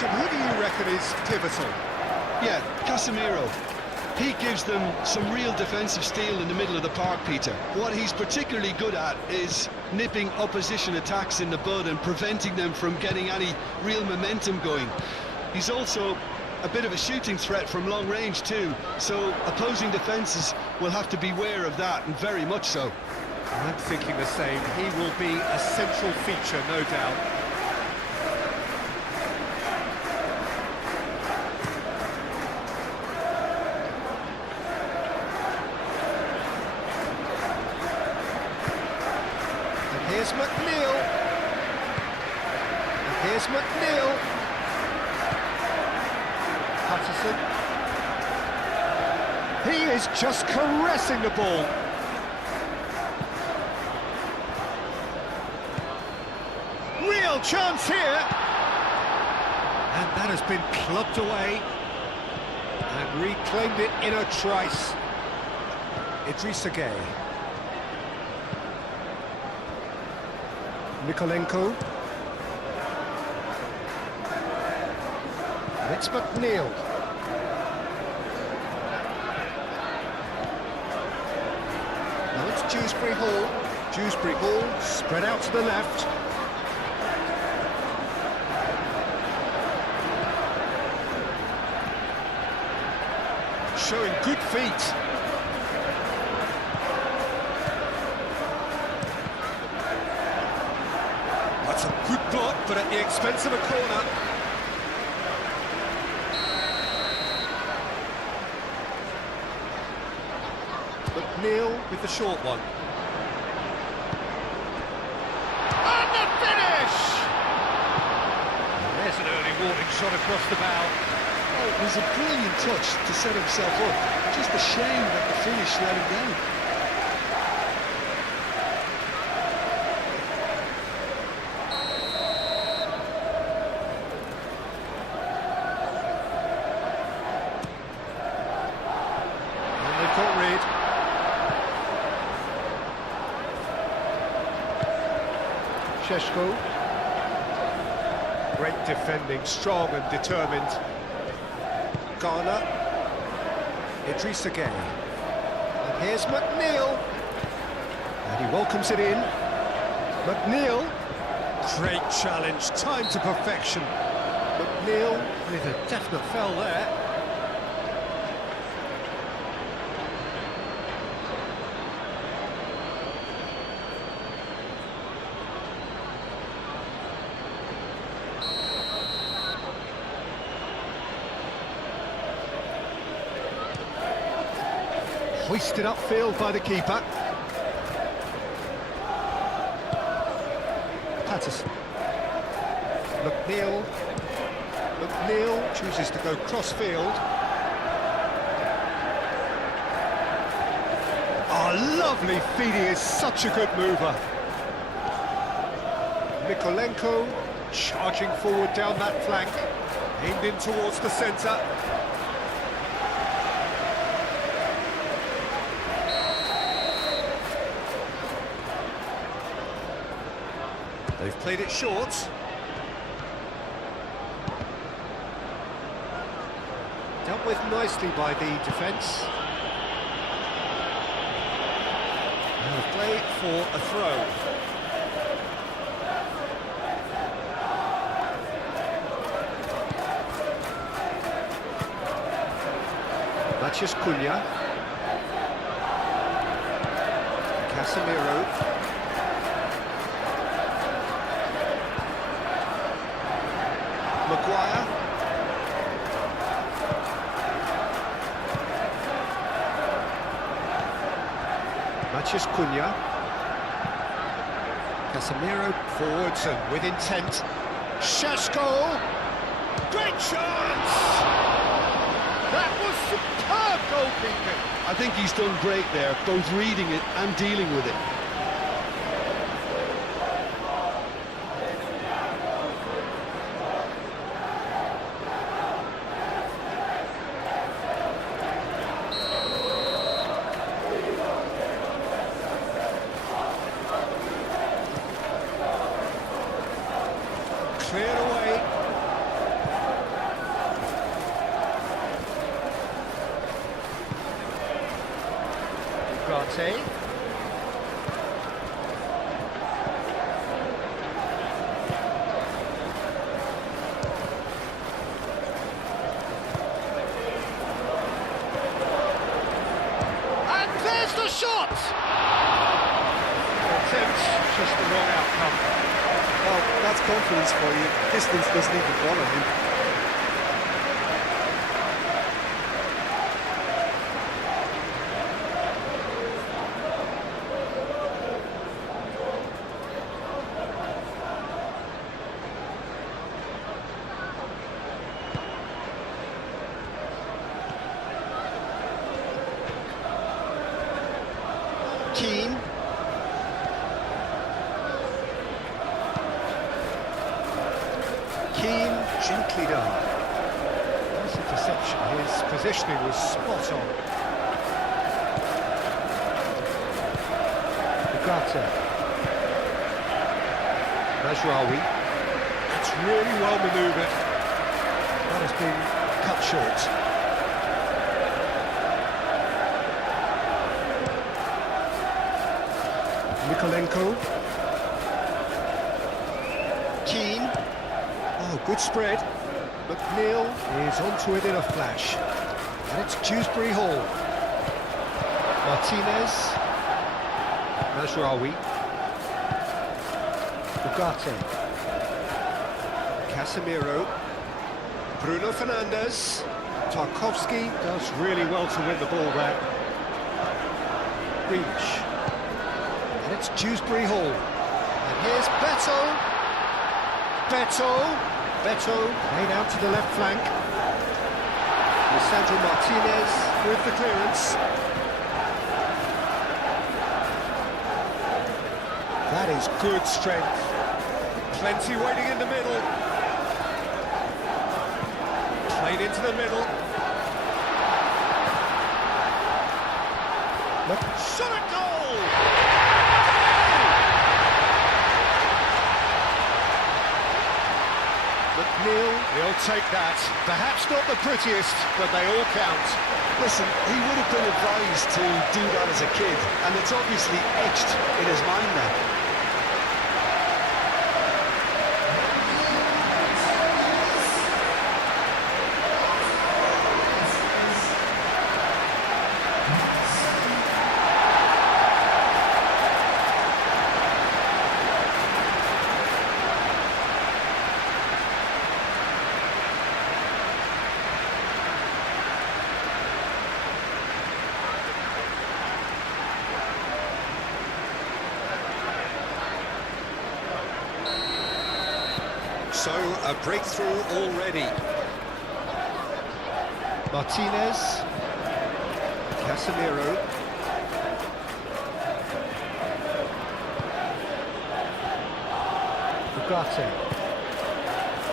question, who do you reckon is pivotal? Yeah, Casemiro. He gives them some real defensive steel in the middle of the park, Peter. What he's particularly good at is nipping opposition attacks in the bud and preventing them from getting any real momentum going. He's also a bit of a shooting threat from long range too, so opposing defences will have to beware of that, and very much so. I'm thinking the same. He will be a central feature, no doubt. And here's McNeil. And here's McNeil. Patterson. He is just caressing the ball. Real chance here. And that has been clubbed away. And reclaimed it in a trice. Idrissa Gueye. Nikolenko. And it's McNeil. Now it's Dewsbury Hall. Dewsbury Hall spread out to the left. Showing good feet. That's a good block, but at the expense of a corner. McNeil with the short one. And the finish! There's an early warning shot across the bow. Oh, it was a brilliant touch to set himself up. Just a shame that the finish let him down. And they've got rid. Šeško. Great defending, strong and determined. Ghana. Idrissa Gueye. And here's McNeil. And he welcomes it in. McNeil. Great challenge, time to perfection. McNeil with a definite foul there. Hoisted upfield by the keeper. Patterson. McNeil. McNeil chooses to go cross-field. Oh, lovely feed, he is such a good mover. Nikolenko charging forward down that flank. Aimed in towards the centre. They've played it short. Dealt with nicely by the defence. And a play for a throw. Matheus Cunha. Casemiro. Maguire. Matheus Cunha. Casemiro forwards and with intent. Šeško. Great chance! That was superb goalkeeping. I think he's done great there, both reading it and dealing with it. Cleared away. That's confidence for you. Distance doesn't even bother him. Keane. Keane, gently done. Nice interception. His positioning was spot on. Ugarte. Mazraoui. That's really well manoeuvred. That has been cut short. Nikolenko. Keane. Oh, good spread. McNeil is onto it in a flash. And it's Dewsbury Hall. Martinez. Mazraoui. Ugarte. Casemiro. Bruno Fernandes. Tarkowski does really well to win the ball there. Grealish. And it's Dewsbury Hall. And here's Beto. Beto made out to the left flank. Lisandro Martinez with the clearance. That is good strength. Plenty waiting in the middle. Played into the middle. Look, shot at goal! McNeil, he'll take that. Perhaps not the prettiest, but they all count. Listen, he would have been advised to do that as a kid, and it's obviously etched in his mind now. So, a breakthrough already. Martinez. Casemiro. Ugarte.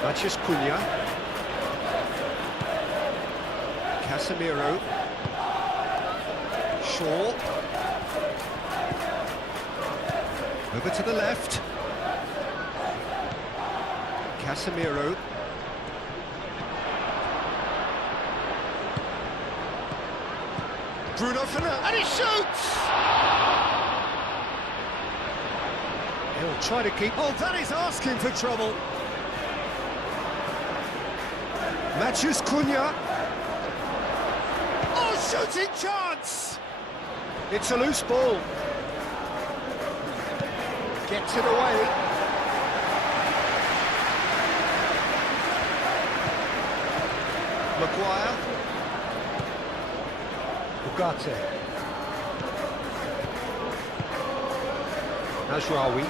Matheus Cunha. Casemiro. Shaw. Over to the left. Casemiro. Bruno Fernandes, and he shoots! He'll try to keep... Oh, that is asking for trouble. Matheus Cunha. Oh, shooting chance! It's a loose ball. Gets it away. Maguire. Ugarte. Mazraoui.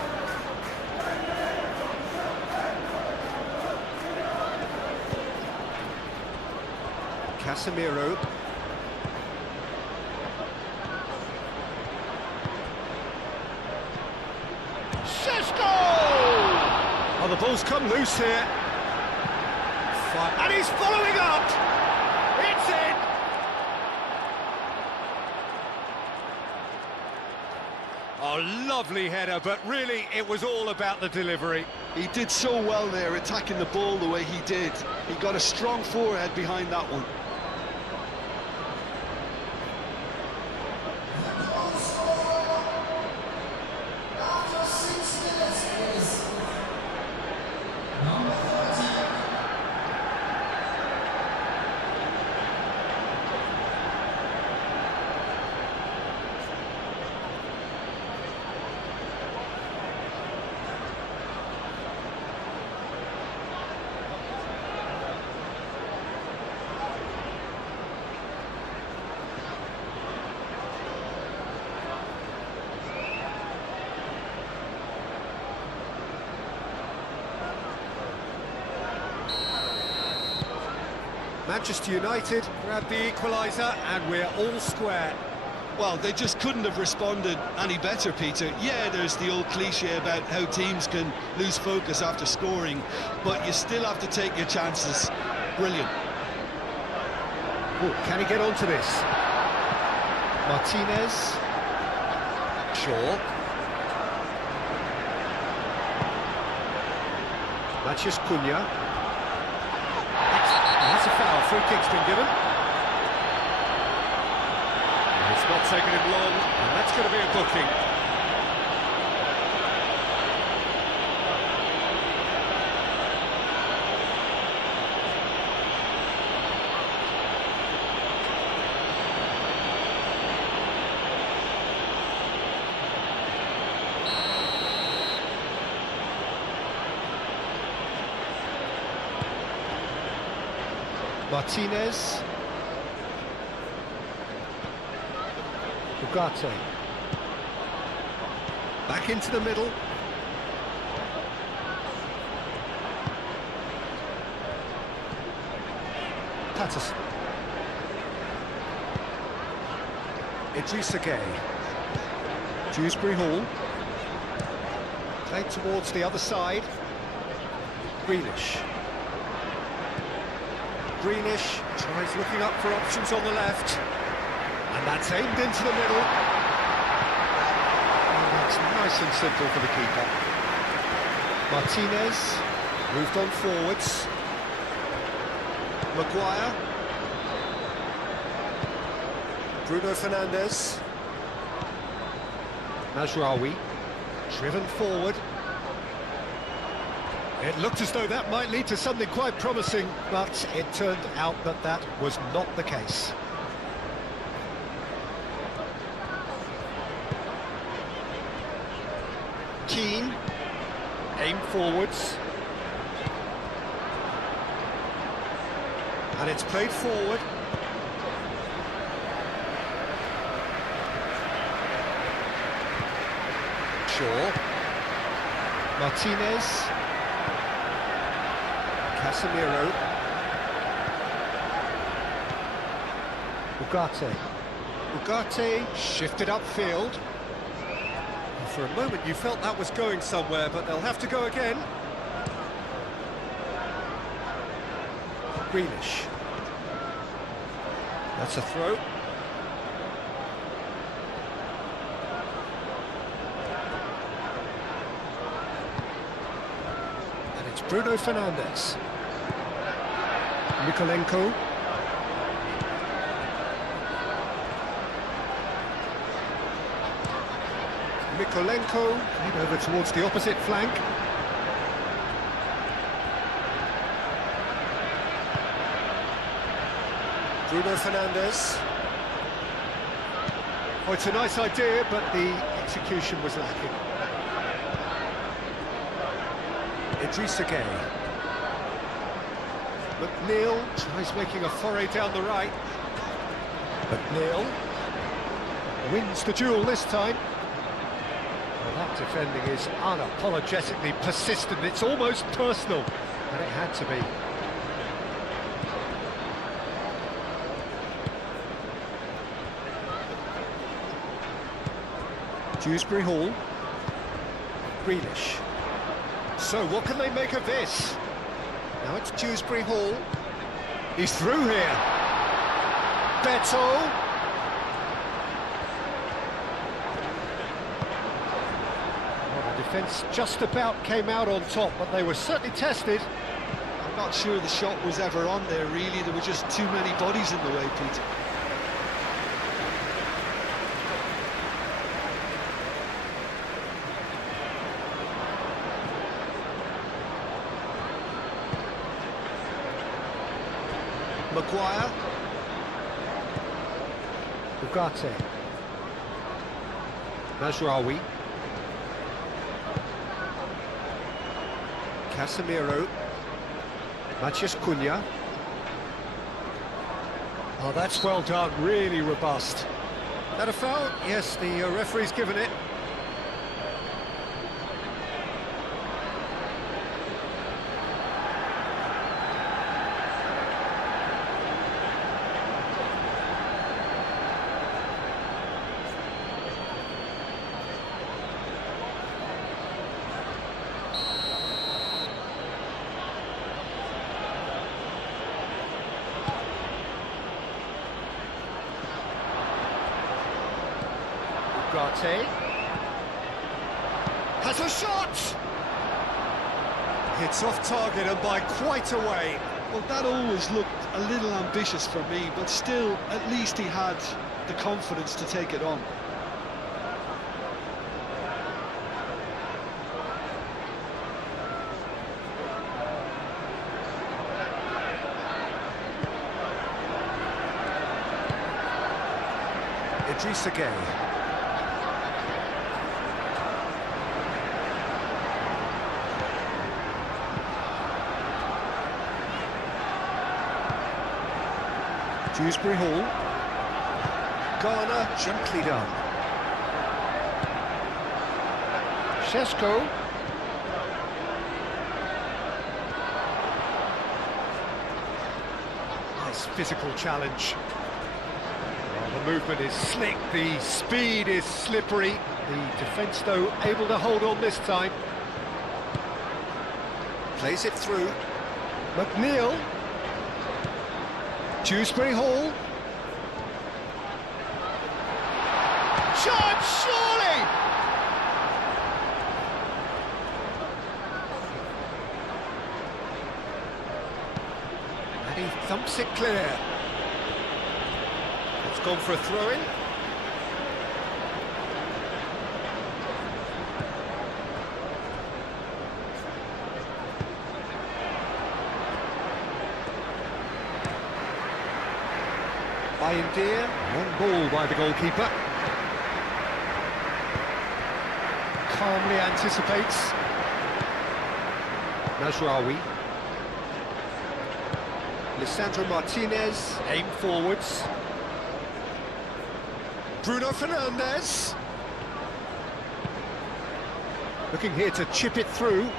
Casemiro. Šeško! Oh, the ball's come loose here. And he's following up! It's in! Oh, lovely header, but really it was all about the delivery. He did so well there, attacking the ball the way he did. He got a strong forehead behind that one. Manchester United grab the equaliser and we're all square. Well, they just couldn't have responded any better, Peter. Yeah, there's the old cliche about how teams can lose focus after scoring, but you still have to take your chances. Brilliant. Oh, can he get onto this? Martinez. Shaw. Matheus Cunha. That's a foul. Free kick's been given. It's not taken him long, and that's going to be a booking. Martinez. Ugarte. Back into the middle. Patterson. Idrissa Gueye. Dewsbury Hall. Played towards the other side. Grealish. Grealish tries looking up for options on the left. And that's aimed into the middle. And that's nice and simple for the keeper. Martinez moved on forwards. Maguire. Bruno Fernandes. Mazraoui driven forward. It looked as though that might lead to something quite promising, but it turned out that that was not the case. Keane, aim forwards, and it's played forward. Shaw, Martinez, Casemiro, Ugarte shifted upfield. For a moment you felt that was going somewhere, but they'll have to go again. Grealish. That's a throw. And it's Bruno Fernandes. Mykolenko. Mykolenko, played over towards the opposite flank. Bruno Fernandes. Oh, it's a nice idea, but the execution was lacking. Idrissa Gueye. McNeil tries making a foray down the right. McNeil wins the duel this time. Well, that defending is unapologetically persistent. It's almost personal, and it had to be. Dewsbury Hall. Grealish. So, what can they make of this? Now it's Dewsbury Hall. He's through here. Beto. Defence just about came out on top, but they were certainly tested. I'm not sure the shot was ever on there, really. There were just too many bodies in the way, Peter. Maguire. Ugarte. Mazraoui. Casemiro. Matheus Cunha. Oh, that's well done, really robust. That a foul? Yes, the referee's given it. Ugarte has a shot! Hits off target and by quite a way. Well, that always looked a little ambitious for me, but still, at least he had the confidence to take it on. Idrissa Gueye. Dewsbury Hall. Garner, gently done. Šeško. Nice physical challenge. Well, the movement is slick, the speed is slippery. The defence, though, able to hold on this time. Plays it through. McNeil. Dewsbury Hall. Shot, surely! And he thumps it clear. It's gone for a throw-in. India, long ball by the goalkeeper. Calmly anticipates. Nasraoui. Lisandro Martinez, aim forwards. Bruno Fernandes. Looking here to chip it through.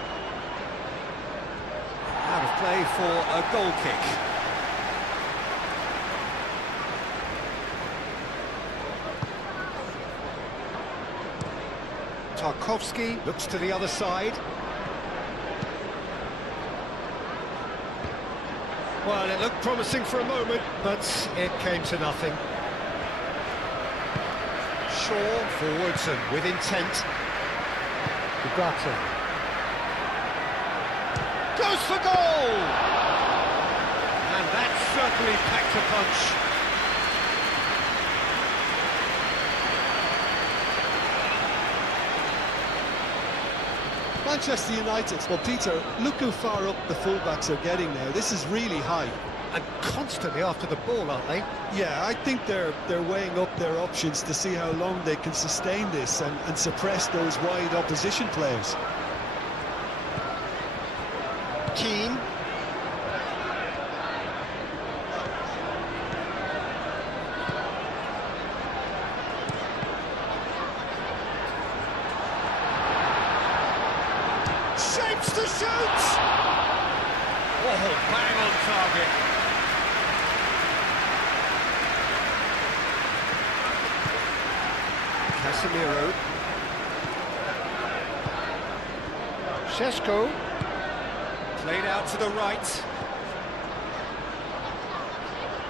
Out of play for a goal kick. Tarkowski looks to the other side. Well, it looked promising for a moment, but it came to nothing. Shaw forwards and with intent. Ugarte. Goes for goal! And that certainly packed a punch. Manchester United, well, Peter, look how far up the fullbacks are getting now. This is really high. And constantly after the ball, aren't they? Yeah, I think they're weighing up their options to see how long they can sustain this and suppress those wide opposition players. Keane. Shapes to shoot! Oh, bang on target. Casemiro. Šeško. Played out to the right.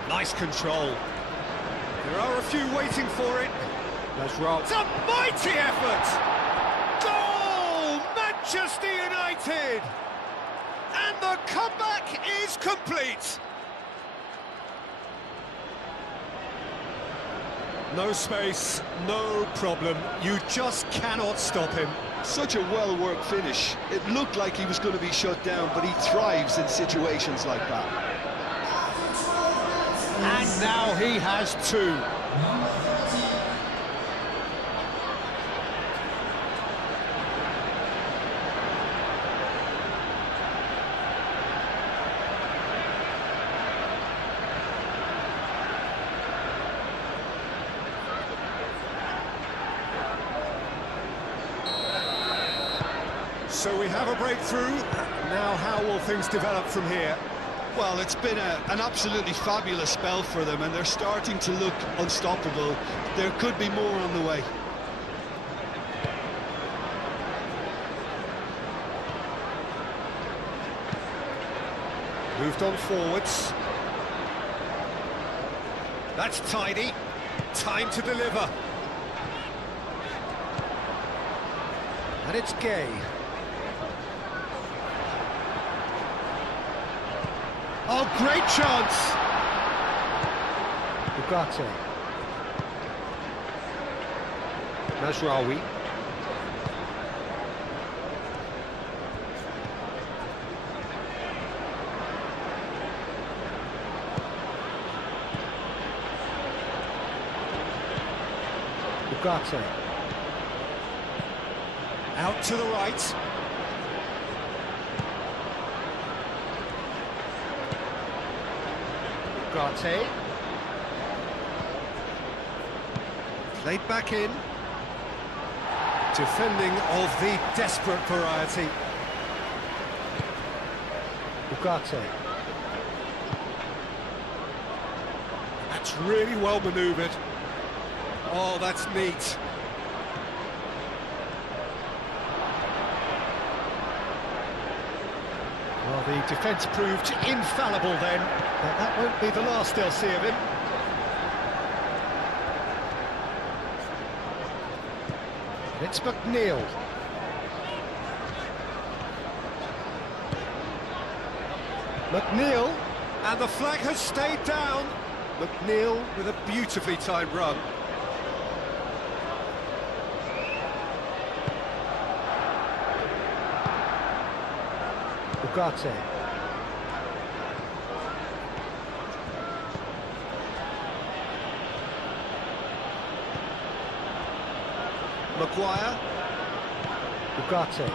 Nice control. There are a few waiting for it. That's right. It's a mighty effort! Goal! Manchester United! And the comeback is complete! No space, no problem. You just cannot stop him. Such a well-worked finish. It looked like he was going to be shut down, but he thrives in situations like that. And now he has two. So we have a breakthrough. Now how will things develop from here? Well, it's been an absolutely fabulous spell for them, and they're starting to look unstoppable. There could be more on the way. Moved on forwards. That's tidy. Time to deliver. And it's Gay. Oh, great chance! Ugarte. Mazraoui. Ugarte. Out to the right. Ugarte. Played back in. Defending of the desperate variety. Ugarte. That's really well manoeuvred. Oh, that's neat. Well, the defence proved infallible then, but that won't be the last they'll see of him. And it's McNeil. McNeil, and the flag has stayed down. McNeil with a beautifully timed run. Ugarte. Maguire. Ugarte.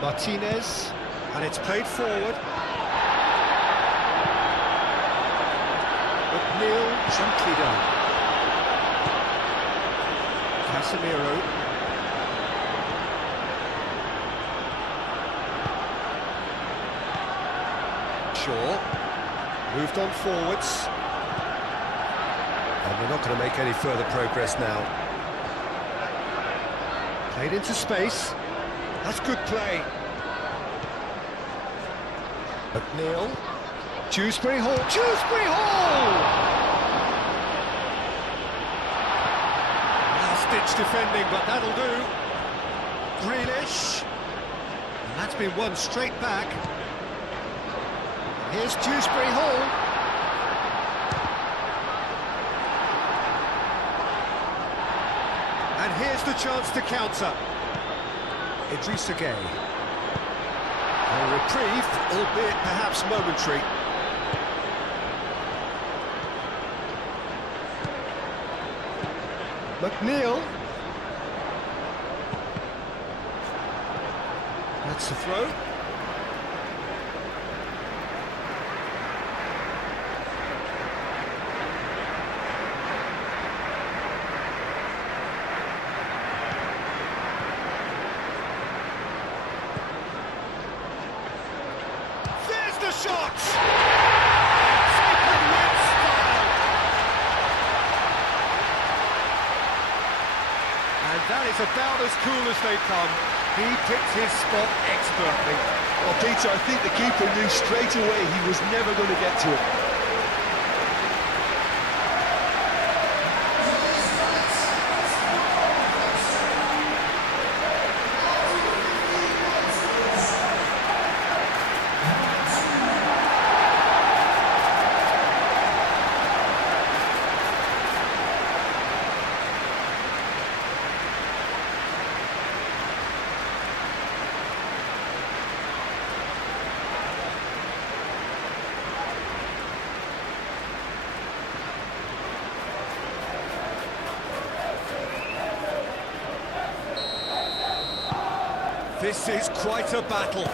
Martinez, and it's played forward. McNeil, gently done. Casemiro. Shaw, moved on forwards. And they're not going to make any further progress now. Played into space. That's good play. McNeil. Dewsbury Hall. Dewsbury Hall! Last-ditch defending, but that'll do. Grealish. And that's been won straight back. Here's Dewsbury Hall. And here's the chance to counter. Idrissa Gueye. A reprieve, albeit perhaps momentary. McNeil. That's the throw. Shot! Taken with style! And that is about as cool as they come. He picked his spot expertly. Well, Peter, I think the keeper knew straight away he was never going to get to it. This is quite a battle.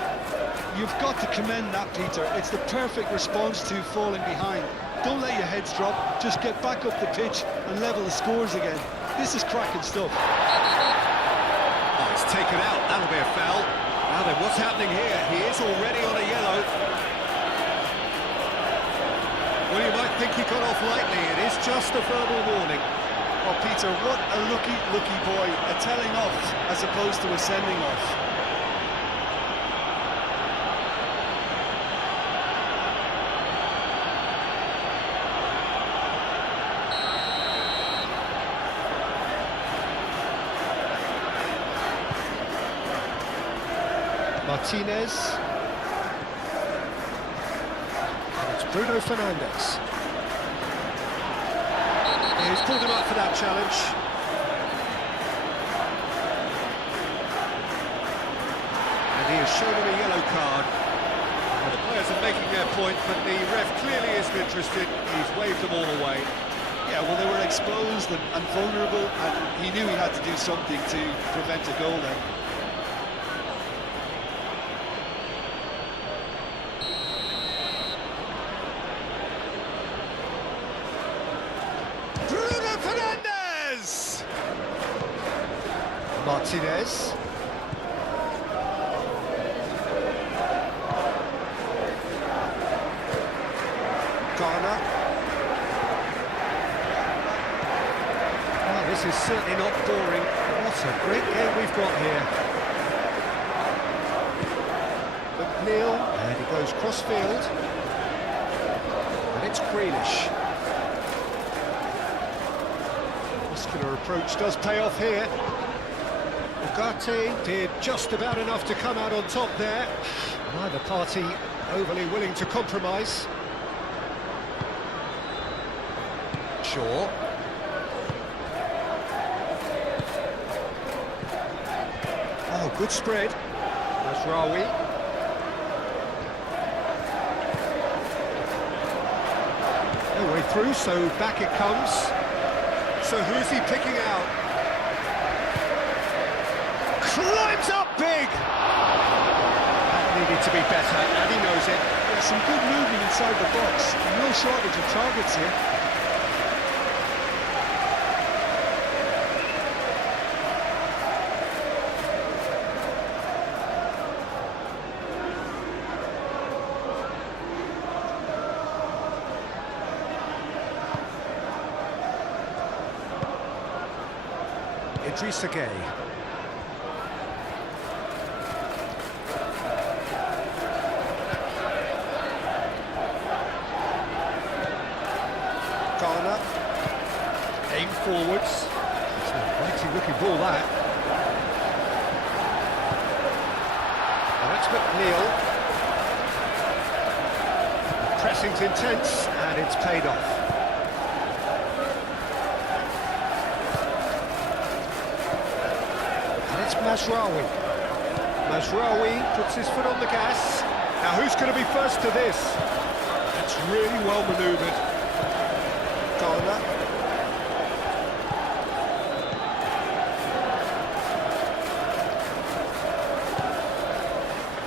You've got to commend that, Peter. It's the perfect response to falling behind. Don't let your heads drop, just get back up the pitch and level the scores again. This is cracking stuff. Oh, it's taken out, that'll be a foul. Now then, what's happening here? He is already on a yellow. Well, you might think he got off lightly, it is just a verbal warning. Oh, Peter, what a lucky boy. A telling off as opposed to a sending off. Martinez. And it's Bruno Fernandes. He's pulled him up for that challenge. And he has shown him a yellow card. And the players are making their point, but the ref clearly isn't interested. He's waved them all away. Yeah, well, they were exposed and vulnerable, and he knew he had to do something to prevent a goal then. Bruno Fernandes! Martinez. Garner. This is certainly not boring. What a great game we've got here. McNeil, and he goes cross-field. And it's Grealish. Muscular approach does pay off here. Ugarte did just about enough to come out on top there. Neither party overly willing to compromise. Shaw. Oh, good spread. Masraoui. No way through, so back it comes. So who's he picking out? Climbs up big! That needed to be better, and he knows it. Yeah, some good movement inside the box. No shortage of targets here. Idrissa Gueye. Garner. Aim forwards. It's a mighty looking ball, that. Now it's McNeil. The pressing's intense, and it's paid off. It's Masraoui. Masraoui puts his foot on the gas. Now who's going to be first to this? That's really well manoeuvred. Garner.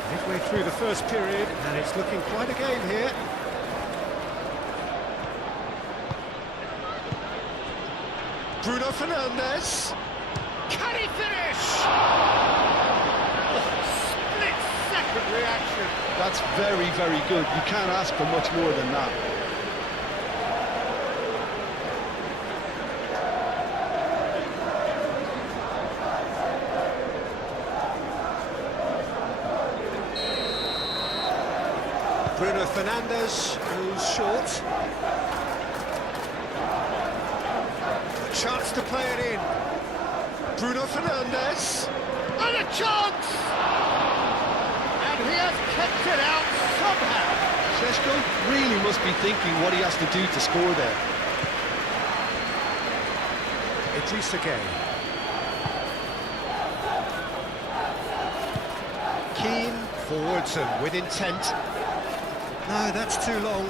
Midway through the first period, and it's looking quite a game here. Bruno Fernandes. Can he finish? Split-second reaction. That's very, very good. You can't ask for much more than that. Bruno Fernandes goes short. A chance to play it in. Bruno Fernandes, and a chance! And he has kept it out somehow. Šeško really must be thinking what he has to do to score there. Idrissa Gueye. Keane, forwards and with intent. No, that's too long.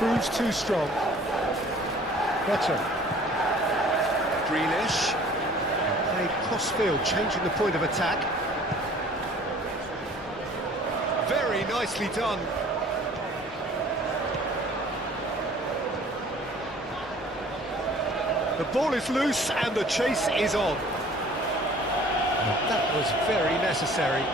Proves too strong. Better. Grealish. Played cross-field, changing the point of attack. Very nicely done. The ball is loose and the chase is on. That was very necessary.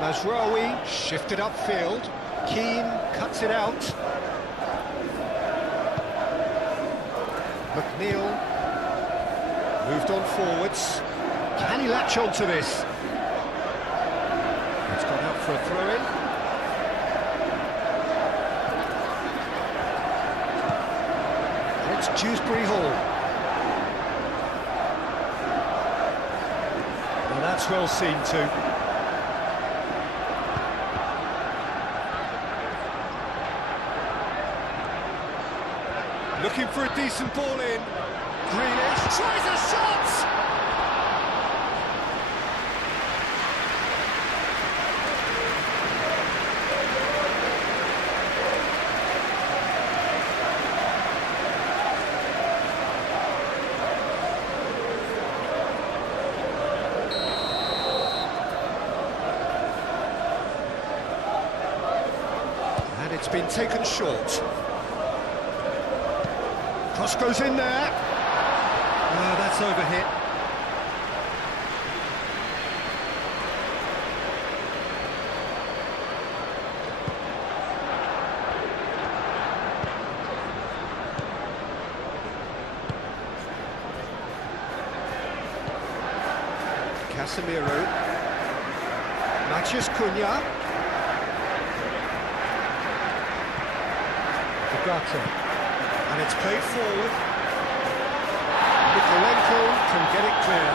Masraoui shifted upfield. Keane cuts it out. McNeil. Moved on forwards. Can he latch on to this? It's gone out for a throw-in. It's Dewsbury Hall. Well, that's well seen too. Looking for a decent ball in. Grealish tries a shot! And it's been taken short. Cross goes in there. Oh, that's overhit. Casemiro. Matheus Cunha. Ugarte. And it's played forward. Nikolenko can get it clear.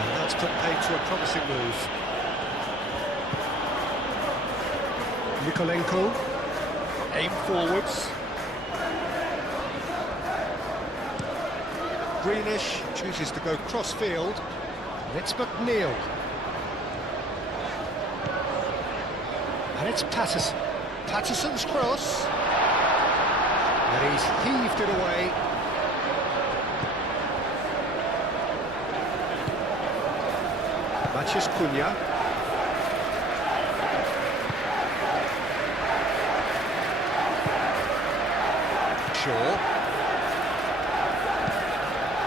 And that's put paid to a promising move. Nikolenko, aim forwards. Grealish chooses to go cross-field. And it's McNeil. And it's Patterson. Patterson's cross. And he's heaved it away. Matheus Cunha. Shaw.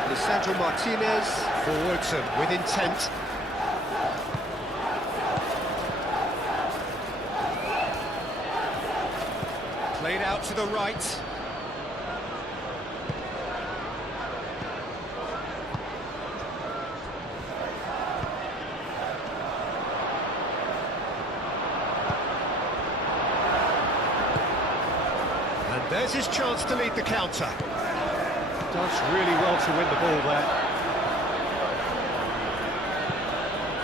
Lisandro Martinez. Forwards and with intent. Played out to the right. And there's his chance to lead the counter. Does really well to win the ball there.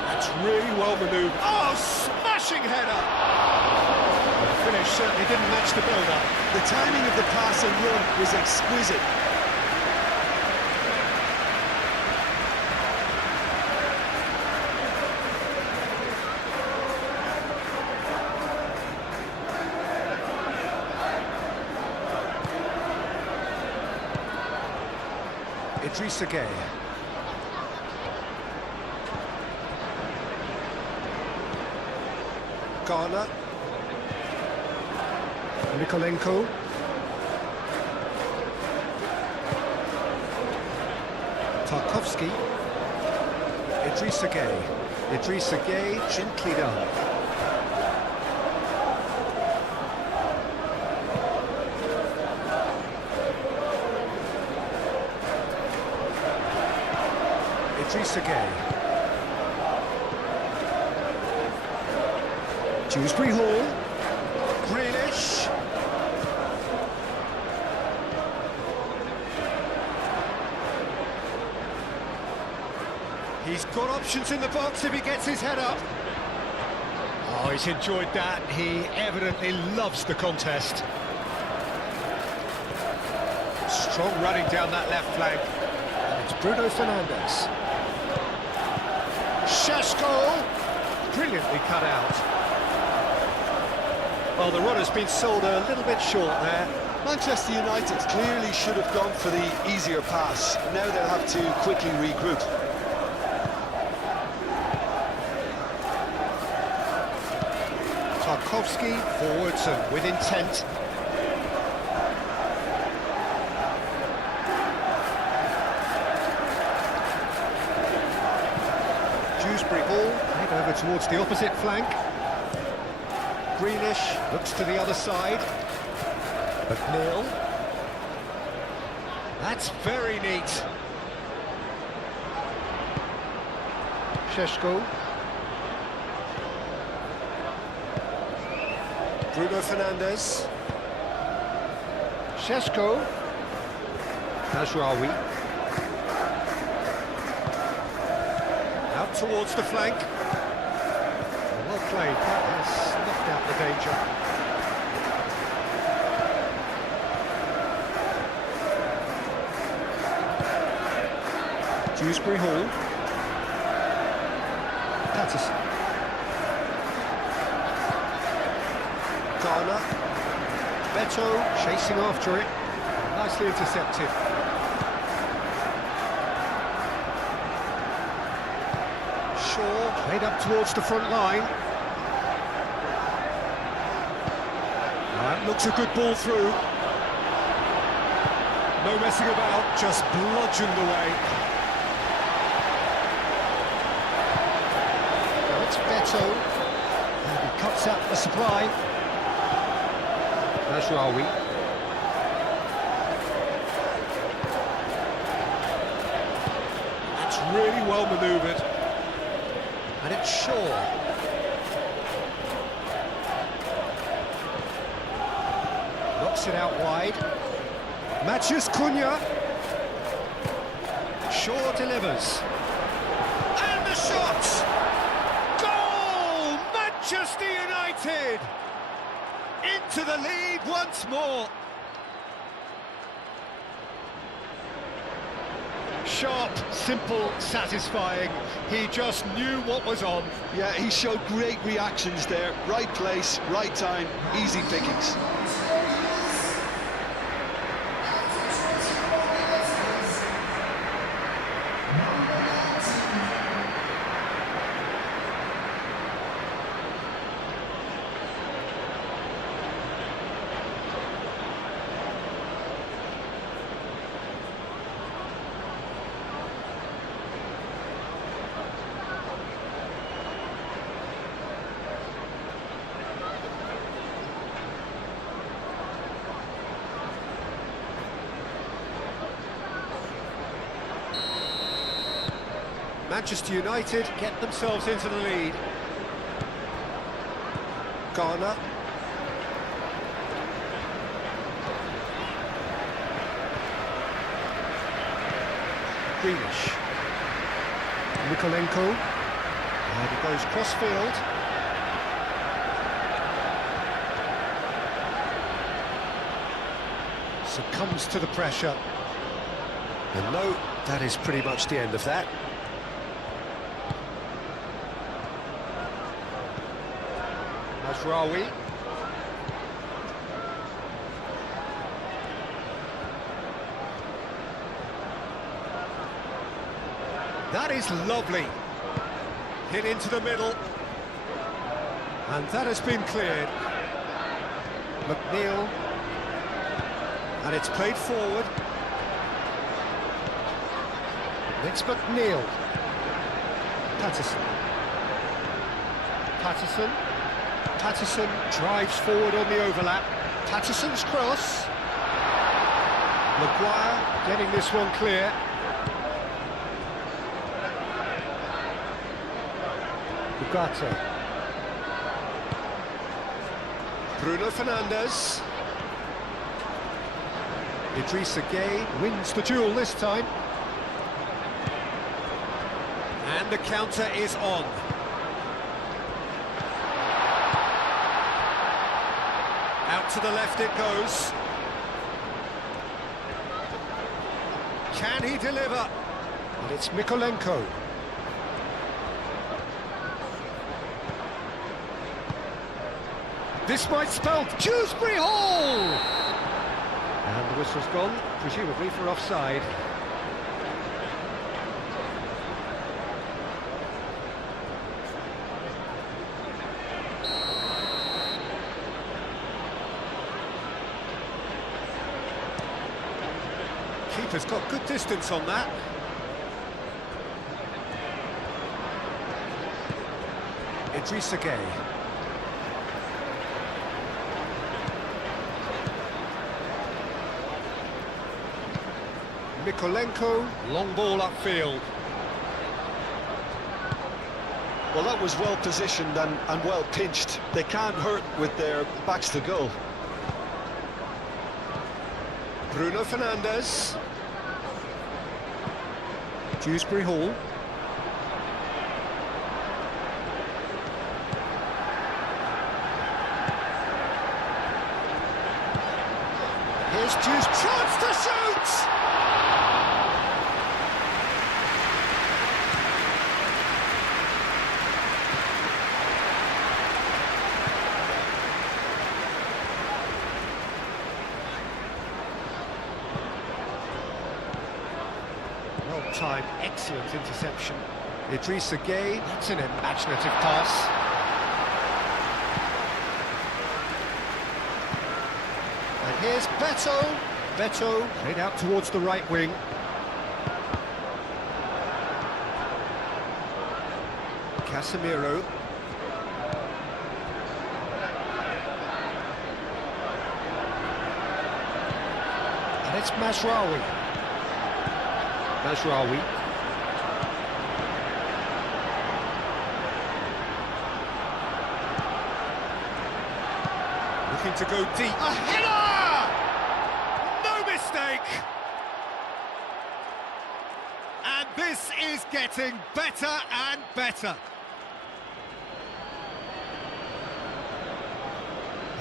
That's really well manoeuvred. Oh, smashing header! The finish certainly didn't match the build-up. The timing of the pass and run was exquisite. Idrissa Gueye. Ghana. Nikolenko. Tarkowski. Idrissa Gueye. Idrissa Gueye, gently done. Idrissa Gueye. Dewsbury Hall. Grealish. He's got options in the box if he gets his head up. Oh, he's enjoyed that. He evidently loves the contest. Strong running down that left flank. And it's Bruno Fernandes. Šeško. Brilliantly cut out. Well, the runner's been sold a little bit short there. Manchester United clearly should have gone for the easier pass. Now they'll have to quickly regroup. Tarkowski, forwards and with intent. Dewsbury Hall, head over towards the opposite flank. Grealish looks to the other side. McNeil. That's very neat. Šeško. Bruno Fernandes. Šeško. Mazraoui. Out towards the flank. Well played, that has snuffed out the danger. Dewsbury Hall. Patterson. Garner. Beto chasing after it. Nicely intercepted. Shaw played up towards the front line. That looks a good ball through. No messing about, just bludgeoned away. Now it's Beto. And he cuts out the supply. Mazraoui. That's really well manoeuvred. And it's Shaw. Knocks it out wide. Matches Cunha. Shaw delivers. And the shot! Goal! Manchester United! Into the lead once more. Sharp, simple, satisfying. He just knew what was on. Yeah, he showed great reactions there. Right place, right time, easy pickings. Manchester United get themselves into the lead. Garner. Grealish. Mikolenko. And he goes cross-field. Succumbs to the pressure. And no, that is pretty much the end of that. Mazraoui. That is lovely. Hit into the middle. And that has been cleared. McNeil. And it's played forward. And it's McNeil. Patterson. Patterson. Patterson drives forward on the overlap. Patterson's cross. Maguire getting this one clear. Ugarte. Bruno Fernandes. Idrissa Gueye wins the duel this time. And the counter is on. Out to the left it goes. Can he deliver? And it's Mikolenko. This might spell Dewsbury Hall! And the whistle's gone, presumably for offside. Keeper's got good distance on that. Idrissa Gueye. Mikolenko. Long ball upfield. Well, that was well positioned and well pinched. They can't hurt with their backs to goal. Bruno Fernandes. Dewsbury Hall. Here's Dewsbury. Chance to shoot! Well-timed, excellent interception. Idrissa Gueye. That's an imaginative pass. And here's Beto. Beto played out towards the right wing. Casemiro. And it's Mazraoui. Mazraoui. Looking to go deep. A header! No mistake! And this is getting better and better.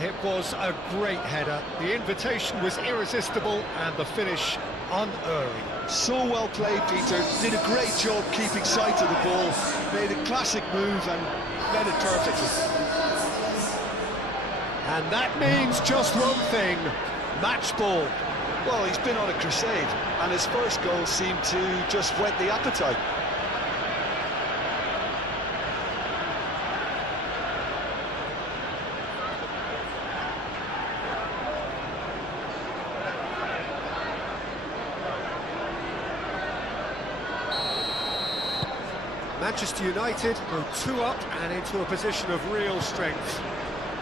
It was a great header. The invitation was irresistible and the finish unerring. So well played, Peter. Did a great job keeping sight of the ball. Made a classic move and led it perfectly. And that means just one thing, match ball. Well, he's been on a crusade, and his first goal seemed to just whet the appetite. Manchester United go 2 up and into a position of real strength.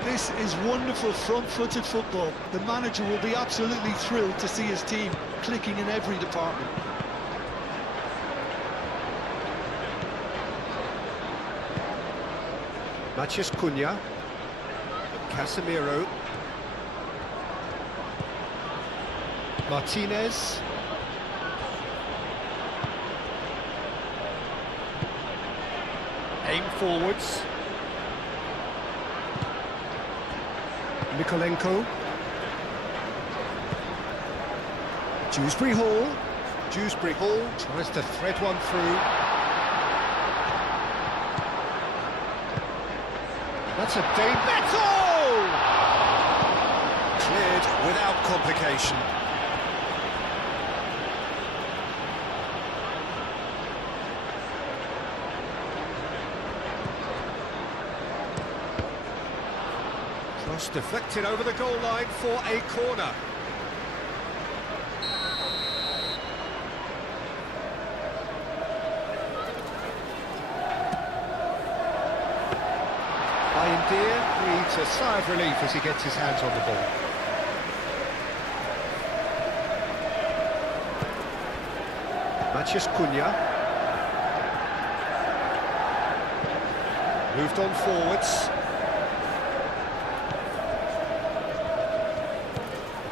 This is wonderful front-footed football. The manager will be absolutely thrilled to see his team clicking in every department. Matheus Cunha. Casemiro. Martinez. Aim forwards. Mikolenko. Dewsbury Hall. Dewsbury Hall tries to thread one through. That's a Beto! Cleared without complication. Cross deflected over the goal line for a corner. Deer breathes a sigh of relief as he gets his hands on the ball. Matheus Cunha. Moved on forwards.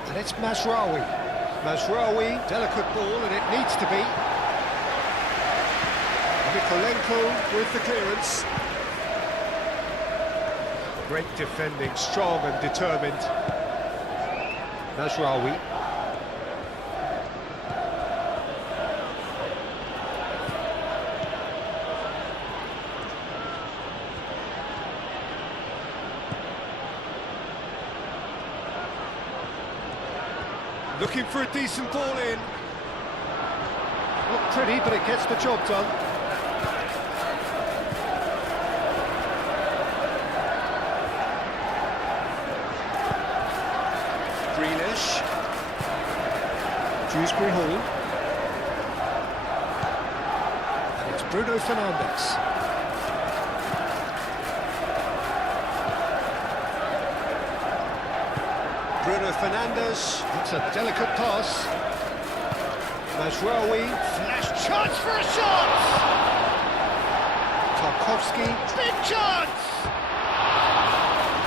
And it's Mazraoui. Mazraoui, delicate ball, and it needs to be. Mikolenko with the clearance. Great defending, strong and determined. Mazraoui. Looking for a decent ball in. Not pretty, but it gets the job done. Dewsbury Hall. And it's Bruno Fernandes. Bruno Fernandes. It's a delicate pass. Mazraoui, flash chance for a shot! Tarkovsky, big chance!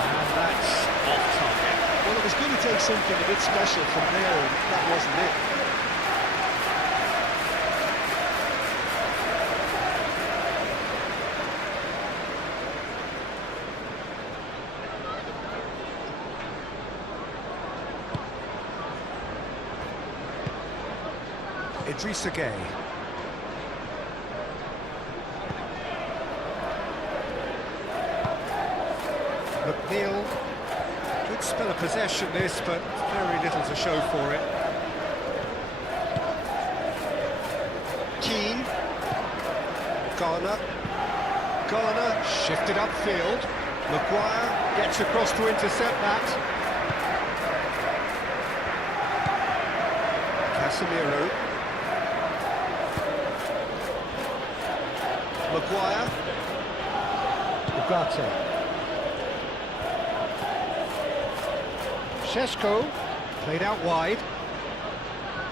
And that's off target. Well, it was going to take something a bit special from there, and that wasn't it. Idrissa Gueye. McNeil. Good spell of possession this, but very little to show for it. Keane. Garner shifted upfield. Maguire gets across to intercept that. Casemiro. Maguire. Ugarte. Šeško, played out wide.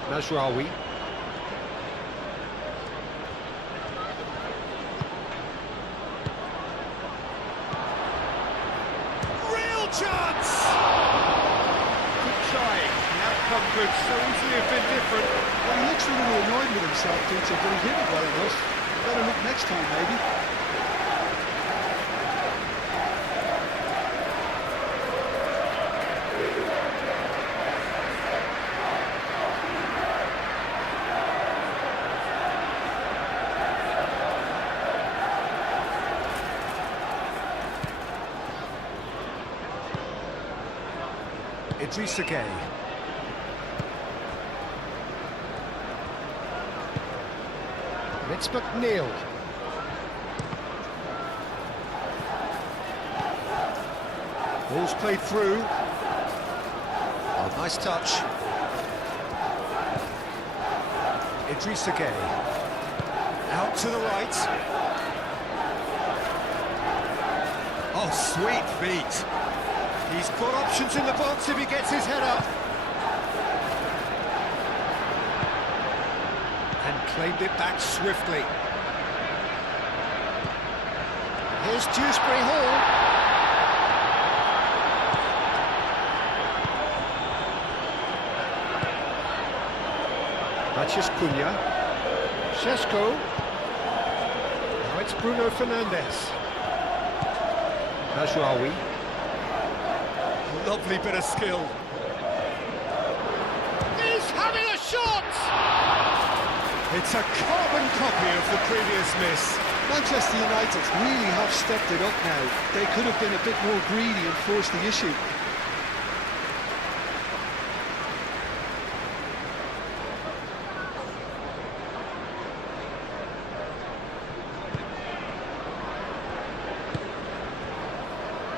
Mazraoui. Real chance! Good trying. The outcome could so easily have been different. Well, he looks a little annoyed with himself, Peter, but he hit it well enough. Better look next time, maybe. Idrissa Gueye. And it's McNeil. Ball's played through. Oh, nice touch. Idrissa Gueye. Out to the right. Oh, sweet feet. He's got options in the box if he gets his head up. And claimed it back swiftly. Here's Dewsbury Hall. Matheus Cunha. Šeško. Now it's Bruno Fernandes. Mazraoui. Lovely bit of skill. He's having a shot! It's a carbon copy of the previous miss. Manchester United really have stepped it up now. They could have been a bit more greedy and forced the issue.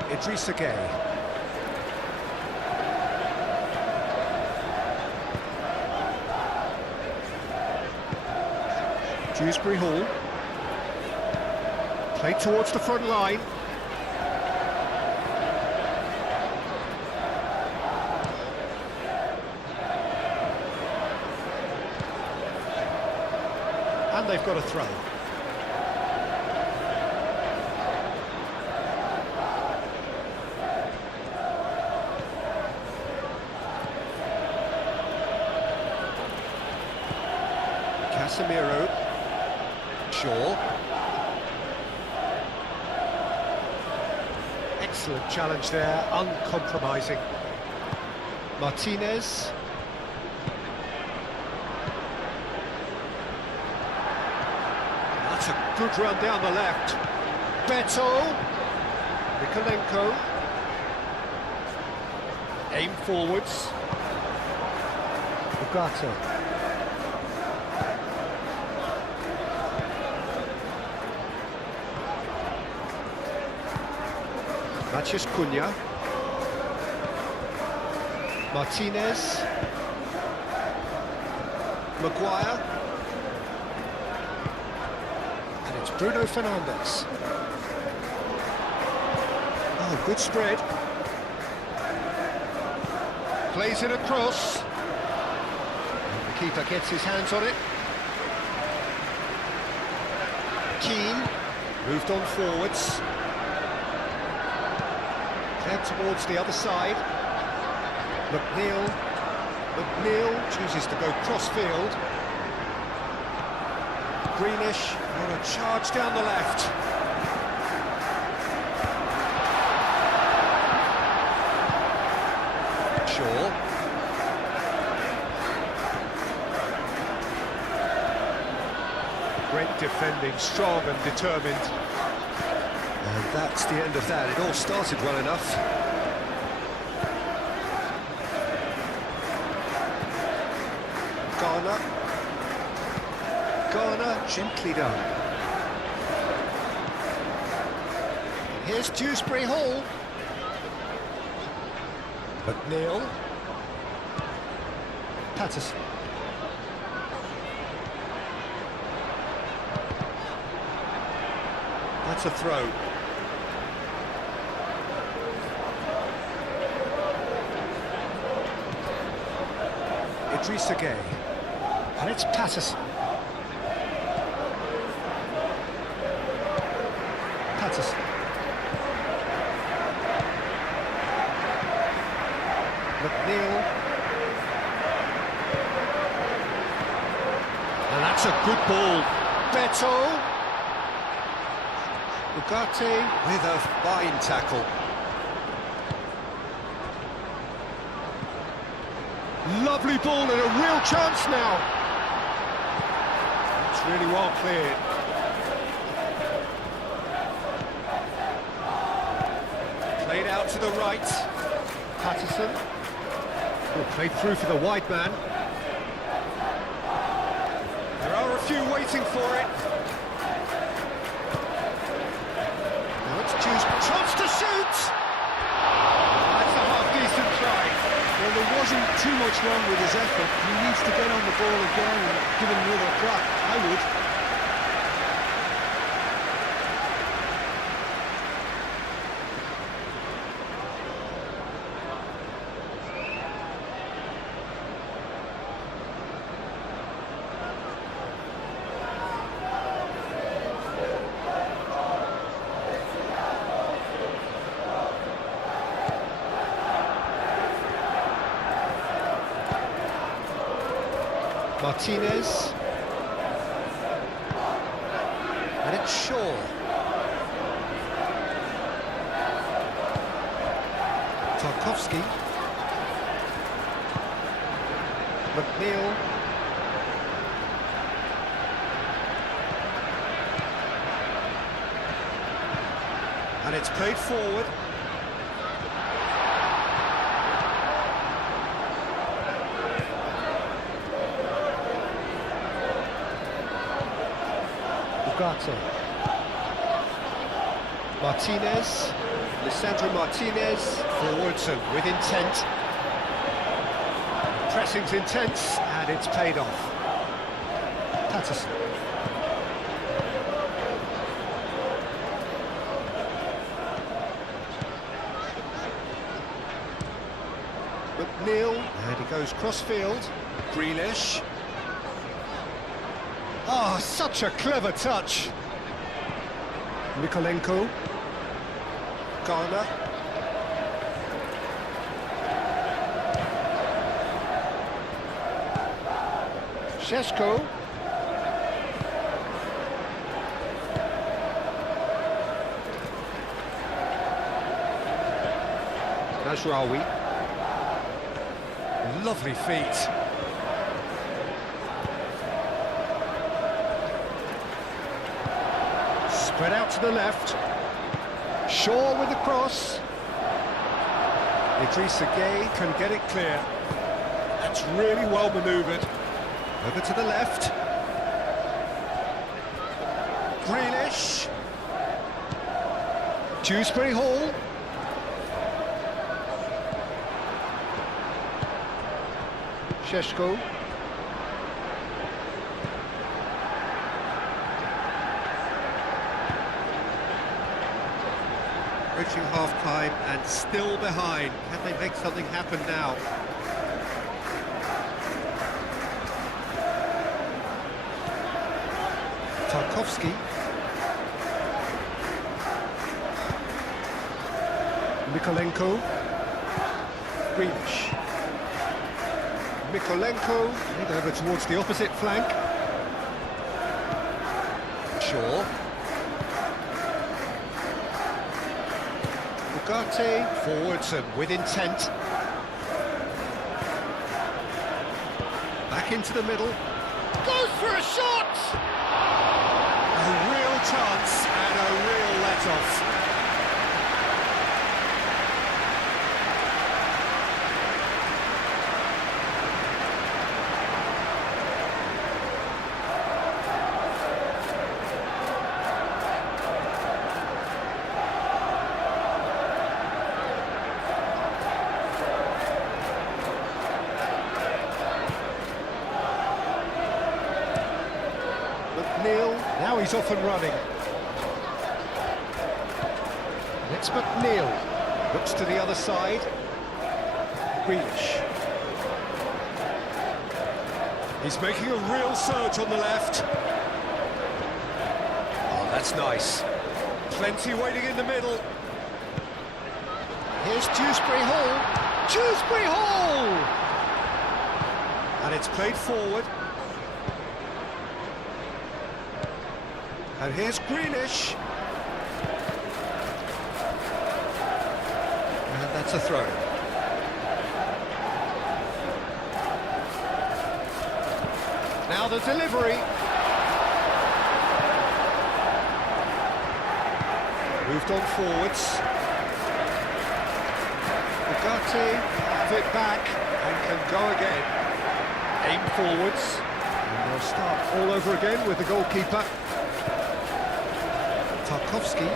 Idrissa Gueye. Dewsbury Hall. Played towards the front line. And they've got a throw. Casemiro. Shaw. Excellent challenge there, uncompromising. Martinez. That's a good run down the left. Beto. Mikolenko. Aim forwards. Ugarte. Matheus Cunha. Martinez. Maguire. And it's Bruno Fernandes. Oh, good spread. Plays it across. And we Keeper gets his hands on it. Keane moved on forwards. Cleared towards the other side. McNeil chooses to go cross-field. Grealish on a charge down the left. Shaw. Great defending, strong and determined. And that's the end of that. It all started well enough. Garner, gently done. Here's Dewsbury Hall. McNeil. Patterson. That's a throw. Idrissa Gueye. And it's Patterson. McNeil. And that's a good ball. Beto. Ugarte with a fine tackle. Lovely ball and a real chance now. It's really well cleared. Played out to the right. Patterson. Played through for the wide man. There are a few waiting for it. Now it's Dewsbury. Chance to shoot! That's a half-decent try. Well, there wasn't too much wrong with his effort. He needs to get on the ball again and give it another crack. I would. Martinez. And it's Shaw. Tarkowski. McNeil. And it's played forward. Ugarte. Martinez. Lisandro Martinez. Forwards and with intent. Pressing's intense, and it's paid off. Patterson. McNeil. And he goes cross-field. Grealish. Oh, such a clever touch. Mikolenko. Garner. Šeško. Mazraoui. Lovely feet. Spread out to the left. Shaw with the cross. Idrissa Gueye can get it clear. That's really well manoeuvred. Over to the left. Grealish. Dewsbury Hall. Šeško. Reaching half-time and still behind. Can they make something happen now? Tarkowski. Mikolenko. Grealish. Mikolenko, made over towards the opposite flank. Shaw. Ugarte, forwards and with intent. Back into the middle. Goes for a shot! A real chance and a real let-off. McNeil, now he's off and running. And it's McNeil, looks to the other side. Grealish. He's making a real surge on the left. Oh, that's nice. Plenty waiting in the middle. Here's Dewsbury Hall. Dewsbury Hall! And it's played forward. And here's Grealish. And that's a throw. Now the delivery. Moved on forwards. Ugarte have it back and can go again. Aim forwards. And they'll start all over again with the goalkeeper. Tarkowski.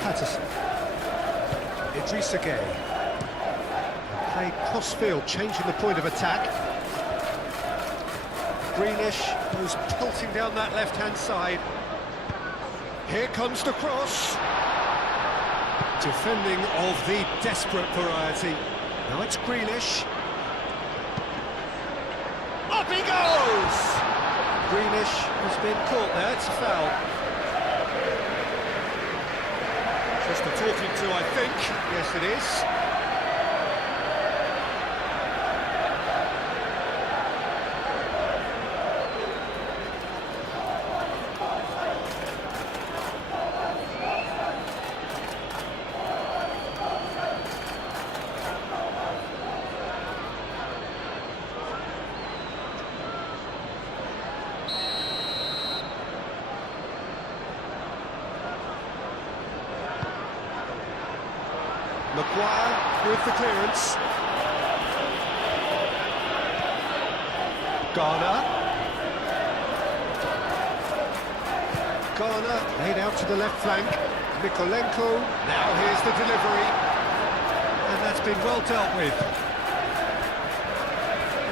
Patterson. Idrissa Gueye. Played cross-field, changing the point of attack. Grealish goes pelting down that left-hand side. Here comes the cross. Defending of the desperate variety. Now it's Grealish. Up he goes! Grealish has been caught there, it's a foul. Just a talking to, I think. Yes, it is. Maguire with the clearance. Garner laid out to the left flank. Mikolenko, now here's the delivery. And that's been well dealt with.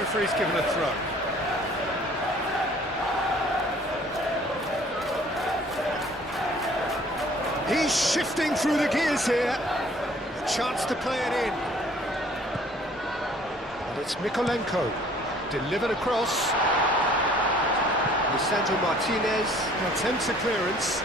Referee's given a throw. He's shifting through the gears here. Chance to play it in. And it's Mikolenko. Delivered across. Lisandro Martinez attempts a clearance.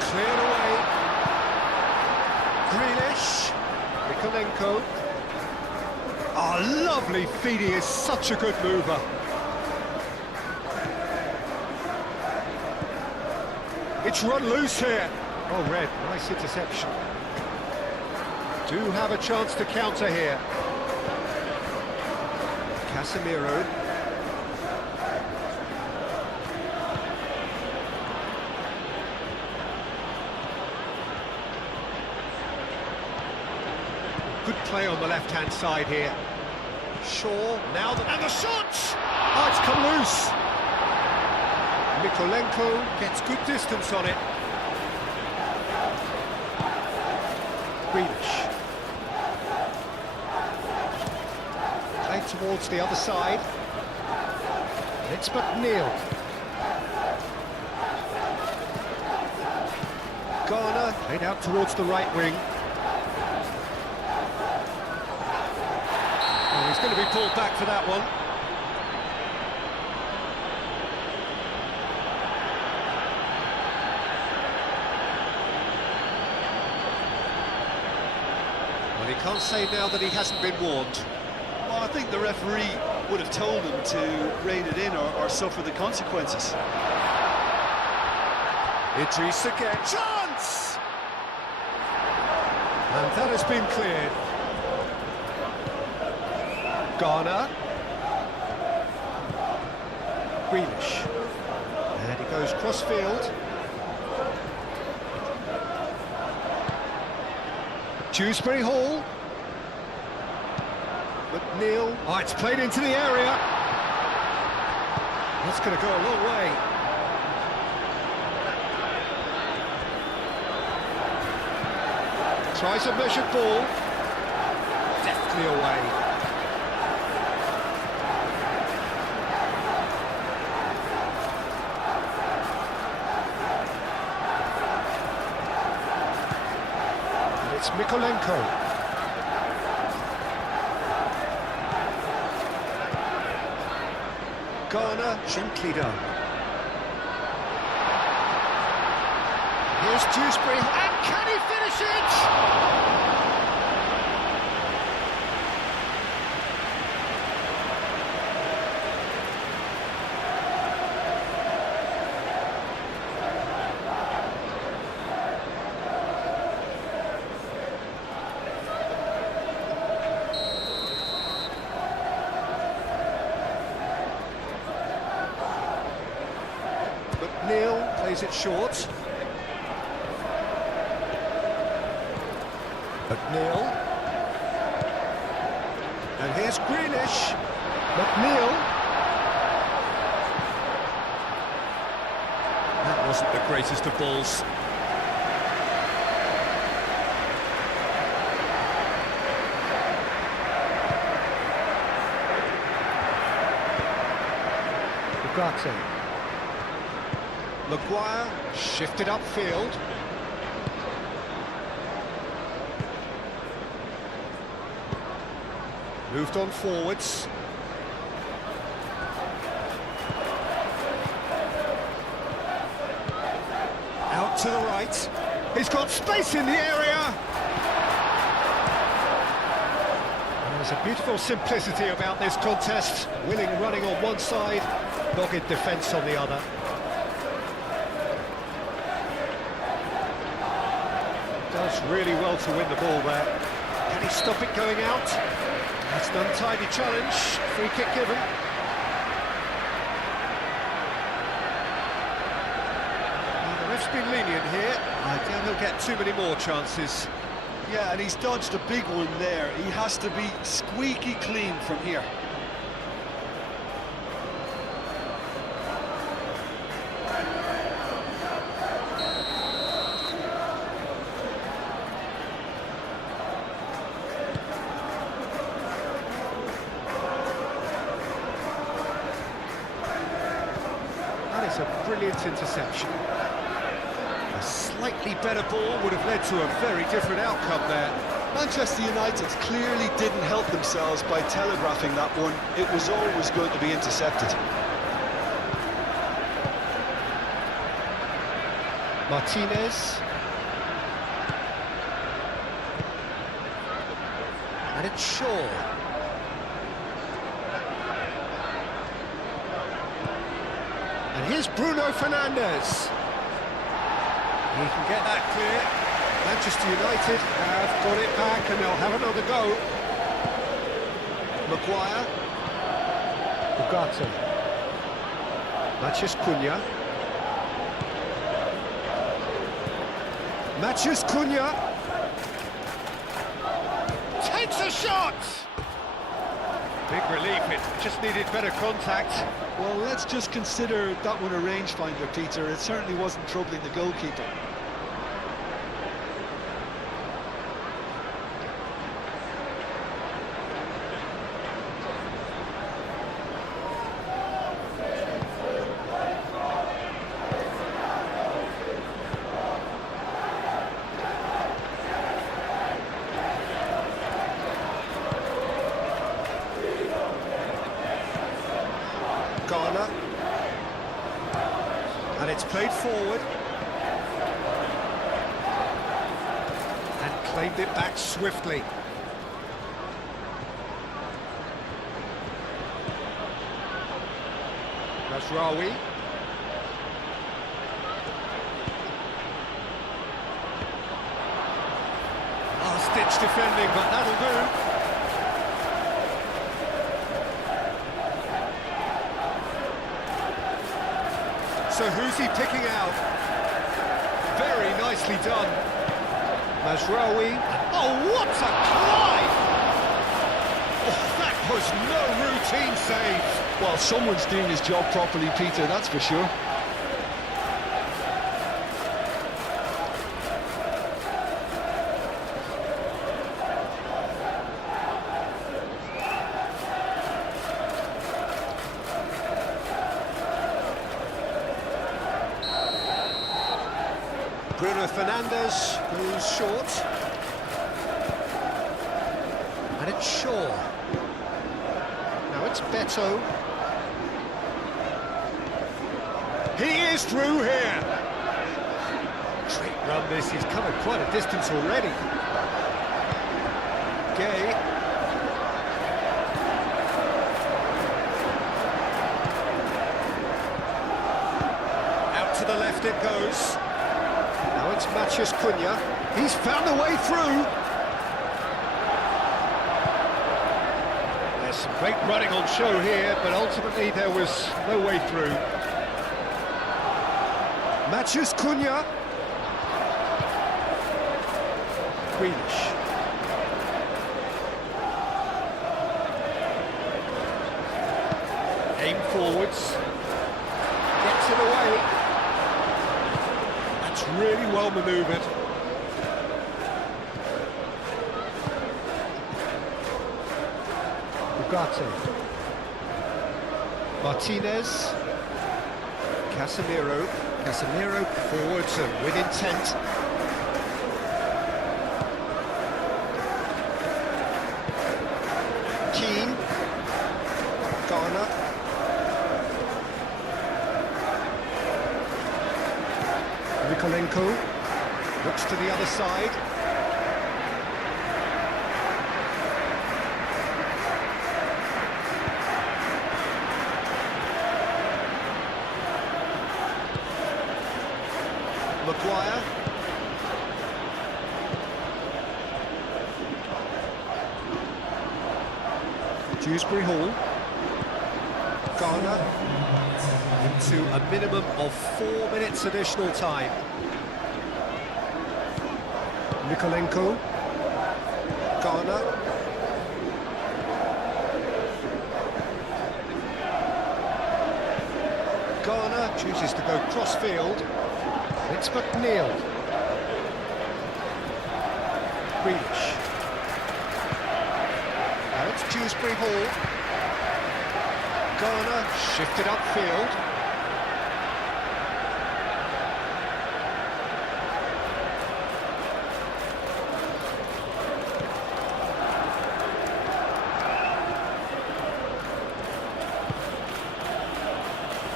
Cleared away. Grealish. Mikolenko. Oh, lovely feed, he is such a good mover. It's run loose here. Oh, Red, nice interception. Do have a chance to counter here. Casemiro. Good play on the left-hand side here. Shaw, now and the shot! Oh, it's come loose. Mikolenko gets good distance on it. Grealish. Played towards the other side. And it's McNeil. Garner played out towards the right wing. Oh, he's going to be pulled back for that one. Well, he can't say now that he hasn't been warned. Well, I think the referee would have told him to rein it in or suffer the consequences. Idris again, chance! And that has been cleared. Garner. Grealish. And he goes cross-field. Dewsbury Hall. McNeil. Oh, it's played into the area. That's going to go a long way. Tries a measured ball. Deftly away. And it's Mikolenko. Garner, gently done. Here's Dewsbury, and can he finish it? McNeil plays it short. McNeil. And here's Grealish. McNeil. That wasn't the greatest of balls. Ugarte. Maguire shifted upfield. Moved on forwards. Out to the right. He's got space in the area. There's a beautiful simplicity about this contest. Willing running on one side, dogged defence on the other. Does really well to win the ball there. Can he stop it going out? That's an untidy challenge. Free kick given. Well, the ref's been lenient here. I doubt he'll get too many more chances. Yeah, and he's dodged a big one there. He has to be squeaky clean from here. That is a brilliant interception. A slightly better ball would have led to a very different outcome there. Manchester United clearly didn't help themselves by telegraphing that one. It was always going to be intercepted. Martinez. And it's Shaw. And here's Bruno Fernandes. He can get that clear. Manchester United have got it back and they'll have another go. Maguire. Ugarte. Matheus Cunha. Matheus Cunha. Takes a shot! Big relief, it just needed better contact. Well, let's just consider that one a rangefinder, Peter. It certainly wasn't troubling the goalkeeper. And it's played forward. And claimed it back swiftly. Mazraoui. Ditch defending, but that'll do. So who's he picking out? Very nicely done. Mazraoui. Oh, what a glide! Oh, that was no routine save. Well, someone's doing his job properly, Peter, that's for sure. Bruno Fernandes goes short. And it's Shaw. Now it's Beto. He is through here. Great run this, he's covered quite a distance already. Gay. Out to the left it goes. Now it's Matheus Cunha. He's found a way through. There's some great running on show here, but ultimately there was no way through. Matheus Cunha. Greenish. Aim forwards. Gets it away. That's really well manoeuvred. Ugarte. Martinez. Casemiro. Casemiro forwards and with intent. Keane. Garner. Nikolenko looks to the other side. Maguire. Dewsbury Hall. Garner into a minimum of 4 minutes additional time. Nikolenko. Garner. Garner chooses to go cross-field. It's McNeil. Greenish. Now it's Dewsbury Hall. Garner shifted upfield.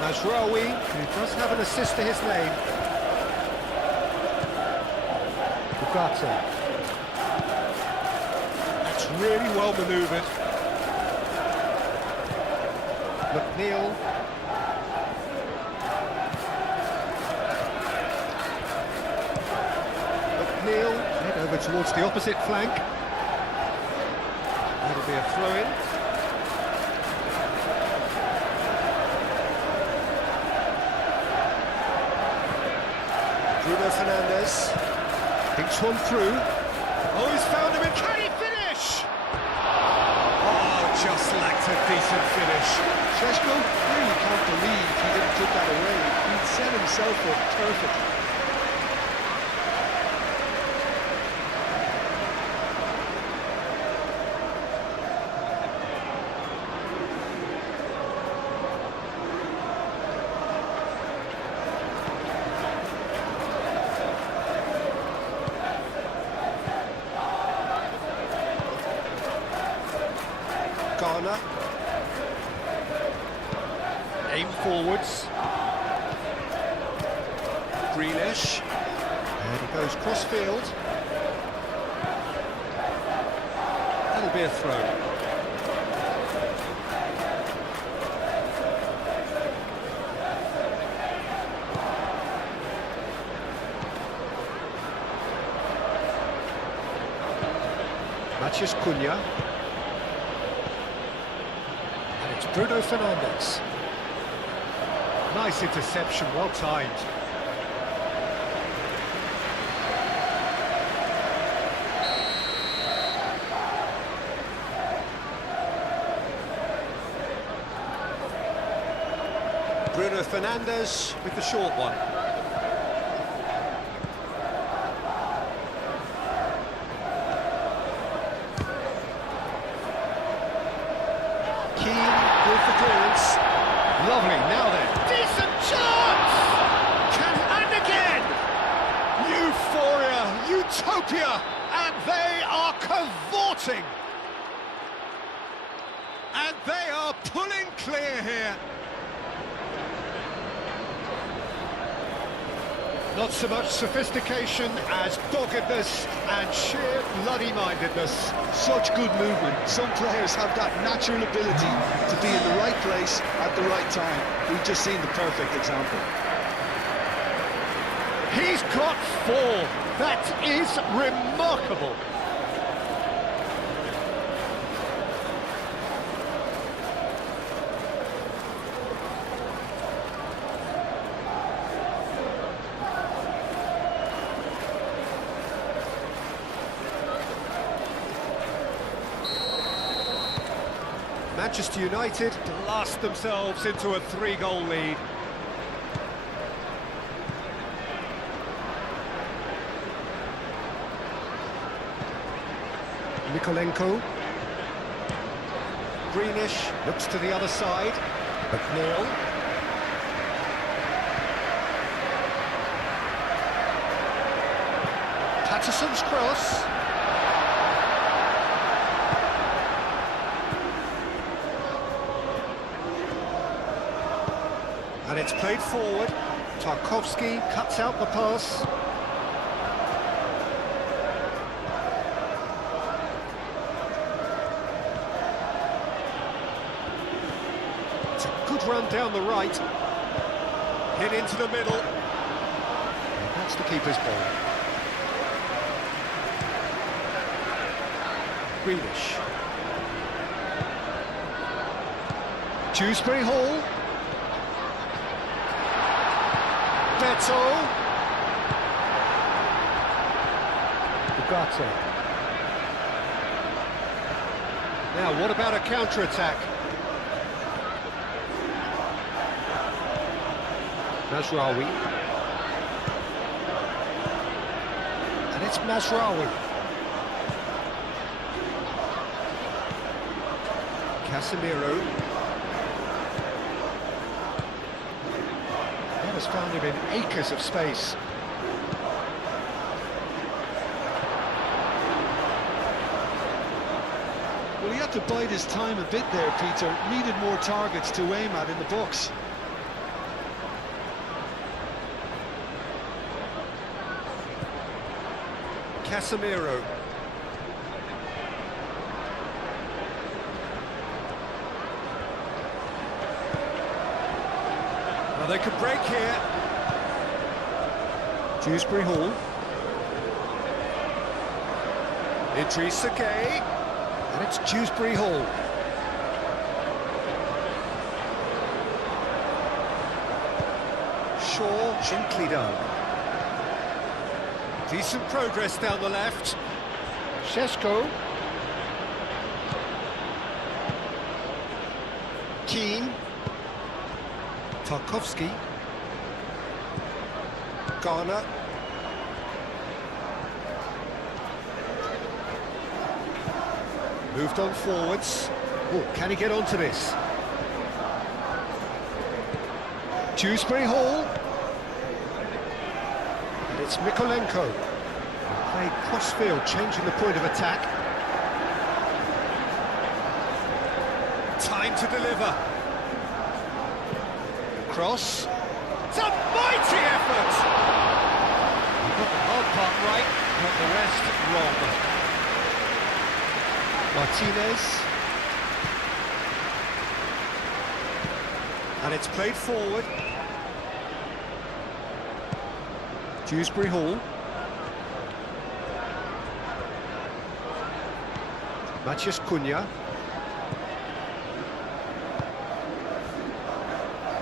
Mazraoui, who does have an assist to his name. Ugarte. That's really well manoeuvred. McNeil. McNeil head over towards the opposite flank. That'll be a throw-in. Bruno Fernandes. Thinks one through. Oh, he's found him, and can he finish? Oh, just lacked a decent finish. Šeško really can't believe he didn't put that away. He'd set himself up perfectly. Garner. Aim forwards. Grealish. And he goes cross-field. That'll be a throw. Matheus Cunha. And it's Bruno Fernandes. Nice interception, well timed. Bruno Fernandes with the short one. Keane with the clearance. Lovely, now then. Decent chance! And again! Euphoria, utopia, and they are cavorting. And they are pulling clear here. Not so much sophistication as doggedness and sheer bloody-mindedness. Such good movement. Some players have that natural ability to be in the right place at the right time. We've just seen the perfect example. He's got 4. That is remarkable. Manchester United Blast themselves into a 3-goal lead. Mikolenko. Greenish looks to the other side. McNeil. Patterson's cross. And it's played forward. Tarkowski cuts out the pass. It's a good run down the right. Hit into the middle. And that's the keeper's ball. Grealish. Dewsbury Hall. Beto. Ugarte. Now, what about a counter-attack? Mazraoui. And it's Mazraoui. Casemiro. Has found him in acres of space. Well, he had to bide his time a bit there, Peter. Needed more targets to aim at in the box. Casemiro. Well, they could break here. Dewsbury Hall. Idrissa Gueye. And it's Dewsbury Hall. Shaw, gently done. Decent progress down the left. Šeško. Keane. Tarkowski. Garner. Moved on forwards. Oh, can he get onto this? Dewsbury Hall. And it's Mikolenko. Played cross-field, changing the point of attack. Time to deliver. Cross. It's a mighty effort! got the hard part right, but the rest wrong. Martinez. And it's played forward. Dewsbury Hall. Matheus Cunha.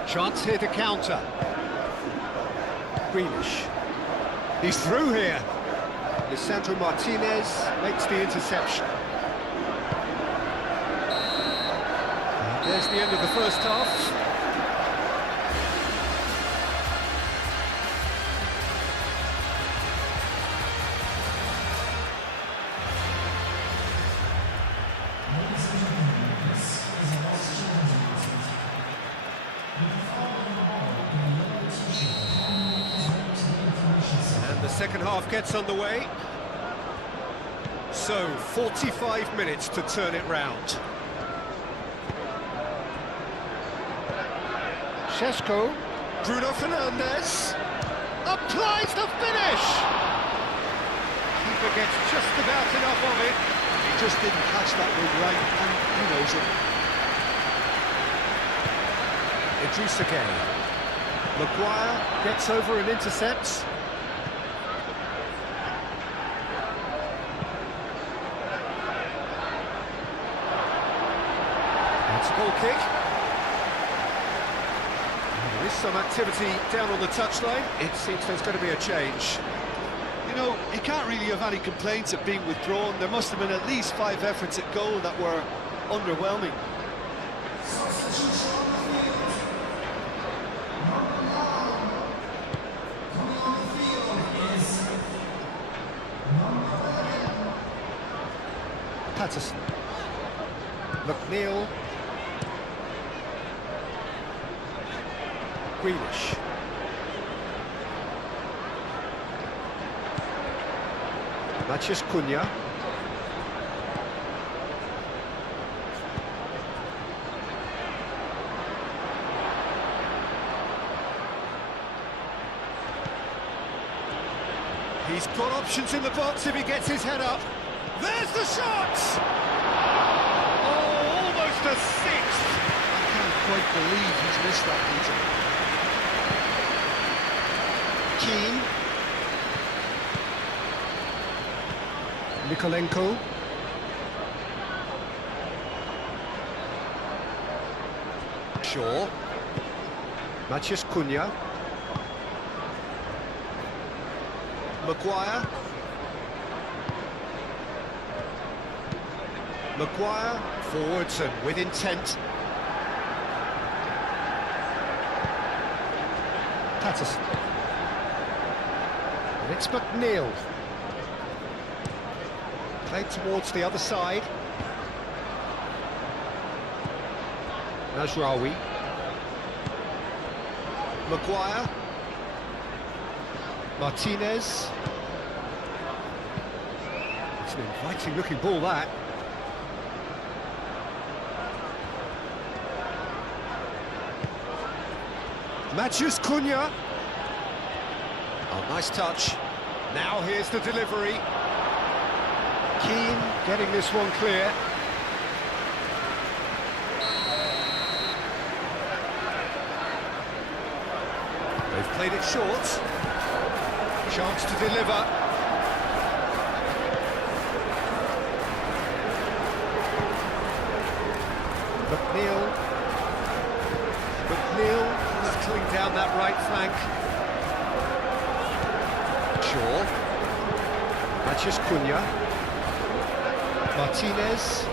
Chance here to counter. Greenish. He's through here. Lisandro Martinez makes the interception. And there's the end of the first half. The second half gets underway. So, 45 minutes to turn it round. Šeško. Bruno Fernandes applies the finish. Keeper gets just about enough of it. He just didn't catch that one right, and he knows it. Idrissa Gueye. Maguire gets over and intercepts. It's a goal kick. There is some activity down on the touchline. It seems there's going to be a change. You know, you can't really have any complaints at being withdrawn. There must have been at least 5 efforts at goal that were underwhelming. Patterson. McNeil. Greenish. Matheus Cunha. He's got options in the box if he gets his head up. There's the shot! Oh, almost a sixth. I can't quite believe he's missed that, Peter. Keane. Nikolenko. Shaw. Matheus Cunha. Maguire. Maguire forwards and with intent. Patterson. And it's McNeil. Played towards the other side. Najraoui. Maguire. Martinez. It's an inviting looking ball, that. Matheus Cunha. Oh, nice touch. Now here's the delivery. Keane getting this one clear. They've played it short. Chance to deliver. McNeil. McNeil rattling down that right flank. Shaw. Matheus Cunha. Martinez.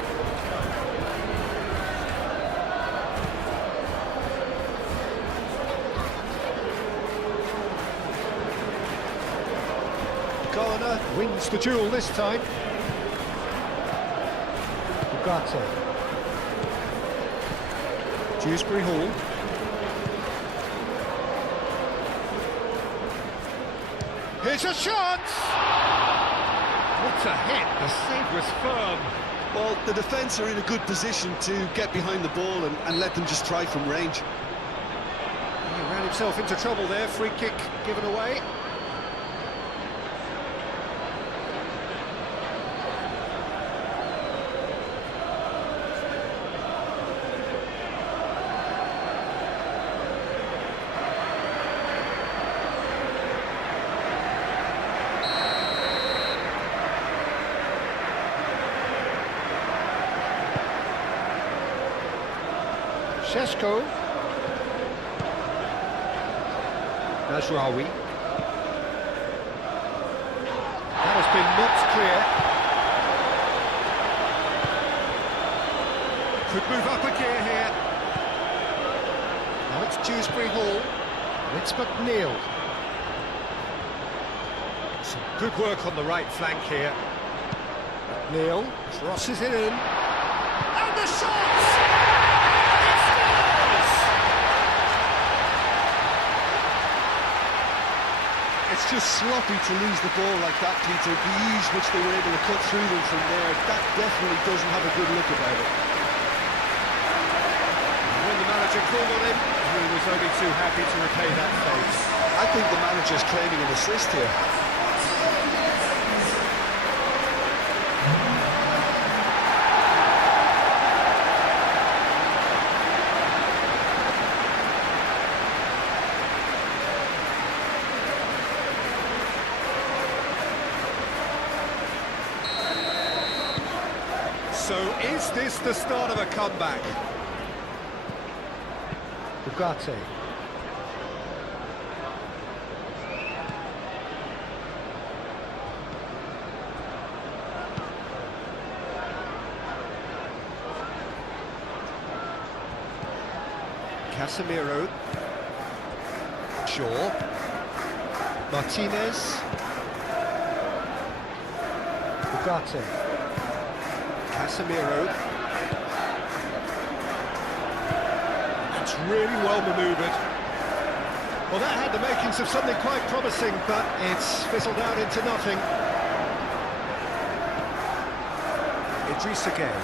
Garner wins the duel this time. Ugarte. Dewsbury Hall. Here's a shot! What a hit, the save was firm. Well, the defence are in a good position to get behind the ball and let them just try from range. He ran himself into trouble there, free kick given away. Šeško. Najraoui. That has been knocked clear. Could move up a gear here. Now it's Dewsbury Hall. And it's McNeil. Some good work on the right flank here. McNeil crosses it in. And the shot! It scores! It's just sloppy to lose the ball like that, Peter. The ease which they were able to cut through them from there, that definitely doesn't have a good look about it. When the manager called on him, he was only too happy to repay that save. I think the manager's claiming an assist here. So is this the start of a comeback? Ugarte. Casemiro. Shaw. Martinez. Ugarte. Casemiro. That's really well manoeuvred. Well, that had the makings of something quite promising, but it's fizzled out into nothing. Idrissa Gueye.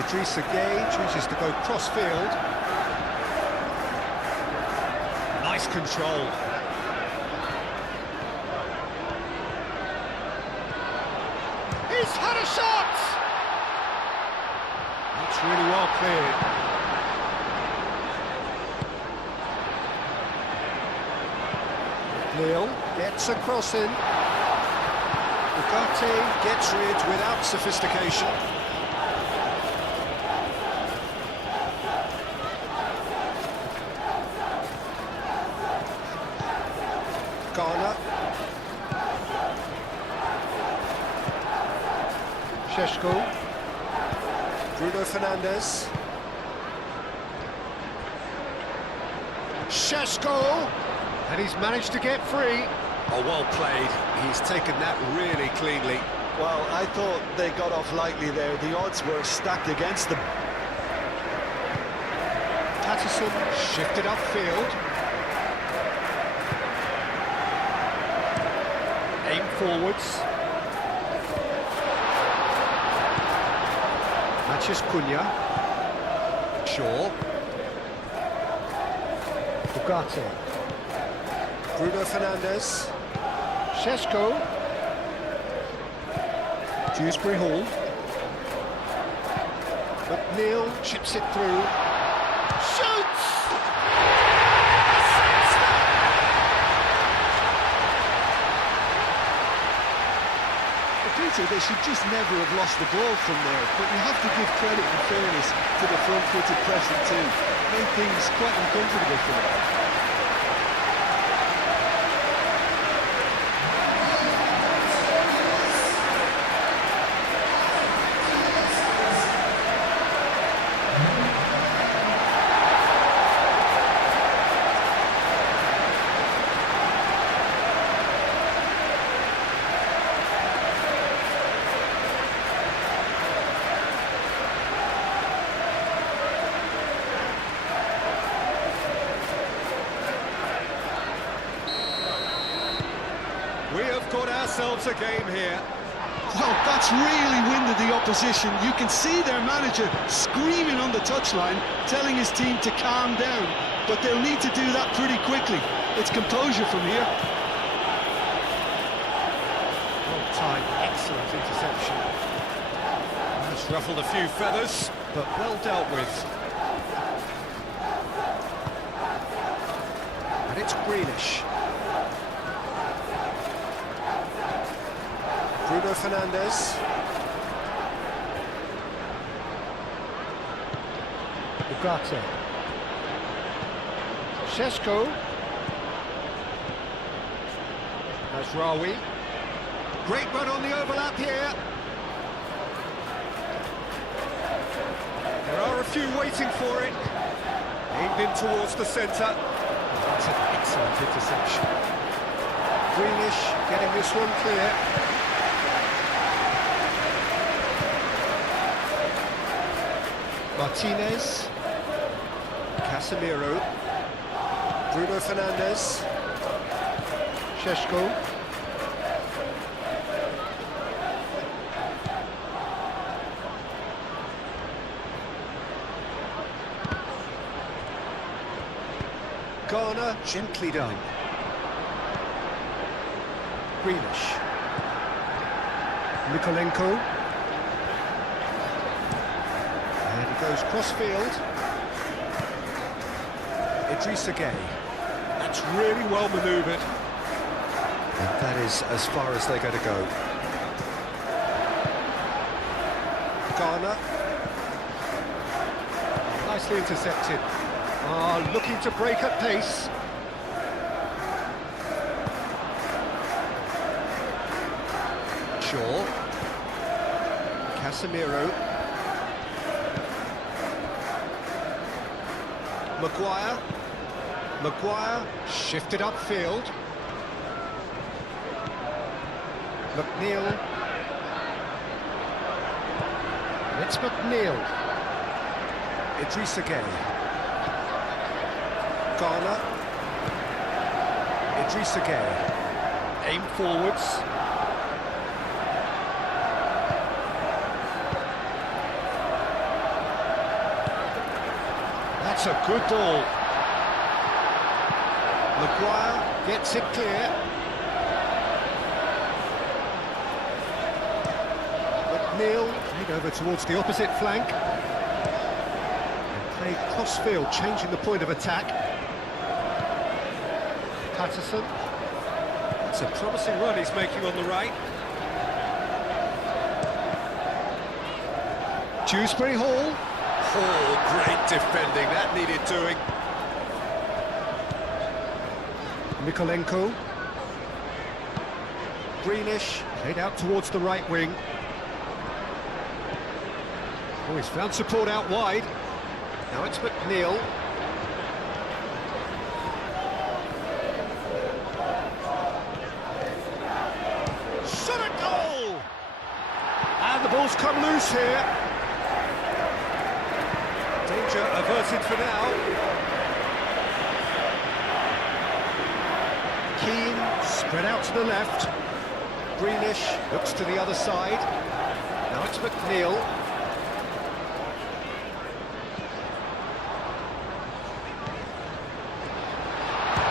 Idrissa Gueye chooses to go cross-field. Nice control. He's had a shot! That's really well cleared. Neil gets a cross in. Ugarte gets rid without sophistication. Ghana. Šeško. Bruno Fernandes. Šeško! And he's managed to get free. Oh, well played. He's taken that really cleanly. Well, I thought they got off lightly there. The odds were stacked against them. Patterson shifted upfield. Aim forwards. Mathias Cunha. Shaw. Ugarte. Bruno Fernandes. Šeško. Dewsbury Hall. McNeil chips it through. Shoots! Peter, they should just never have lost the ball from there, but you have to give credit and fairness to the front-footed pressing too. Made things quite uncomfortable for them. We have got ourselves a game here. Well, that's really winded the opposition. You can see their manager screaming on the touchline, telling his team to calm down, but they'll need to do that pretty quickly. It's composure from here. Well timed, excellent interception. It's ruffled a few feathers, but well dealt with. And it's Grealish. Bruno Fernandes. Ugarte. Šeško. Mazraoui. Great run on the overlap here. There are a few waiting for it. Aimed in towards the centre. That's an excellent interception. Greenish getting this one clear. Martinez. Casemiro. Bruno Fernandes. Šeško. Garner, gently done. Greenish. Mikolenko. And he goes cross-field. Idrissa Gueye. That's really well manoeuvred. And that is as far as they're going to go. Garner. Nicely intercepted. Looking to break at pace. Shaw. Casemiro. Maguire. Maguire shifted upfield. McNeil. And it's McNeil. Idrissa Gueye. Garner. Idrissa Gueye. Aim forwards. That's a good ball. Maguire gets it clear. McNeil played over towards the opposite flank. And played cross-field, changing the point of attack. Patterson. It's a promising run he's making on the right. Dewsbury Hall. Oh, great defending, that needed doing. Mikolenko. Greenish, played out towards the right wing. Oh, he's found support out wide. Now it's McNeil. Shot a goal! And the ball's come loose here. Danger averted for now. Keane spread out to the left. Greenish looks to the other side. Now it's McNeil.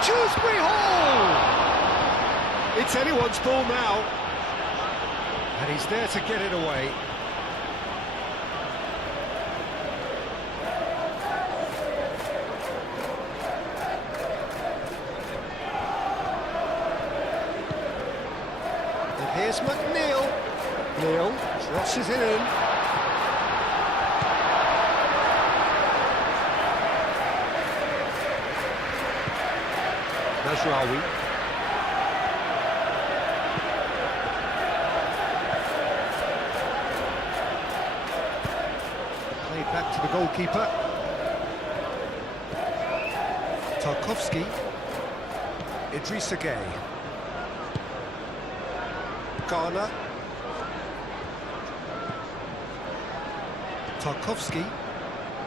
Dewsbury Hall! It's anyone's ball now. And he's there to get it away. Here's McNeil. Neil crosses it in. Mazraoui. Played back to the goalkeeper. Tarkowski. Idrissa Gueye. Garner. Tarkowski.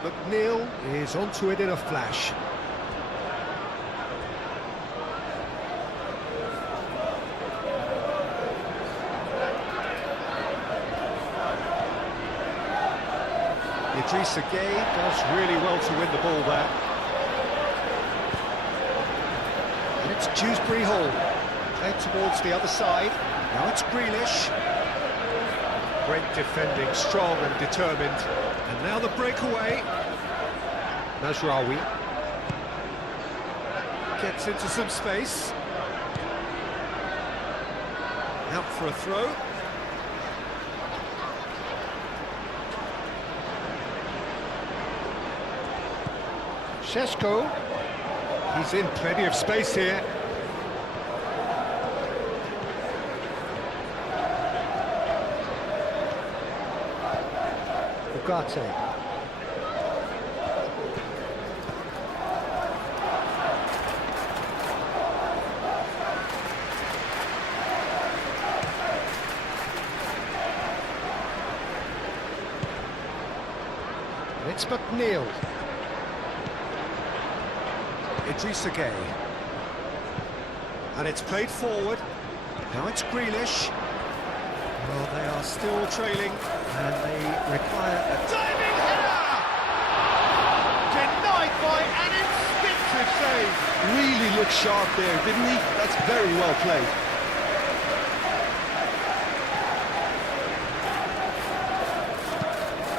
McNeil is onto it in a flash. Idrissa Gueye does really well to win the ball there. And it's Dewsbury Hall. Played towards the other side. Now it's Grealish. Great defending, strong and determined. And now the breakaway. Mazraoui gets into some space. Out for a throw. Šeško. He's in plenty of space here. Ugarte. It's McNeil. Idrissa Gueye. And it's played forward. Now it's Grealish. Well, they are still trailing, and they require a diving header! Denied by an instinctive save. Really looked sharp there, didn't he? That's very well played.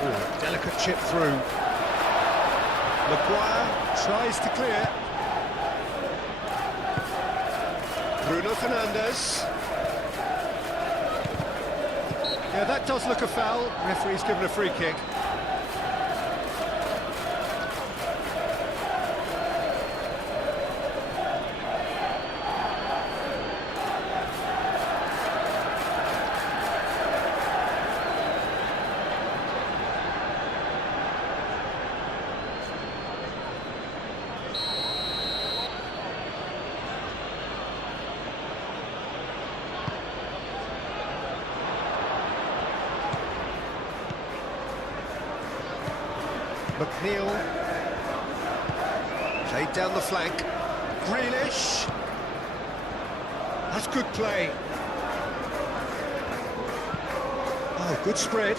Ooh, delicate chip through. Maguire tries to clear. Bruno Fernandes. Yeah, that does look a foul. Referee's given a free kick. McNeil, played down the flank. Grealish, that's good play. Oh, good spread.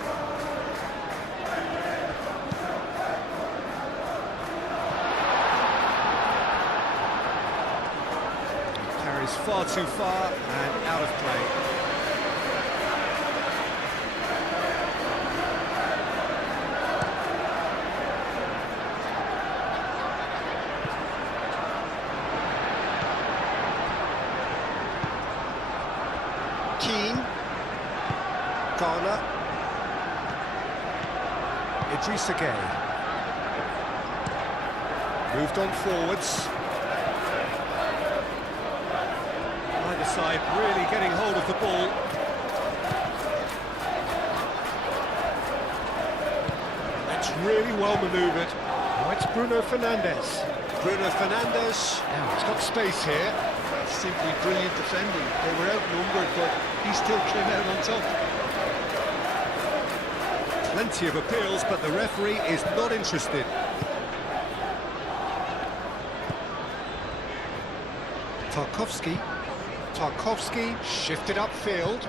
Carries far too far and out of play. Garner, Idrissa Gueye, moved on forwards. Either side really getting hold of the ball. That's really well manoeuvred. Now it's Bruno Fernandes. Bruno Fernandes, now he's got space here. Simply brilliant defending. They were outnumbered, but he still came out on top. Plenty of appeals, but the referee is not interested. Tarkowski shifted upfield.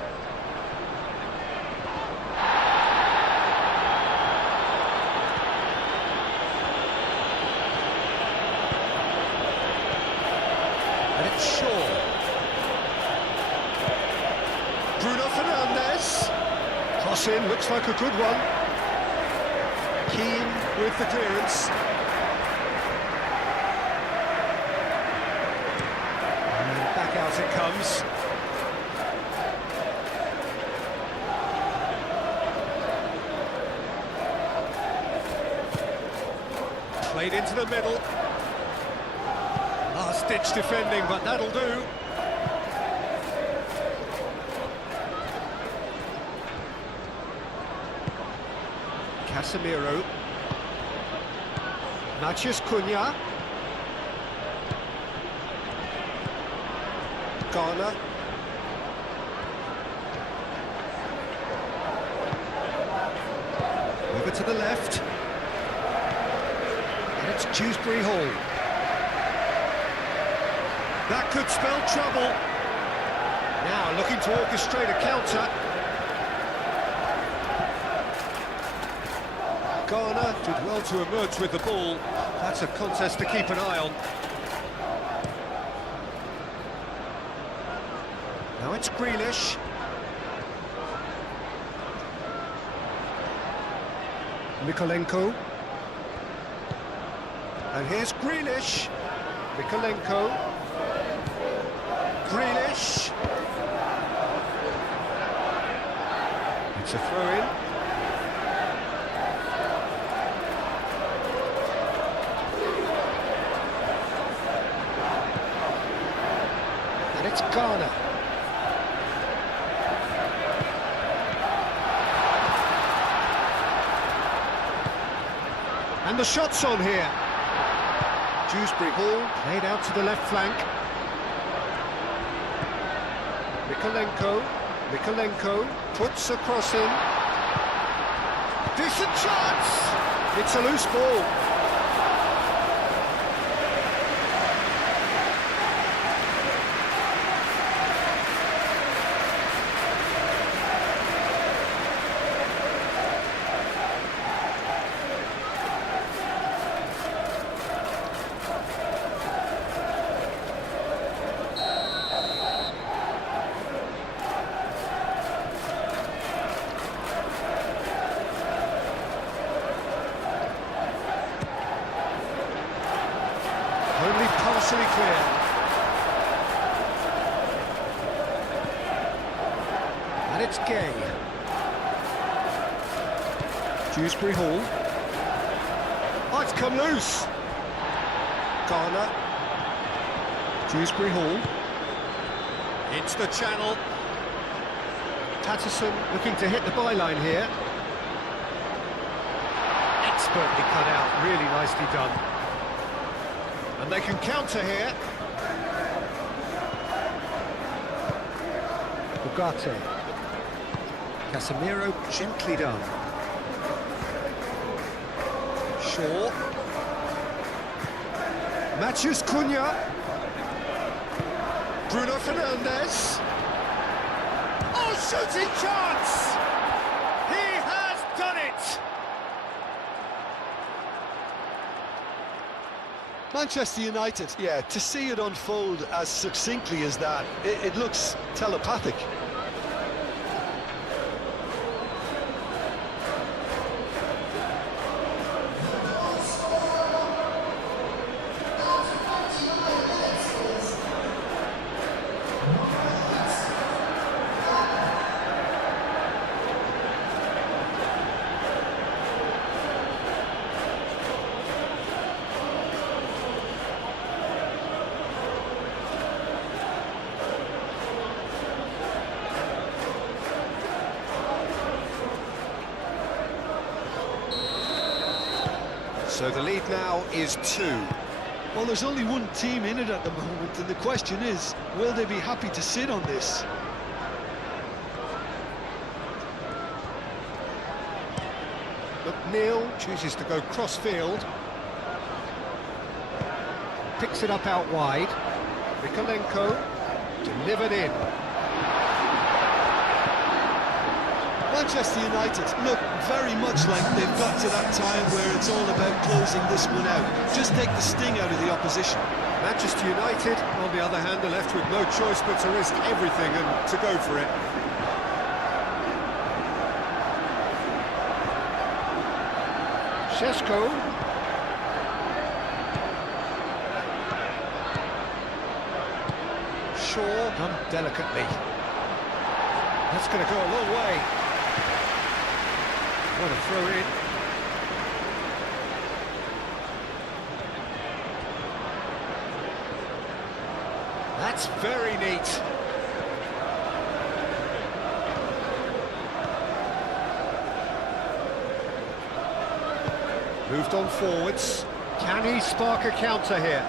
And it's Shaw. Bruno Fernandes. Cross in, looks like a good one. Keane with the clearance. And back out it comes. Played into the middle. Last-ditch defending, but that'll do. Casemiro. Matheus Cunha. Garner. Over to the left. And it's Dewsbury Hall. That could spell trouble. Now looking to orchestrate a counter. Garner did well to emerge with the ball. That's a contest to keep an eye on. Now it's Grealish. Mikolenko. And here's Grealish. Mikolenko. Grealish. It's a throw-in. And it's Ghana. And the shot's on here. Dewsbury Hall played out to the left flank. Mikolenko puts a cross in. Decent chance! It's a loose ball. Only partially clear. And it's Gay. Dewsbury Hall. Oh, it's come loose. Garner. Dewsbury Hall. It's the channel. Patterson looking to hit the byline here. Expertly cut out, really nicely done. And they can counter here. Ugarte. Casemiro, gently done. Shaw. Matheus Cunha. Bruno Fernandes. Oh, shooting chance! He has done it! Manchester United, yeah, to see it unfold as succinctly as that, it looks telepathic. So the lead now is 2. Well, there's only one team in it at the moment, and the question is, will they be happy to sit on this? McNeil chooses to go cross-field. Picks it up out wide. Mikolenko delivered in. Manchester United look very much like they've got to that time where it's all about closing this one out. Just take the sting out of the opposition. Manchester United, on the other hand, are left with no choice but to risk everything and to go for it. Šeško. Shaw done delicately. That's going to go a long way. What a throw in. That's very neat. Moved on forwards. Can he spark a counter here?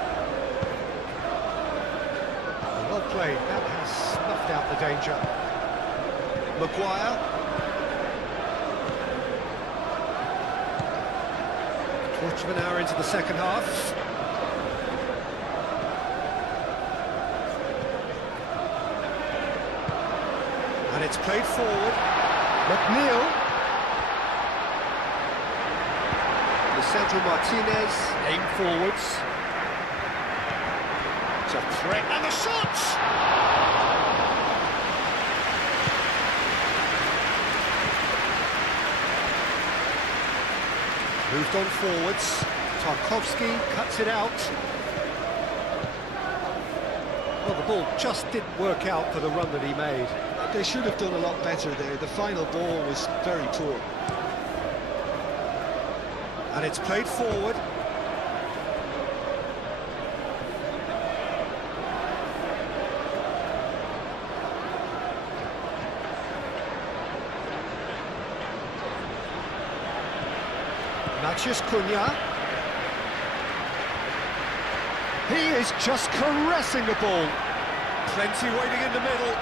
Well played. That has snuffed out the danger. Maguire. Quarter of an hour into the second half. And it's played forward. McNeil. Lisandro Martinez, aim forwards. It's a threat, and the shot! Moved on forwards. Tarkowski cuts it out. Well, the ball just didn't work out for the run that he made. They should have done a lot better there. The final ball was very poor. And it's played forward. Mathias Cunha. He is just caressing the ball. Plenty waiting in the middle.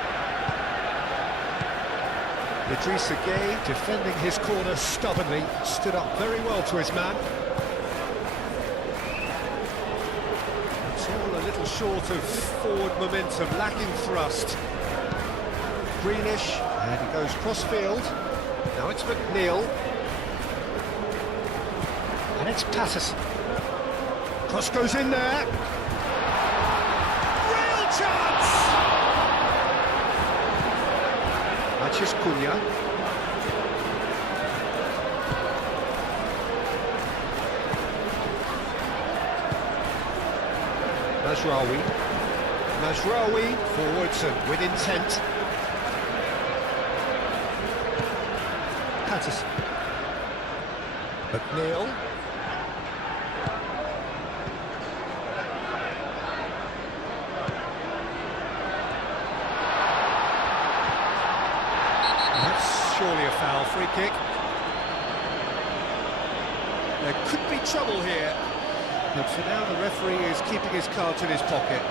Idrissa Gueye defending his corner stubbornly, stood up very well to his man. It's all a little short of forward momentum, lacking thrust. Greenish, and he goes cross-field. Now it's McNeil. And it's Patterson. Cross goes in there. Real chance! Mathias Cunha. Mazraoui forwards and with intent. Patterson. McNeil. That's surely a foul. Free kick. There could be trouble here, but for now the referee is keeping his cards in his pocket.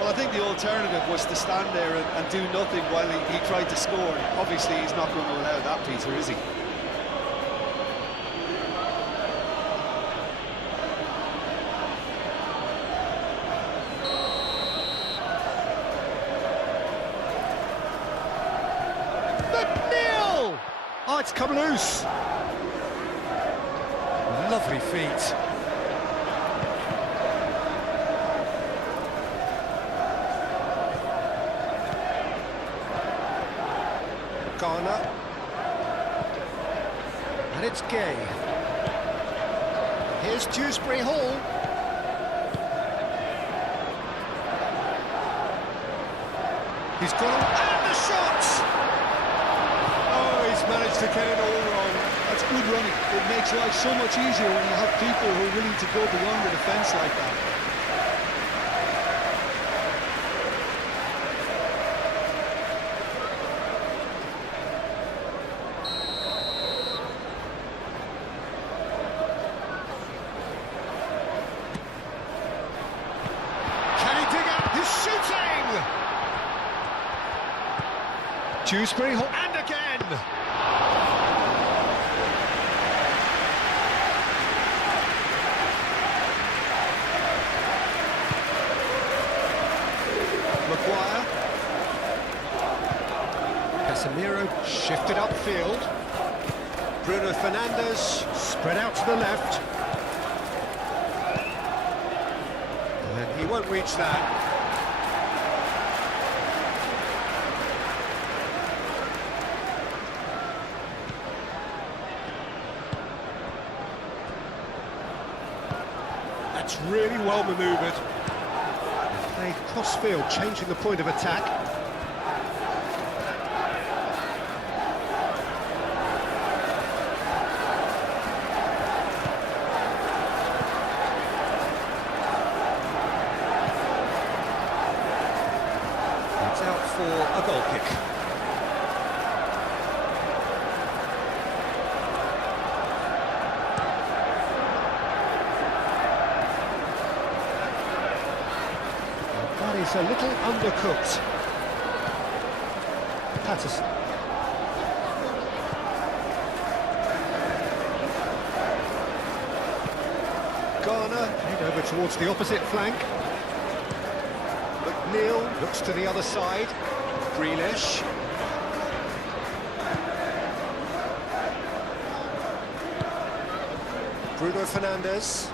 Well, I think the alternative was to stand there and do nothing while he tried to score. Obviously, he's not going to allow that, Peter, is he? McNeil! Oh, it's come loose. Lovely feet. Garner. And it's Gueye. Here's Dewsbury Hall. He's got him, and the shot! Oh, he's managed to get it all wrong. That's good running. It makes life so much easier when you have people who are willing to go beyond the defence like that. Dewsbury Hall, and again! Maguire. Casemiro shifted upfield. Bruno Fernandes spread out to the left. And he won't reach that. That's really well manoeuvred. Played cross-field, changing the point of attack. It's out for a goal kick. That is a little undercooked. Patterson. Garner, head over towards the opposite flank. McNeil looks to the other side. Grealish. Bruno Fernandes.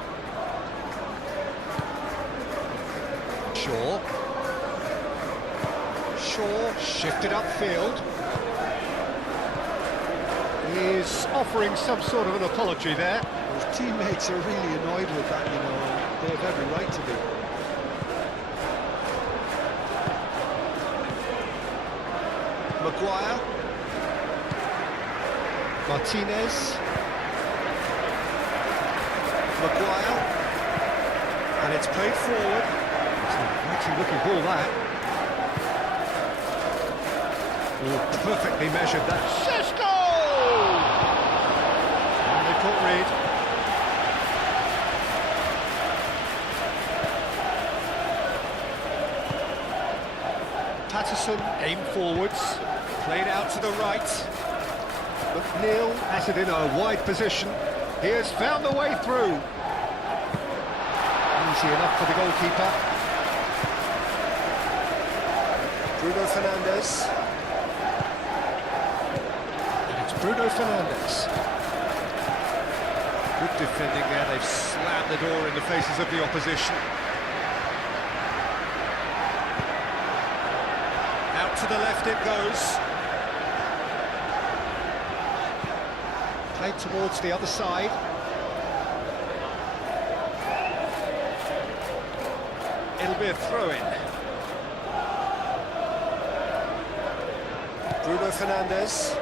Shaw shifted upfield. He's offering some sort of an apology there. His teammates are really annoyed with that, you know, they have every right to be. Maguire. Martinez. Maguire. And it's played forward. It's an inviting looking ball, that. Oh, perfectly measured that. Cisco! And they caught Reed. Patterson aimed forwards, played out to the right. McNeil has it in a wide position. He has found the way through. Easy enough for the goalkeeper. Bruno Fernandes. And it's Bruno Fernandes. Good defending there, they've slammed the door in the faces of the opposition. Out to the left it goes. Played towards the other side. It'll be a throw-in. Bruno Fernandes.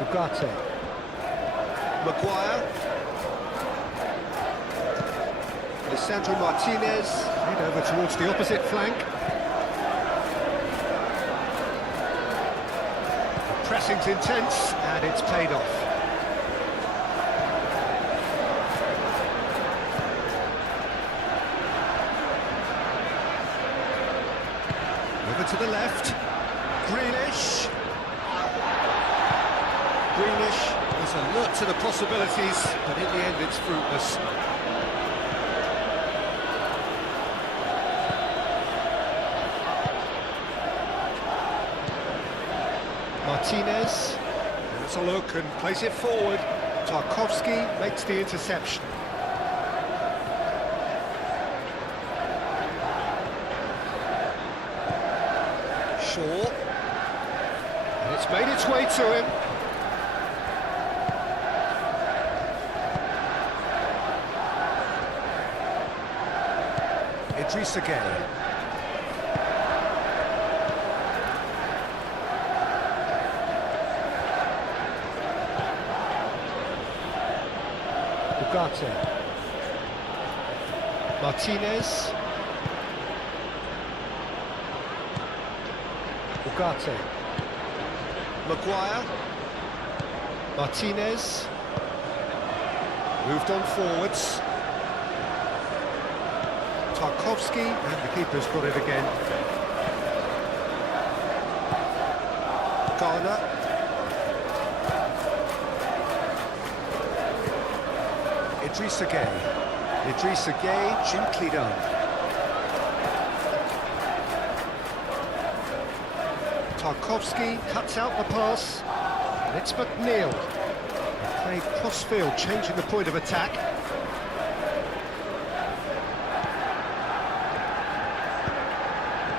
Ugarte. Maguire. Lisandro Martinez. Head over towards the opposite flank. The pressing's intense, and it's paid off. Over to the left. Grealish. Grealish is alert to the possibilities, but in the end it's fruitless. Martinez has a look and plays it forward. Tarkowski makes the interception. Shaw. And it's made its way to him. Idrissa Gueye. Ugarte. Martinez. Ugarte. Maguire. Martinez. Moved on forwards. Tarkowski, and the keeper's got it again. Garner. Idrissa Gueye. Idrissa Gueye, gently done. Tarkowski cuts out the pass, and it's McNeil. Played cross-field, changing the point of attack.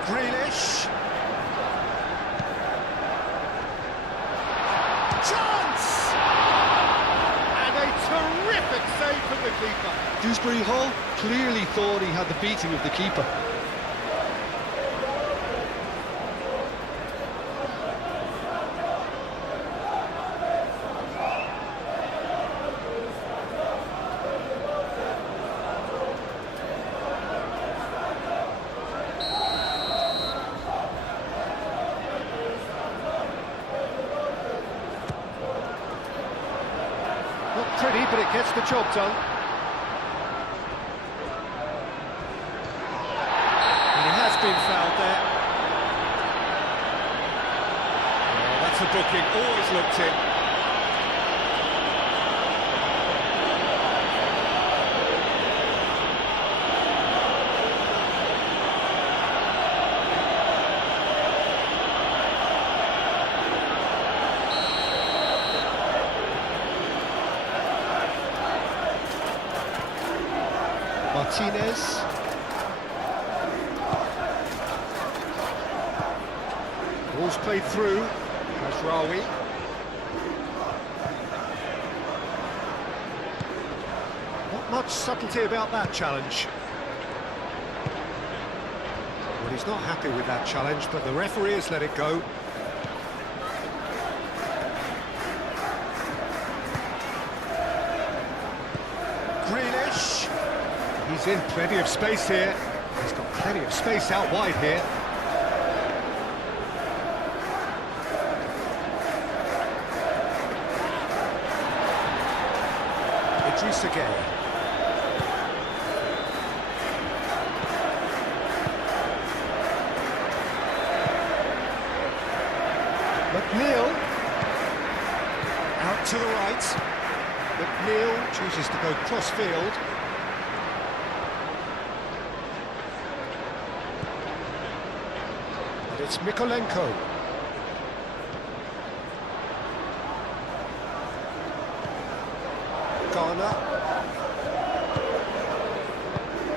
Grealish. Chance! And a terrific save from the keeper. Dewsbury Hall clearly thought he had the beating of the keeper. Not pretty, but it gets the job done. And he has been fouled there. Oh, that's a booking, always looked in. Martinez. Ball's played through. Rawi. Not much subtlety about that challenge. Well, he's not happy with that challenge, but the referee has let it go. Grealish. He's in plenty of space here. He's got plenty of space out wide here. Idrissa Gueye. to the right. McNeil chooses to go cross-field. And it's Mikolenko.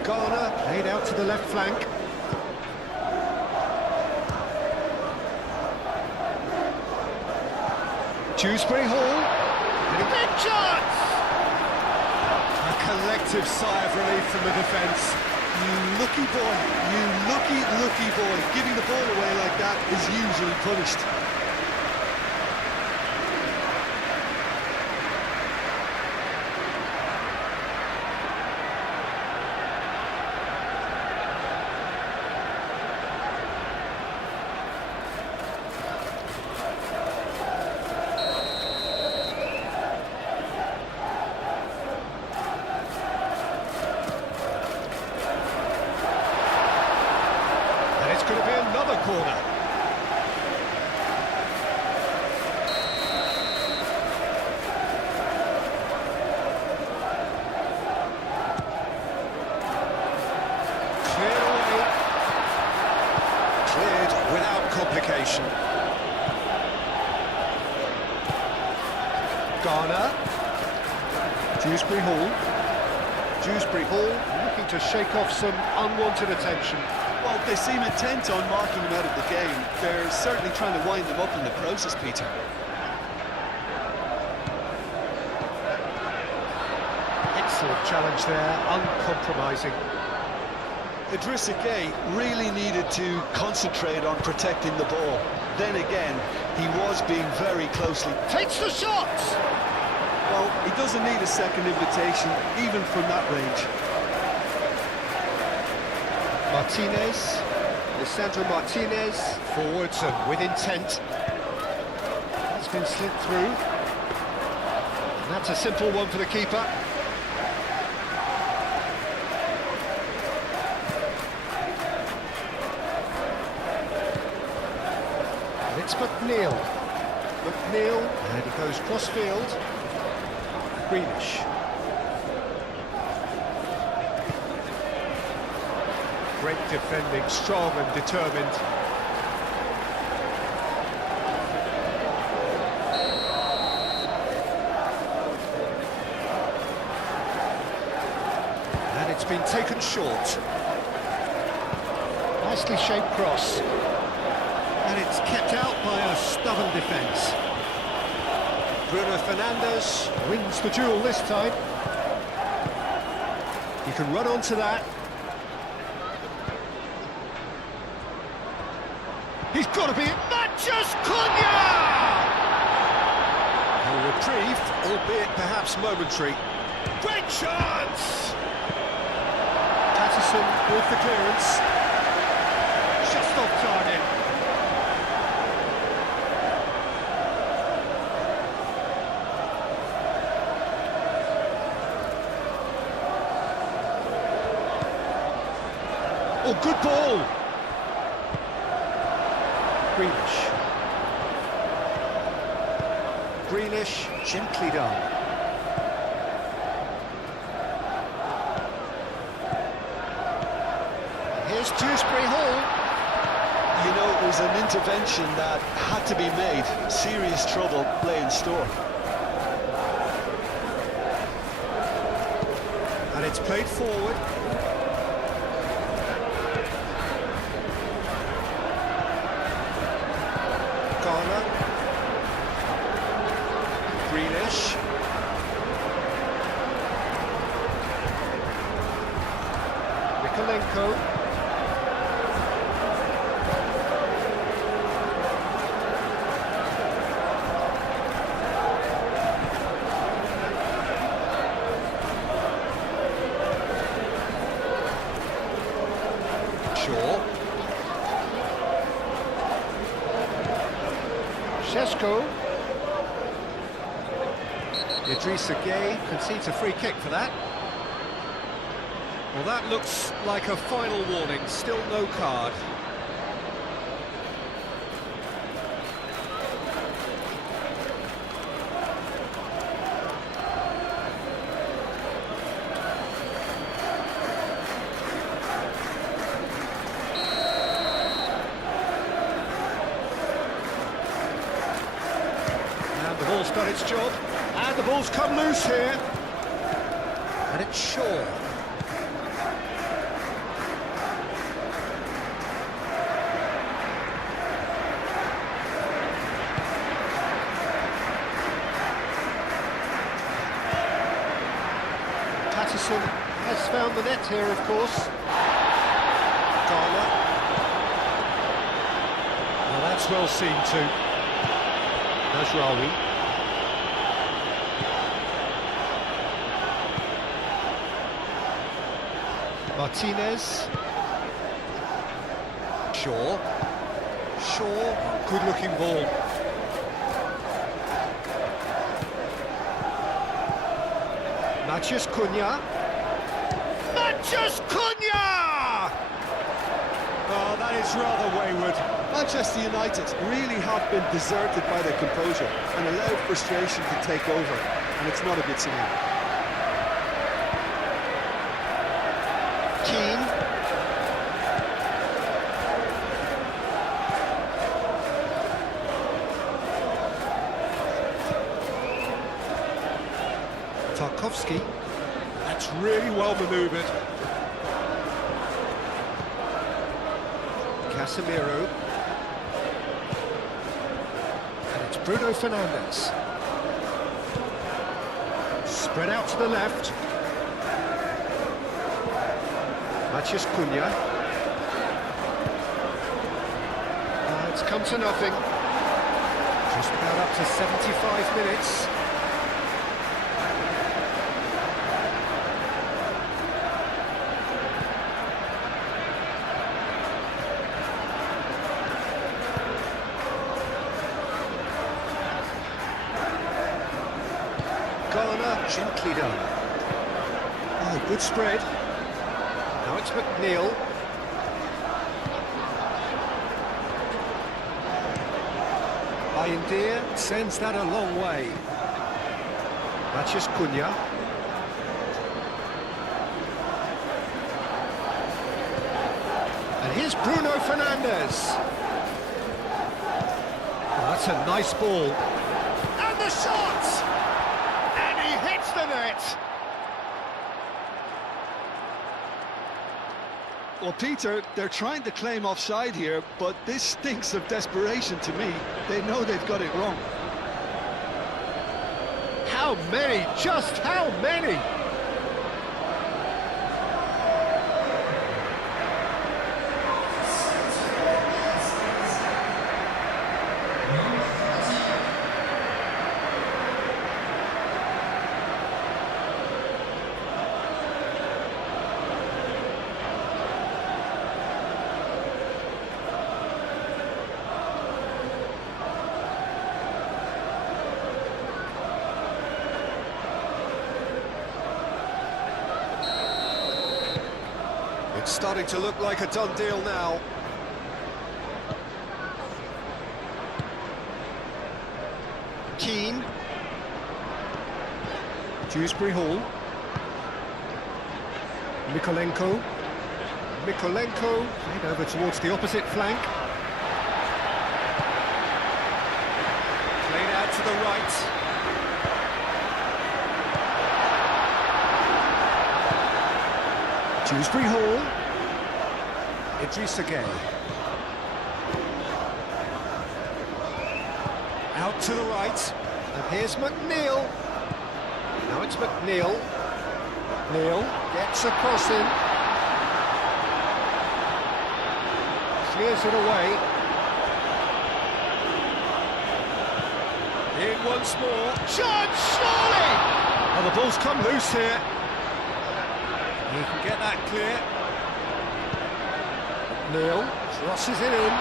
Garner laid out to the left flank. Dewsbury Hall. And a big chance! A collective sigh of relief from the defence. You lucky boy, you lucky boy. Giving the ball away like that is usually punished. Going to be another corner. Cleared away. Cleared without complication. Garner. Dewsbury Hall. Dewsbury Hall looking to shake off some unwanted attention. Well, they seem intent on marking him out of the game. They're certainly trying to wind him up in the process, Peter. Excellent challenge there, uncompromising. Idrissa Gueye really needed to concentrate on protecting the ball. Then again, he was being very closely... Takes the shot! Well, he doesn't need a second invitation, even from that range. Martinez, Lisandro Martinez, forwards and with intent. That's been slipped through. And that's a simple one for the keeper. And it's McNeil. McNeil, and he goes cross-field. Greenish. Great defending, strong and determined. And it's been taken short. Nicely shaped cross. And it's kept out by a stubborn defence. Bruno Fernandes wins the duel this time. He can run onto that. He's got to be Matches Cunha! A reprieve, albeit perhaps momentary. Great chance! Patterson with the clearance. Just off target. Oh, good ball! Grealish, gently done. Here's Dewsbury Hall. You know, it was an intervention that had to be made. Serious trouble lay in store. And it's played forward. Garner. Grealish. Mikolenko. Šeško. Idrissa Gueye concedes a free kick for that. Well, that looks like a final warning, still no card. It's done its job. And the ball's come loose here. And it's Shaw. Patterson has found the net here, of course. Garner. Well, that's well seen too. Nasraoui. Martinez. Shaw. Good looking ball. Matheus Cunha. Matheus Cunha! Oh, that is rather wayward. Manchester United really have been deserted by their composure and allowed frustration to take over, and it's not a good sign. Keane. Tarkowski. That's really well manoeuvred. Casemiro. And it's Bruno Fernandes. Spread out to the left. Matheus Cunha. It's come to nothing. Just about up to 75 minutes. Garner, gently done. Oh, good spread. Now it's McNeil. Bayindir sends that a long way. Matheus Cunha. And here's Bruno Fernandes. Oh, that's a nice ball. And the shot! And he hits the net! Well, Peter, they're trying to claim offside here, but this stinks of desperation to me. They know they've got it wrong. How many? Just how many? It's starting to look like a done deal now. Keane. Dewsbury Hall. Mikolenko. Played over towards the opposite flank. Played out to the right. Dewsbury Hall. Idrissa Gueye. Out to the right. And here's McNeil. Now it's McNeil. Neil gets a cross in. Clears it away. In once more. Judge, surely! Oh, the ball's come loose here. He can get that clear. Neil crosses it in.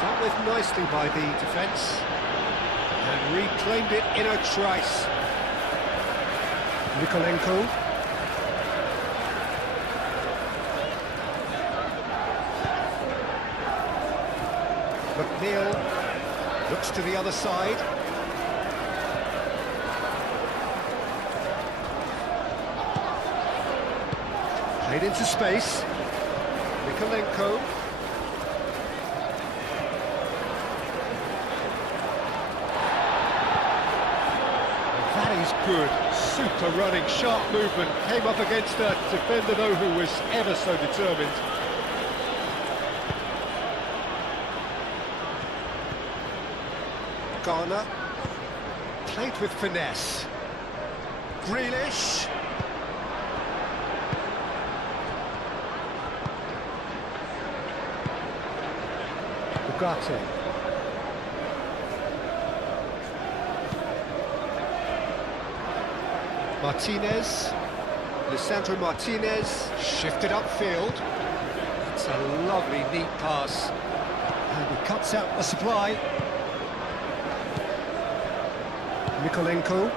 Dealt with nicely by the defence. And reclaimed it in a trice. Mikolenko. McNeil looks to the other side. Played into space. Mikolenko. Good, super running, sharp movement, came up against a defender though who was ever so determined. Garner, played with finesse. Grealish. Ugarte. Martinez. Lisandro Martinez. Shifted upfield. It's a lovely, neat pass. And he cuts out the supply. Mikolenko.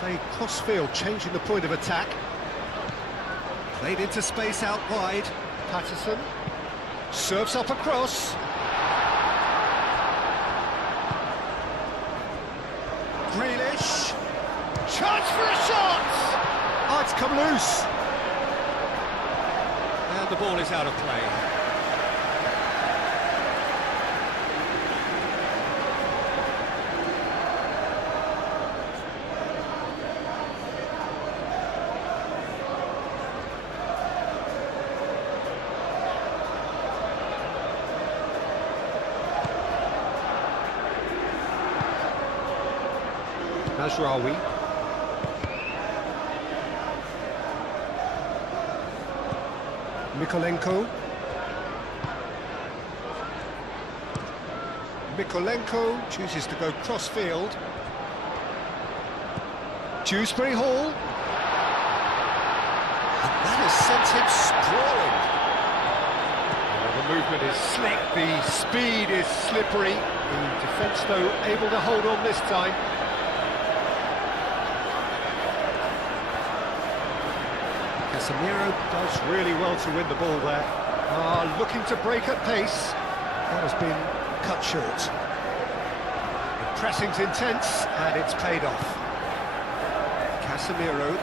Played cross-field, changing the point of attack. Played into space out wide. Patterson serves up across. Grealish. Chance for a shot! Oh, it's come loose. And the ball is out of play. Mazraoui. Mikolenko. Mikolenko chooses to go cross-field. Dewsbury Hall. And that has sent him sprawling. The movement is slick, the speed is slippery. The defence, though, able to hold on this time. Casemiro does really well to win the ball there. Looking to break at pace. That has been cut short. The pressing's intense, and it's paid off. Casemiro.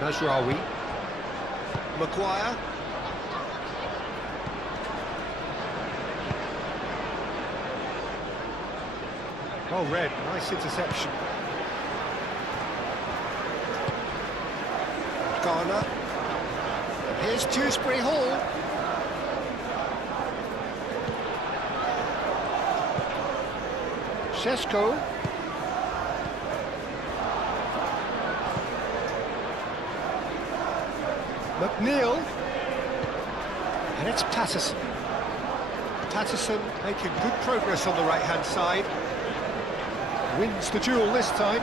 Mazraoui. Maguire. Oh, Red, nice interception. Garner. Here's Dewsbury Hall. Šeško. McNeil. And it's Patterson. Patterson making good progress on the right-hand side. Wins the duel this time.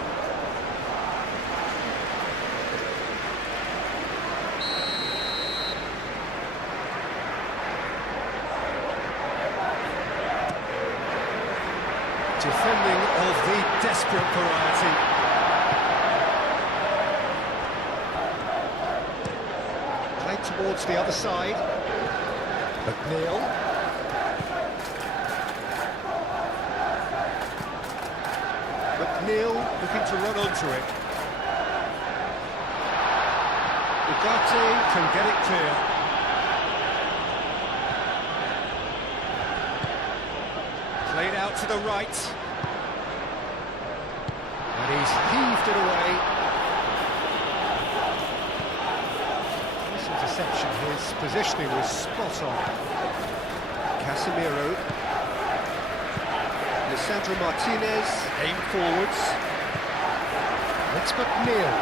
Defending of the desperate variety. Played towards the other side. McNeil. McNeil looking to run onto it. Ugarte can get it clear. Played out to the right. And he's heaved it away. This interception, his positioning was spot on. Casemiro. Lisandro Martinez. Aim forwards. It's McNeil.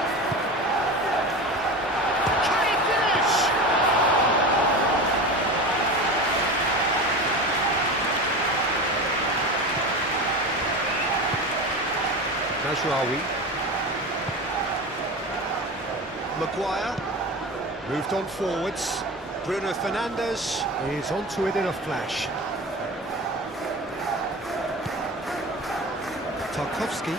Can he finish? Mazraoui. Maguire. Moved on forwards. Bruno Fernandes Is onto it in a flash. Tarkowski.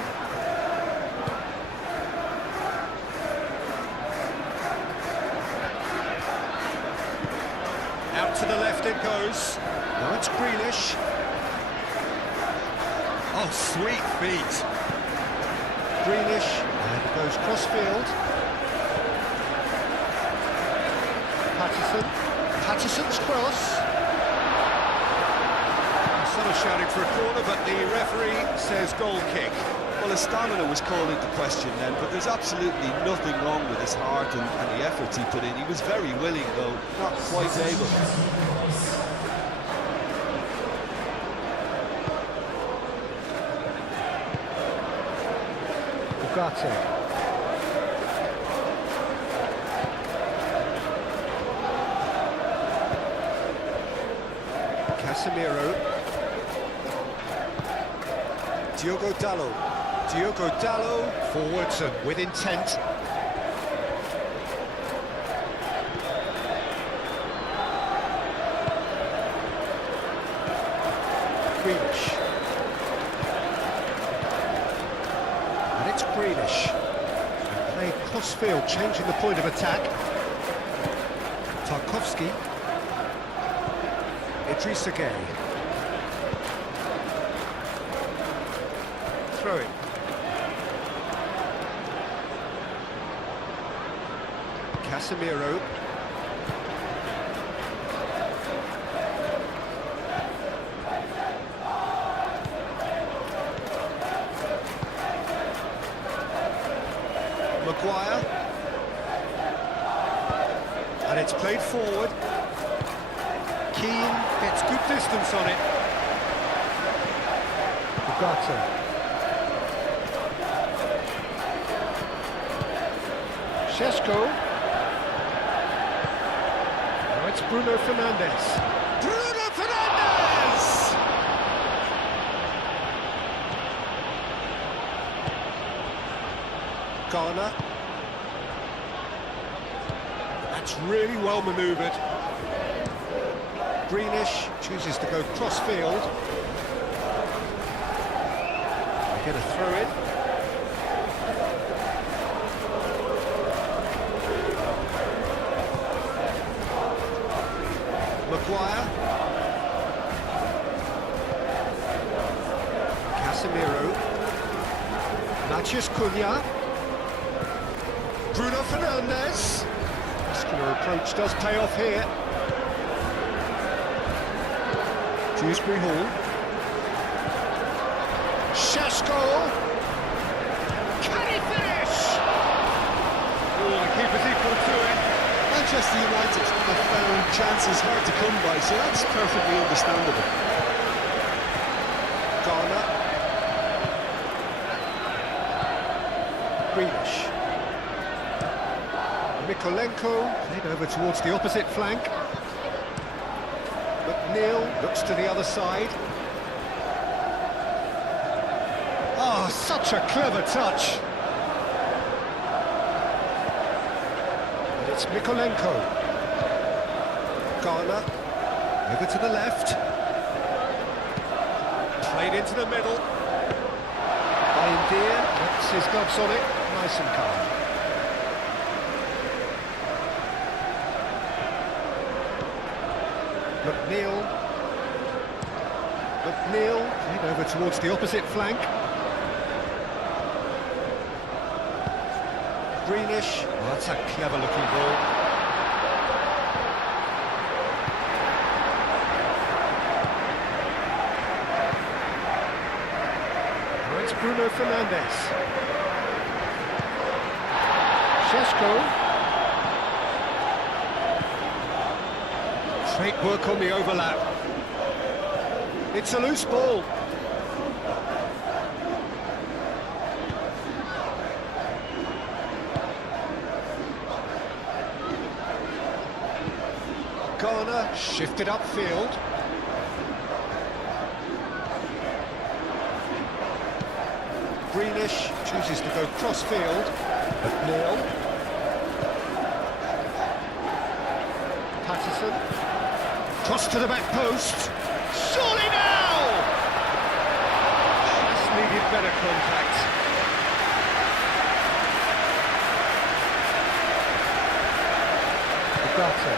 Out to the left it goes. Now it's Grealish. Oh, sweet feet. Grealish, and it goes cross-field. Patterson. Patterson's cross. Some are shouting for a corner, but the referee says goal kick. Well, his stamina was called into question then, but there's absolutely nothing wrong with his heart and the efforts he put in. He was very willing, though not quite able. Ugarte. Casemiro. Diogo Dallo forwards and with intent. Grealish. And it's Grealish. And played cross-field, changing the point of attack. Tarkowski. Idrissa Gueye. Throw-in. Casemiro. Maguire. And it's played forward. Keane gets good distance on it. Ugarte. Šeško. Now it's Bruno Fernandes. Bruno Fernandes! Garner. That's really well manoeuvred. Grealish chooses to go cross-field. They get a throw-in. Maguire. Casemiro. Matheus Cunha. Bruno Fernandes. Muscular approach does pay off here. Dewsbury Hall. Šeško. Can he finish? Oh, the keeper's equal to it. Manchester United have found chances hard to come by, so that's perfectly understandable. Garner. Grealish. Mikolenko played over towards the opposite flank. McNeil looks to the other side. Oh, such a clever touch. And it's Mikolenko. Garner over to the left. Played into the middle. Bayindir puts his gloves on it, nice and calm. McNeil played over towards the opposite flank. Grealish, oh, that's a clever looking ball. Now it's Bruno Fernandes. Šeško. Great work on the overlap. It's a loose ball. Garner shifted upfield. Grealish chooses to go cross-field. McNeil. Patterson. Cross to the back post. Surely now! Just needed better contact. Ugarte.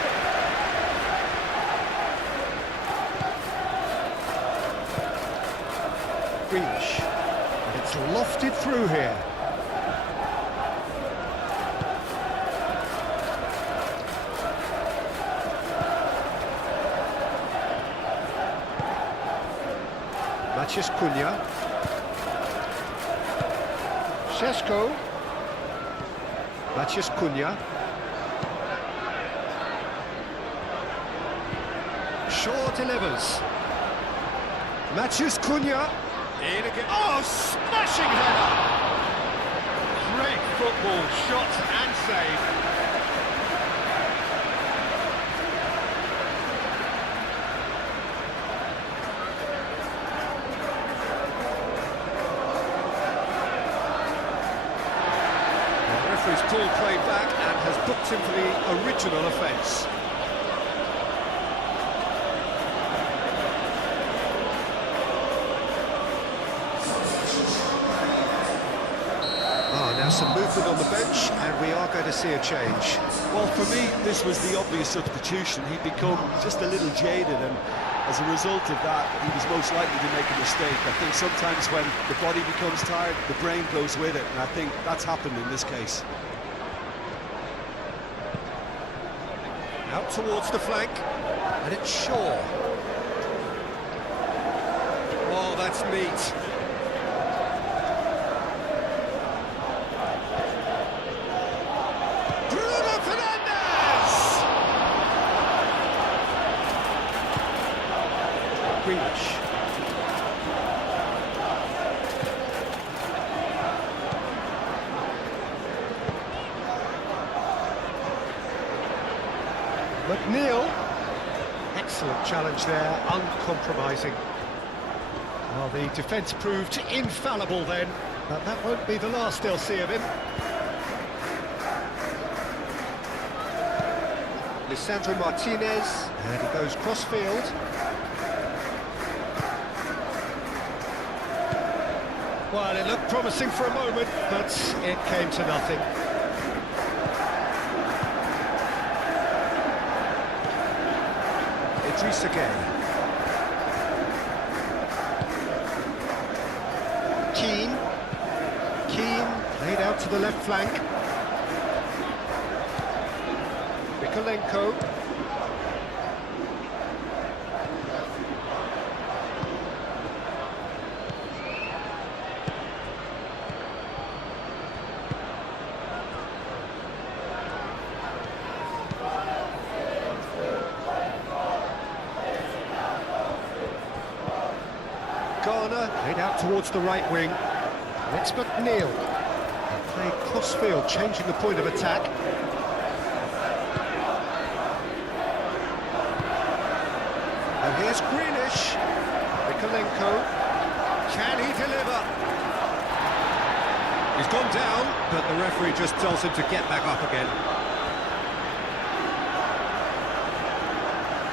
Grealish. And it's lofted through here. Maciej Cunha. Šeško. Maciej Cunha. Shaw delivers. Maciej Cunha. In again. Oh, smashing header! Great football, shot and save. He's pulled play back and has booked him for the original offence. Now some movement on the bench, and we are going to see a change. Well, for me, this was the obvious substitution. He'd become just a little jaded, and as a result of that, he was most likely to make a mistake. I think sometimes when the body becomes tired, the brain goes with it, and I think that's happened in this case. Out towards the flank, and it's Shaw. Oh, that's neat. Bruno Fernandes! Grealish. McNeil, excellent challenge there, uncompromising. Well, the defence proved infallible then, but that won't be the last they'll see of him. Lisandro Martinez, and he goes cross-field. Well, it looked promising for a moment, but it came to nothing. Again. Keane laid out to the left flank. Mikolenko. Laid out towards the right wing. And it's McNeil. They play cross-field, changing the point of attack. And here's Grealish. Mikolenko. Can he deliver? He's gone down, but the referee just tells him to get back up again.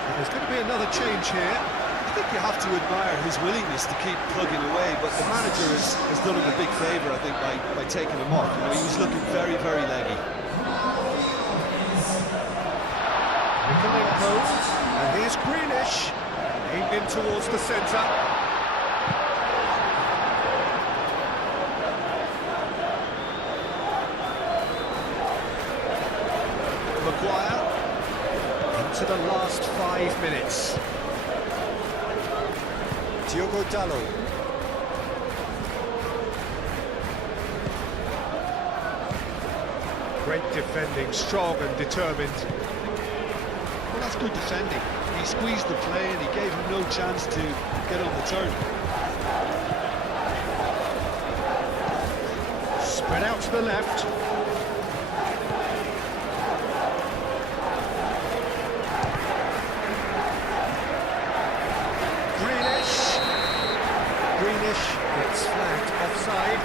And there's going to be another change here. I think you have to admire his willingness to keep plugging away, but the manager has done him a big favour, I think, by taking him off. You know, he was looking very, very leggy. Mikolenko, and here's Grealish, aimed in towards the centre. Maguire, into the last 5 minutes. Diogo Dalot. Great defending, strong and determined. Well, that's good defending. He squeezed the play and he gave him no chance to get on the turn. Spread out to the left. Gets flagged offside.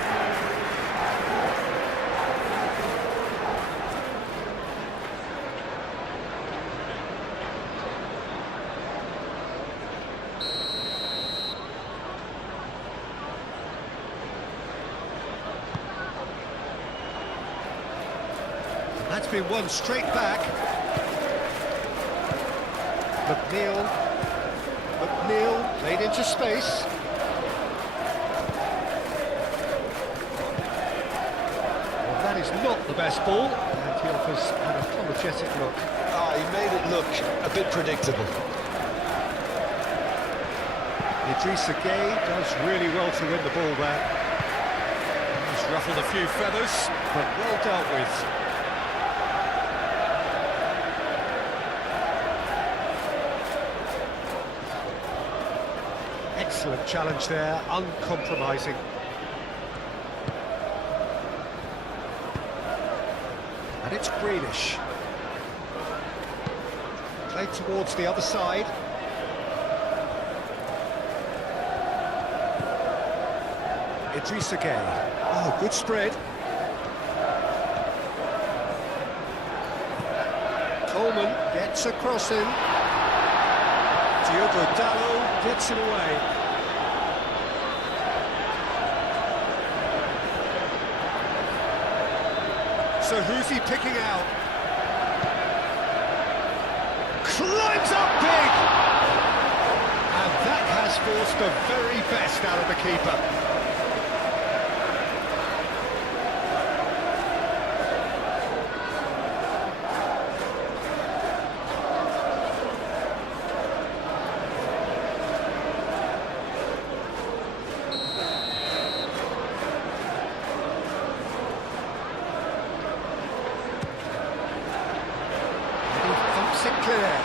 And that's been won straight back. McNeil played into space. Not the best ball, and he offers an apologetic look. He made it look a bit predictable. Idrissa Gueye does really well to win the ball there. He's ruffled a few feathers, but well dealt with. Excellent challenge there, uncompromising. And it's Grealish. Played towards the other side. Idrissa Gueye. Oh, good spread. Coleman gets across him. Diogo Dalot gets it away. So who's he picking out? Climbs up big! And that has forced the very best out of the keeper. It clear.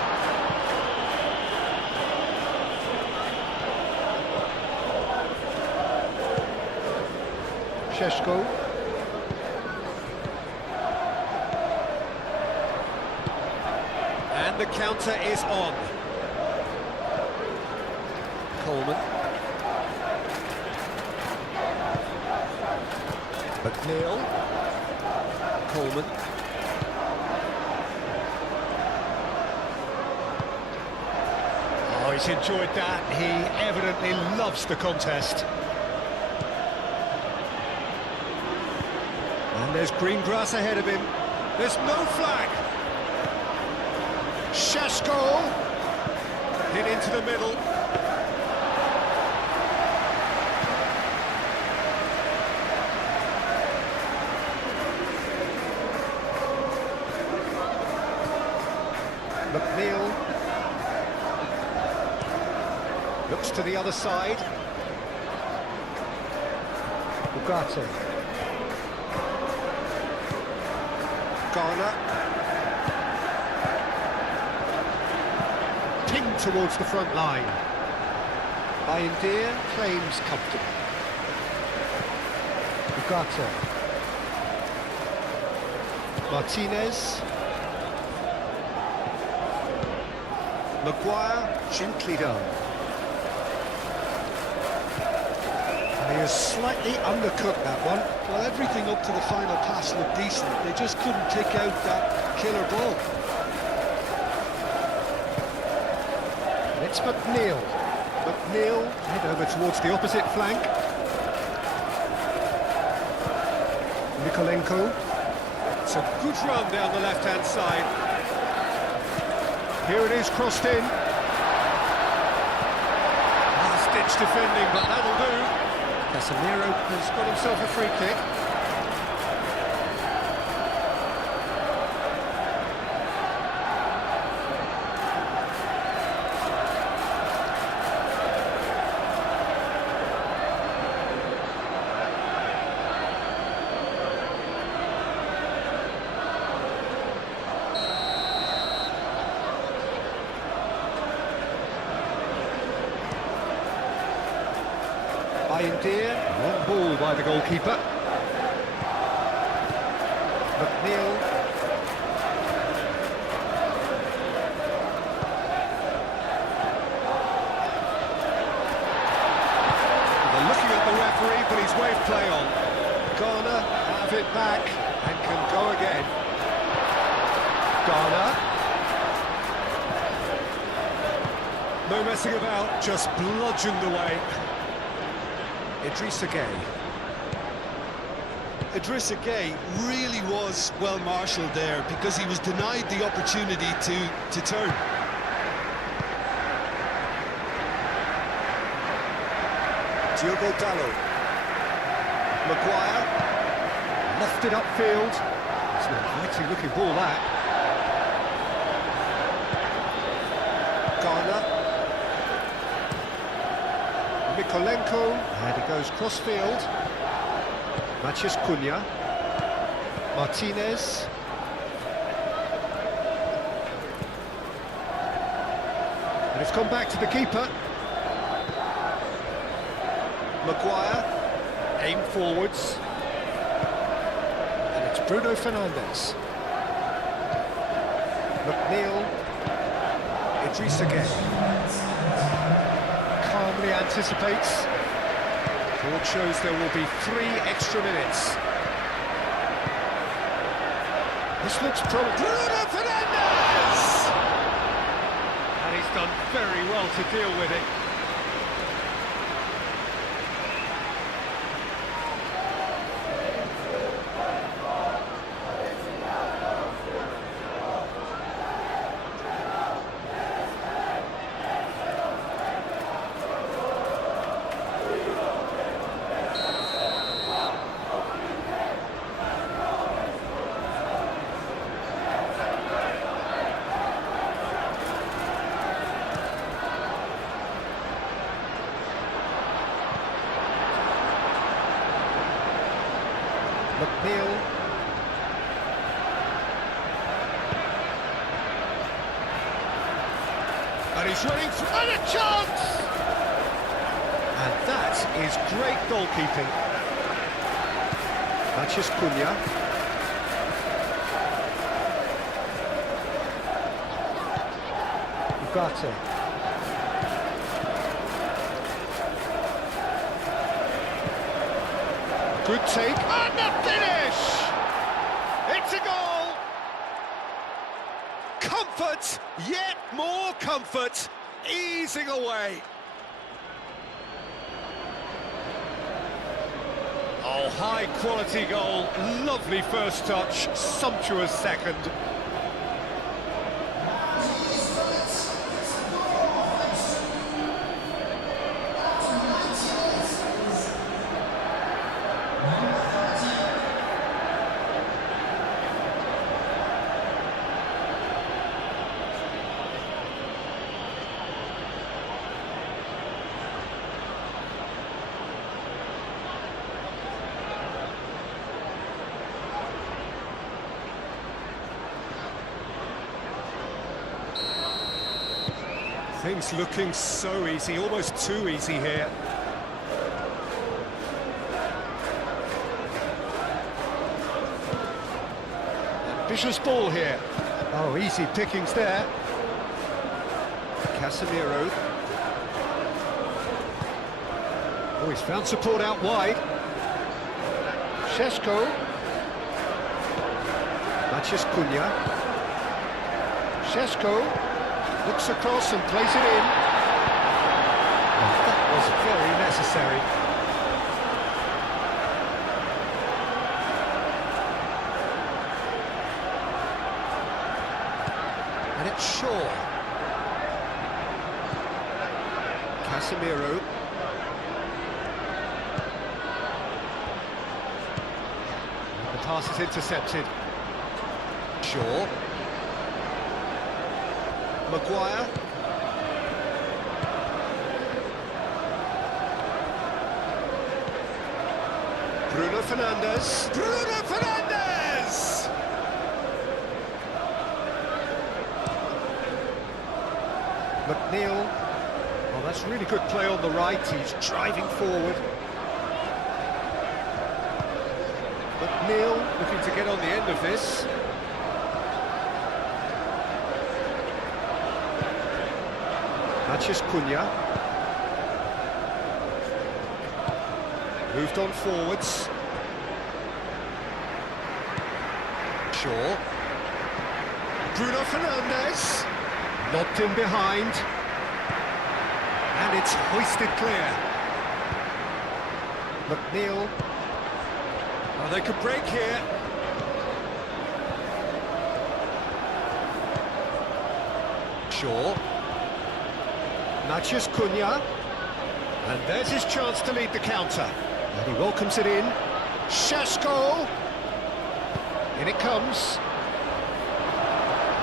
Šeško. And the counter is on. Coleman. McNeil. Coleman. Oh, he's enjoyed that. He evidently loves the contest. And there's green grass ahead of him. There's no flag. Šeško hit into the middle. McNeil looks to the other side. Ugarte. Garner. Pinged towards the front line. Bayindir claims comfortable. Ugarte. Martinez. Maguire gently done. And he has slightly undercooked that one. Well, everything up to the final pass looked decent. They just couldn't pick out that killer ball. And it's McNeil. McNeil head over towards the opposite flank. Nikolenko. It's a good run down the left-hand side. Here it is, crossed in. Last-ditch defending, but that'll do. Casemiro has got himself a free kick. Bayindir, long ball by the goalkeeper. McNeil. They're looking at the referee, but he's waved play on. Garner have it back and can go again. Garner. No messing about, just bludgeoned away. Idrissa Gueye. Idrissa Gueye really was well marshalled there because he was denied the opportunity to turn. Diogo Dalot. Maguire. Lofted upfield. It's an inviting looking ball, that. Garner. Yarmolenko, and he goes cross-field. Maciej Cunha. Martinez. And it's come back to the keeper. Maguire, aim forwards. And it's Bruno Fernandes. McNeil, Idrissa Gueye. Calmly anticipates. Board shows there will be 3 extra minutes. This looks promising. Bruno Fernandes! And he's done very well to deal with it. McNeil. And he's running through, and a chance! And that is great goalkeeping. Maciej Cunha. Ugarte. Good take, and the finish! It's a goal! Comfort, yet more comfort, easing away. Oh, high-quality goal, lovely first touch, sumptuous second. Things looking so easy, almost too easy here. Ambitious ball here. Oh, easy pickings there. Casemiro. Oh, he's found support out wide. Šeško. Maciej Cunha. Šeško. Looks across and plays it in. Oh, that was very necessary. And it's Shaw. Casemiro. And the pass is intercepted. Shaw. Maguire. Bruno Fernandes. Bruno Fernandes! McNeil. Oh, that's really good play on the right. He's driving forward. McNeil looking to get on the end of this. Maciej Cunha. Moved on forwards. Shaw. Bruno Fernandes. Lobbed in behind. And it's hoisted clear. McNeil. Oh, they could break here. Shaw. Maciej Cunha, and there's his chance to lead the counter. And he welcomes it in. Šeško! In it comes.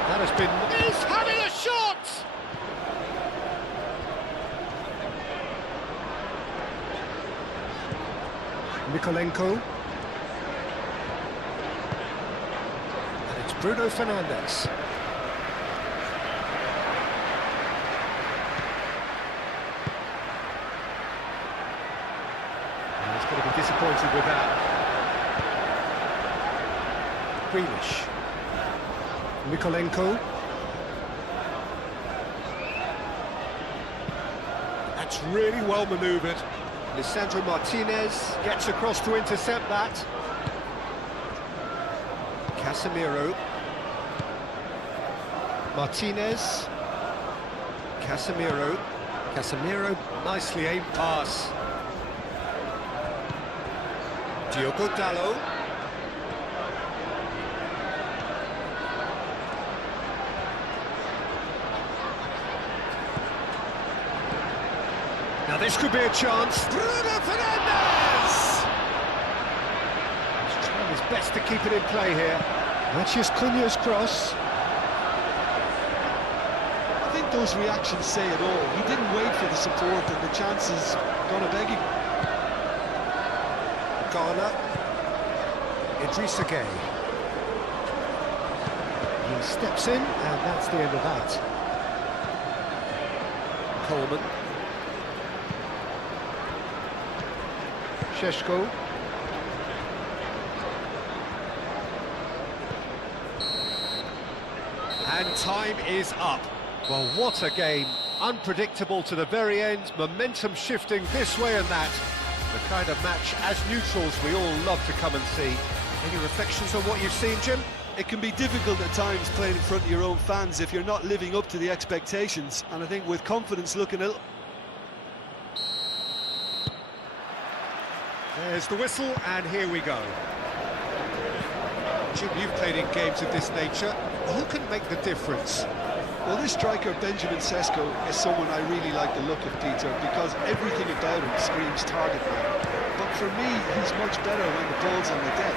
That has been... He's having a shot! Mikolenko. And it's Bruno Fernandes. And he's going to be disappointed with that. Grealish. Mikolenko. That's really well manoeuvred. Lisandro Martinez gets across to intercept that. Casemiro. Martinez. Casemiro. Casemiro, nicely aimed pass. Diogo Dalot. Now this could be a chance. Bruno Fernandes! He's trying his best to keep it in play here. Mathias Cunha's cross. I think those reactions say it all. He didn't wait for the support and the chances gonna beg him. Ghana. Idrissa Gueye. He steps in, and that's the end of that. Coleman. Šeško. And time is up. Well, what a game. Unpredictable to the very end, momentum shifting this way and that. The kind of match, as neutrals, we all love to come and see. Any reflections on what you've seen, Jim? It can be difficult at times playing in front of your own fans if you're not living up to the expectations, and I think with confidence looking a little... There's the whistle, and here we go. Jim, you've played in games of this nature. Who can make the difference? Well, this striker, Benjamin Sesko, is someone I really like the look of, Peter, because everything about him screams target man. But for me, he's much better when the ball's on the deck.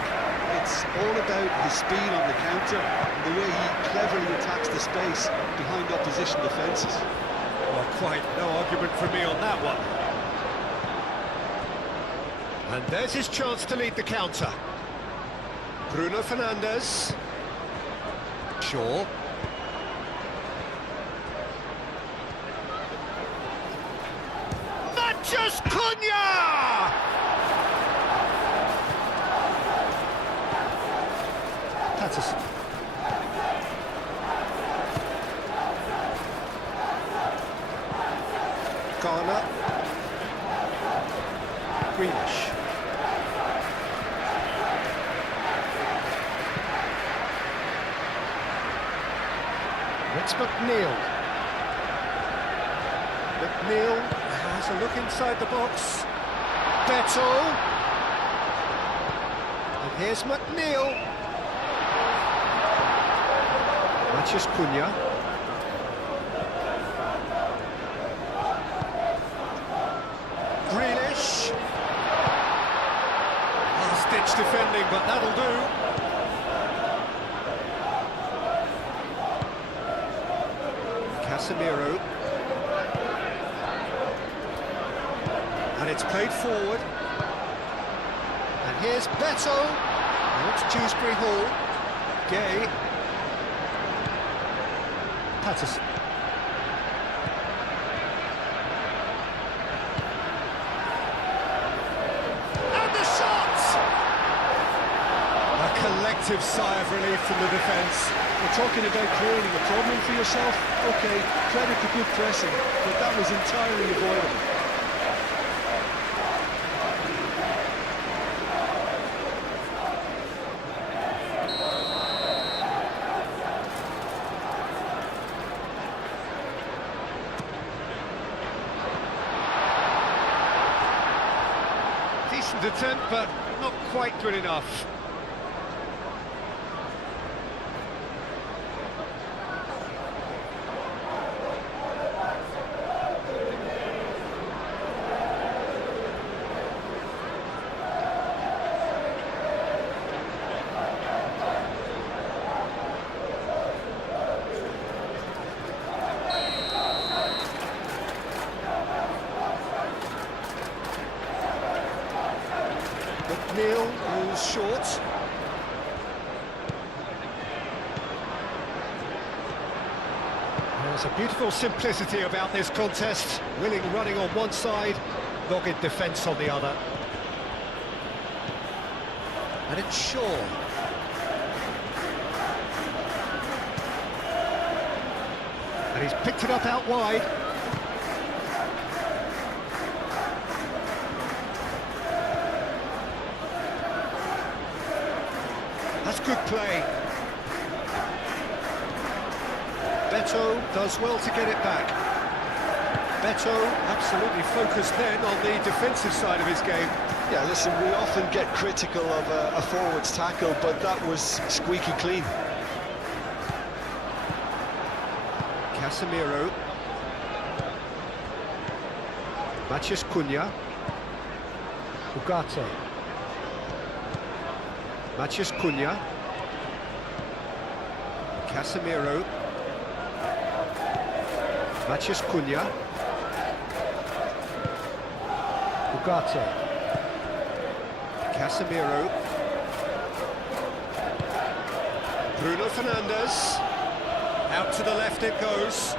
It's all about his speed on the counter and the way he cleverly attacks the space behind opposition defences. Well, quite no argument from me on that one. And there's his chance to lead the counter. Bruno Fernandes. Shaw. Mathias Cunha! Patterson. Ghana. Grealish. It's McNeil. McNeil has a look inside the box. Beto. And here's McNeil. Mathias Cunha. Grealish. Last-ditch defending, but that'll do. Casemiro. And it's played forward. And here's Beto. And it's Dewsbury Hall. Gay. Patterson. And the shot! A collective sigh of relief from the defence. We're talking about creating a problem for yourself. OK, credit to good pressing, but that was entirely avoidable. Decent attempt, but not quite good enough. McNeil, who's short. There's a beautiful simplicity about this contest. Willing running on one side, dogged defence on the other. And it's Shaw. And he's picked it up out wide. That's good play. Beto does well to get it back. Beto absolutely focused then on the defensive side of his game. Yeah, listen, we often get critical of a forward's tackle, but that was squeaky clean. Casemiro. Matheus Cunha. Ugarte. Matheus Cunha. Casemiro. Matheus Cunha. Ugarte. Casemiro. Bruno Fernandes. Out to the left it goes.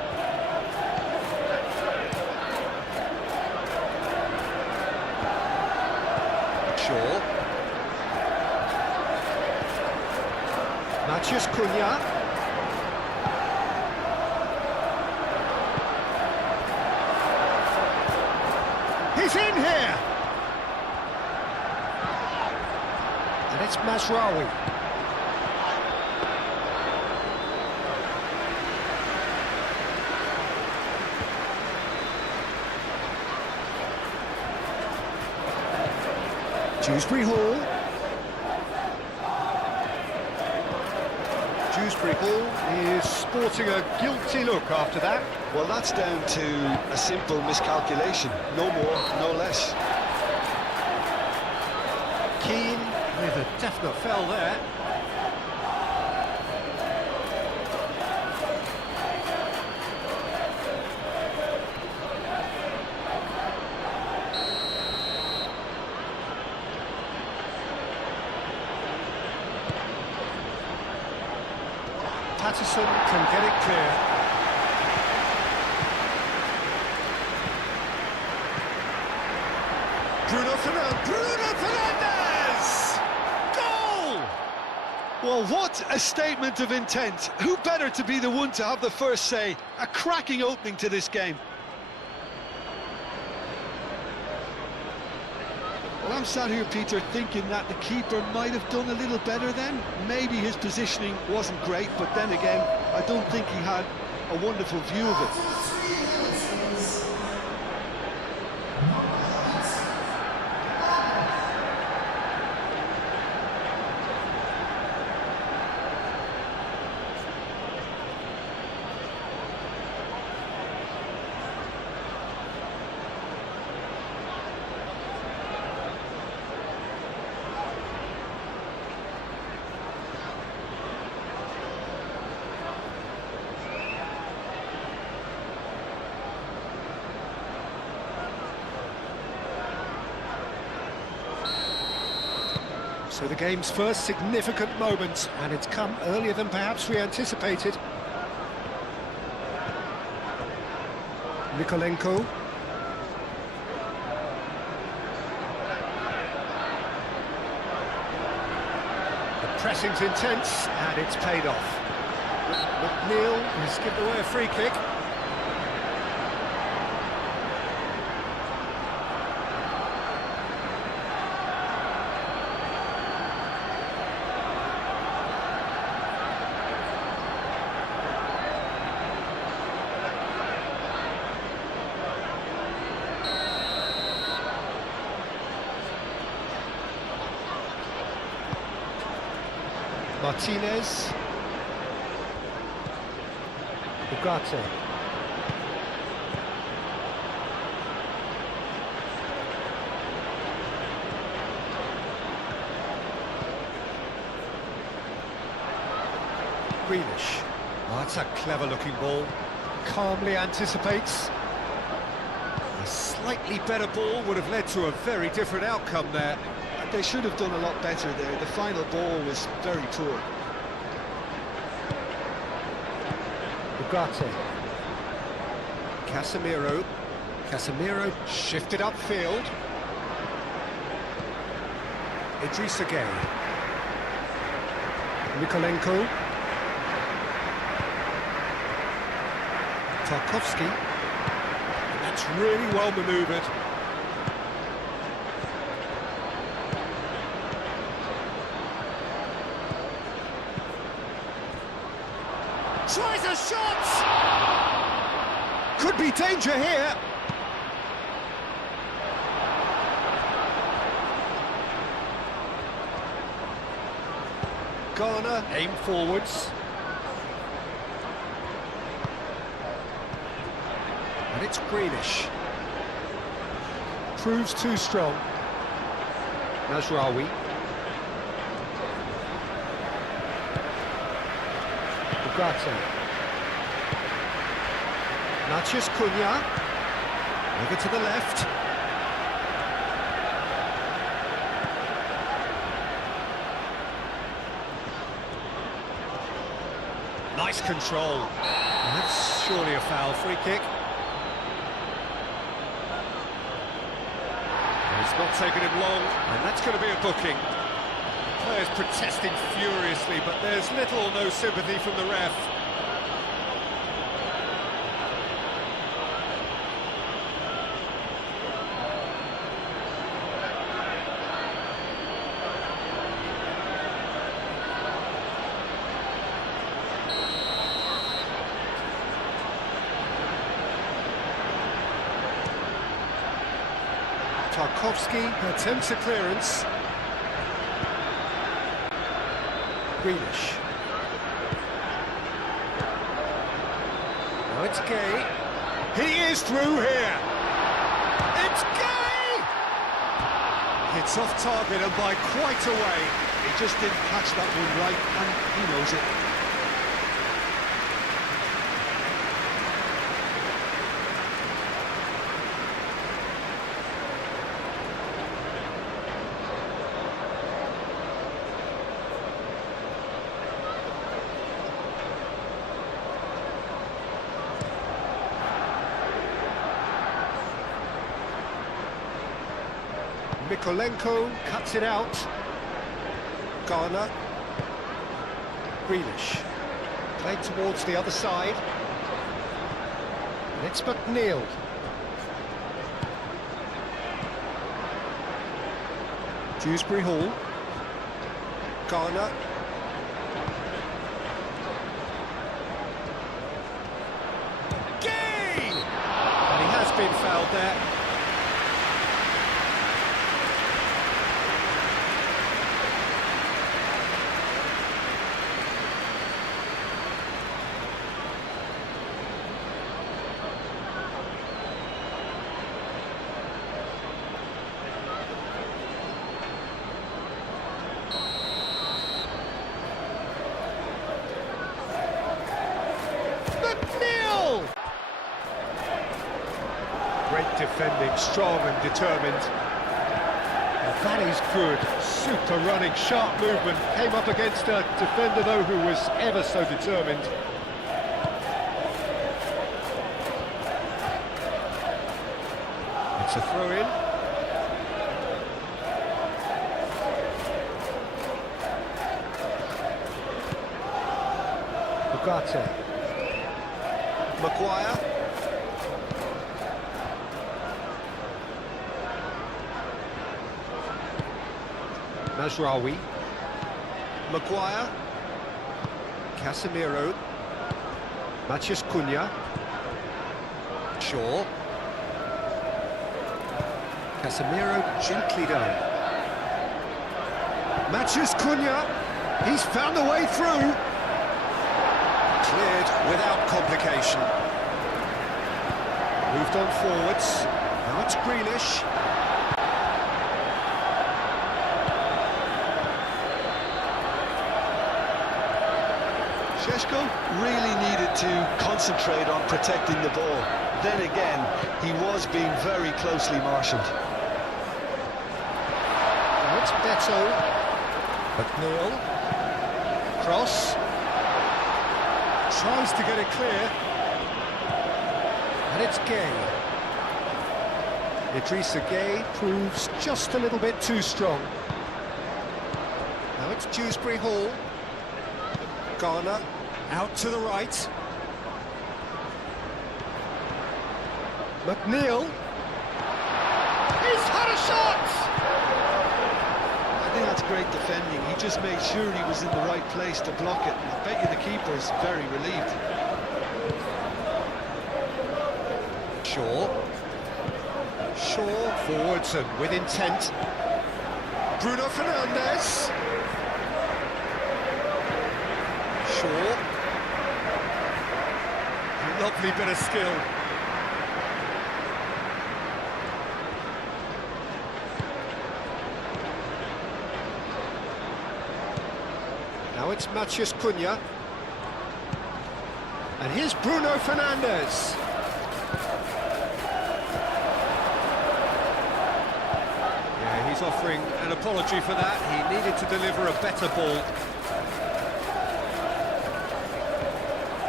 Shaw. Matheus Cunha. He's in here! And it's Mazraoui. Dewsbury Hall. Dewsbury Hall is sporting a guilty look after that. Well, that's down to a simple miscalculation. No more, no less. Keane with a definite foul there. Patterson can get it clear. Bruno Fernandes! Goal! Well, what a statement of intent. Who better to be the one to have the first say? A cracking opening to this game. Well, I'm sat here, Peter, thinking that the keeper might have done a little better then. Maybe his positioning wasn't great, but then again, I don't think he had a wonderful view of it. So the game's first significant moment, and it's come earlier than perhaps we anticipated. Nikolenko. The pressing's intense, and it's paid off. McNeil has given away a free kick. Martinez. Ugarte. Grealish. Oh, that's a clever looking ball. Calmly anticipates. A slightly better ball would have led to a very different outcome there. They should have done a lot better there. The final ball was very poor. Ugarte. Casemiro. Casemiro shifted upfield. Idrissa Gueye. Mikolenko. Tarkowski. That's really well manoeuvred. Tries a shot! Could be danger here. Garner, aim forwards. And it's Grealish. Proves too strong. Mazraoui. Ugarte. Matheus Cunha. Over to the left. Nice control. And that's surely a foul. Free kick. It's not taken him long, and that's going to be a booking. The players protesting furiously, but there's little or no sympathy from the ref. Tarkowski attempts a clearance. Grealish. Now it's Gueye. He is through here. It's Gueye! Hits off target and by quite a way. He just didn't catch that one right, and he knows it. Mikolenko cuts it out. Garner. Grealish. Played towards the other side. And it's McNeil. Dewsbury Hall. Garner. Gueye! And he has been fouled there. Great defending, strong and determined. Well, that is good. Super running, sharp movement. Came up against a defender, though, who was ever so determined. It's a throw-in. Ugarte. Maguire. Mazraoui. Maguire. Casemiro. Matheus Cunha. Shaw. Casemiro gently done. Matheus Cunha. He's found a way through. Cleared without complication. Moved on forwards. Now it's Grealish. Šeško really needed to concentrate on protecting the ball. Then again, he was being very closely marshalled. Now Now it's Beto. McNeil. Cross. Tries to get it clear. And it's Gay. Idrissa Gay proves just a little bit too strong. Now it's Dewsbury Hall. Garner out to the right. McNeil. He's had a shot! I think that's great defending. He just made sure he was in the right place to block it. I bet you the keeper's very relieved. Shaw forwards and with intent. Bruno Fernandes. Shaw. Lovely bit of skill. Now it's Matheus Cunha. And here's Bruno Fernandes. Yeah, he's offering an apology for that. He needed to deliver a better ball.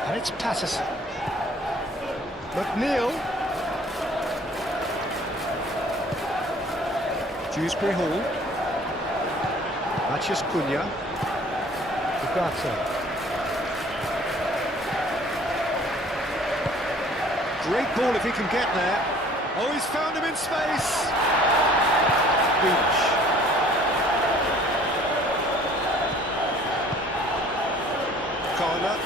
And it's Patterson. McNeil. Dewsbury Hall. Matheus Cunha. Ugarte. Great ball if he can get there. Oh, he's found him in space. Beach. Garner.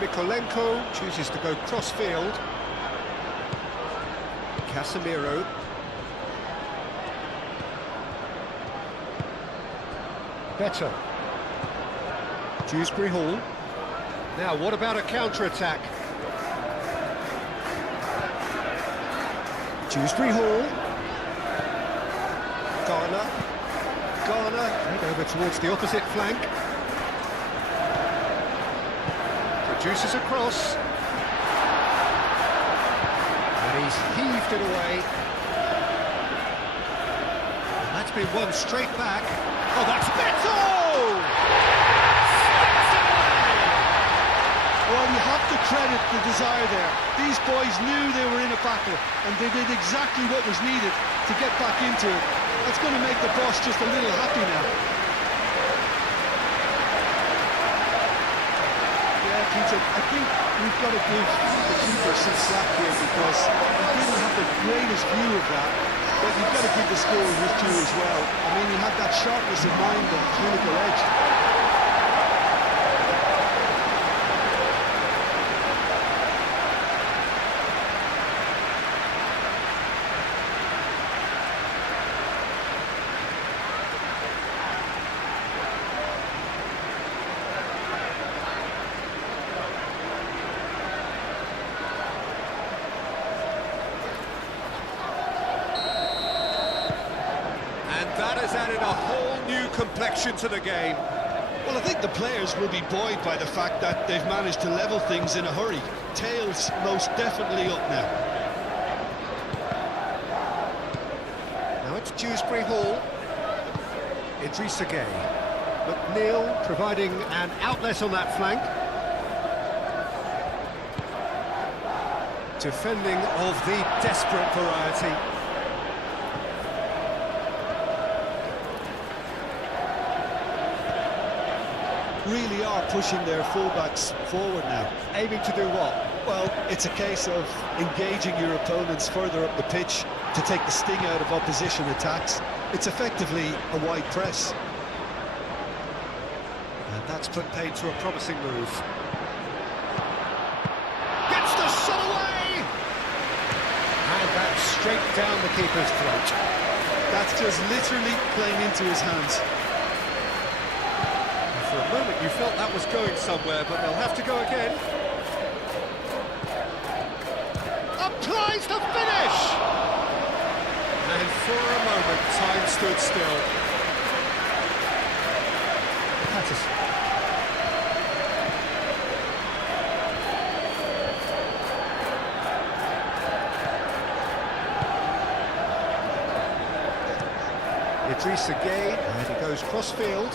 Mikolenko chooses to go cross-field. Casemiro. Better. Dewsbury Hall. Now, what about a counter-attack? Dewsbury Hall. Garner. Right over towards the opposite flank. Produces a cross. And he's heaved it away. And that's been won straight back. Oh, that's Beto! Well, you have to credit the desire there. These boys knew they were in a battle, and they did exactly what was needed to get back into it. That's going to make the boss just a little happy now. Yeah, Peter, I think we've got to give the keeper some slack here because he didn't have the greatest view of that, but you've got to give the scorer his due as well. I mean, he had that sharpness of mind and clinical edge. That has added a whole new complexion to the game. Well, I think the players will be buoyed by the fact that they've managed to level things in a hurry. Tails most definitely up now. Now it's Dewsbury Hall. Idrissa Gay. McNeil providing an outlet on that flank. Defending of the desperate variety. Really are pushing their fullbacks forward now. Aiming to do what? Well, it's a case of engaging your opponents further up the pitch to take the sting out of opposition attacks. It's effectively a wide press. And that's put paid to a promising move. Gets the shot away! And that's straight down the keeper's throat. That's just literally playing into his hands. For a moment you felt that was going somewhere, but they'll have to go again. Applies the finish! And for a moment, time stood still. Patterson. Idrissa Gueye, and he goes cross-field.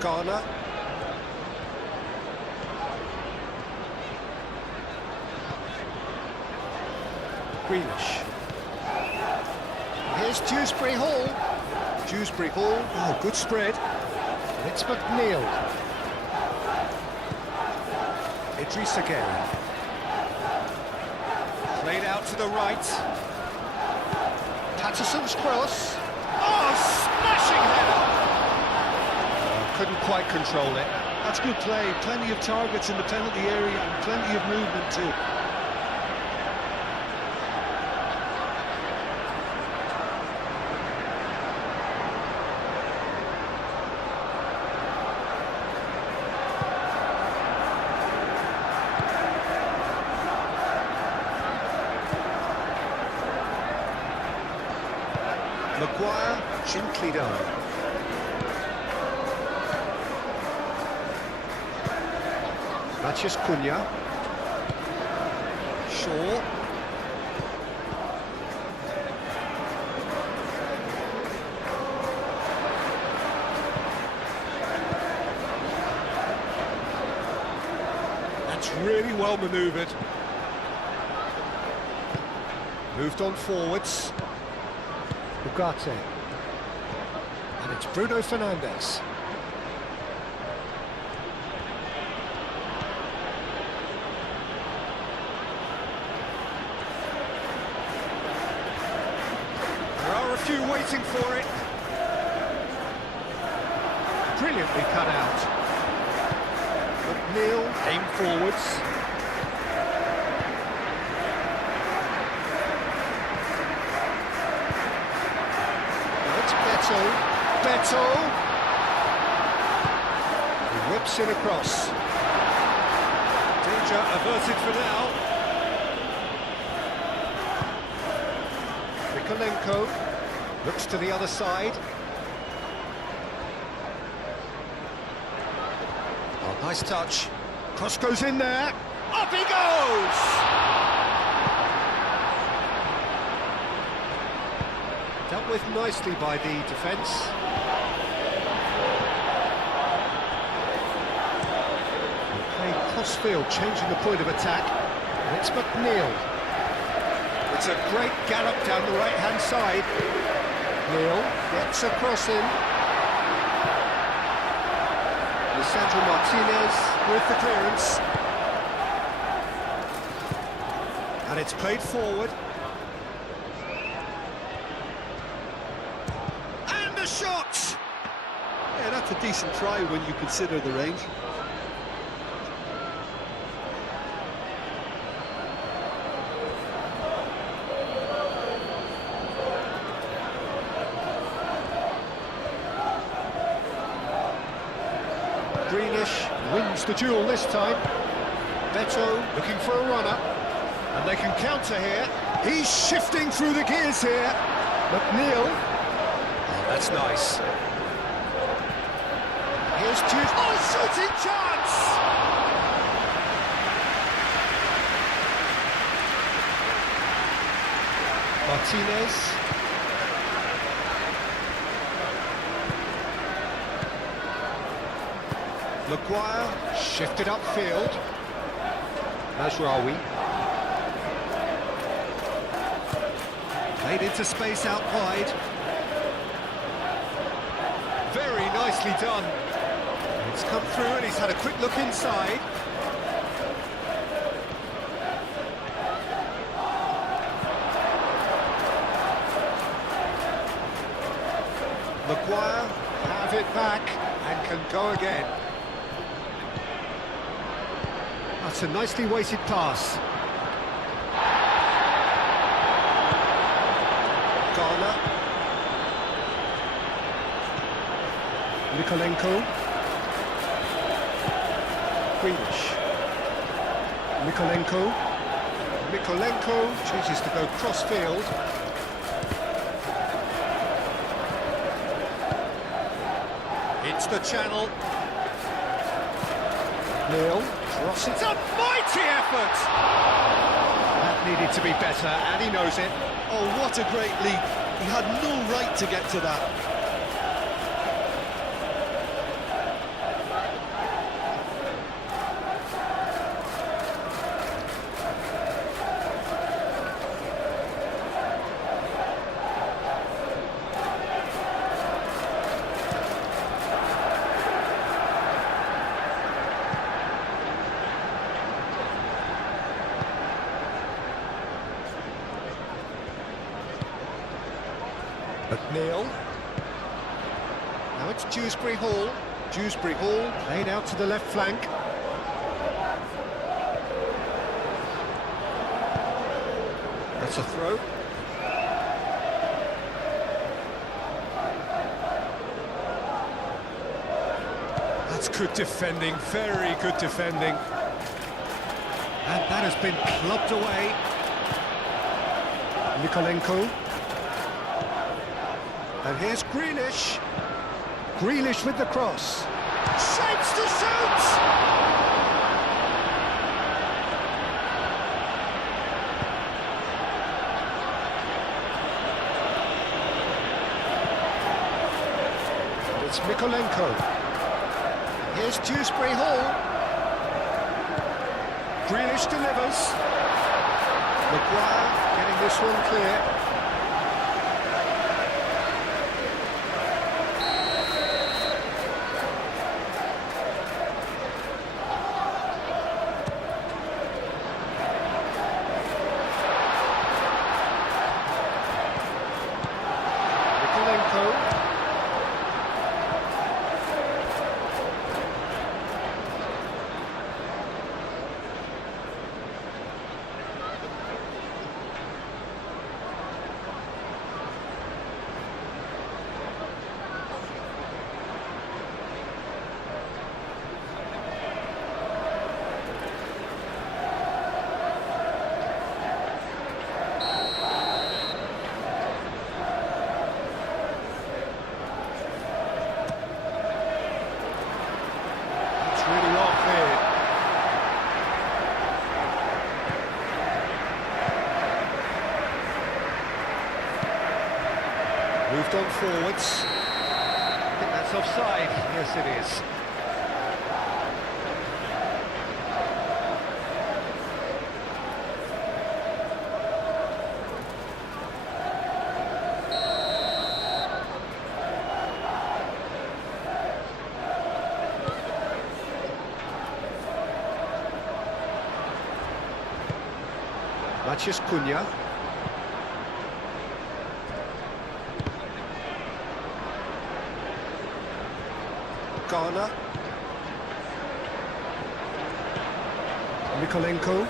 Ghana. Grealish. Here's Dewsbury Hall. Dewsbury Hall, oh, good spread. And it's McNeil. Idrissa Gueye. Played out to the right. Patterson's cross. Oh, smashing header! Couldn't quite control it. That's good play. Plenty of targets in the penalty area and plenty of movement too. Maguire, gently done. Matheus Cunha. Shaw. That's really well manoeuvred. Moved on forwards. Ugarte. And it's Bruno Fernandes. There are a few waiting for it. Brilliantly cut out. McNeil, aim forwards. Beto. He whips it across. Danger averted for now. Mikolenko looks to the other side. Oh, nice touch. Cross goes in there. Up he goes! Dealt with nicely by the defence. Playing cross-field, changing the point of attack. And it's McNeil. It's a great gallop down the right-hand side. Neil gets a cross in. Lisandro Martinez with the clearance. And it's played forward. Shot! Yeah, that's a decent try when you consider the range. Grealish wins the duel this time. Beto looking for a runner. And they can counter here. He's shifting through the gears here. McNeil. That's nice. Here's Jude. Oh, shooting chance! Martinez. Maguire shifted upfield. Mazraoui. Played into space out wide. Very nicely done. It's come through and he's had a quick look inside. Maguire have it back and can go again. That's a nicely weighted pass. Ghana. Mikolenko. Grealish. Mikolenko. Mikolenko chooses to go cross-field. It's the channel. Neil crosses. It's a mighty effort! That needed to be better, and he knows it. Oh, what a great leap. He had no right to get to that. McNeil. Now it's Dewsbury Hall. Dewsbury Hall laid out to the left flank. That's a throw. That's good defending, very good defending. And that has been clubbed away. Nikolenko. And here's Grealish. Grealish with the cross. Shapes to shoot! It's Mikolenko. Here's Dewsbury Hall. Grealish delivers. Maguire getting this one clear. Really well cleared. Moved on forwards. I think that's offside. Yes, it is. Maciej Cunha. Garner. Mikolenko.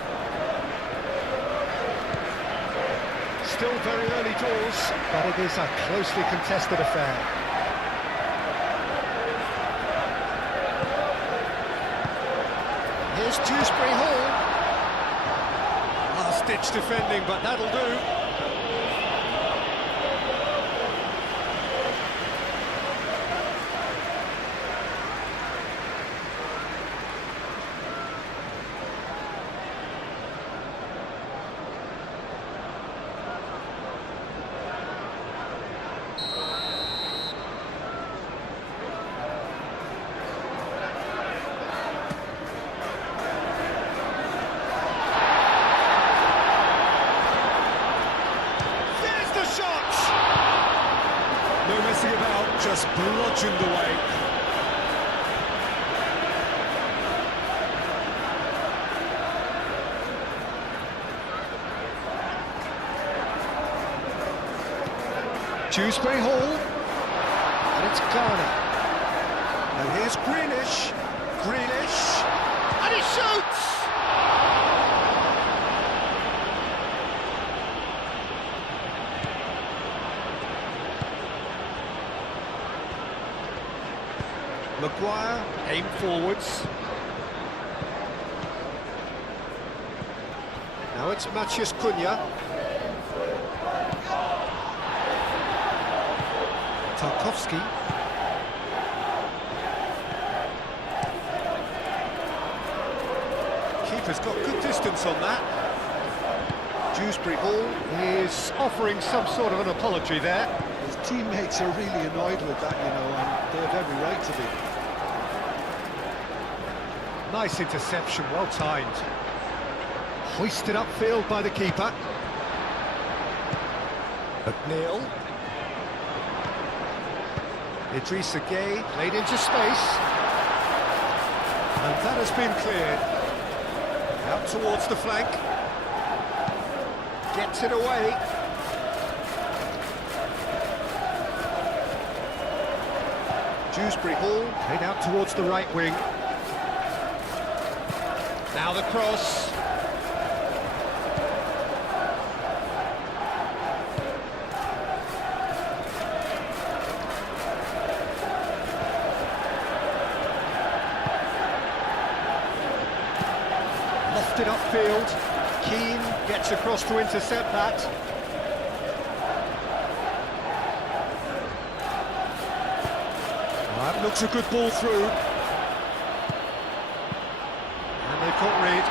Still very early doors, but it is a closely contested affair. Here's Dewsbury Hall. Last-ditch defending, but that'll do. No messing about, just bludgeoned away. Dewsbury Hall, and it's Garner. And here's Grealish. Grealish, and he shoots! Maguire, aim forwards. Now it's Maciej Cunha. Tarkowski. Keeper's got good distance on that. Dewsbury Hall is offering some sort of an apology there. His teammates are really annoyed with that, you know, and they have every right to be. Nice interception, well timed. Hoisted upfield by the keeper. McNeil. Idrissa Gueye played into space. And that has been cleared. Out towards the flank. Gets it away. Dewsbury Hall played out towards the right wing. Now the cross. Lofted upfield. Keane gets across to intercept that. That looks a good ball through. And they've got Reid.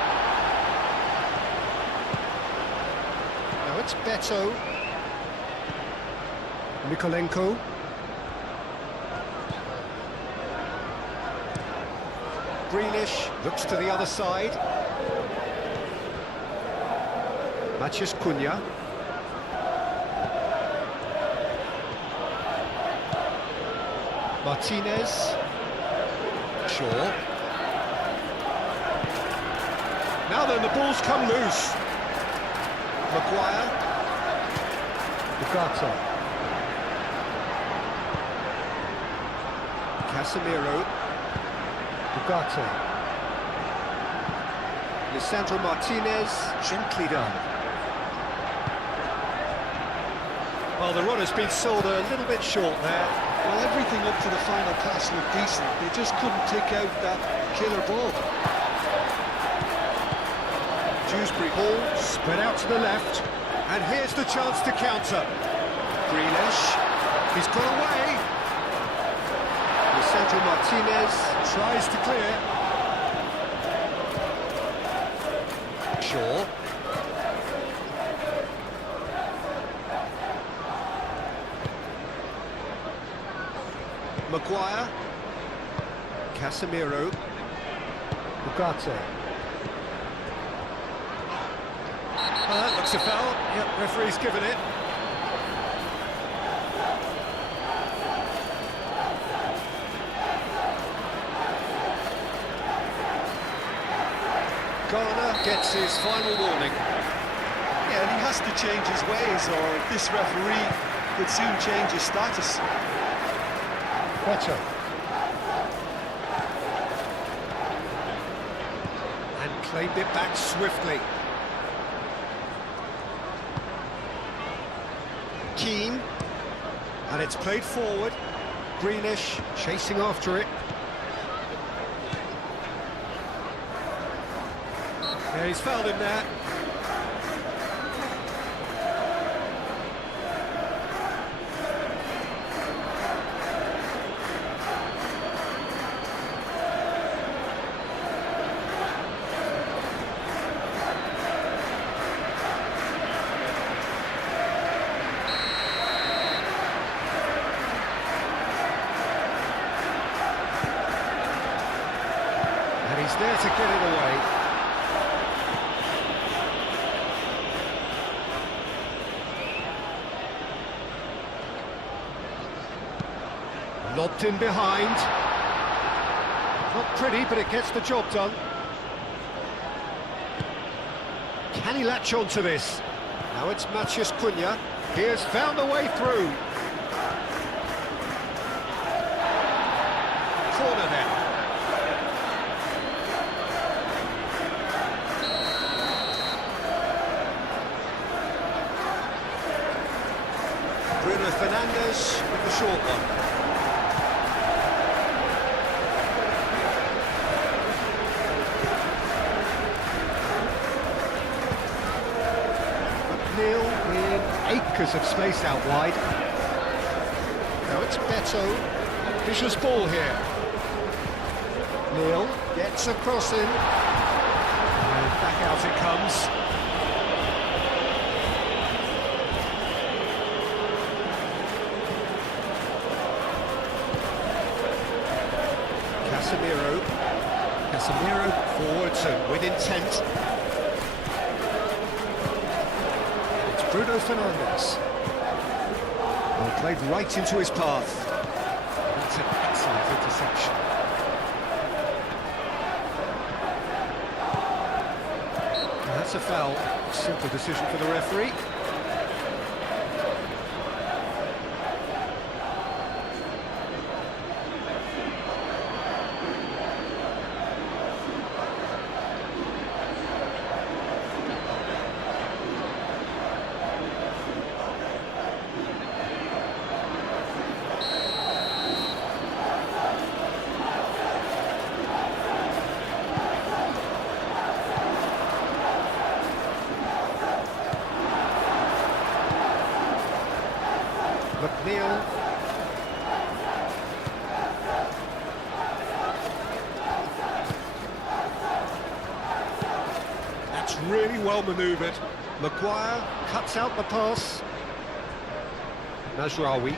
Now it's Beto. Mykolenko. Grealish looks to the other side. Matheus Cunha. Martinez. Shaw. Now then, the ball's come loose. Maguire. Ugarte. Casemiro. Ugarte. Lisandro Martinez. Gently done. Well, the run has been sold a little bit short there. Well, everything up to the final pass looked decent. They just couldn't take out that killer ball. Dewsbury Hall spread out to the left. And here's the chance to counter. Grealish. He's got away. Lisandro Martinez tries to clear. Shaw. Maguire. Casemiro. Ugarte. That looks a foul. Yep, referee's given it. Garner gets his final warning. Yeah, and he has to change his ways, or this referee could soon change his status. Beto. And claimed it back swiftly. Keane. And it's played forward. Grealish chasing after it. Yeah, he's fouled him there. And he's there to get it away. Lobbed in behind. Not pretty, but it gets the job done. Can he latch on to this? Now it's Matheus Cunha. He has found a way through. Corner then. Bruno Fernandes with the short one. In acres of space out wide. Now it's Beto. Vicious ball here. Neil gets a cross in. And back out it comes. Casemiro. Casemiro forwards and with intent. It's Bruno Fernandes. Well, played right into his path. That's an excellent interception. And that's a foul. Simple decision for the referee. McNeil. That's really well manoeuvred. Maguire cuts out the pass. Najraoui.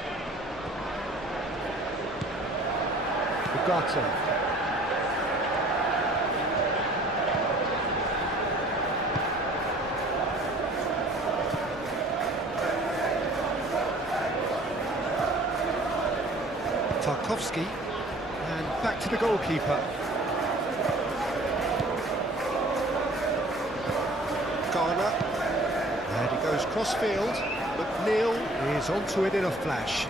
Ugarte. Tarkowski, and back to the goalkeeper. Garner, and he goes cross-field. McNeil is onto it in a flash.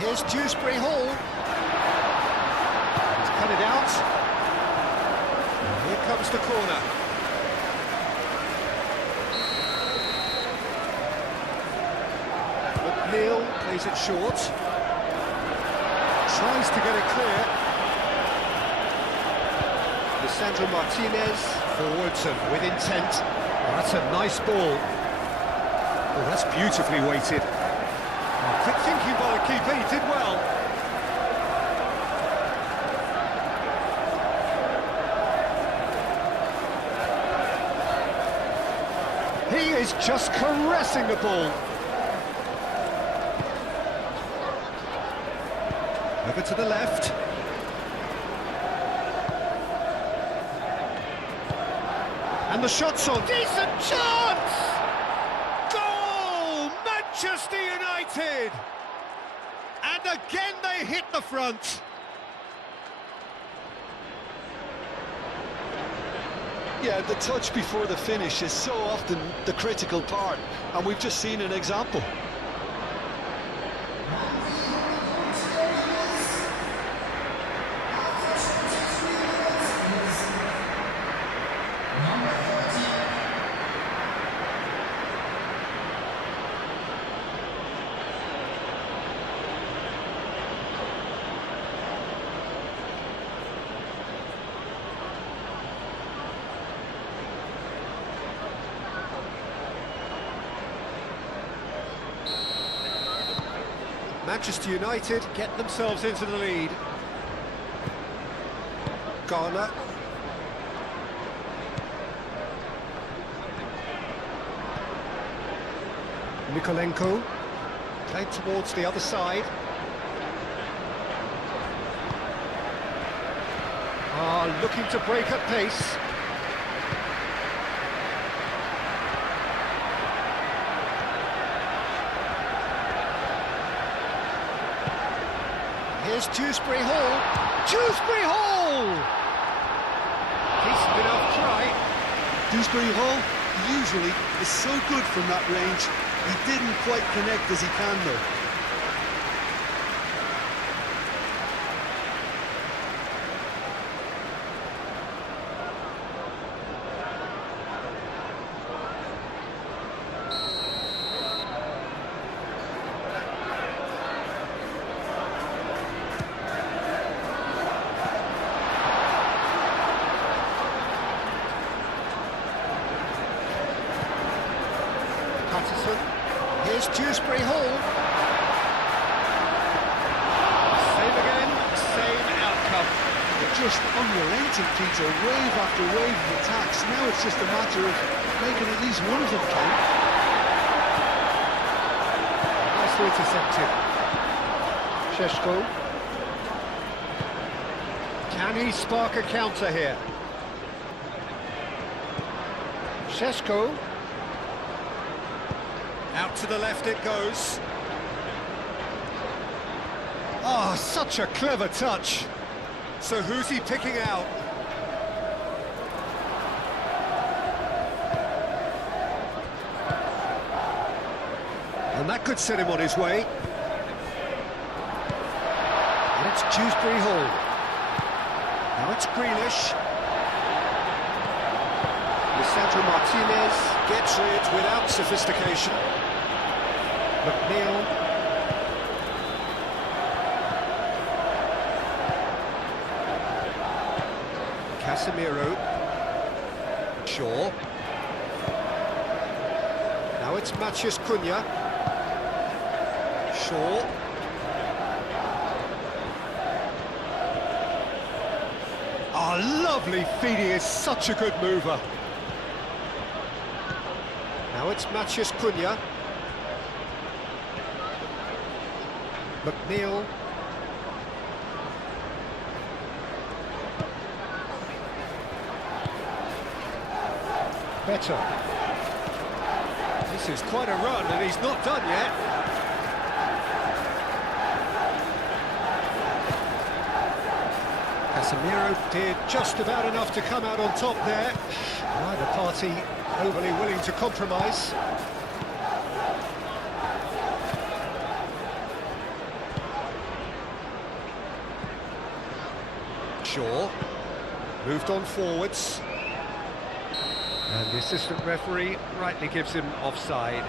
Here's Dewsbury Hall. He's cut it out. And here comes the corner. McNeil plays it short. Tries to get it clear. Lisandro Martinez forwards and with intent. Oh, that's a nice ball. Oh, that's beautifully weighted. Oh, quick thinking by the keeper, he did well. He is just caressing the ball. Over to the left. And the shot's on. Decent chance! Goal! Manchester United! And again they hit the front. Yeah, the touch before the finish is so often the critical part, and we've just seen an example. Manchester United get themselves into the lead. Garner. Nikolenko. Played towards the other side. Looking to break at pace. Here's Dewsbury Hall. Dewsbury Hall! Decent enough try. Dewsbury Hall usually is so good from that range. He didn't quite connect as he can though. Here's Dewsbury Hall. Same again, same outcome. They're just unrelenting, Peter, wave after wave of attacks. Now it's just a matter of making at least one of them count. to intercept him. Šeško. Can he spark a counter here? Šeško. Out to the left it goes. Oh, such a clever touch. So who's he picking out? And that could set him on his way. And it's Dewsbury Hall. Now it's Grealish. Lisandro Martinez Gets it without sophistication. McNeil. Casemiro. Shaw. Now it's Matheus Cunha. Shaw. Oh, lovely feed, he is such a good mover. Now it's Matheus Cunha. McNeil. Better. This is quite a run and he's not done yet. Casemiro did just about enough to come out on top there. Neither party overly willing to compromise. Shaw moved on forwards. And the assistant referee rightly gives him offside.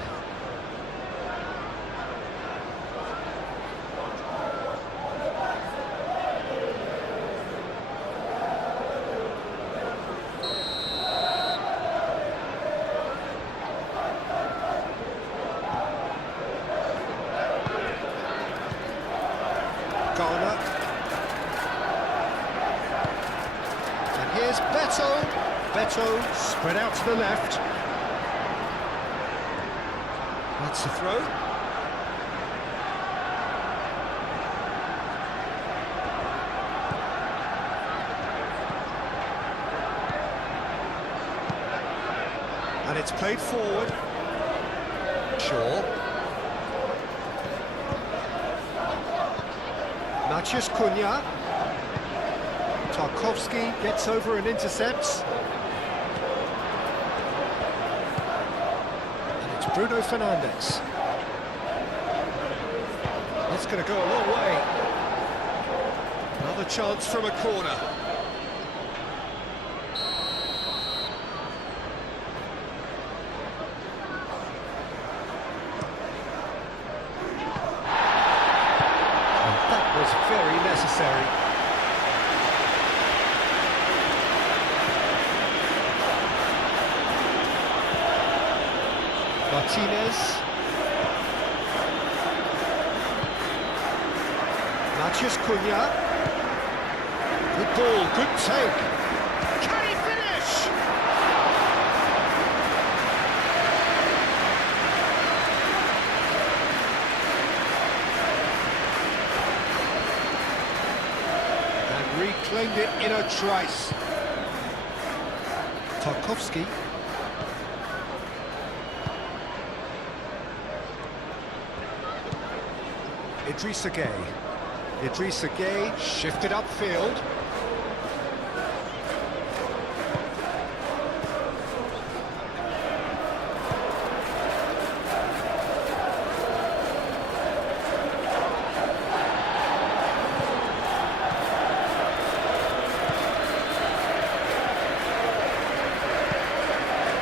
Garner. And here's Beto. Beto spread out to the left. That's the throw. And it's played forward. Shaw. Matheus Cunha. Tarkowski gets over and intercepts. And it's Bruno Fernandes. That's going to go a long way. Another chance from a corner. And that was very necessary. Martinez. Matheus Cunha. Good ball, good take. Can he finish? And reclaimed it in a trice. Tarkowski. Idrissa Gueye. Idrissa Gueye shifted upfield.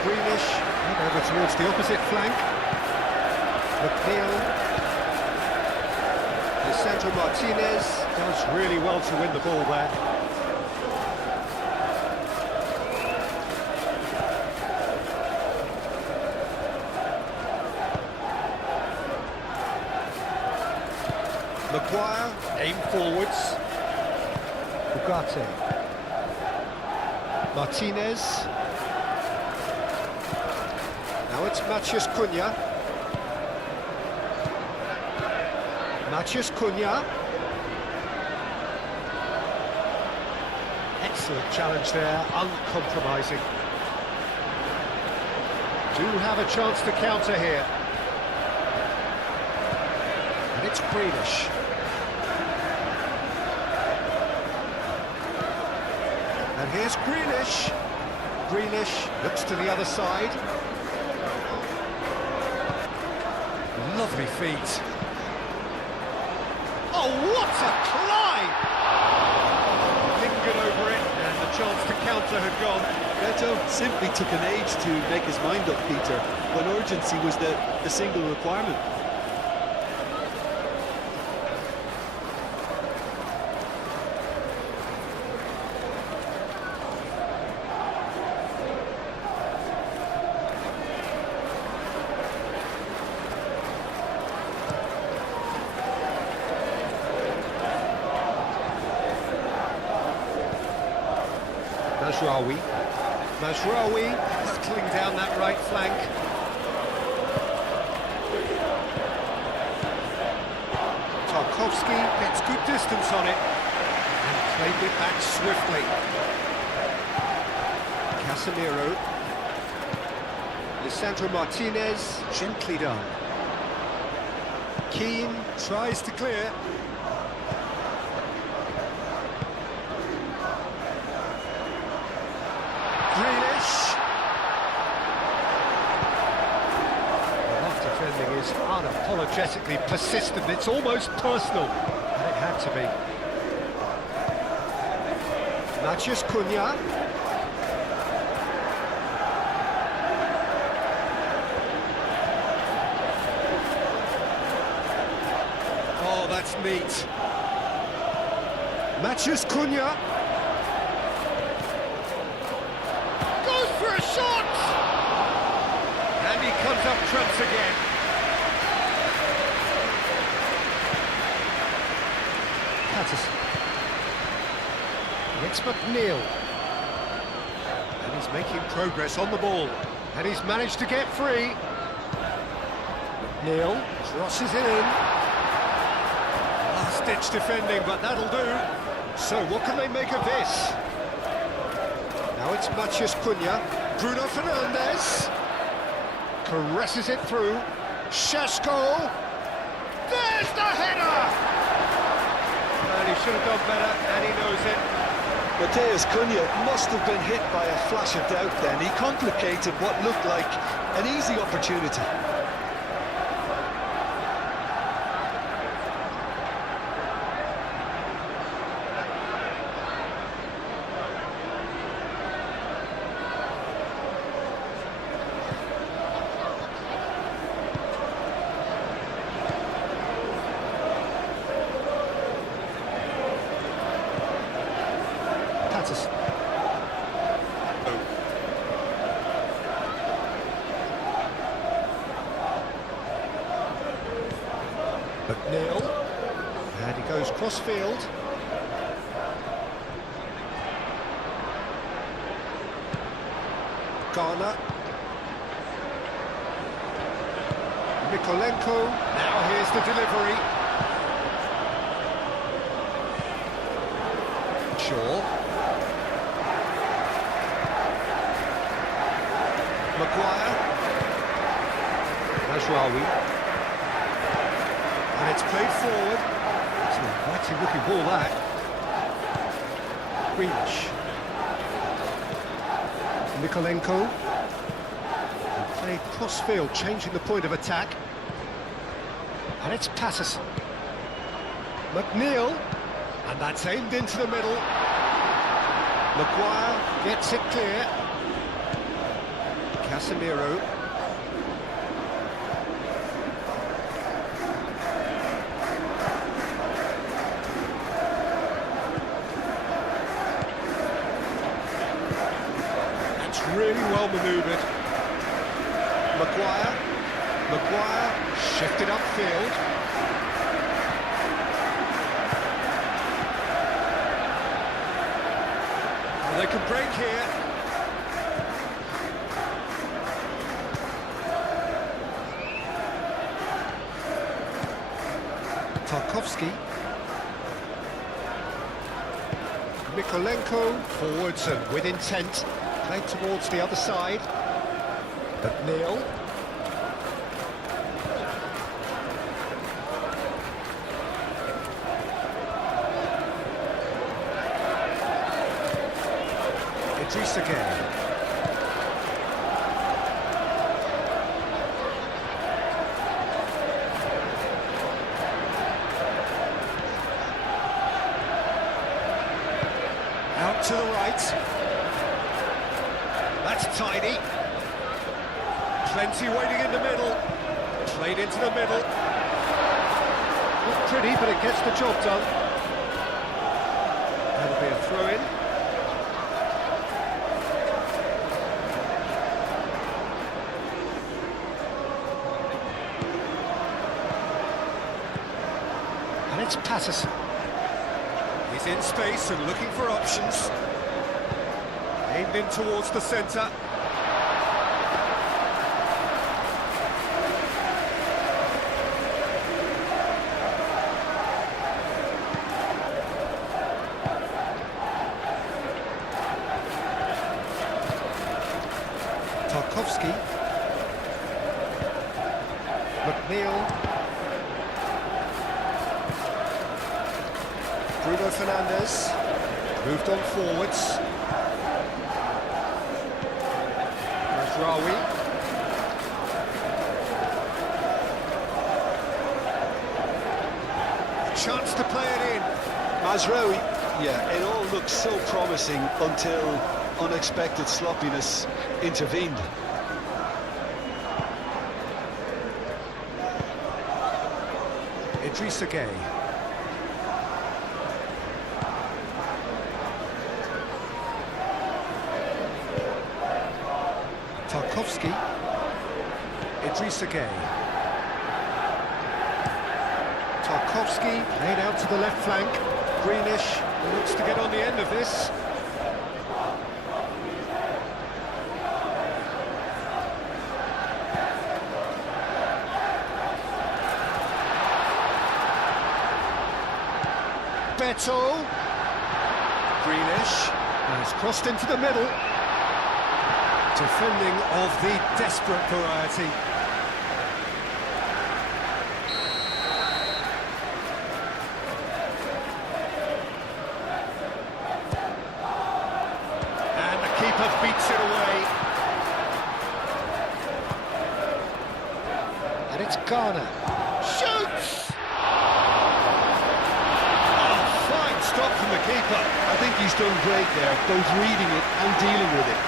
Grealish and over towards the opposite flank. McNeil. Lisandro Martinez does really well to win the ball there. Maguire, aim forwards. Ugarte. Martinez. Now it's Matheus Cunha. Matheus Cunha. Excellent challenge there, uncompromising. Do have a chance to counter here. And it's Grealish. And here's Grealish. Grealish looks to the other side. Lovely feet. Oh, what a climb! Lingered over it, and the chance to counter had gone. Beto simply took an age to make his mind up, Peter, when urgency was the single requirement. Mazraoui settling down that right flank. Tarkowski gets good distance on it and played it back swiftly. Casemiro. Lisandro Martinez, gently done. Keane tries to clear. Grealish. Well, that defending is unapologetically persistent. It's almost personal, and it had to be. Matheus Cunha. Oh, that's neat. Matheus Cunha. For a shot! And he comes up trumps again. Patterson. It's McNeil. And he's making progress on the ball. And he's managed to get free. McNeil crosses it in. Last-ditch defending, but that'll do. So what can they make of this? Now it's Matheus Cunha. Bruno Fernandes caresses it through. Šeško. There's the header! And he should have done better, and he knows it. Matheus Cunha must have been hit by a flash of doubt then. He complicated what looked like an easy opportunity. McNeil, and he goes cross-field. Garner. Mikolenko, now here's the delivery. Shaw. Maguire. Mazraoui. And it's played forward. It's an inviting looking ball, that. Grealish. Mikolenko. And played cross-field, changing the point of attack. And it's Patterson. McNeil. And that's aimed into the middle. Maguire gets it clear. Casemiro. Really well manoeuvred. Maguire shifted upfield. And they can break here. Tarkowski. Mikolenko, forwards and with intent. Played towards the other side. McNeil. Idris again. Out to the right. That's tidy. Plenty waiting in the middle. Played into the middle. Not pretty, but it gets the job done. That'll be a throw-in. And it's Patterson. He's in space and looking for options. Aimed in towards the centre. Tarkowski. McNeil. Bruno Fernandes. Moved on forwards. Mazraoui. Chance to play it in. Mazraoui, yeah, it all looked so promising until unexpected sloppiness intervened. Idris Gueye. Tarkowski. Idris Gueye. Tarkowski played out to the left flank. Greenish looks to get on the end of this. Beto. Greenish has crossed into the middle. Defending of the desperate variety. And the keeper beats it away. And it's Garner. Shoots! Oh, fine stop from the keeper. I think he's done great there, both reading it and dealing with it.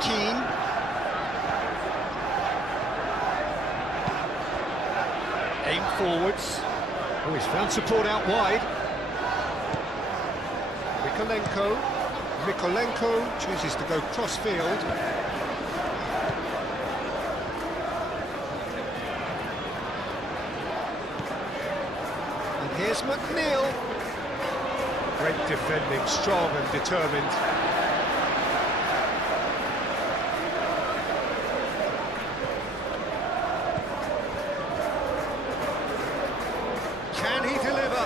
Keane. Aim forwards. Oh, he's found support out wide. Mikolenko chooses to go cross-field. And here's McNeil. Great defending, strong and determined. Can he deliver?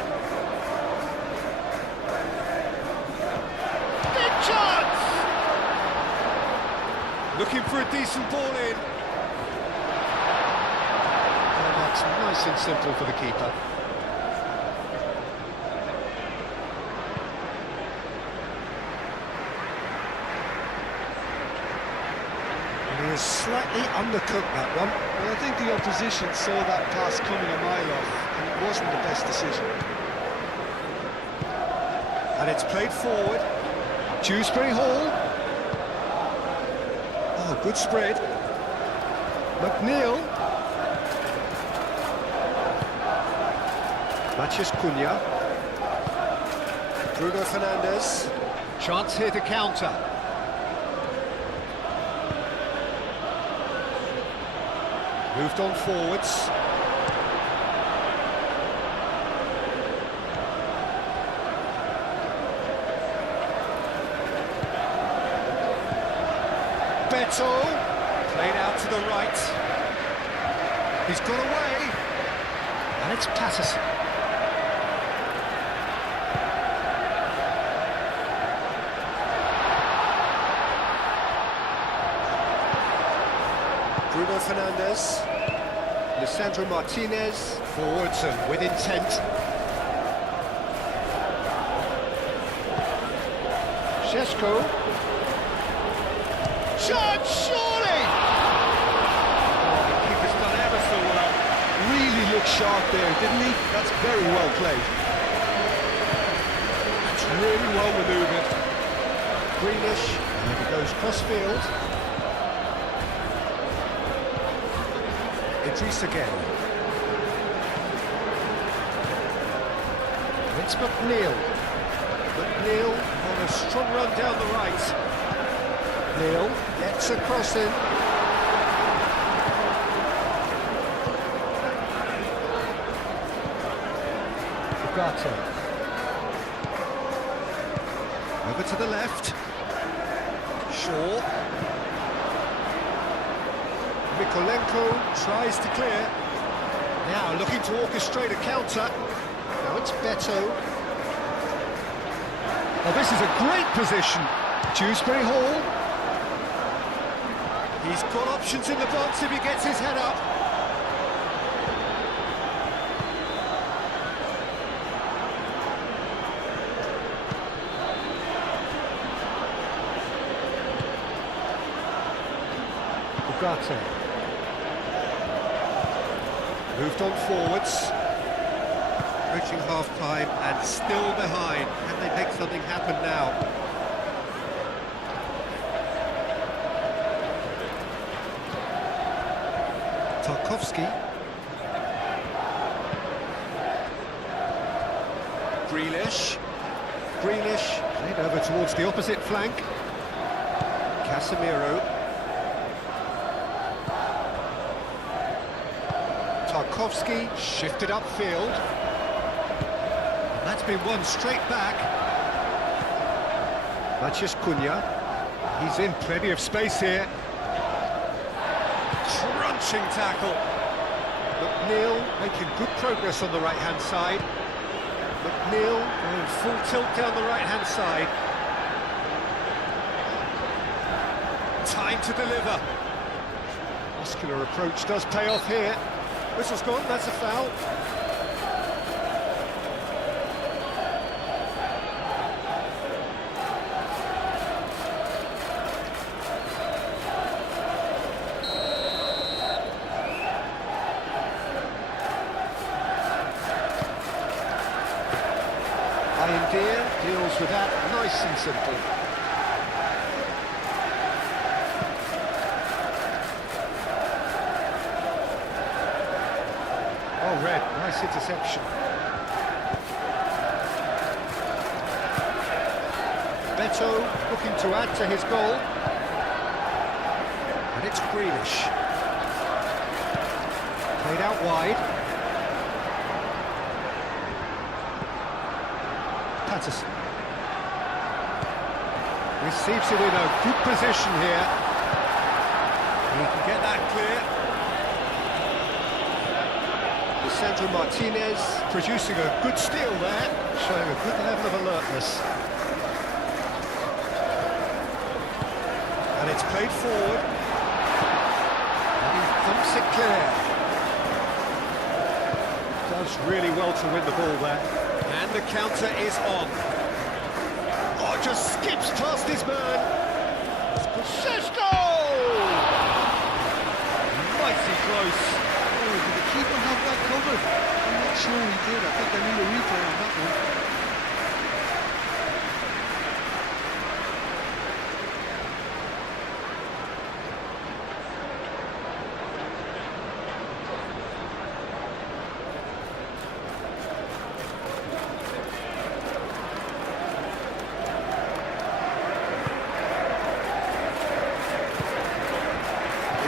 Big chance! Looking for a decent ball in. And that's nice and simple for the keeper. And he has slightly undercooked that one. Well, I think the opposition saw that pass coming a mile off, and it wasn't the best decision. And it's played forward. Dewsbury Hall. Oh, good spread. McNeil. Matheus Cunha. Bruno Fernandes. Chance here to counter. Moved on forwards. Beto, played out to the right. He's got away, and it's Patterson. Bruno Fernandes, Lisandro Martinez, forwards and with intent. Šeško, shot, surely! Oh, the keeper's done ever so well. Really looked sharp there, didn't he? That's very well played. It's really well manoeuvred. Grealish, and he goes cross-field. Idrissa Gueye. It's McNeil. McNeil on a strong run down the right. Neil gets a cross in. Ugarte. Over to the left. Shaw. Mikolenko tries to clear. Now looking to orchestrate a counter. Now it's Beto. Oh, this is a great position. Dewsbury Hall. He's got options in the box if he gets his head up. Ugarte. Moved on forwards. Reaching half-time and still behind. Can they make something happen now? Tarkowski. Grealish. Grealish played over towards the opposite flank. Casemiro. Tarkowski shifted upfield. And that's been won straight back. Maciej Cunha. He's in plenty of space here. Crunching tackle. McNeil making good progress on the right-hand side. McNeil going full tilt down the right-hand side. Time to deliver. Muscular approach does pay off here. Whistle's gone, that's a foul. Deere deals with that nice and simple. Oh, Red, nice interception. Beto looking to add to his goal. And it's Grealish. Played out wide. Patterson. Receives it in a good position here. He can get that clear. Lisandro Martinez producing a good steal there, showing a good level of alertness. And it's played forward. And he thumps it clear. Does really well to win the ball there. And the counter is on. Oh, just skips past his man. Šeško! Mighty close. Oh, did the keeper have that covered? I'm not sure he did. I think I need a replay on that one.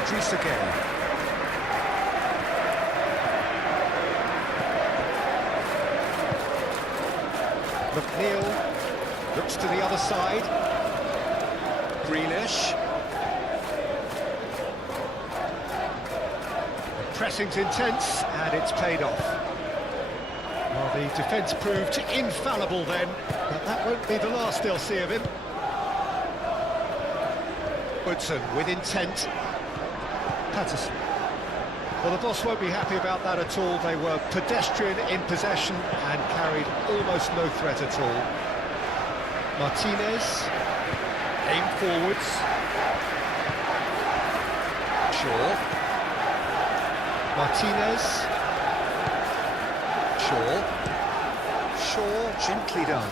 Idrissa Gueye. McNeil looks to the other side. Grealish. Pressing's intense, and it's paid off. Well, the defence proved infallible then, but that won't be the last they'll see of him. Woodson with intent. Patterson. Well, the boss won't be happy about that at all. They were pedestrian in possession and carried almost no threat at all. Martinez. Aim forwards. Shaw. Martinez. Shaw, gently done.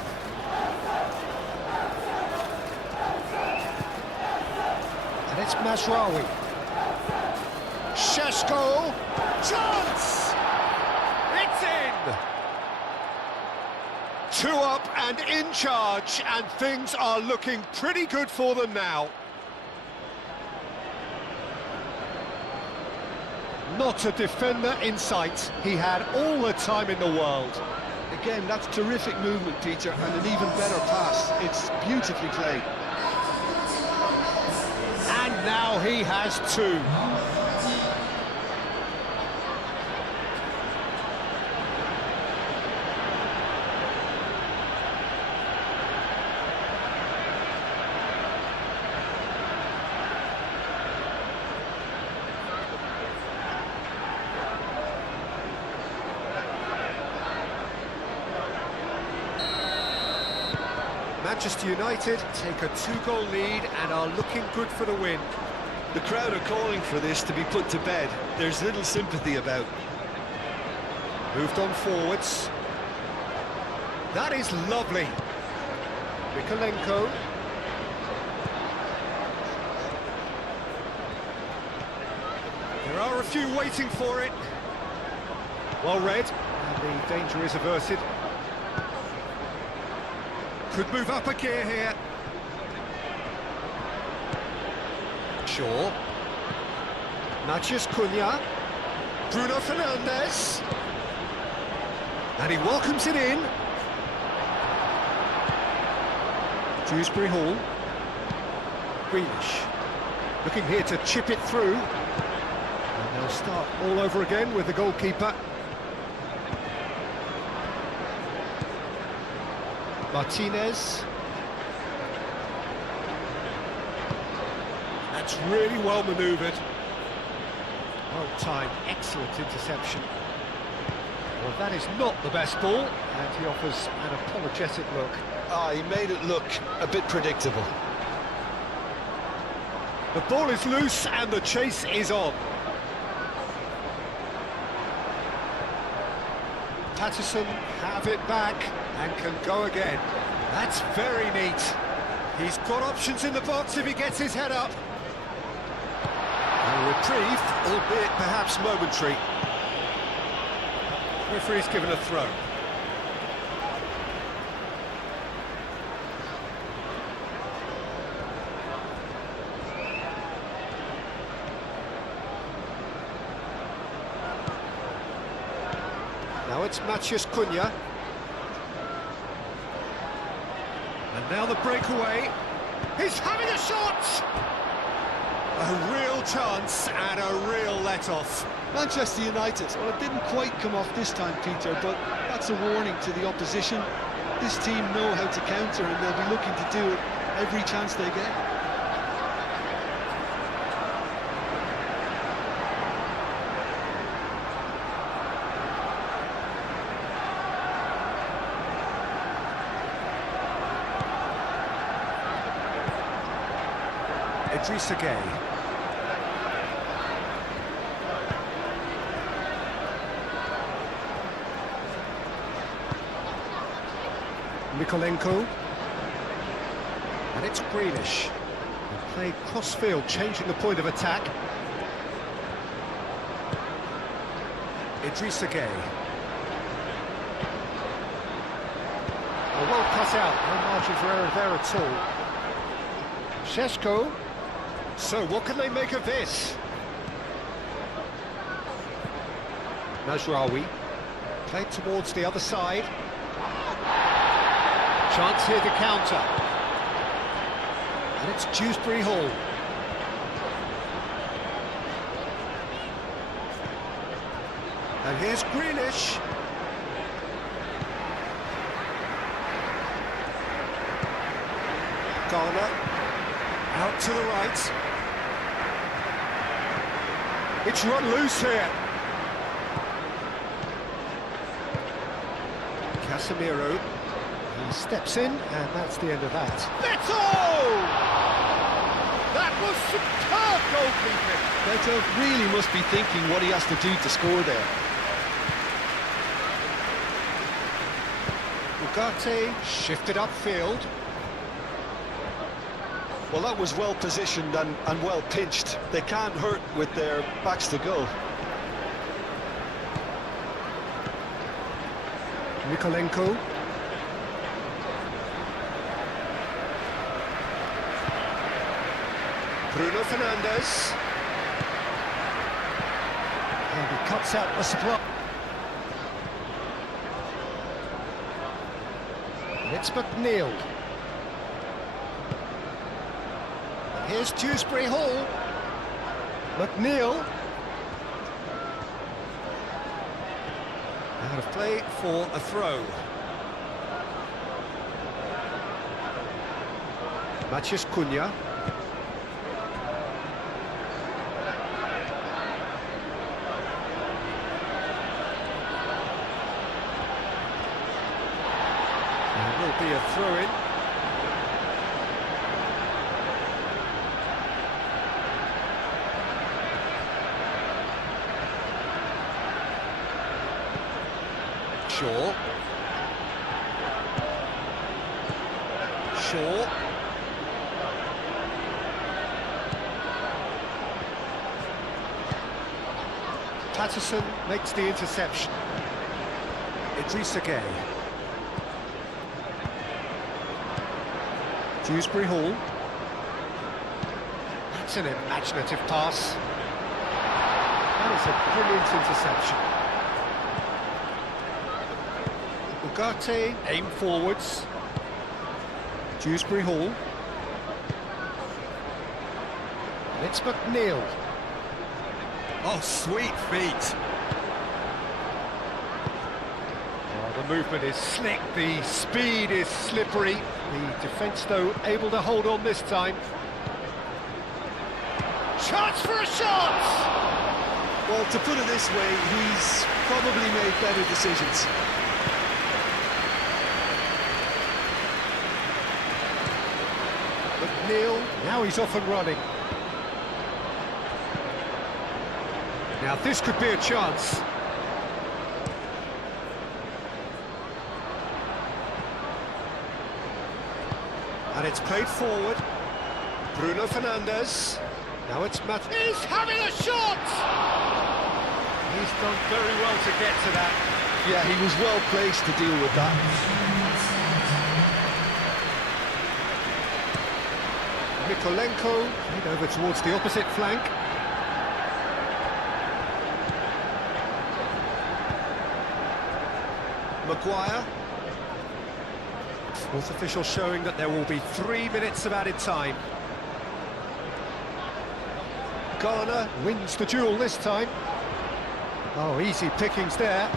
And it's Mazraoui. Šeško, chance! It's in! 2 up and in charge, and things are looking pretty good for them now. Not a defender in sight. He had all the time in the world. Again, that's terrific movement, Peter, and an even better pass. It's beautifully played. And now he has 2. Manchester United take a 2-goal lead and are looking good for the win. The crowd are calling for this to be put to bed. There's little sympathy about. Moved on forwards. That is lovely. Mikolenko. There are a few waiting for it. Well read, and the danger is averted. Could move up a gear here. Shaw. Matheus Cunha. Bruno Fernandes. And he welcomes it in. Dewsbury Hall. Grealish. Looking here to chip it through. And they'll start all over again with the goalkeeper. Martinez. That's really well manoeuvred. Well timed, excellent interception. Well, that is not the best ball, and he offers an apologetic look. He made it look a bit predictable. The ball is loose and the chase is on. Patterson have it back and can go again. That's very neat. He's got options in the box if he gets his head up. A reprieve, albeit perhaps momentary. Referee's given a throw. Now it's Matheus Cunha. And now the breakaway. He's having a shot! A real chance and a real let-off. Manchester United, well, it didn't quite come off this time, Peter, but that's a warning to the opposition. This team know how to counter, and they'll be looking to do it every chance they get. Idrissa Gueye. Mikolenko. And it's Grealish. He played cross-field, changing the point of attack. Idrissa Gueye. Well cut out, no margin for error there at all. Šeško. So what can they make of this? Mazraoui. Played towards the other side. Chance here to counter. And it's Dewsbury Hall. And here's Grealish. Garner. Out to the right. It's run loose here. Casemiro. He steps in, and that's the end of that. Beto! That was superb goalkeeping. Beto really must be thinking what he has to do to score there. Ugarte shifted upfield. Well, that was well positioned and well pinched. They can't hurt with their backs to goal. Mykolenko. Bruno Fernandes. And he cuts out the supply. It's McNeil. And here's Dewsbury Hall. McNeil. Out of play for a throw. Matheus Cunha. There will be a throw-in. Shaw. Patterson makes the interception. Idrissa Gueye. Dewsbury Hall. That's an imaginative pass. That is a brilliant interception. Ugarte, aim forwards. Dewsbury Hall. And it's McNeil. Oh, sweet feet. Oh, the movement is slick, the speed is slippery. The defence, though, able to hold on this time. Chance for a shot! Well, to put it this way, he's probably made better decisions. McNeil, now he's off and running. Now this could be a chance. And it's played forward. Bruno Fernandes. Now it's Matt. He's having a shot! He's done very well to get to that. Yeah, he was well placed to deal with that. Mykolenko, played over towards the opposite flank. Maguire. Fourth official showing that there will be 3 minutes of added time. Garner wins the duel this time. Oh, easy pickings there.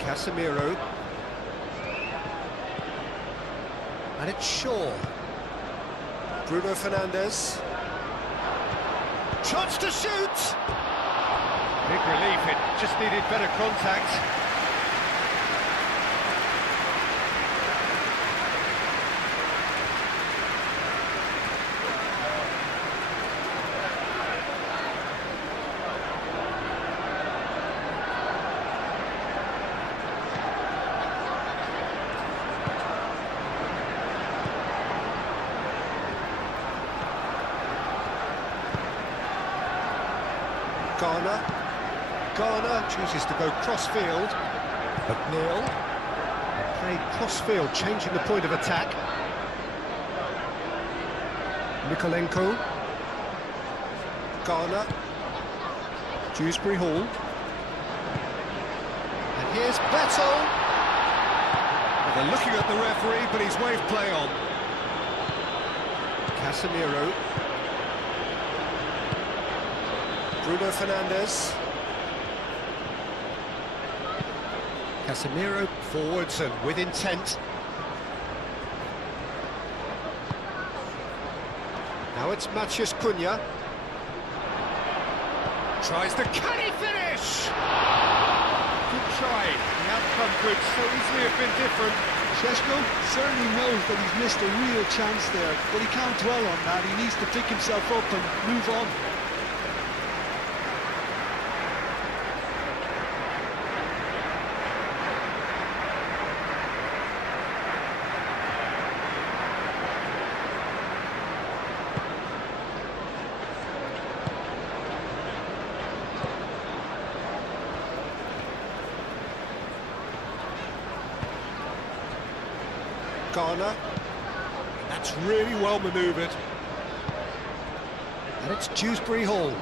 Casemiro. And it's Shaw. Bruno Fernandes. Chance to shoot! Big relief, it just needed better contact. Garner chooses to go cross-field. McNeil. Played cross-field, changing the point of attack. Mykolenko. Garner. Dewsbury Hall. And here's Beto. Well, they're looking at the referee, but he's waved play on. Casemiro. Bruno Fernandes. Casemiro forwards and with intent. Now it's Matheus Cunha. Tries the canny finish! Good try. The outcome could so easily have been different. Šeško certainly knows that he's missed a real chance there, but he can't dwell on that. He needs to pick himself up and move on. Ghana. That's really well manoeuvred. And it's Dewsbury Hall.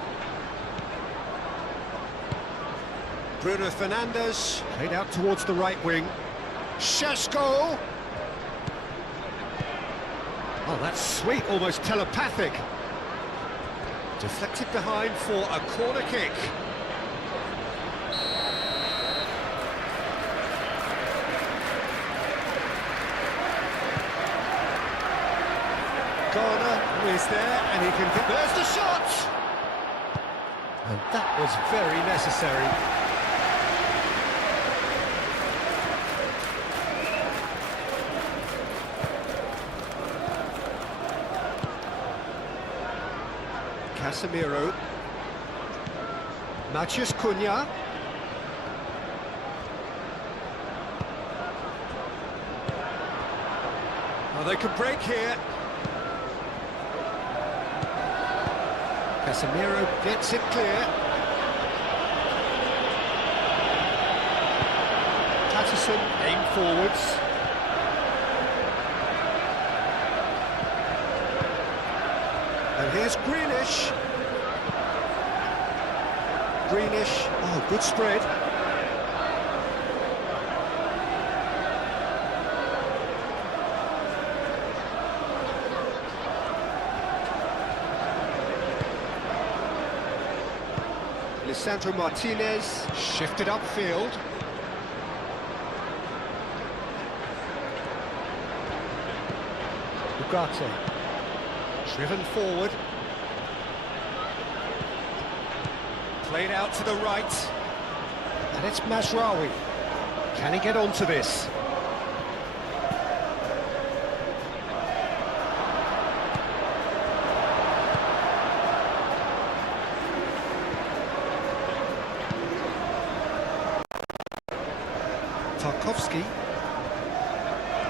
Bruno Fernandes, played out towards the right wing. Šeško! Oh, that's sweet, almost telepathic. Deflected behind for a corner kick. Ghana is there, and he can get... There's the shot! And that was very necessary. Casemiro. Matheus Cunha. Oh, they could break here. Casemiro gets it clear. Patterson aimed forwards. And here's Grealish. Grealish, oh, good spread. Lisandro Martinez shifted upfield. Ugarte driven forward. Played out to the right. And it's Mazraoui. Can he get onto this? Tarkowski.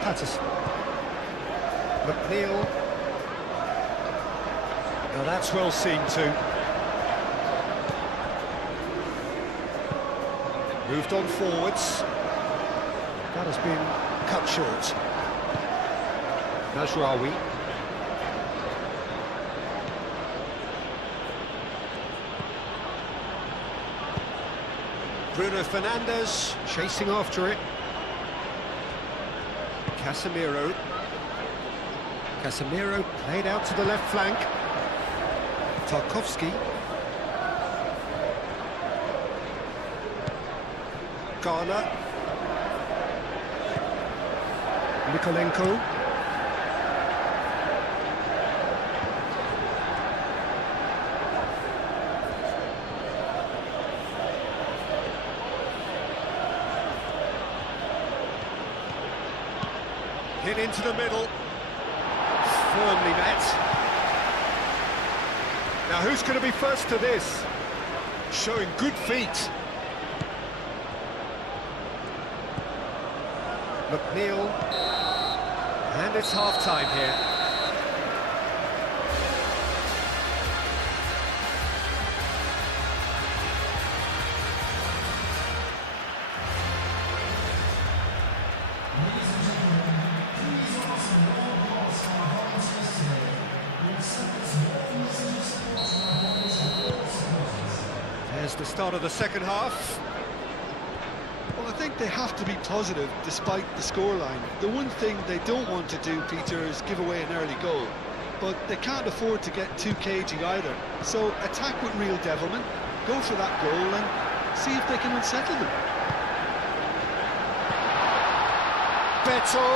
Patterson. McNeil. Now that's well seen too. Moved on forwards. That has been cut short. Mazraoui. Bruno Fernandes chasing after it. Casemiro. Casemiro played out to the left flank. Tarkowski. Ghana. Mikolenko. Hit into the middle. Firmly met. Now who's going to be first to this? Showing good feet. McNeil. And it's half-time here. There's the start of the second half. Well, I think they have to be positive despite the scoreline. The one thing they don't want to do, Peter, is give away an early goal. But they can't afford to get too cagey either. So attack with real devilment, go for that goal and see if they can unsettle them. Beto.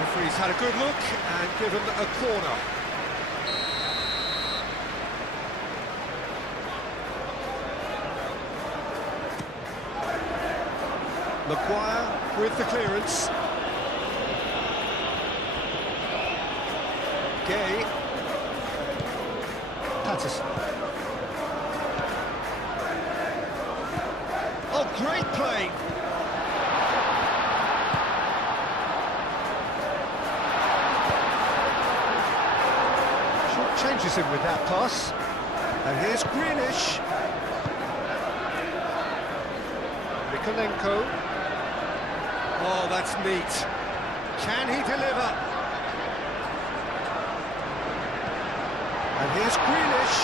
Referee's had a good look and given a corner. Maguire with the clearance. Gay. Patterson. Oh, great play. Short changes him with that pass. And here's Grealish. Mikolenko. Oh, that's neat. Can he deliver? And here's Grealish.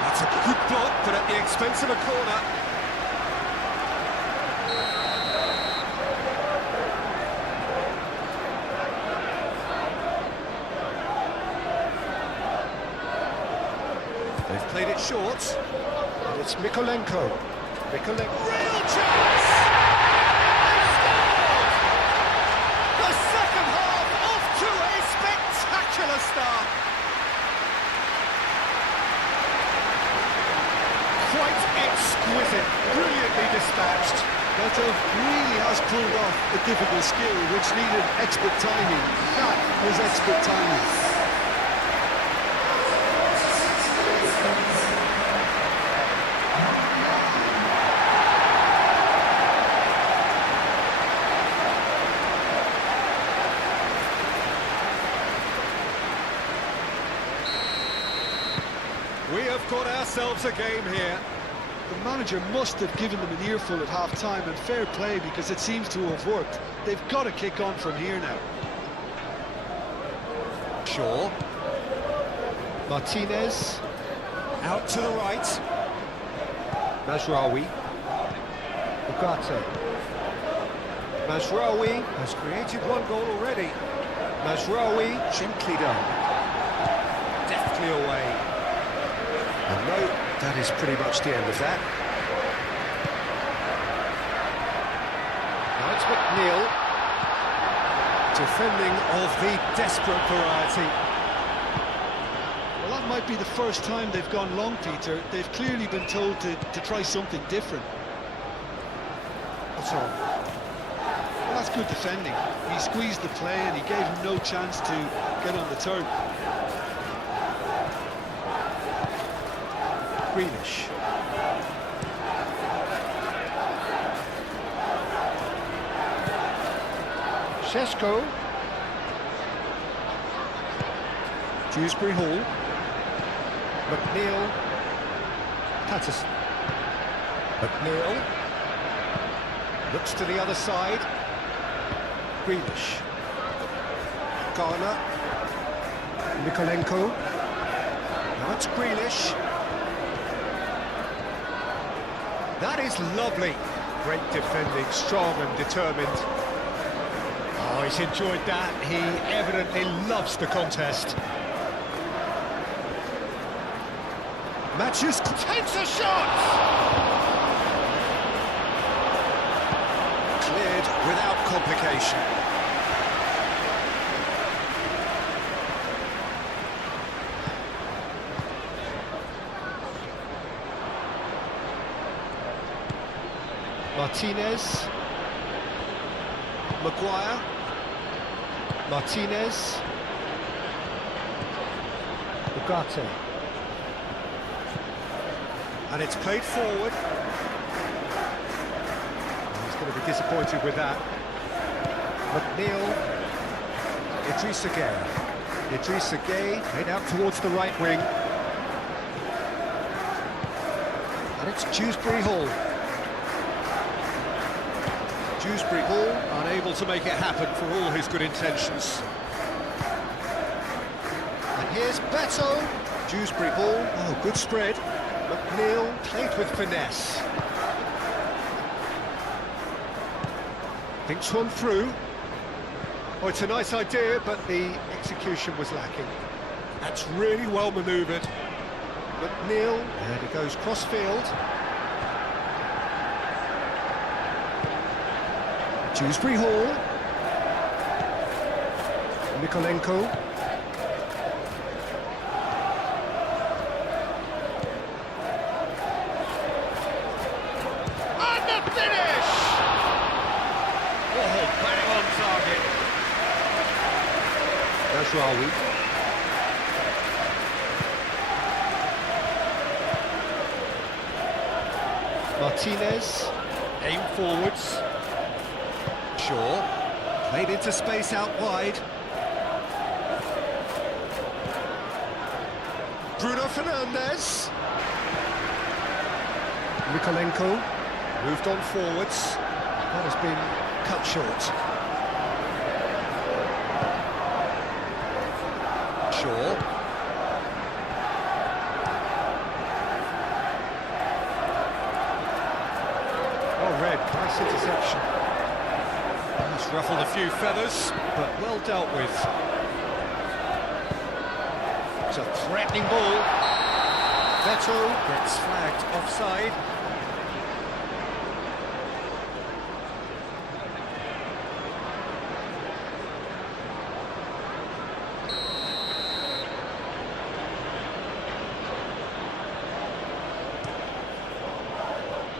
That's a good block, but at the expense of a corner. They've played it short. And it's Mikolenko. Mikolenko. Real chance! They scored! The second half off to a spectacular start. Quite exquisite, brilliantly dispatched. Beto really has pulled off a difficult skill which needed expert timing. That was expert timing. We have got ourselves a game here. The manager must have given them an earful at half-time, and fair play because it seems to have worked. They've got to kick on from here now. Shaw. Martinez. Out to the right. Mazraoui. Ugarte. Mazraoui has created one goal already. Mazraoui, gently done. Deftly away. And no, that is pretty much the end of that. Now it's McNeil. Defending of the desperate variety. Well, that might be the first time they've gone long, Peter. They've clearly been told to try something different. What's on? Well, that's good defending. He squeezed the play and he gave him no chance to get on the turn. Grealish. Šeško. Dewsbury Hall. McNeil. Patterson. McNeil. Looks to the other side. Grealish. Garner. Mikolenko. Now it's Grealish. That is lovely. Great defending, strong and determined. Oh, he's enjoyed that. He evidently loves the contest. Matches takes a shot! Cleared without complication. Martinez. Maguire. Martinez. Ugarte. And it's played forward. He's going to be disappointed with that. McNeil. Idrissa Gueye. Idrissa Gueye head out towards the right wing. And it's Dewsbury Hall. Dewsbury Hall unable to make it happen for all his good intentions. And here's Beto. Dewsbury Hall, oh, good spread. McNeil played with finesse. Thinks one through. Oh, it's a nice idea, but the execution was lacking. That's really well manoeuvred. McNeil, and he goes cross-field. Dewsbury Hall. Mikolenko. And the finish! Oh, bang on target. That's Rawi. Martinez, aim forwards. Shaw, played into space out wide. Bruno Fernandes. Mikolenko, moved on forwards. That has been cut short. Shaw. Red, nice interception. He's ruffled a few feathers, but well dealt with. It's a threatening ball. Beto gets flagged offside.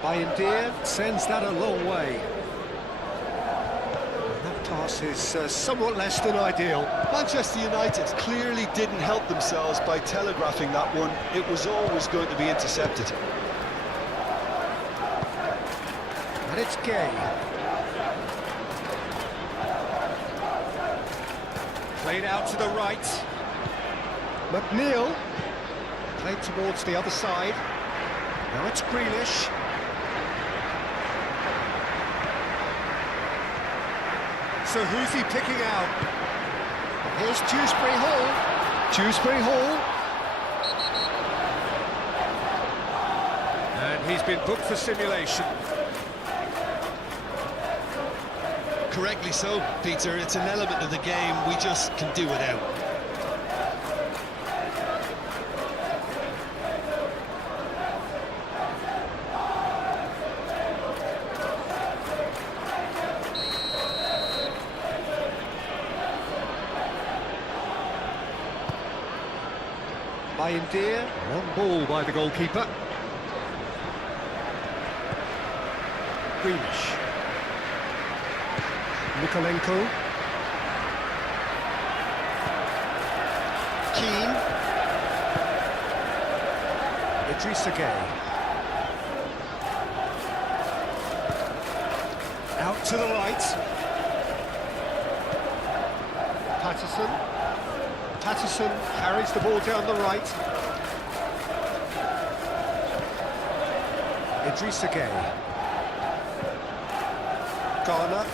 Bayindir sends that a long way. That pass is somewhat less than ideal. Manchester United clearly didn't help themselves by telegraphing that one. It was always going to be intercepted. And it's Gay. Played out to the right. McNeil. Played towards the other side. Now it's Grealish. So who's he picking out? Here's Dewsbury Hall. Dewsbury Hall. And he's been booked for simulation. Correctly so, Peter. It's an element of the game we just can do without. Bayindir, long ball by the goalkeeper. Grealish. Mikolenko. Keane. Idrissa Gueye. Out to the right. Patterson. Patterson carries the ball down the right. Idrissa Gueye. Garner.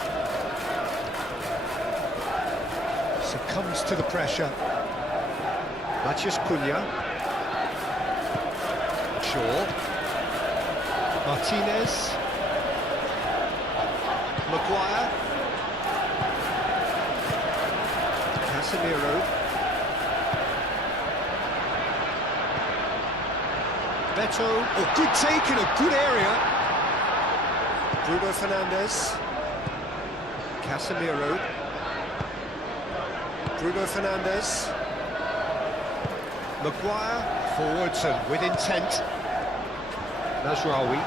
Succumbs to the pressure. Matheus Cunha. Shaw. Martinez. Maguire. Casemiro. Beto, oh, good take in a good area. Bruno Fernandes. Casemiro. Bruno Fernandes. Maguire, forwards and with intent. Nasraoui.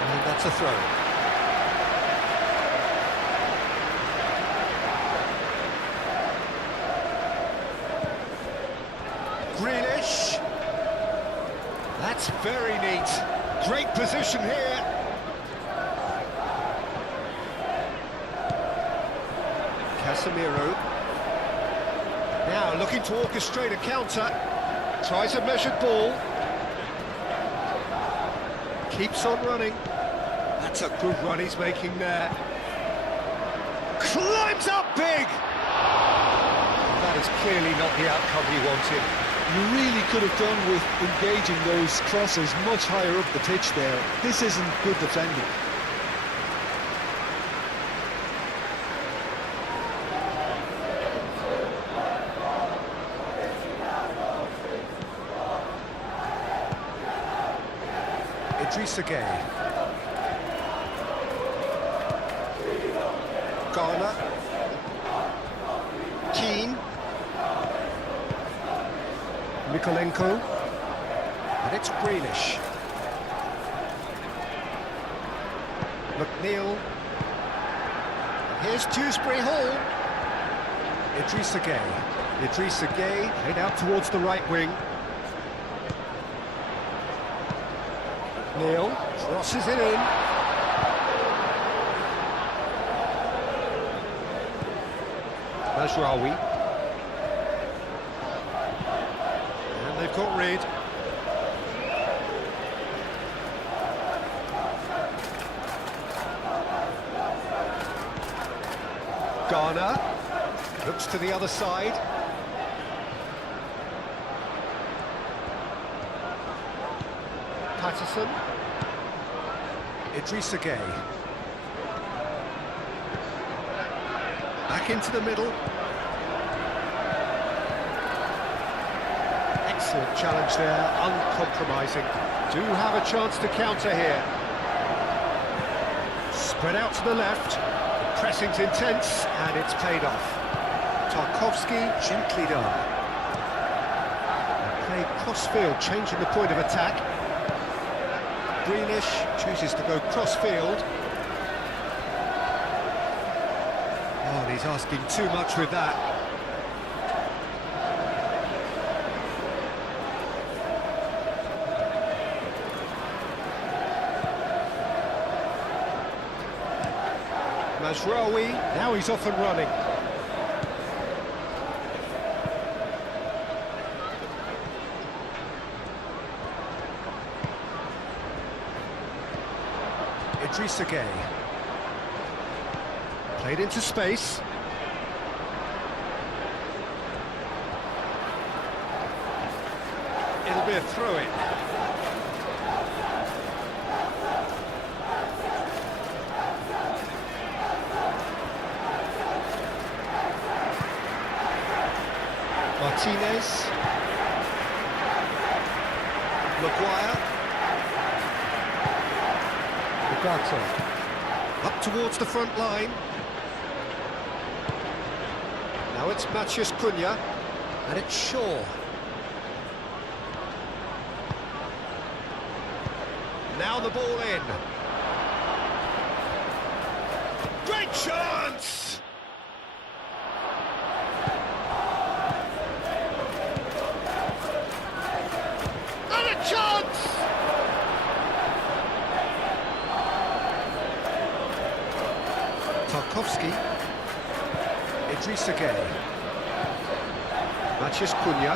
And that's a throw. Grealish. That's very neat. Great position here. Casemiro. Now looking to orchestrate a counter. Tries a measured ball. Keeps on running. That's a good run he's making there. Climbs up big! That is clearly not the outcome he wanted. You really could have done with engaging those crossers much higher up the pitch there. This isn't good defending. Idrissa Gueye. Garner. Keane. Mikolenko. And it's Grealish. McNeil. Here's Dewsbury Hall. Idrissa Gueye. Idrissa Gueye played out towards the right wing. Neil crosses it in. Mazraoui. And they've got rid. Garner looks to the other side. Patterson. Idrissa Gueye. Back into the middle. Excellent challenge there, uncompromising. Do have a chance to counter here. Spread out to the left. The pressing's intense, and it's paid off. Tarkowski gently done. Played cross-field, changing the point of attack. Grealish chooses to go cross-field. Oh, and he's asking too much with that. Mazraoui, now he's off and running. Idrissa Gueye. Played into space. It'll be a throw-in. Martinez. Maguire. Up towards the front line. Now it's Matheus Cunha, and it's Shaw. Now the ball in. Great chance! And a chance! Tarkowski. Idrissa Gueye. Matheus Cunha.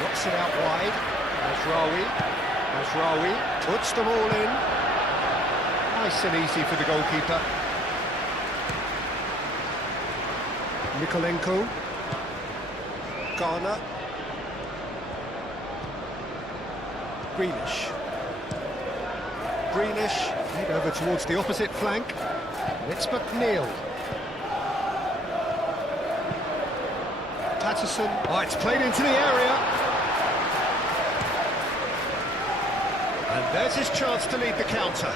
Knocks it out wide. Mazraoui puts them all in. Nice and easy for the goalkeeper. Mikolenko. Garner. Grealish. Made over towards the opposite flank. It's McNeil. Patterson. Oh, it's played into the area. And there's his chance to lead the counter.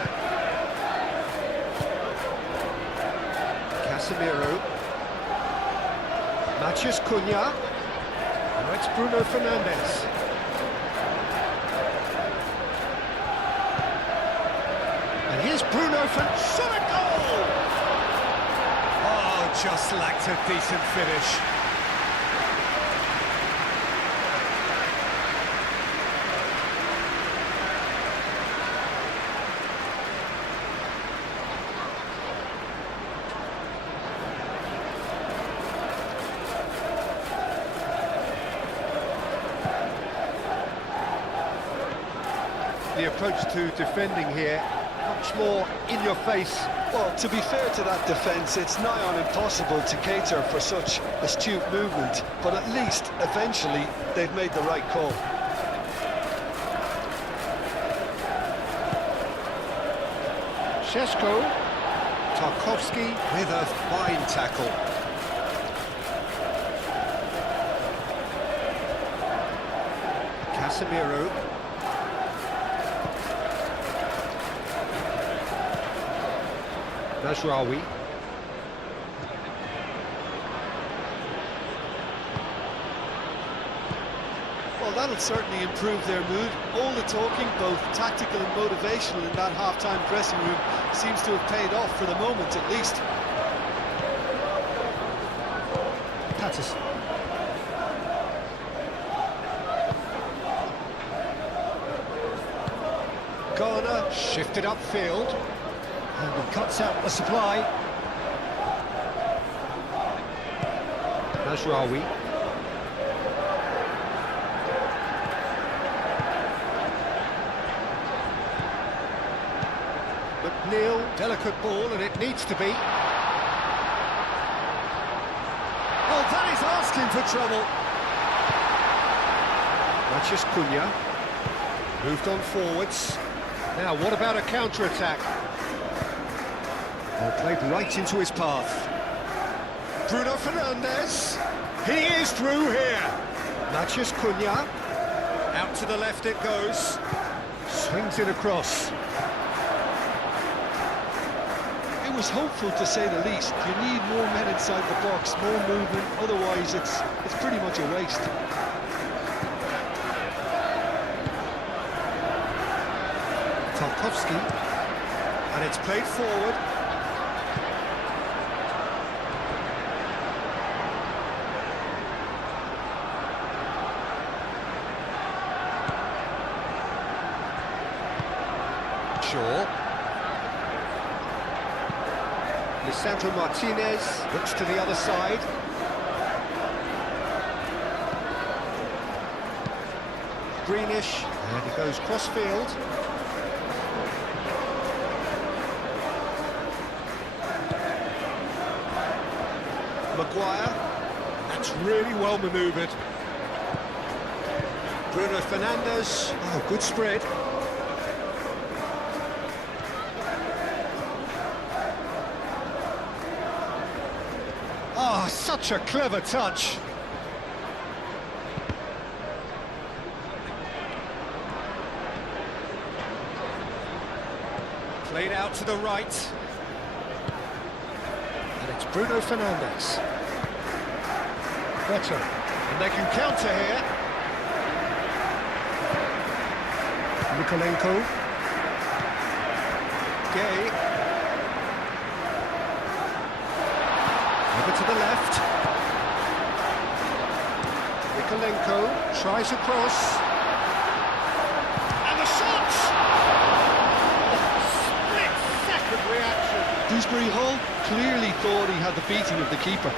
Casemiro. Matheus Cunha. Now it's Bruno Fernandes. Here's Bruno for shot a goal! Oh, just lacked a decent finish. The approach to defending here, much more in your face. Well, to be fair to that defence, it's nigh on impossible to cater for such astute movement, but at least, eventually, they've made the right call. Šeško. Tarkowski with a fine tackle. Casemiro. Mazraoui. Well, that'll certainly improve their mood. All the talking, both tactical and motivational, in that half-time dressing room seems to have paid off for the moment, at least. Patterson. Garner shifted upfield. And he cuts out the supply. Mazraoui. McNeil, delicate ball, and it needs to be. Oh, that is asking for trouble. Matheus Cunha. Moved on forwards. Now, what about a counter-attack? Well, played right into his path. Bruno Fernandes. He is through here. Matheus Cunha. Out to the left it goes. Swings it across. It was hopeful, to say the least. You need more men inside the box, more movement, otherwise it's pretty much a waste. Tarkowski, and it's played forward. Shaw. Lisandro Martinez looks to the other side. Greenish, and he goes cross-field. Maguire, that's really well manoeuvred. Bruno Fernandes, oh, good spread. Oh, such a clever touch. Played out to the right. And it's Bruno Fernandes. Better. And they can counter here. Nikolenko. Gay. Over to the left. Nikolenko tries across. And the shot! Split-second reaction. Dewsbury Hall clearly thought he had the beating of the keeper.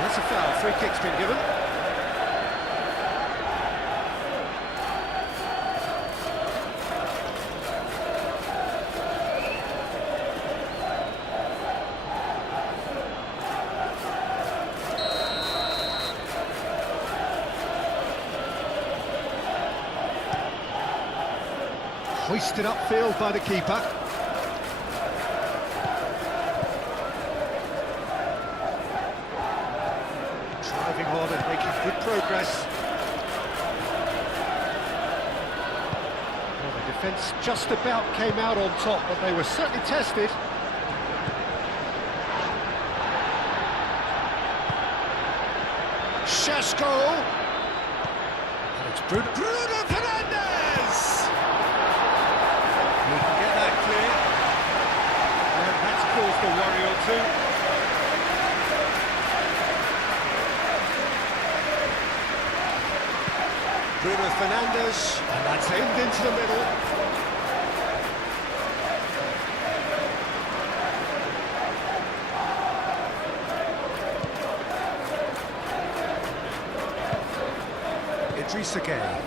That's a foul. Free kick's been given. Hoisted upfield by the keeper. Driving on and making good progress. Well, the defence just about came out on top, but they were certainly tested. Šeško. And it's Bruno Fernandes! He can get that clear. And that's caused a worry or two. Bruno Fernandes, and that's aimed into the middle. Idrissa Gueye.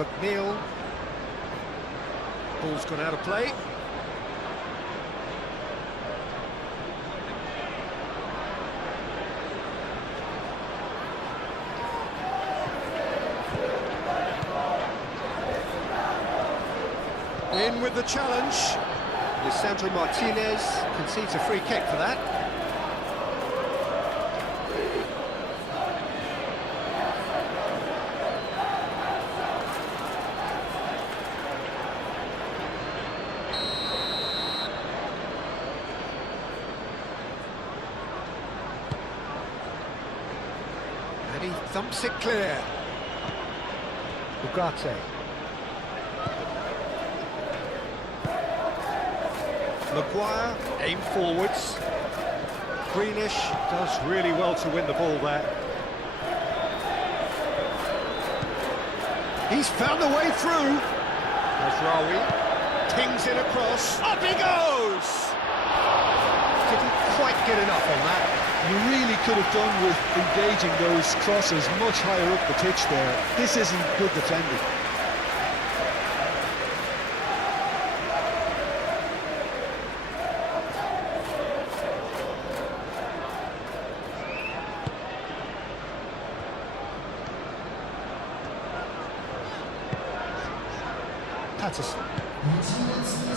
McNeil. Ball's gone out of play. In with the challenge. Lisandro Martinez concedes a free kick for that. And he thumps it clear. Ugarte. Maguire, aim forwards. Greenish does really well to win the ball there. He's found the way through. Mazraoui pings it across. Up he goes! Didn't quite get enough on that. You really could have done with engaging those crosses much higher up the pitch there. This isn't good defending. Patterson.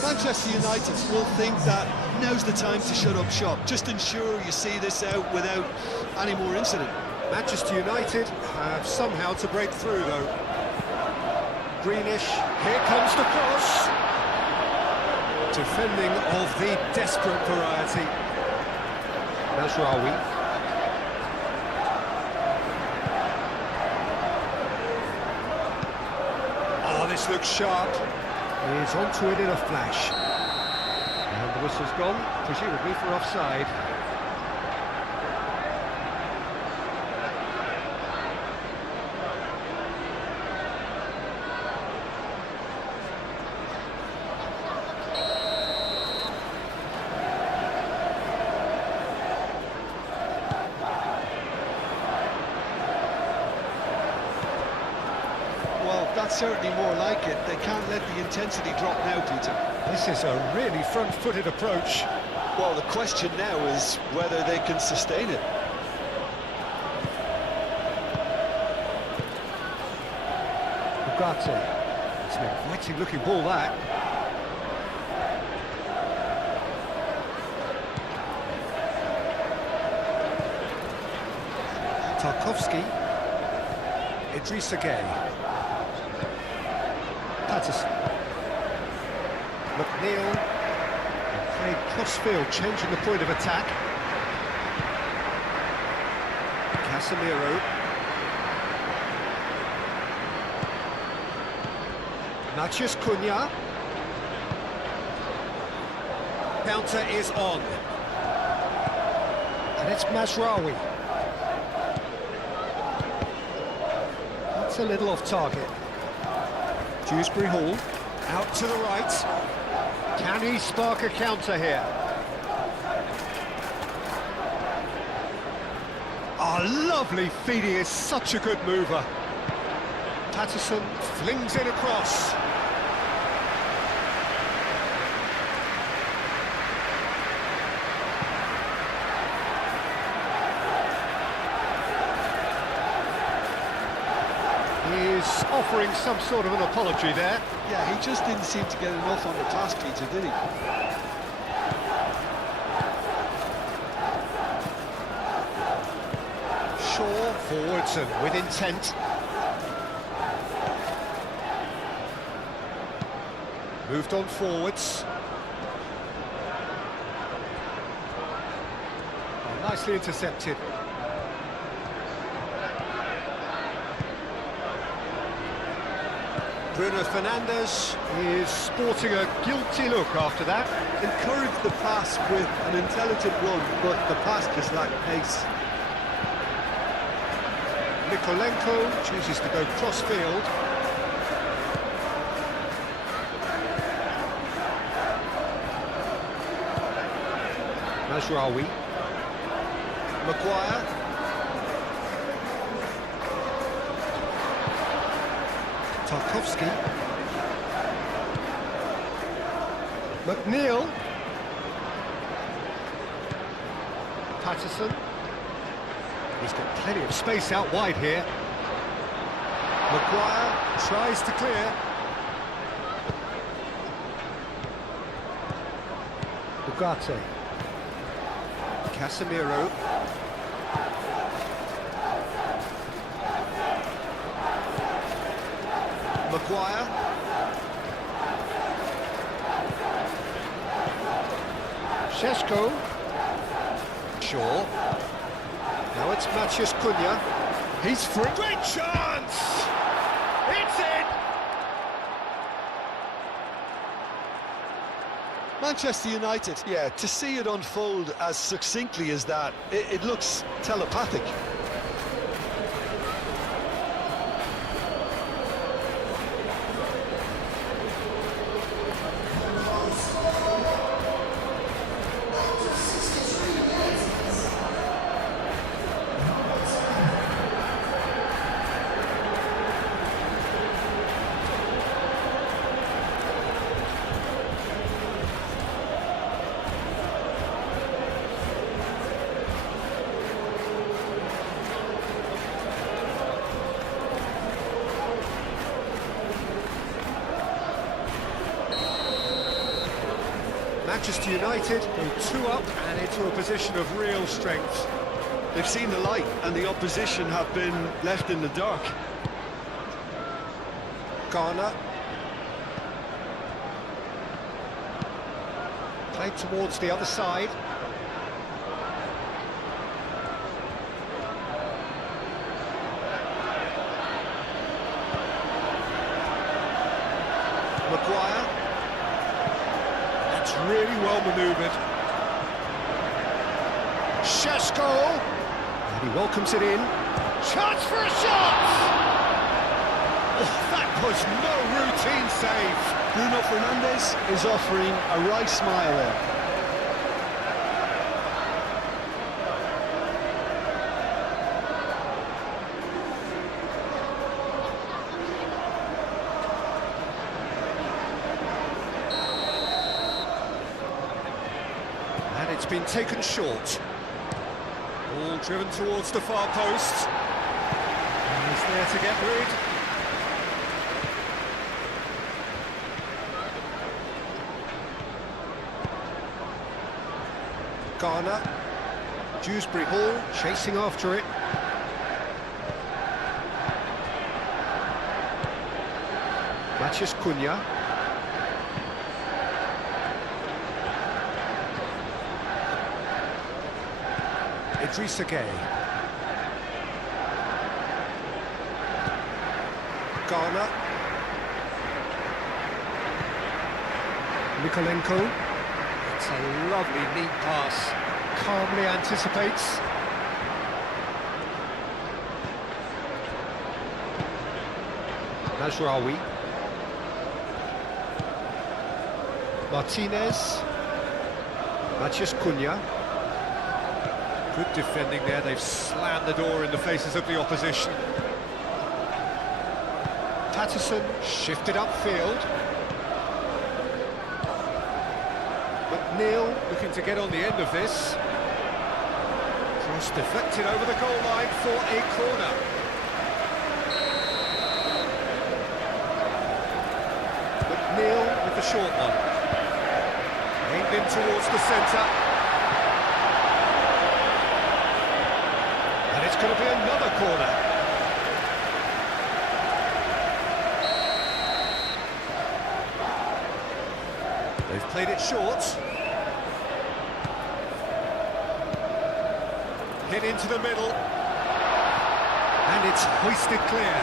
Manchester United will think that now's the time to shut up shop. Just ensure you see this out without any more incident. Manchester United have somehow to break through, though. Greenish, here comes the cross. Defending of the desperate variety. Mazraoui. Oh, this looks sharp. He's onto it in a flash. And the whistle's gone, presumably for offside. That's certainly more like it. They can't let the intensity drop now, Peter. This is a really front-footed approach. Well, the question now is whether they can sustain it. Ugarte. It's an inviting-looking ball, that. Tarkowski. Idrissa Gueye. Patterson. McNeil. Played cross-field, changing the point of attack. Casemiro. Matheus Cunha. Counter is on. And it's Mazraoui. That's a little off target. Dewsbury Hall, out to the right. Can he spark a counter here? Oh, lovely feed, he is such a good mover. Patterson flings it across. He's offering some sort of an apology there. Yeah, he just didn't seem to get enough on the task, Peter, did he? Shaw forwards and with intent. Moved on forwards. Nicely intercepted. Bruno Fernandes is sporting a guilty look after that. Encouraged the pass with an intelligent run, but the pass just lacked pace. Mikolenko chooses to go cross-field. Mazraoui. Maguire. Tarkowski. McNeil. Patterson. He's got plenty of space out wide here. Maguire tries to clear. Ugarte. Casemiro. Maguire. Šeško. Shaw. Now it's Matheus Cunha. He's free. Great chance! It's in! Manchester United, yeah, to see it unfold as succinctly as that, it looks telepathic. Manchester United go 2 up and into a position of real strength. They've seen the light and the opposition have been left in the dark. Garner. Played towards the other side. Maguire. That's really well manoeuvred. Šeško. And he welcomes it in. Chance for a shot! Oh, that was no routine save. Bruno Fernandes is offering a wry smile there. And it's been taken short. Ball driven towards the far post. And he's there to get rid. Garner. Dewsbury Hall chasing after it. Matheus Cunha. Idrissa Gueye. Garner. Mikolenko. It's a lovely, neat pass. Calmly anticipates. Mazraoui. Martinez. Matheus Cunha. Good defending there, they've slammed the door in the faces of the opposition. Patterson shifted upfield. McNeil looking to get on the end of this. Cross deflected over the goal line for a corner. McNeil with the short one. Aimed in towards the centre. And it's going to be another corner. They've played it short. Hit into the middle. And it's hoisted clear.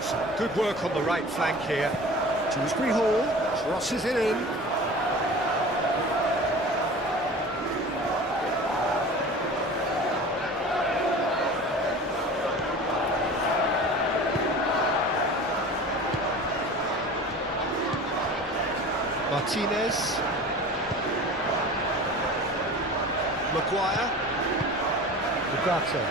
Some good work on the right flank here. Dewsbury Hall crosses it in. Martinez. Maguire. Ugarte.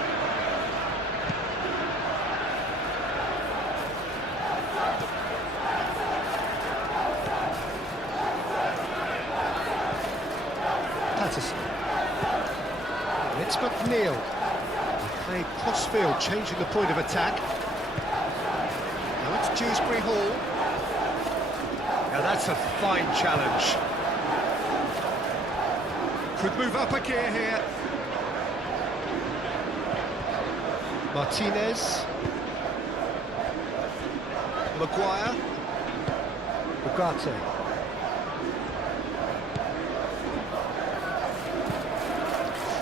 it's McNeil. Played cross-field, changing the point of attack. Now it's Dewsbury Hall. Now that's a fine challenge. Could move up a gear here. Martinez. Maguire. Ugarte.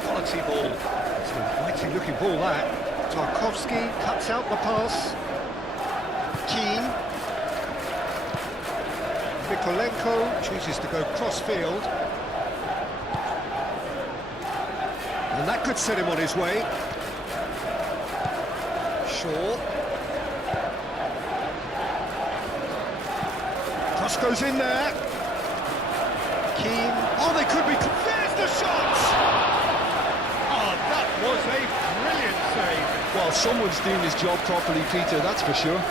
Quality ball. It's a mighty looking ball that. Tarkovsky cuts out the pass. Keane. Mikolenko chooses to go cross-field. And that could set him on his way. Shaw. Cross goes in there. Keane. Oh, they could be... There's the shot! Oh, that was a brilliant save. Well, someone's doing his job properly, Peter, that's for sure.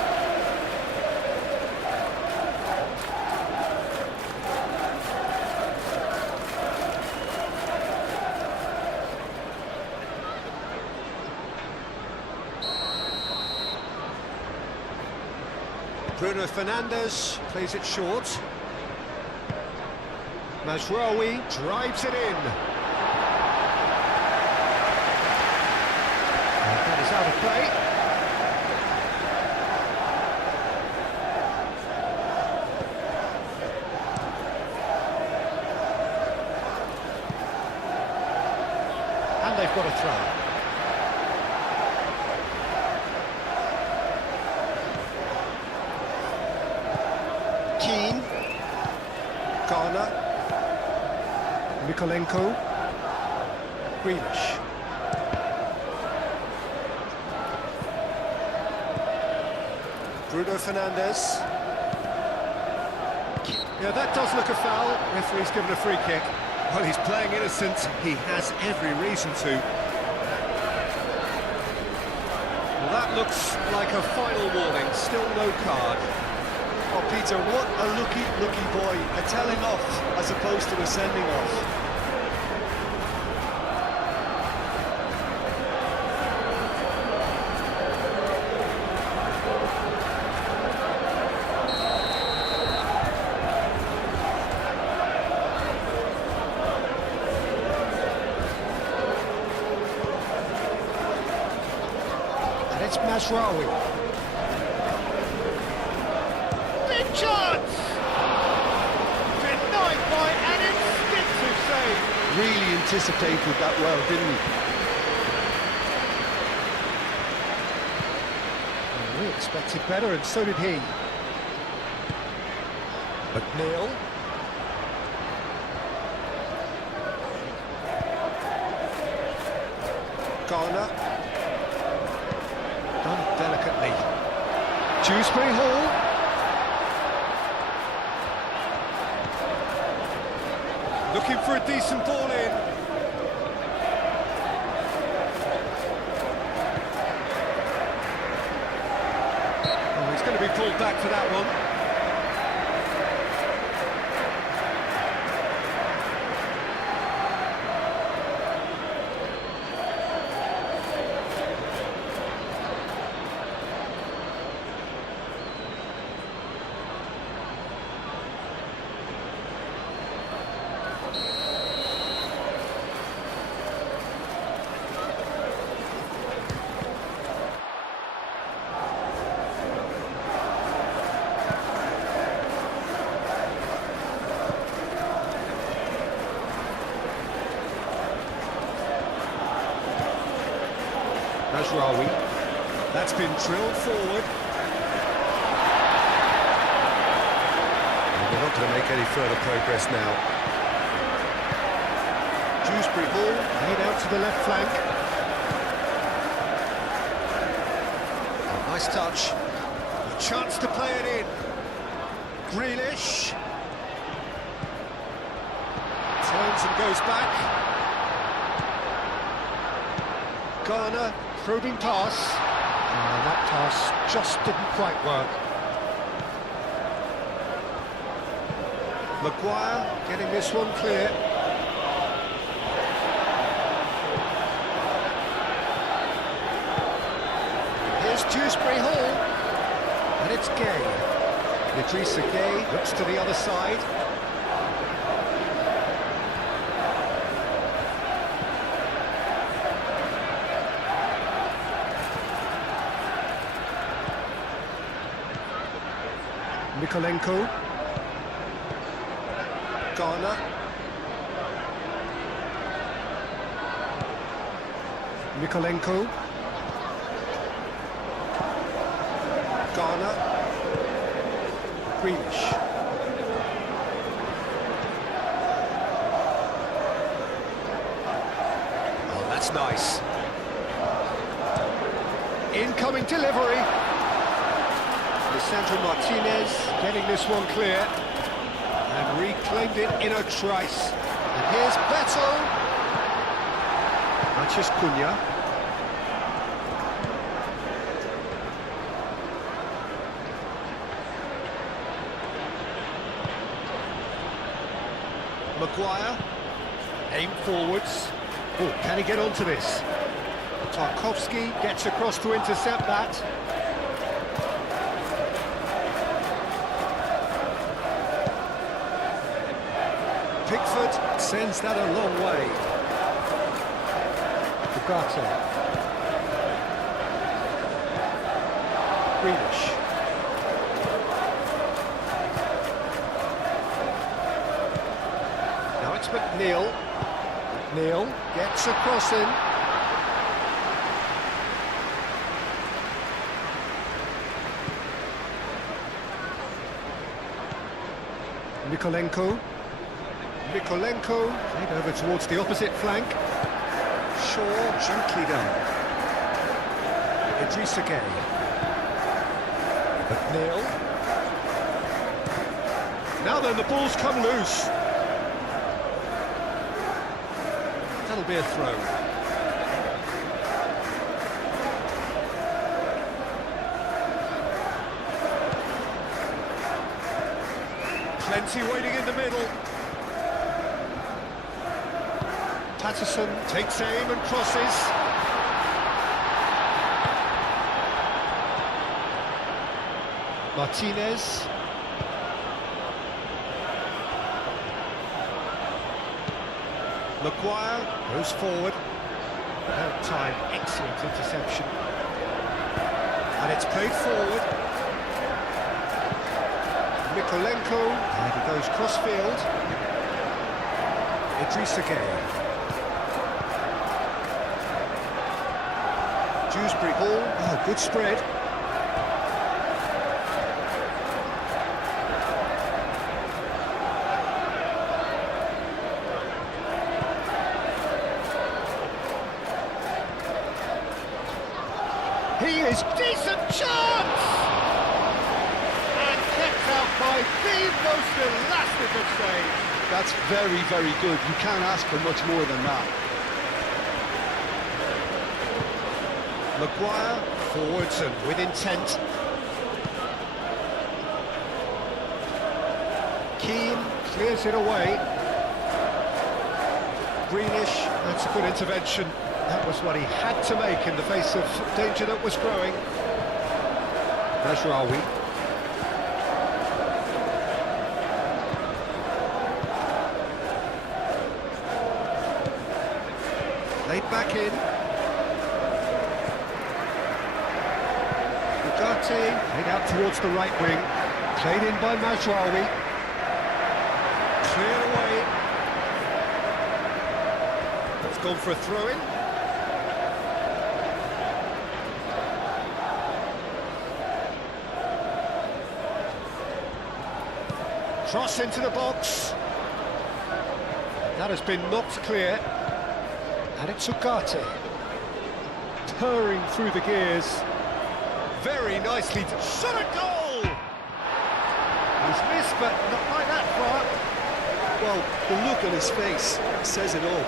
Bruno Fernandes plays it short. Mazraoui drives it in. And that is out of play. And they've got a throw. Keane, Garner, Mikolenko, Grealish. Bruno Fernandes. Yeah, that does look a foul. Referee's given a free kick. Well, he's playing innocent. He has every reason to. Well, that looks like a final warning. Still no card. Oh, Peter, what a lucky boy. A telling off as opposed to a sending off. And it's Mazraoui. Big chance! Denied by an instinctive save. Really anticipated that well, didn't he? Well, we expected better, and so did he. McNeil. Garner. Done delicately. Dewsbury Hall. Looking for a decent ball in. Oh, he's going to be pulled back for that one. Mazraoui. That's been drilled forward. And they're not going to make any further progress now. Dewsbury Hall laid out to the left flank. Oh, nice touch. A chance to play it in. Grealish. Turns and goes back. Garner. Probing pass. That pass just didn't quite work. Maguire getting this one clear. Dewsbury Hall, and it's Gay. Idrissa Gay looks to the other side. Mikolenko. Ghana. Mikolenko. Ghana. Greenish. Oh, that's nice. Incoming delivery. Lisandro Martinez getting this one clear and reclaimed it in a trice. And here's Beto. Mathias Cunha. Maguire. Aim forwards. Oh, can he get onto this? Tarkovsky gets across to intercept that. Pickford sends that a long way. Ugarte. Greenish. Now it's McNeil. McNeil gets a cross in. Mikolenko. Mikolenko, played over towards the opposite flank. Shaw, gently done. Idrissa Gay. McNeil. Now then, the ball's come loose. That'll be a throw. Plenty waiting in the middle. Patterson takes aim and crosses. Martinez. Maguire goes forward. Well timed, excellent interception. And it's played forward. Mikolenko, and he goes cross-field. Idrissa Gay. Dewsbury Hall, oh, good spread. He is decent chance! And kept out by the most elastic of saves. That's very, very good. You can't ask for much more than that. Maguire, forwards and with intent. Keane clears it away. Greenish, that's a good intervention. That was what he had to make in the face of danger that was growing. Mazraoui. Laid back in. Played out towards the right wing, played in by Mazraoui. Cleared away. It's gone for a throw-in. Cross into the box. That has been knocked clear. And it's Ugarte. Purring through the gears. Very nicely shot a goal! He's missed, but not by that far. Well, the look on his face says it all.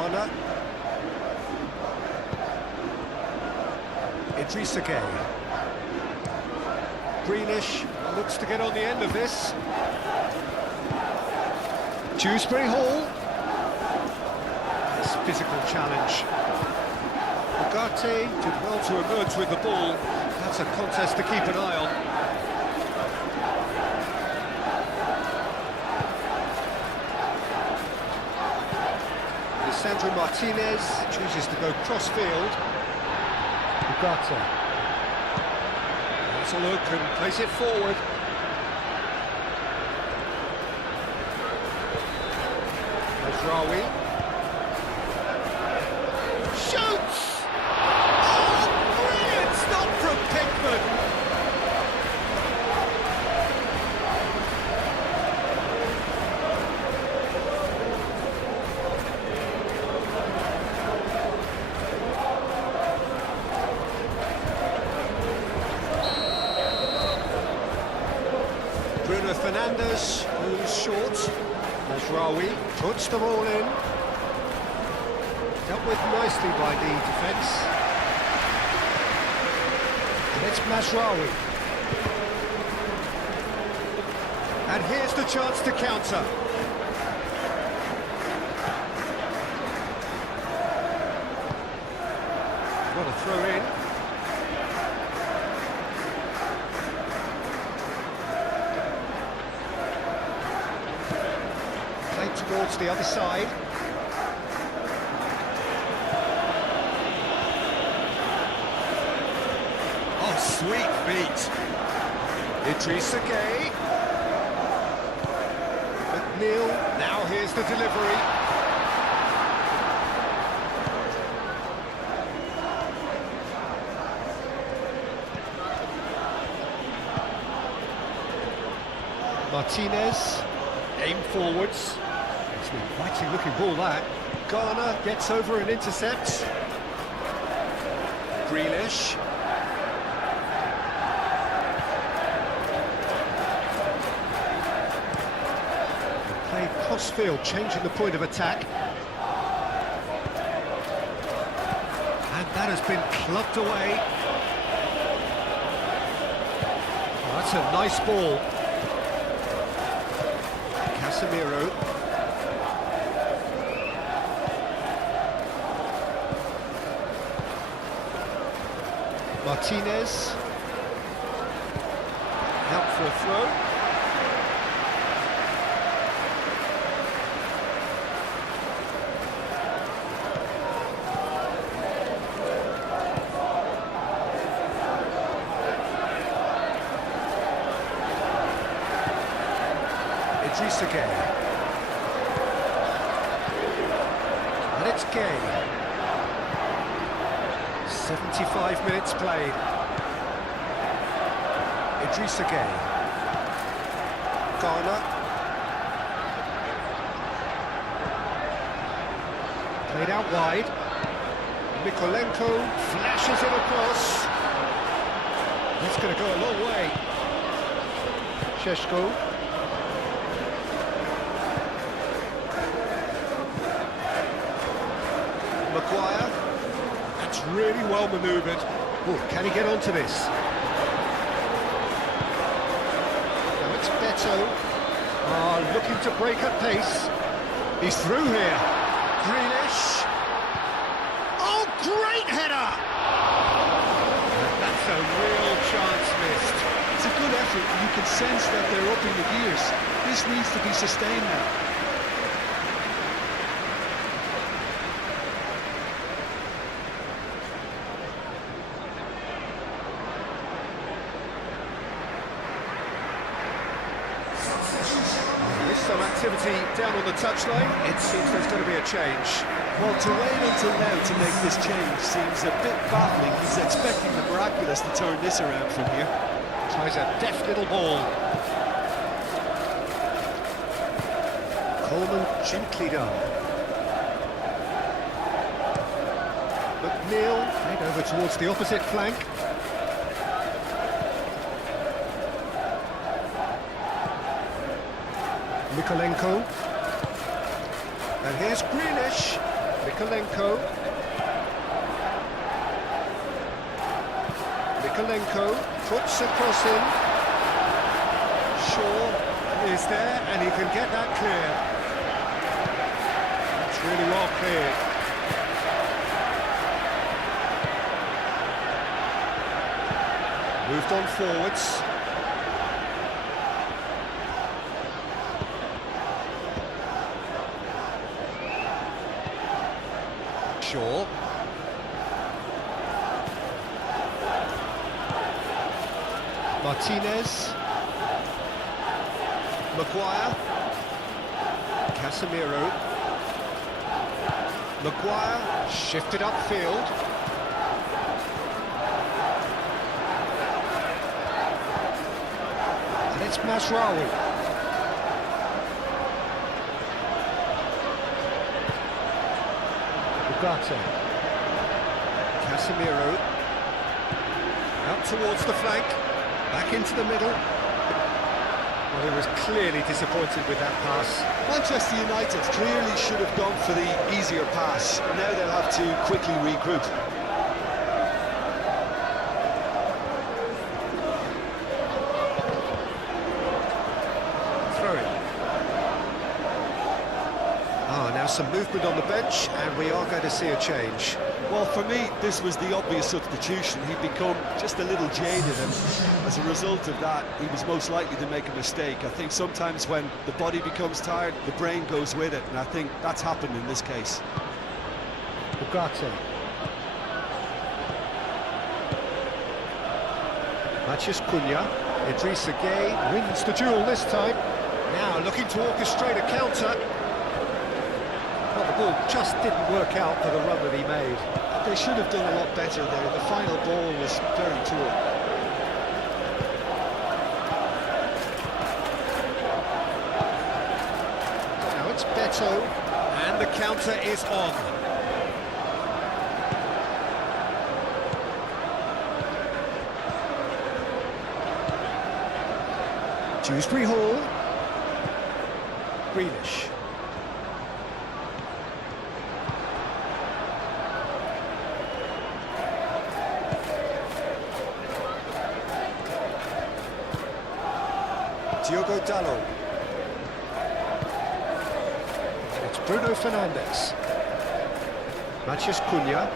Garner. Idrissa Gueye. Greenish looks to get on the end of this. Dewsbury Hall. This physical challenge. Ugarte did well to emerge with the ball. That's a contest to keep an eye on. Lisandro Martinez chooses to go cross-field. Ugarte. That's a look and plays it forward. Mazraoui. Shoots! Oh, brilliant stop from Pickford! Bruno Fernandes, who's short. Mazraoui puts the ball in. Dealt with nicely by the defence. And it's Mazraoui. And here's the chance to counter. What a throw in. Played towards the other side. Oh, sweet feet. Idrissa Gueye. McNeil, now here's the delivery. Martinez, aim forwards. It's an inviting looking ball that. Garner gets over and intercepts. Grealish. Played cross-field, changing the point of attack. And that has been clubbed away. Oh, that's a nice ball. Casemiro. Martinez. Out for a throw. Idrissa Gueye. And it's Gueye. 75 minutes played. Idrissa Gueye. Garner. Played out wide. Mikolenko flashes it across. That's going to go a long way. Šeško. Maguire. That's really well manoeuvred. Oh, can he get onto this? Now it's Beto. Looking to break at pace. He's through here. Grealish. Oh, great header! That's a real chance missed. It's a good effort, and you can sense that they're upping the gears. This needs to be sustained now. Some activity down on the touchline. It seems there's going to be a change. Well, to wait until now to make this change seems a bit baffling. He's expecting the miraculous to turn this around from here. Tries a deft little ball. Coleman gently done. McNeil made over towards the opposite flank. Mikolenko. And here's Grealish. Mikolenko puts a cross in. Shaw is there, and he can get that clear. It's really well cleared. Moved on forwards. Shaw. Martinez. Maguire. Casemiro. Maguire shifted upfield. And it's Masraoui. Ugarte. Casemiro. Out towards the flank. Back into the middle. Well, he was clearly disappointed with that pass. Manchester United clearly should have gone for the easier pass. Now they'll have to quickly regroup. Throw it. Now some movement on the bench, and we are going to see a change. Well, for me, this was the obvious substitution. He'd become just a little jaded, and as a result of that, he was most likely to make a mistake. I think sometimes when the body becomes tired, the brain goes with it, and I think that's happened in this case. Ugarte. Matheus Cunha. Idrissa Gueye wins the duel this time. Now looking to orchestrate a counter. Well, the ball just didn't work out for the run that he made. They should have done a lot better there. The final ball was very poor. Now it's Beto, and the counter is on. Dewsbury Hall. Grealish. Diogo Dalot. It's Bruno Fernandes. Matheus Cunha.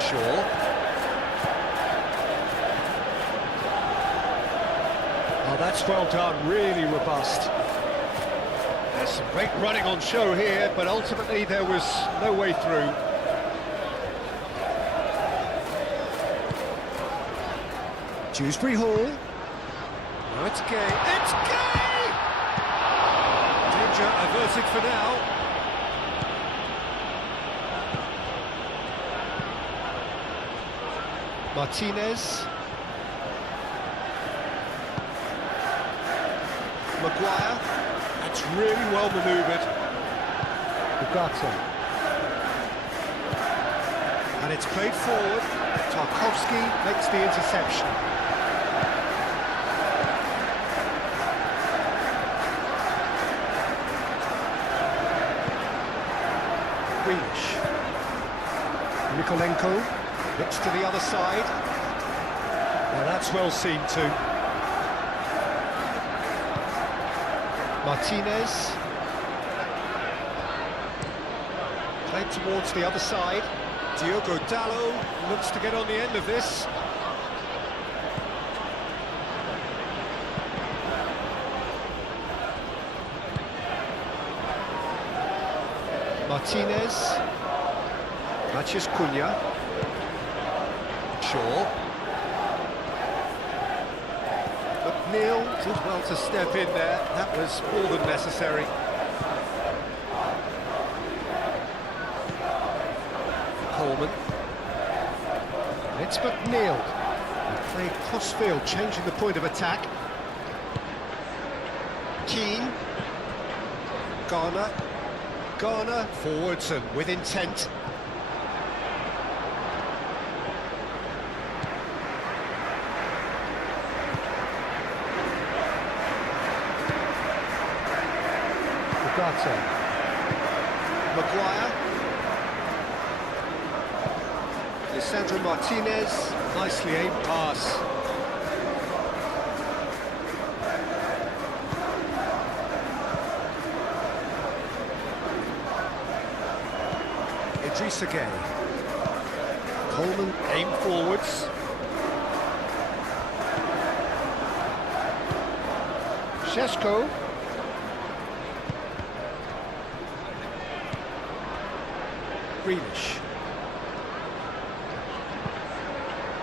Shaw. Oh, that's well done, really robust. There's some great running on show here, but ultimately there was no way through. Dewsbury Hall. Now it's Gueye. It's Gueye! Danger averted for now. Martinez. Maguire. That's really well manoeuvred. Ugarte. And it's played forward. Tarkowski makes the interception. Grealish. Mikolenko looks to the other side. Now that's well seen too. Martinez. Played towards the other side. Diogo Dalot looks to get on the end of this. Martinez. Matheus Cunha. Shaw. McNeil did well to step in there. That was more than necessary. Coleman. It's McNeil. He played cross-field, changing the point of attack. Keane. Garner forwards and with intent. Ugarte. Maguire. Lisandro Martinez, nicely aimed pass. Idrissa Gueye. Coleman aim forwards. Šeško.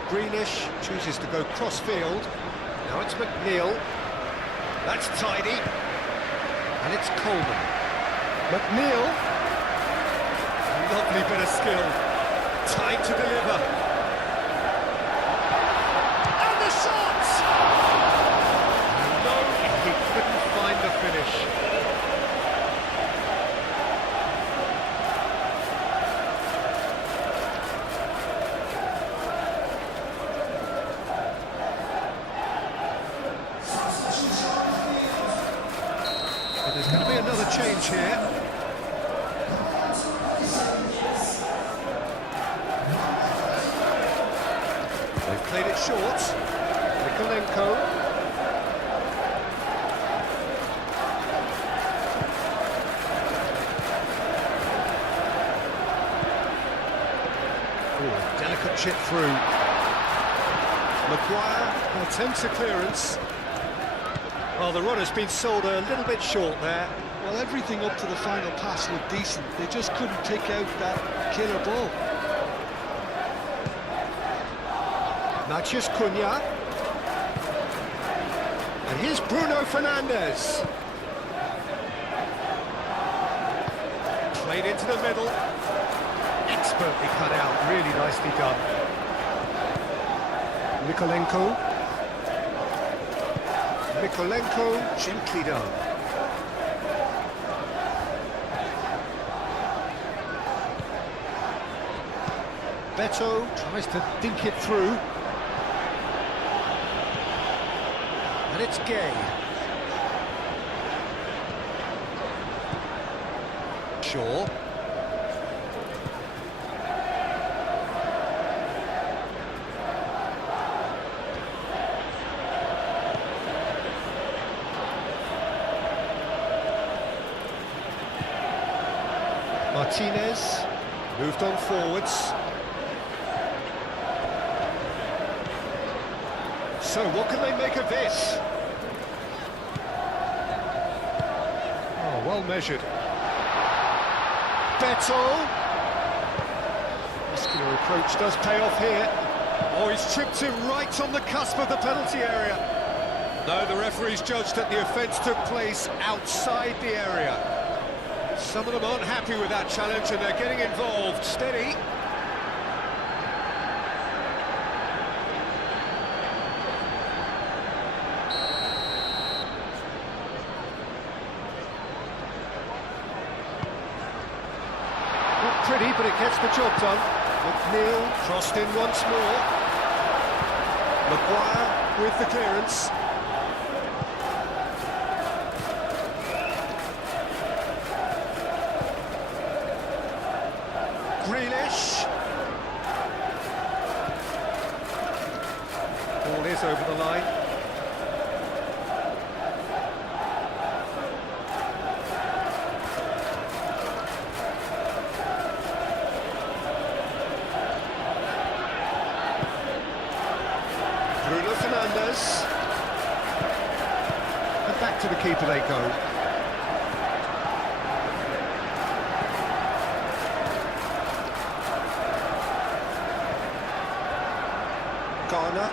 Greenish chooses to go cross-field. Now it's McNeil. That's tidy. And it's Coleman. McNeil. Lovely bit of skill. Time to deliver. And the shot! No, he couldn't find the finish. There's going to be another change here. They've played it short. Nikolenko. Ooh, delicate chip through. Maguire attempts a clearance. Well, the run has been sold a little bit short there. Well, everything up to the final pass looked decent. They just couldn't take out that killer ball. Matheus Cunha. And here's Bruno Fernandes. Played into the middle. Expertly cut out, really nicely done. Nikolenko, gently done. Beto tries to dink it through. And it's Gueye. Shaw. Martinez moved on forwards. So what can they make of this? Oh, well measured. Beto. Muscular approach does pay off here. Oh, he's tripped him right on the cusp of the penalty area. No, the referee's judged that the offence took place outside the area. Some of them aren't happy with that challenge and they're getting involved. Steady. Not pretty, but it gets the job done. McNeil crossed in once more. Maguire with the clearance. Grealish. Ball is over the line. Bruno Fernandes. And back to the keeper they go. Ghana.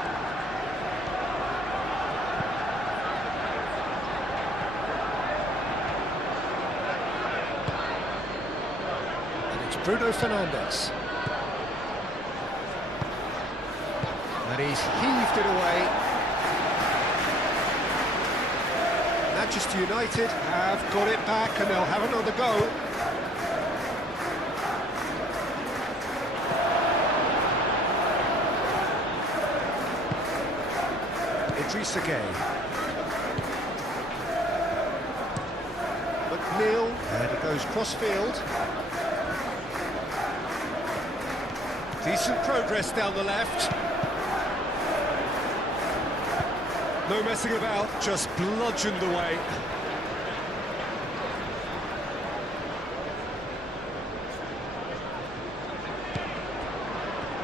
And it's Bruno Fernandes. And he's heaved it away. Manchester United have got it back and they'll have another go. Idrissa Gueye. McNeil, and it goes cross-field. Decent progress down the left. No messing about, just bludgeoned away.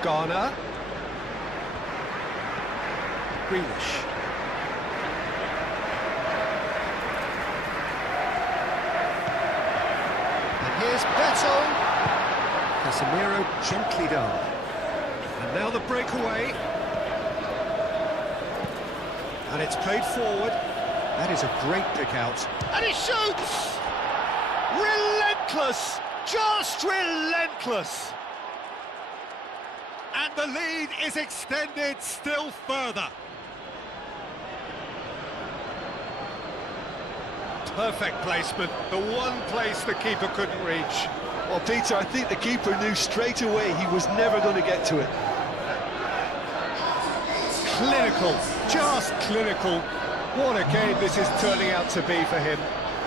Garner. Grealish. And here's Beto. Casemiro gently done. And now the breakaway. And it's played forward. That is a great pick out. And he shoots! Relentless! Just relentless! And the lead is extended still further. Perfect placement, the one place the keeper couldn't reach. Well, Peter, I think the keeper knew straight away he was never going to get to it. Clinical, just clinical. What a game this is turning out to be for him.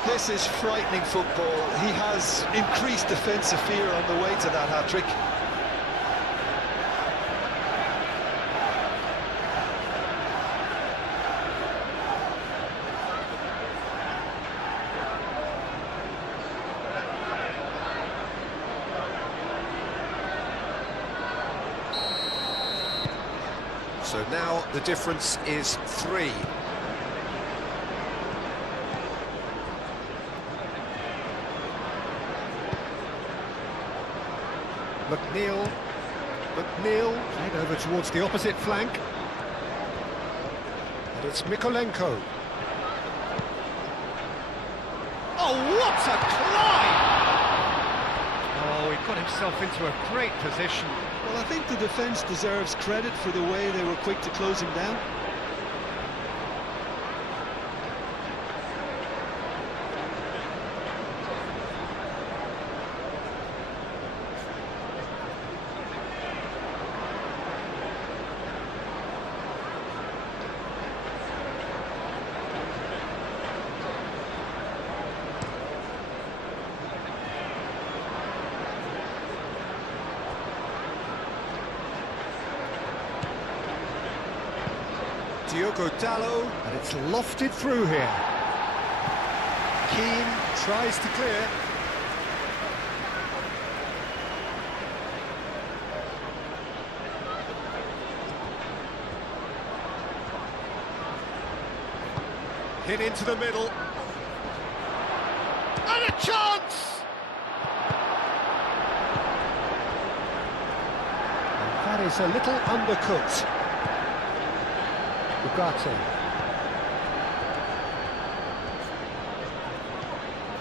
This is frightening football. He has increased defensive fear on the way to that hat-trick. So now the difference is 3. McNeil played over towards the opposite flank. And it's Mykolenko. Oh, what a climb! Oh, he got himself into a great position. Well, I think the defence deserves credit for the way they were quick to close him down. Diogo Dallo, and it's lofted through here. Keane tries to clear. Hit into the middle. And a chance! And that is a little undercooked. Ugarte.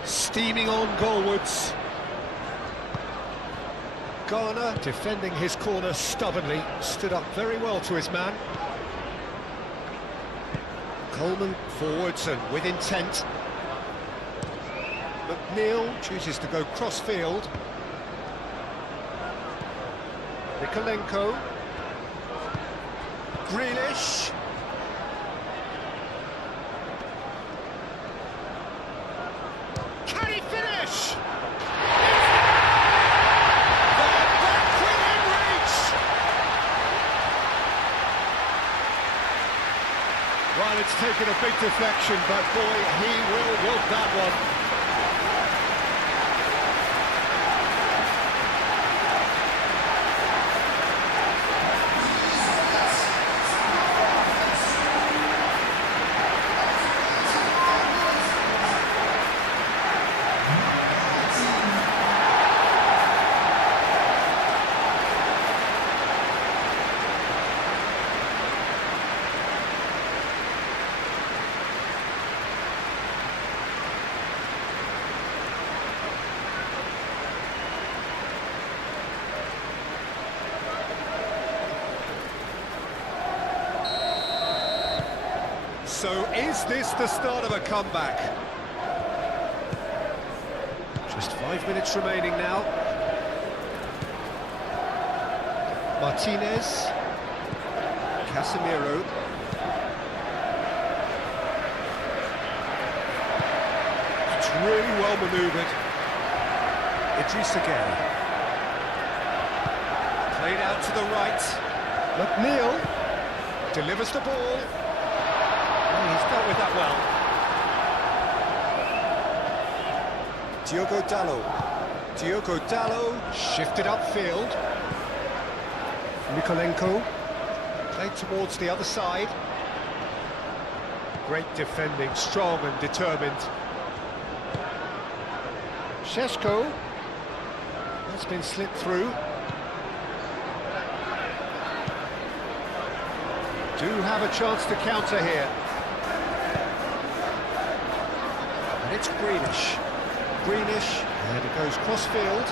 Steaming on goalwards. Garner defending his corner stubbornly, stood up very well to his man. Coleman forwards and with intent. McNeil chooses to go cross-field. Mykolenko. Grealish. Can he finish? They're back within reach. Well, it's taken a big deflection, but boy, he will want that one. So is this the start of a comeback? Just 5 minutes remaining now. Martinez. Casemiro. really well manoeuvred. Idrissa Gueye. Played out to the right. McNeil delivers the ball. Oh, he's dealt with that well. Diogo Dalot shifted upfield. Mikolenko played towards the other side. Great defending, strong and determined. Šeško has been slipped through. Do have a chance to counter here. And it's Greenish. And it goes cross-field.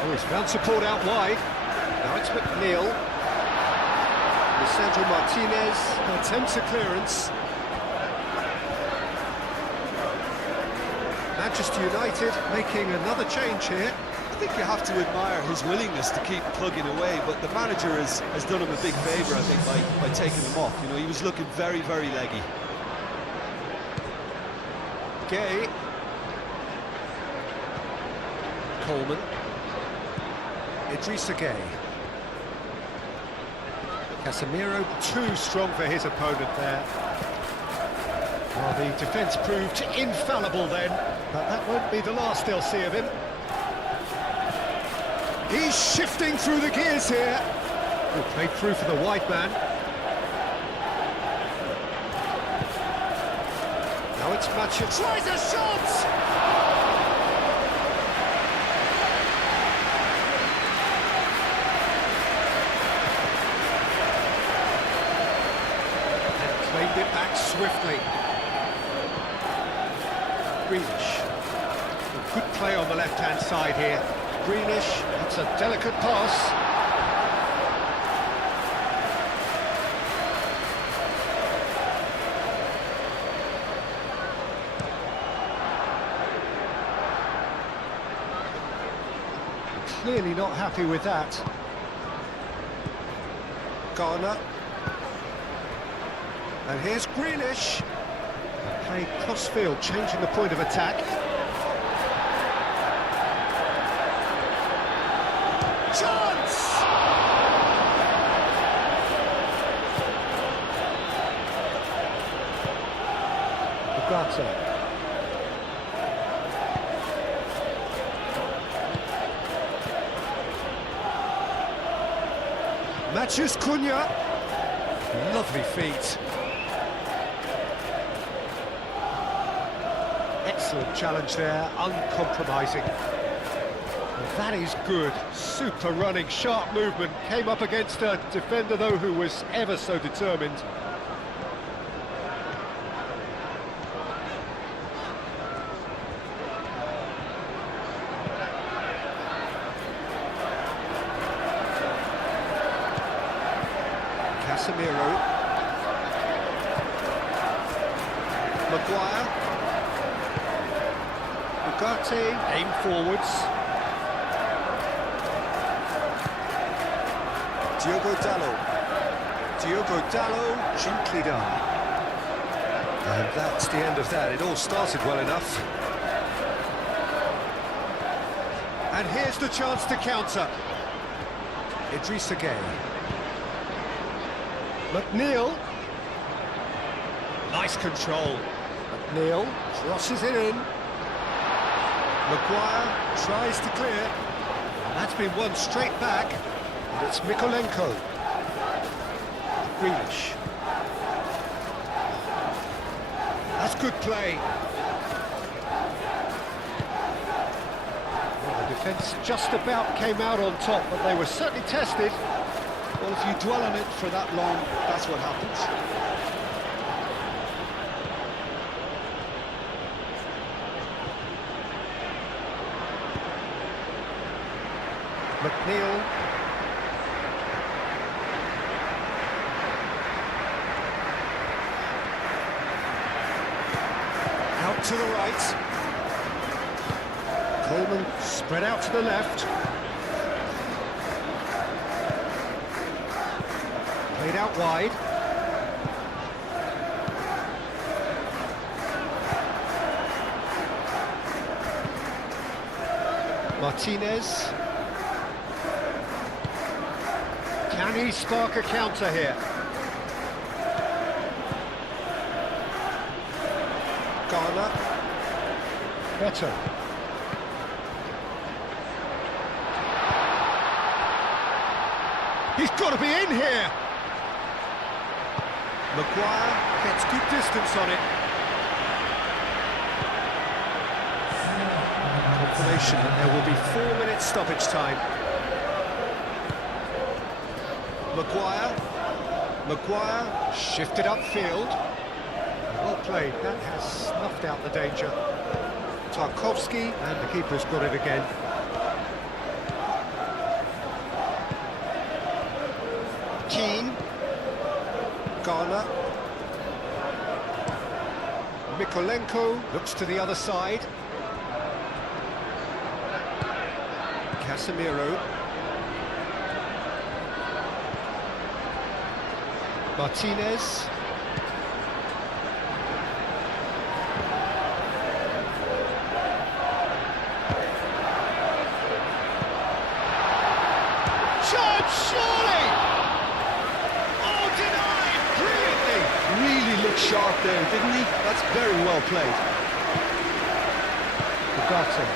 Oh, he's found support out wide. Now it's McNeil. Lisandro Martinez attempts a clearance. Manchester United making another change here. I think you have to admire his willingness to keep plugging away, but the manager has done him a big favour, I think, by taking him off. You know, he was looking very, very leggy. Gueye. Coleman. Idrissa Gueye. Casemiro too strong for his opponent there. Well, the defence proved infallible then, but that won't be the last they'll see of him. He's shifting through the gears here. Oh, played through for the wide man. Now it's Matcher. Tries a shot! And claimed it back swiftly. Greenish. Good play on the left-hand side here. Greenish, that's a delicate pass. Clearly not happy with that. Garner. And here's Greenish. Play cross-field, changing the point of attack. Chance! Ugarte. Matches Cunha. Lovely feet. Excellent challenge there, uncompromising. That is good. Super running, sharp movement. Came up against a defender, though, who was ever so determined. Casemiro. Maguire. Ugarte, aim forwards. Diogo Dalot, gently done. And that's the end of that. It all started well enough. And here's the chance to counter. Idrissa Gueye. McNeil. Nice control. McNeil crosses it in. Maguire tries to clear. And that's been won straight back. And it's Mikolenko. Greenish. That's good play. Well, the defence just about came out on top, but they were certainly tested. Well, if you dwell on it for that long, that's what happens. McNeil. Out to the right. Coleman spread out to the left. Played out wide. Martinez. Can he spark a counter here? Garner. Better. He's got to be in here! Maguire gets good distance on it. Confirmation that there will be 4 minutes stoppage time. Maguire shifted upfield. Well played, that has snuffed out the danger. Tarkowski, and the keeper's got it again. Keane. Garner. Mykolenko looks to the other side. Casemiro. Martinez. Shot, surely! Oh, denied! Brilliantly! Really looked sharp there, didn't he? That's very well played. Ugarte.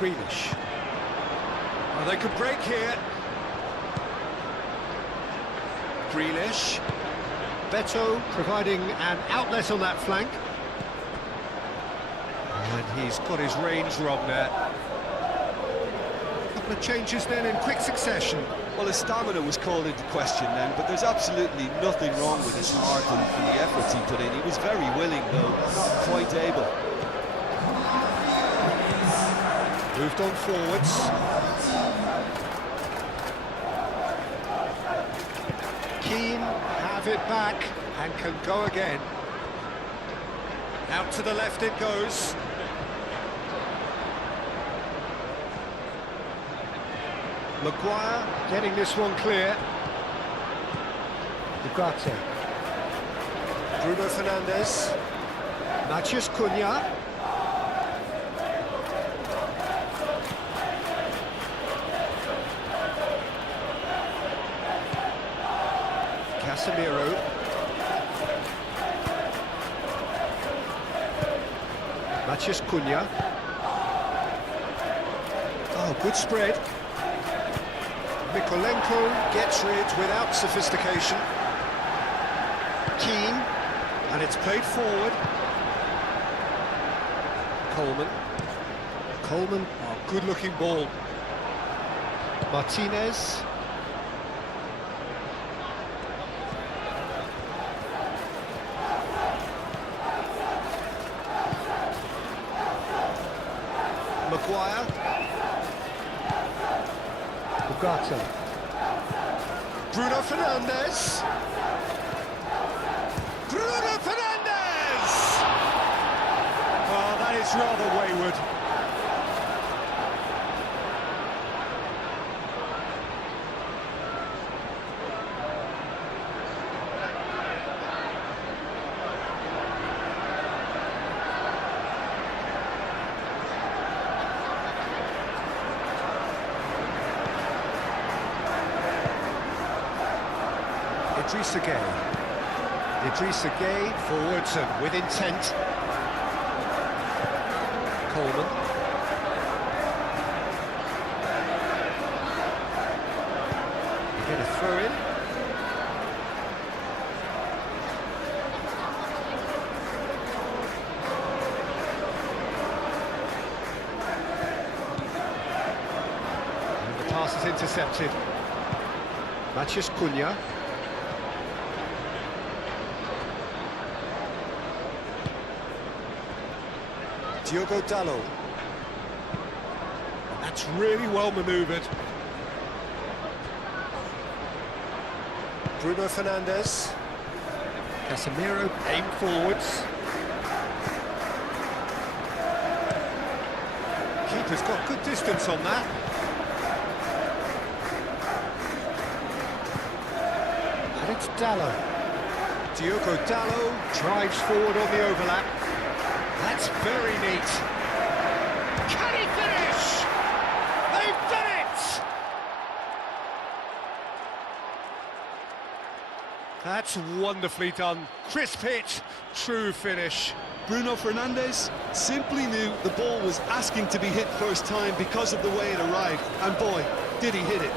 Grealish. Oh, they could break here. Grealish. Beto providing an outlet on that flank. And he's got his range wrong there. A couple of changes then in quick succession. Well, his stamina was called into question then, but there's absolutely nothing wrong with his heart and the efforts he put in. He was very willing, though, not quite able. Moved on forwards. Keane have it back and can go again. Out to the left it goes. Maguire getting this one clear. Ugarte. Bruno Fernandes. Matheus Cunha. Casemiro. Matheus Cunha. Oh, good spread. Mykolenko gets rid without sophistication. Keane, and it's played forward. Coleman, oh, good-looking ball. Martinez. Maguire. Ugarte. Bruno Fernandes. Bruno Fernandes! Oh, that is rather wayward. Idrissa Gueye forwards and with intent. Coleman. You get a throw in. And the pass is intercepted. Matheus Cunha. Diogo Dalot. And that's really well manoeuvred. Bruno Fernandes. Casemiro aim forwards. Keeper's got good distance on that. And it's Dalot. Diogo Dallo drives forward on the overlap. That's very neat. Can he finish? They've done it! That's wonderfully done. Crisp hit, true finish. Bruno Fernandes simply knew the ball was asking to be hit first time because of the way it arrived, and boy, did he hit it.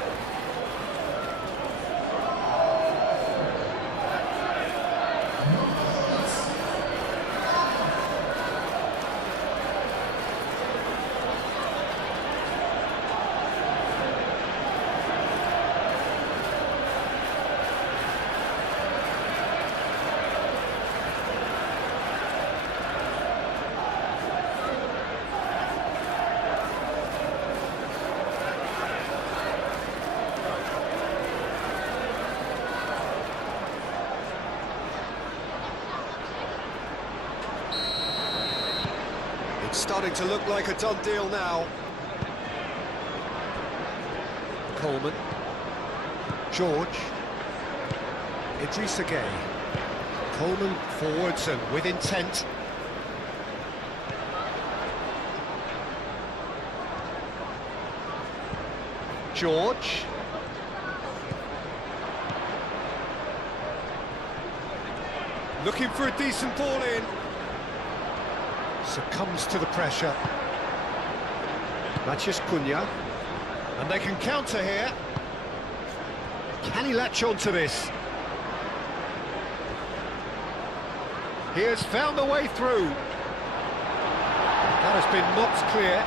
It's starting to look like a done deal now. Coleman. George. Idrissa Gueye. Coleman forwards and with intent. George. Looking for a decent ball in. Succumbs to the pressure. Matheus Cunha. And they can counter here. Can he latch on to this? He has found the way through. That has been knocked clear.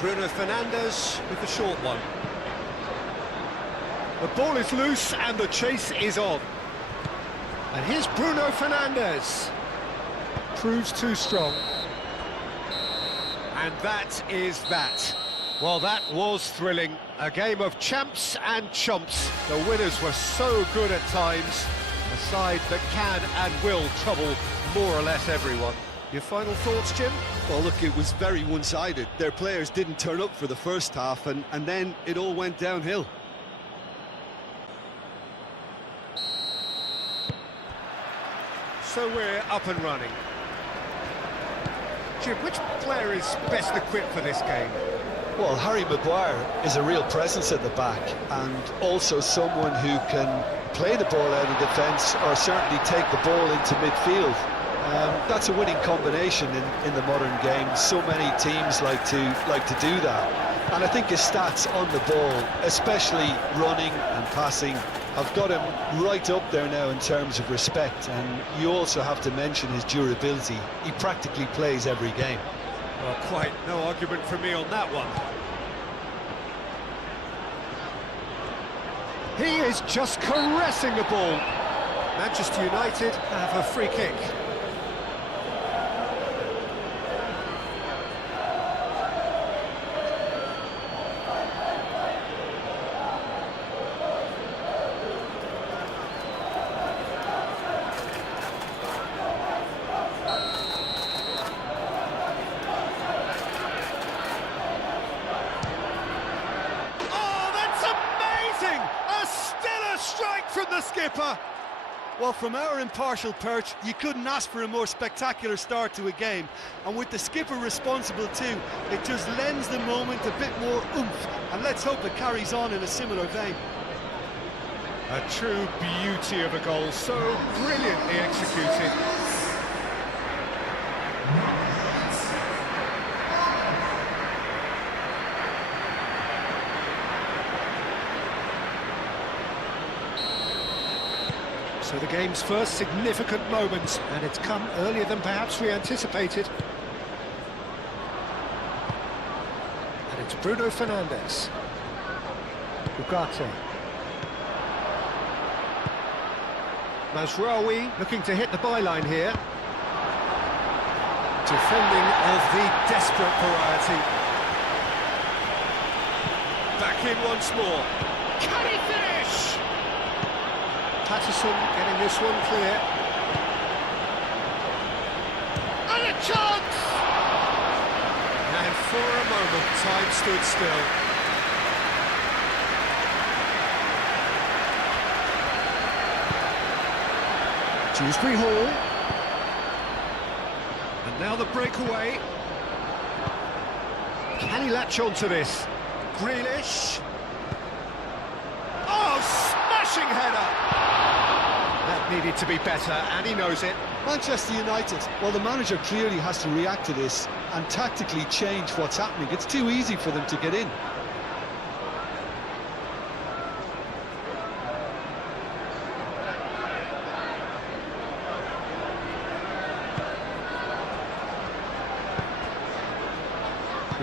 Bruno Fernandes with the short one. The ball is loose and the chase is on. And here's Bruno Fernandes. Proves too strong. And that is that. Well, that was thrilling. A game of champs and chumps. The winners were so good at times. A side that can and will trouble more or less everyone. Your final thoughts, Jim? Well, look, it was very one-sided. Their players didn't turn up for the first half, and then it all went downhill. So we're up and running. Jim, which player is best equipped for this game? Well, Harry Maguire is a real presence at the back, and also someone who can play the ball out of defence or certainly take the ball into midfield. That's a winning combination in the modern game. So many teams like to do that, and I think his stats on the ball, especially running and passing, have got him right up there now in terms of respect. And you also have to mention his durability. He practically plays every game. Well, quite no argument from me on that one. He is just caressing the ball. Manchester United have a free kick. From the skipper. Well, from our impartial perch, you couldn't ask for a more spectacular start to a game, and with the skipper responsible too, it just lends the moment a bit more oomph, and let's hope it carries on in a similar vein. A true beauty of a goal, so brilliantly executed. So the game's first significant moment, and it's come earlier than perhaps we anticipated. And it's Bruno Fernandes. Ugarte. Mazraoui looking to hit the byline here. Defending of the desperate variety. Back in once more. Can he finish? Patterson getting this one clear. And a chance! And for a moment, time stood still. Dewsbury Hall. And now the breakaway. Can he latch on to this? Grealish. Oh, smashing header! That needed to be better, and he knows it. Manchester United, well, the manager clearly has to react to this and tactically change what's happening. It's too easy for them to get in.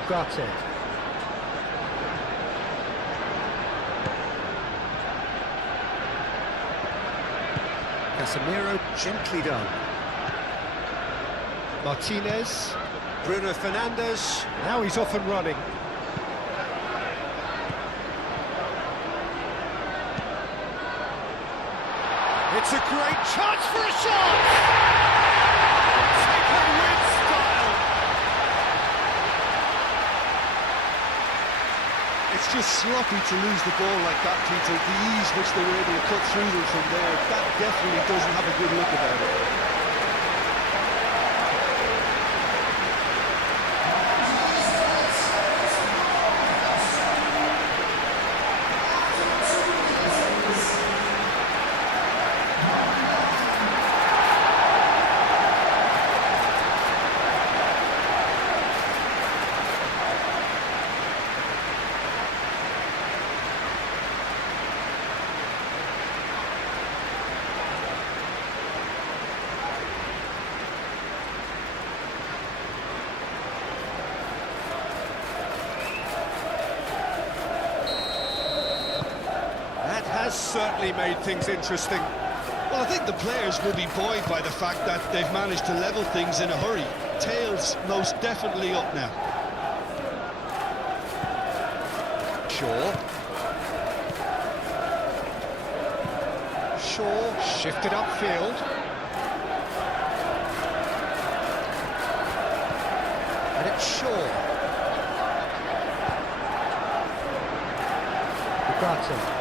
Ugarte. Casemiro, gently done. Martinez, Bruno Fernandes, now he's off and running. It's a great chance for a shot! Taken with style! It's just sloppy to lose the ball like that, Peter. The ease which they were able to cut through them from there, that definitely doesn't have a good look about it. Has certainly made things interesting. Well, I think the players will be buoyed by the fact that they've managed to level things in a hurry. Tails most definitely up now. Shaw shifted upfield. And it's Shaw. Ugarte.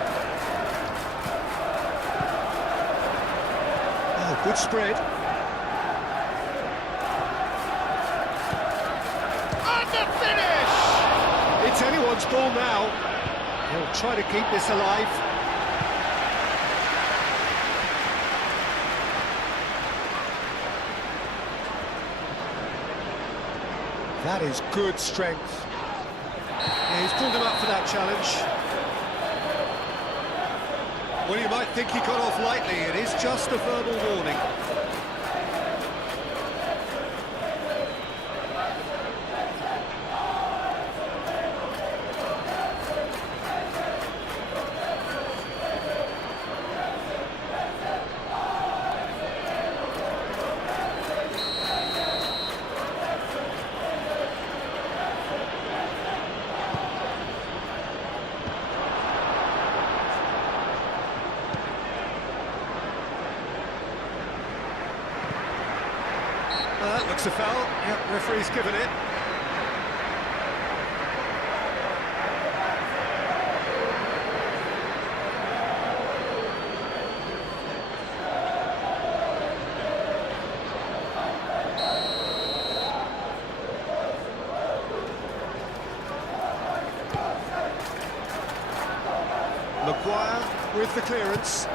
Good spread. And the finish! It's anyone's ball now. He'll try to keep this alive. That is good strength. Yeah, he's pulled him up for that challenge. Well, you might think he got off lightly. It is just a verbal warning. Looks a foul. Yep, referee's given it. Maguire with the clearance.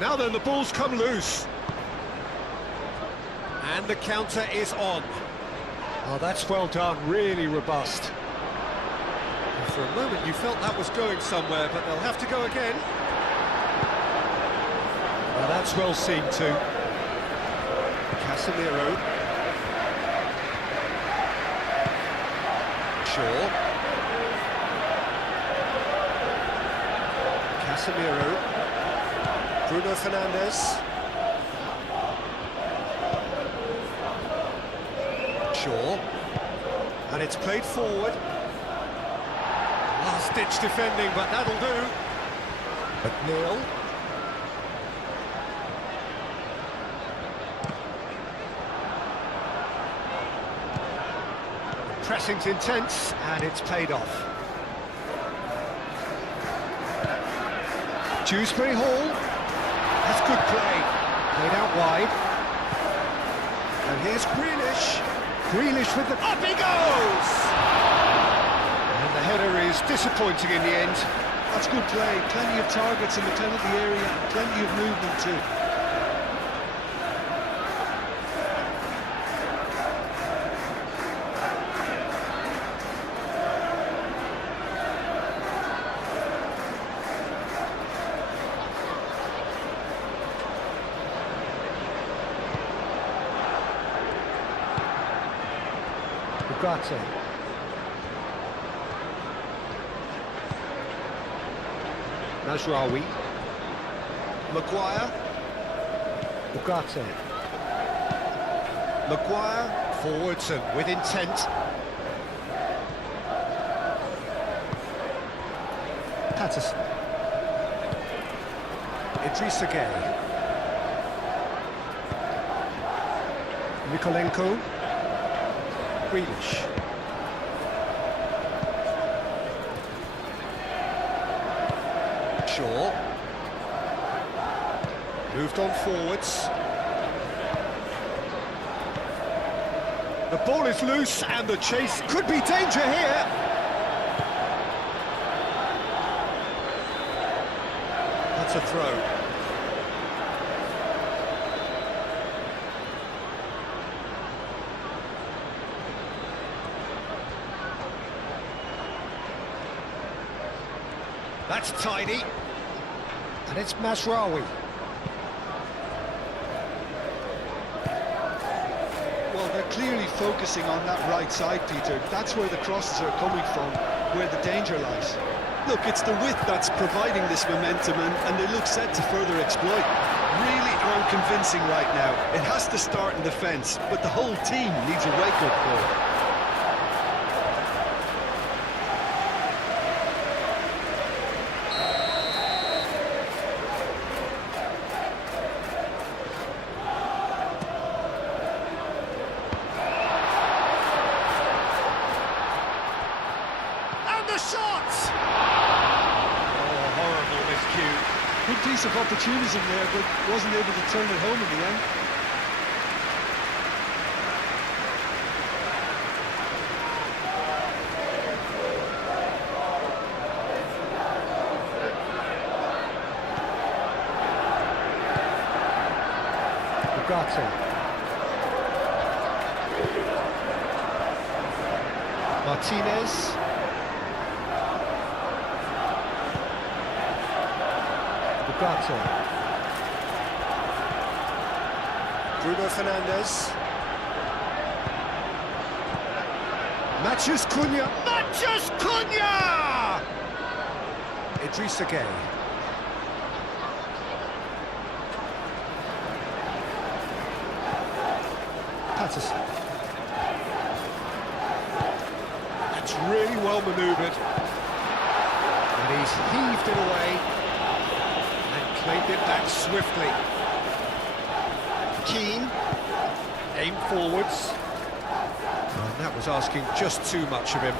Now then, the ball's come loose. And the counter is on. Oh, that's well done, really robust. And for a moment you felt that was going somewhere, but they'll have to go again. Well, that's well seen too. Casemiro. Shaw. Casemiro. Bruno Fernandes. Shaw. And it's played forward. Last-ditch defending, but that'll do. McNeil. Pressing's intense, and it's paid off. Dewsbury Hall. That's good play. Played out wide. And here's Grealish. Grealish with the... Up he goes! And the header is disappointing in the end. That's good play. Plenty of targets in the penalty area, plenty of movement too. Ugarte. Mazraoui. Maguire. Ugarte. Maguire forwards and with intent. Patterson. Idrissa Gueye. Mykolenko. Grealish. Shaw. Moved on forwards. The ball is loose and the chase could be danger here. That's a throw. That's tidy. And it's Mazraoui. Well, they're clearly focusing on that right side, Peter. That's where the crosses are coming from, where the danger lies. Look, it's the width that's providing this momentum, and they look set to further exploit. Really aren't convincing right now. It has to start in defence, but the whole team needs a wake-up call. The shot! Oh, horrible miscue. Good piece of opportunism there, but wasn't able to turn it home in the end. Ugarte. Martinez. Ugarte. Bruno Fernandes. Mathias Cunha. Mathias Cunha! Idrissa Gueye. Patterson. That's really well manoeuvred. And he's heaved it away. Claimed it back swiftly. Keane, aim forwards. And that was asking just too much of him.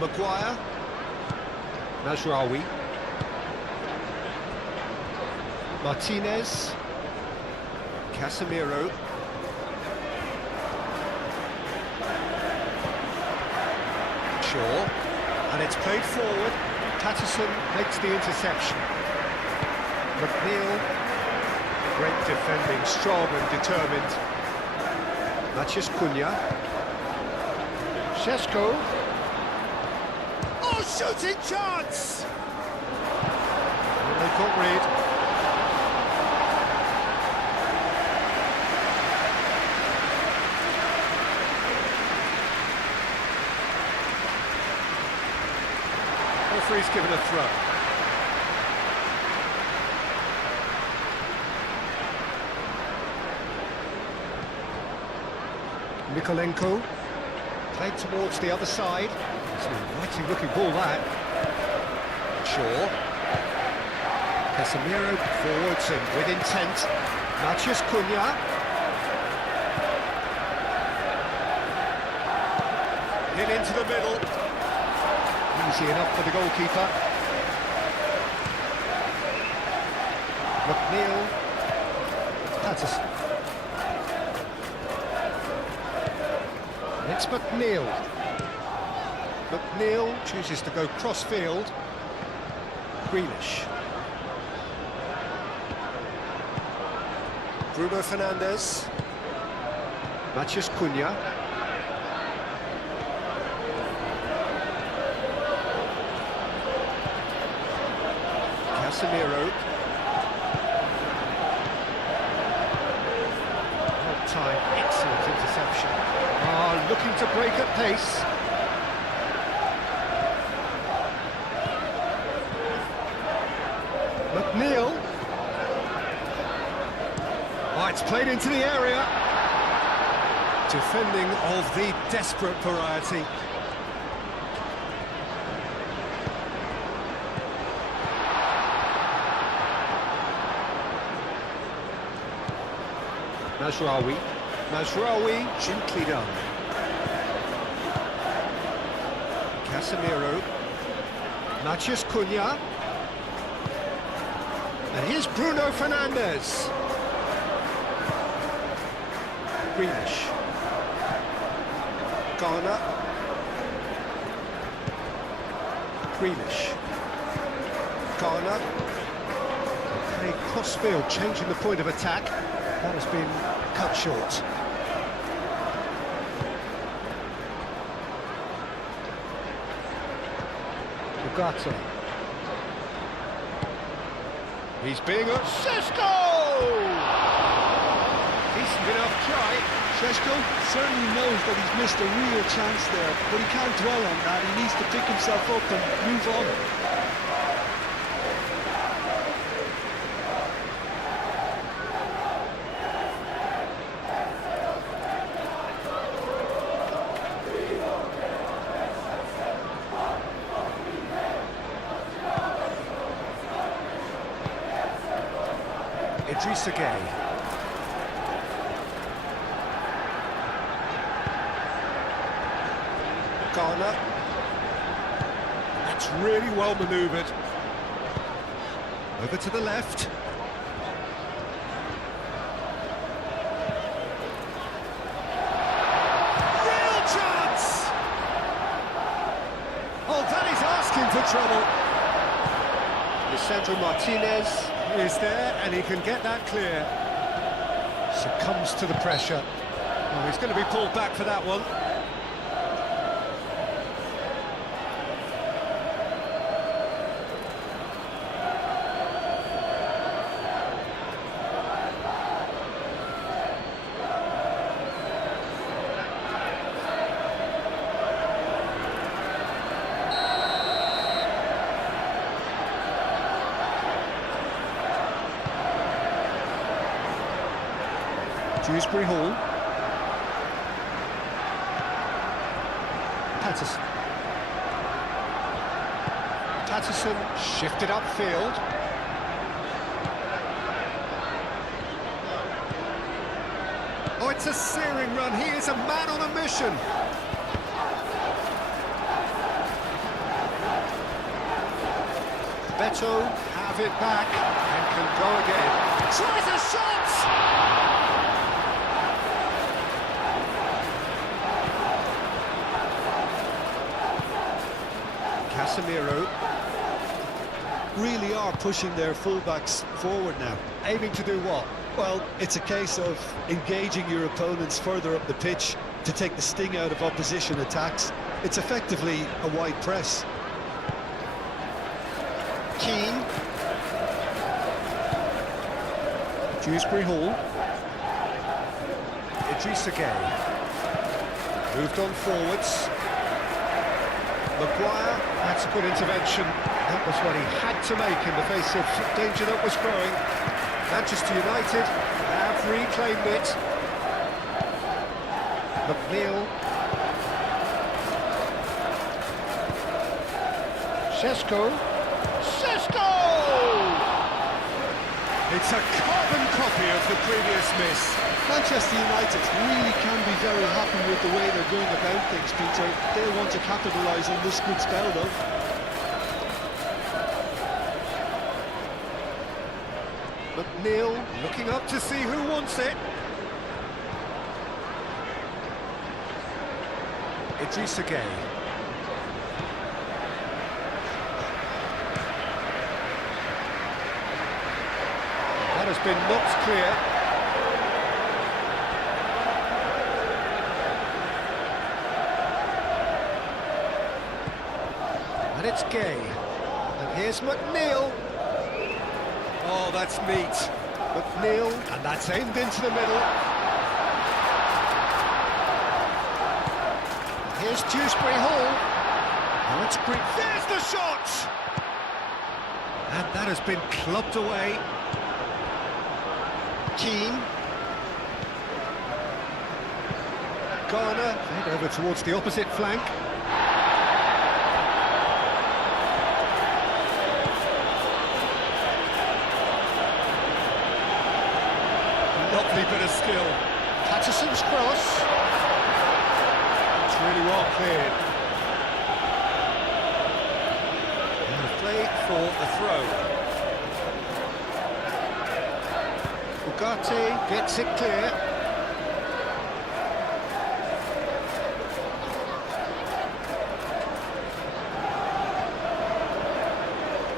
Maguire. Mazraoui. Martinez. Casemiro. And it's played forward. Patterson makes the interception. McNeil, great defending, strong and determined. Mathias Cunha. Šeško. Oh, shooting chance! And they got rid. Referee's given a throw. Mykolenko played towards the other side. It's an inviting looking ball, that. Shaw. Casemiro forwards and with intent. Mathias Cunha. In into the middle. Easy enough for the goalkeeper. McNeil. Patterson. It's McNeil. McNeil chooses to go cross-field. Grealish. Bruno Fernandes. Matheus Cunha. Casemiro. Time, excellent interception. Looking to break at pace. McNeil. It's played into the area. Defending of the desperate variety. Mazraoui, gently done. Casemiro. Matheus Cunha. And here's Bruno Fernandes. Grealish. Garner. Grealish. Garner. A cross-field, changing the point of attack. That has been cut short. Ugarte. He's being a Šeško! Decent enough try. Šeško certainly knows that he's missed a real chance there, but he can't dwell on that. He needs to pick himself up and move on. Idrissa Gueye. Garner. That's really well manoeuvred. Over to the left. Real chance! Oh, that is asking for trouble. Lisandro Martinez is there, and he can get that clear. Succumbs to the pressure. Oh, he's going to be pulled back for that one. Dewsbury Hall. Patterson. Patterson shifted upfield. Oh, it's a searing run. He is a man on a mission. Beto have it back and can go again. Tries a shot! Casemiro. Really are pushing their fullbacks forward now. Aiming to do what? Well, it's a case of engaging your opponents further up the pitch to take the sting out of opposition attacks. It's effectively a wide press. Keane. Dewsbury Hall. Idrissa Gueye. Moved on forwards. Maguire, that's a good intervention. That was what he had to make in the face of danger that was growing. Manchester United have reclaimed it. McNeil. Šeško. Šeško! It's a carbon copy of the previous miss. Manchester United really can be very happy with the way they're going about things, Peter. They'll want to capitalise on this good spell, though. McNeil looking up to see who wants it. Idrissa Gueye. That has been knocked clear. And it's Gueye. And here's McNeil. Oh, that's neat. McNeil, and that's aimed into the middle. Here's Dewsbury Hall. Oh, it's great. There's the shot! And that has been clubbed away. Keane. Garner, head over towards the opposite flank. Lovely bit of skill. Patterson's cross. It's really well cleared. And a play for the throw. Ugarte gets it clear.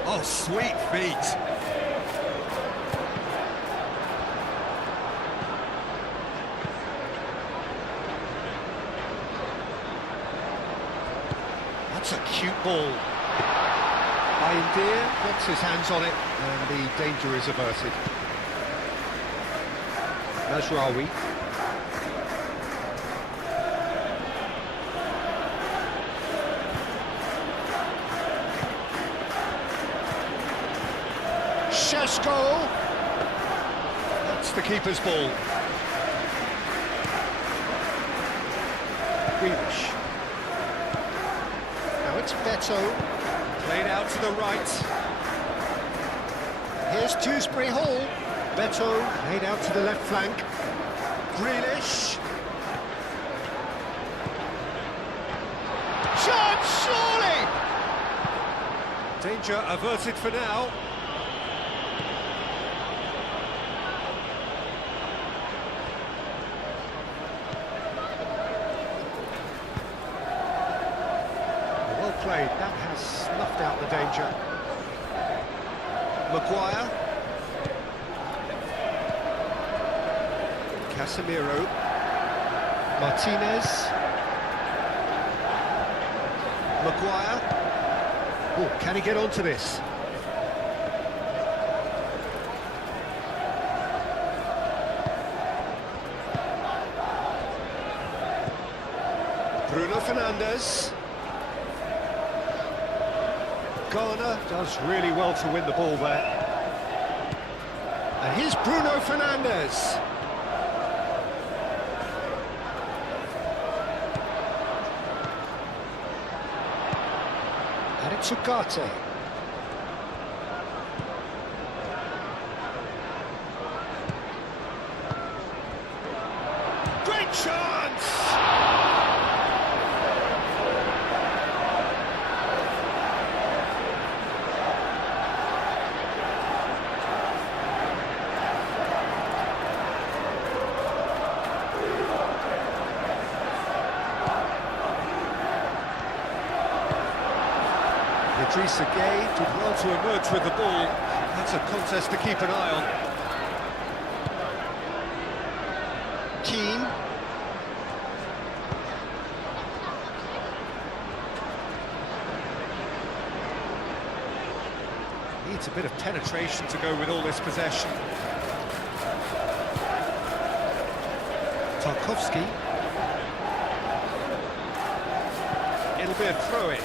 Oh, sweet feet. That's a cute ball. Bayindir gets his hands on it, and the danger is averted. Mazraoui. Šeško. That's the keeper's ball. Grealish. Now it's Beto. Played out to the right. Here's Dewsbury Hall. Beto laid out to the left flank. Grealish. Shot, surely! Danger averted for now. Well played, that has snuffed out the danger. Maguire. Casemiro, Martinez, Maguire. Oh, can he get onto this? Bruno Fernandes. Garner does really well to win the ball there. And here's Bruno Fernandes. And it's Ugarte. Great chance! Idrissa Gueye did well to emerge with the ball. That's a contest to keep an eye on. Keane. Needs a bit of penetration to go with all this possession. Tarkowski. It'll be a throw-in.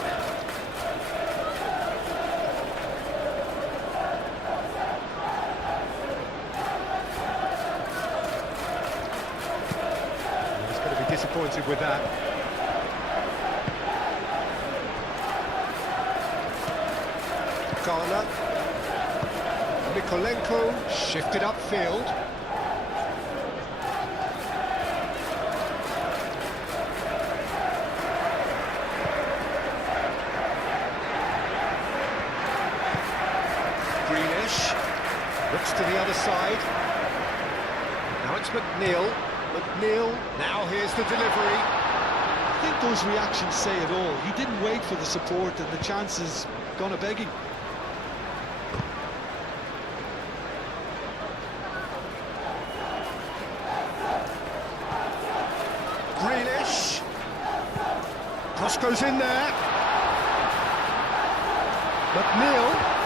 Disappointed with that. Garner. Mikolenko shifted upfield. to the other side. Now it's McNeil. McNeil, now here's the delivery. I think those reactions say it all. He didn't wait for the support and the chances gone a-begging. Grealish. Cross goes in there. McNeil.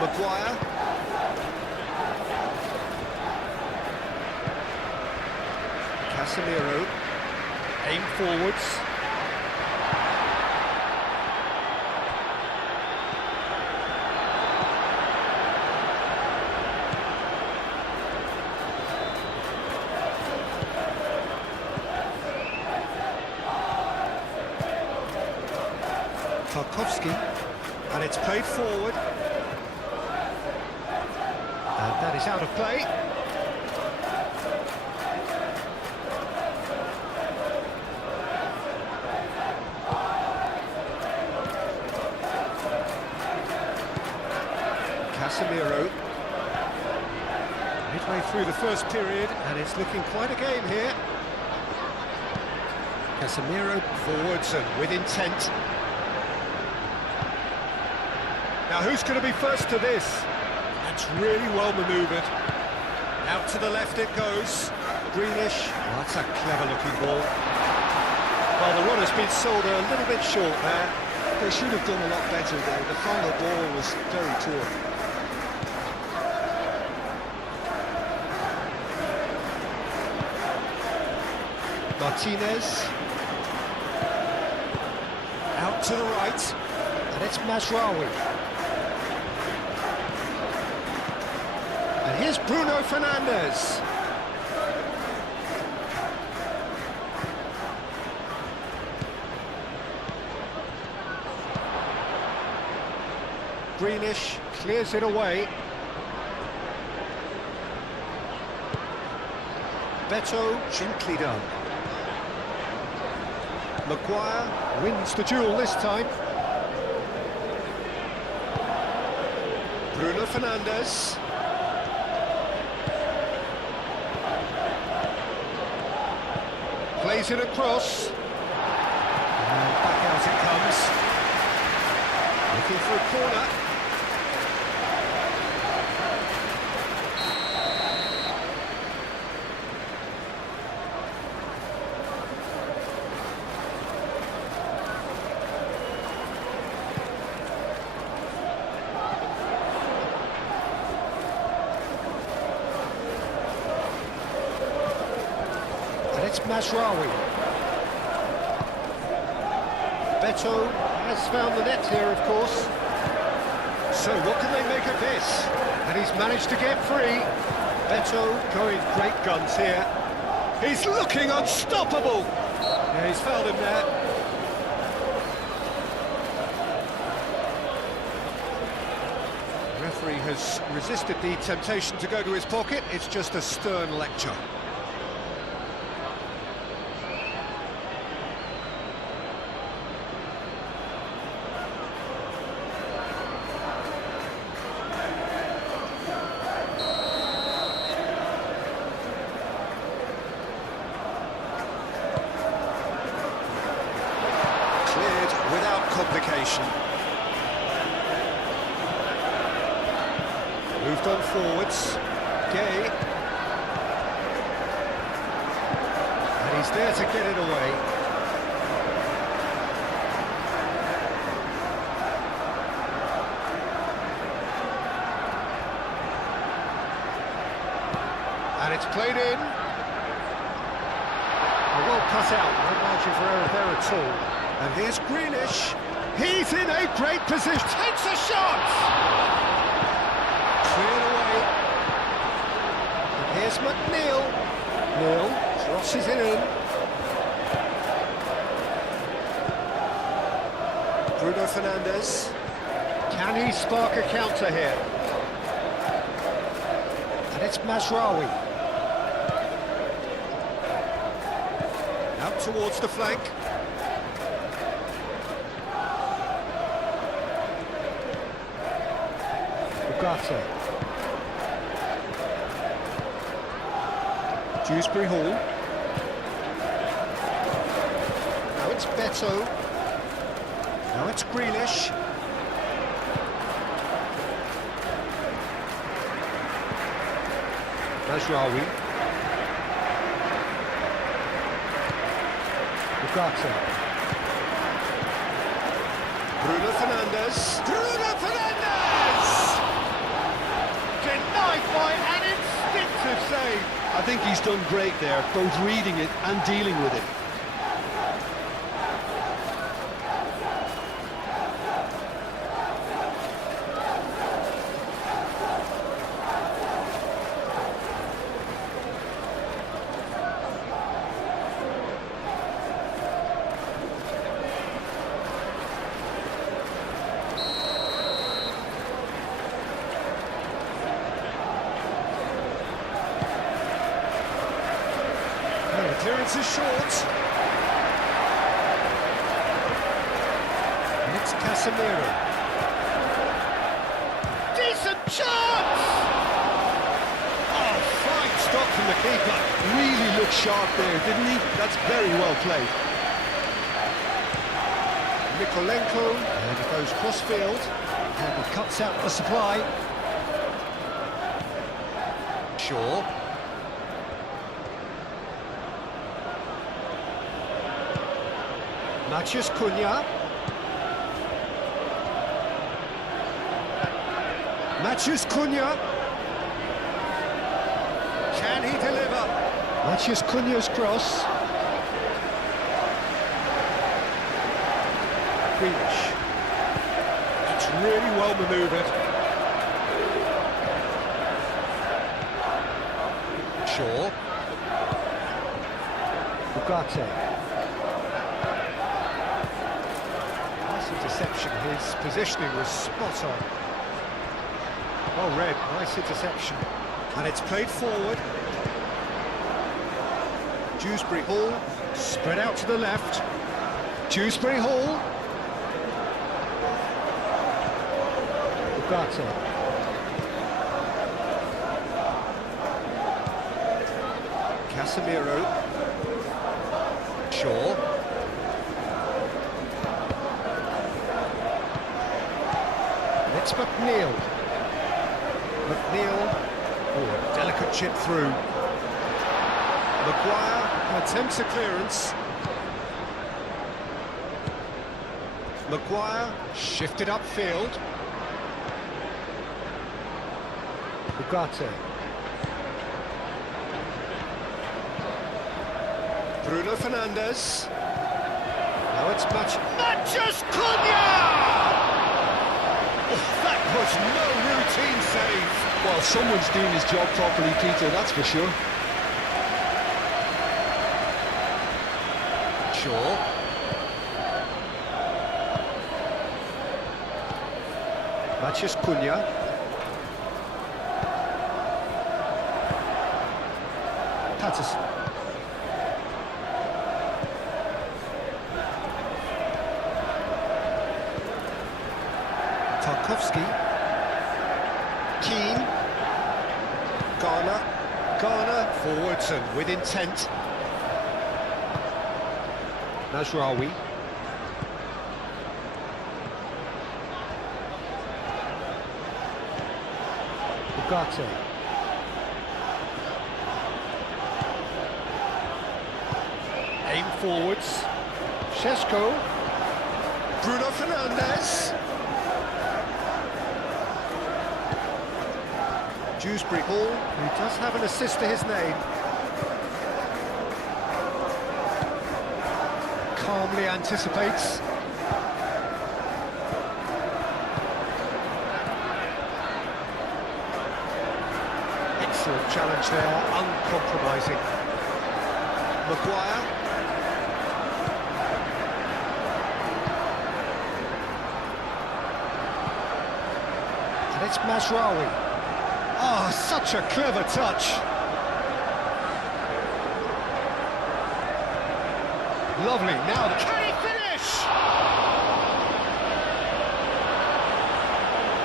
Maguire. Casemiro. Aim forwards. Tarkowski, and it's played forward, and that is out of play. Casemiro, midway through the first period, and it's looking quite a game here. Casemiro forwards and with intent. Now who's going to be first to this? That's really well manoeuvred. Out to the left it goes. Grealish. Oh, that's a clever looking ball. Well, the run has been sold a little bit short there. They should have done a lot better there. The final ball was very poor. Martinez. Out to the right. And it's Mazraoui. And here's Bruno Fernandes. Grealish clears it away. Beto, gently done. Maguire wins the duel this time. Bruno Fernandes. Plays it across. And back out it comes. Looking for a corner. It's Mazraoui. Beto has found the net here, of course. So what can they make of this? And he's managed to get free. Beto going great guns here. He's looking unstoppable. Yeah, he's fouled him there. The referee has resisted the temptation to go to his pocket. It's just a stern lecture. Without complication. Moved on forwards. Gay. And he's there to get it away. And it's played in. Well cut out, no margin for error there at all. And here's Grealish. He's in a great position. Takes a shot! Cleared away. And here's McNeil. Neil crosses it in. Bruno Fernandes. Can he spark a counter here? And it's Mazraoui. Out towards the flank. Ugarte. Dewsbury Hall. Now it's Beto. Now it's Grealish. Mazraoui. Ugarte. Bruno Fernandes. Bruno Fernandes! Denied by an instinctive save. I think he's done great there, both reading it and dealing with it. Clearance is short. And it's Casemiro. Decent chance! Oh, fine stop from the keeper. Really looked sharp there, didn't he? That's very well played. Mikolenko, and it goes cross-field. And he cuts out the supply. Shaw. Matheus Cunha. Matheus Cunha. Can he deliver? Matheus Cunha's cross. Grealish. It's really well manoeuvred. Shaw. Ugarte. Interception, his positioning was spot on. Well read, nice interception. And it's played forward. Dewsbury Hall, spread out to the left. Dewsbury Hall. Ugarte. Casemiro. Shaw. It's McNeil. McNeil, oh, a delicate chip through. Maguire attempts a clearance. Maguire shifted upfield. Ugarte. Bruno Fernandes. Now it's Matheus Cunha! That was no routine save. Well, someone's doing his job properly, Peter, that's for sure. Shaw. Matheus Cunha. Patterson. Tarkowski. Keane. Garner forwards and with intent. Mazraoui. Ugarte. Aim forwards. Šeško. Bruno Fernandes. Dewsbury Hall, who does have an assist to his name. Calmly anticipates. Excellent challenge there, uncompromising. Maguire. And it's Mazraoui. Oh, such a clever touch. Lovely, now can he finish?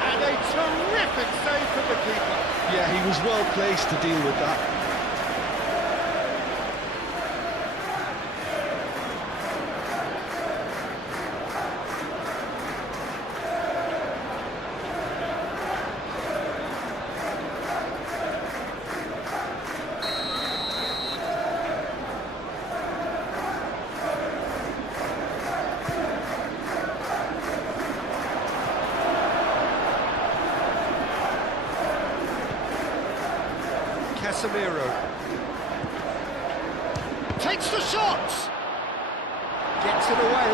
And a Terrific save from the keeper. Yeah, he was well placed to deal with that. Casemiro takes the shot, gets it away.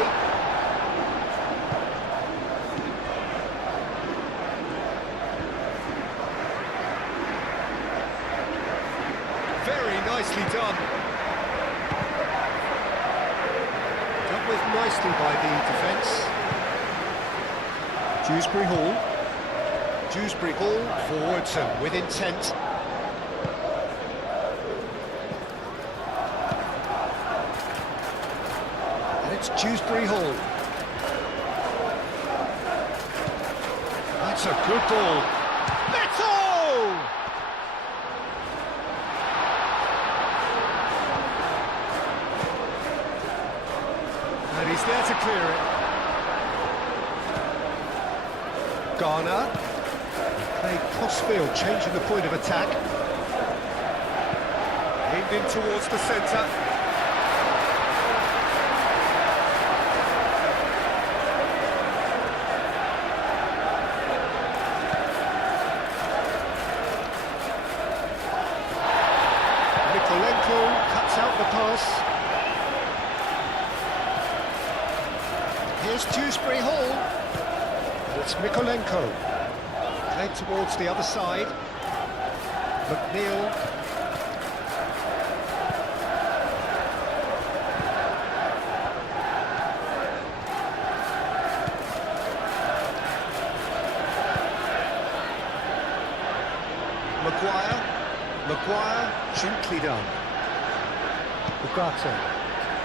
Very nicely done. Dealt with nicely by the defence. Dewsbury Hall forwards and with intent. It's Dewsbury Hall. That's a good ball. Beto! And he's there to clear it. Garner. Played cross-field, changing the point of attack. Aimed in towards the centre. Cuts out the pass. Here's Dewsbury Hall. And it's Mikolenko. Played towards the other side. McNeil. Maguire, gently done. Ugarte.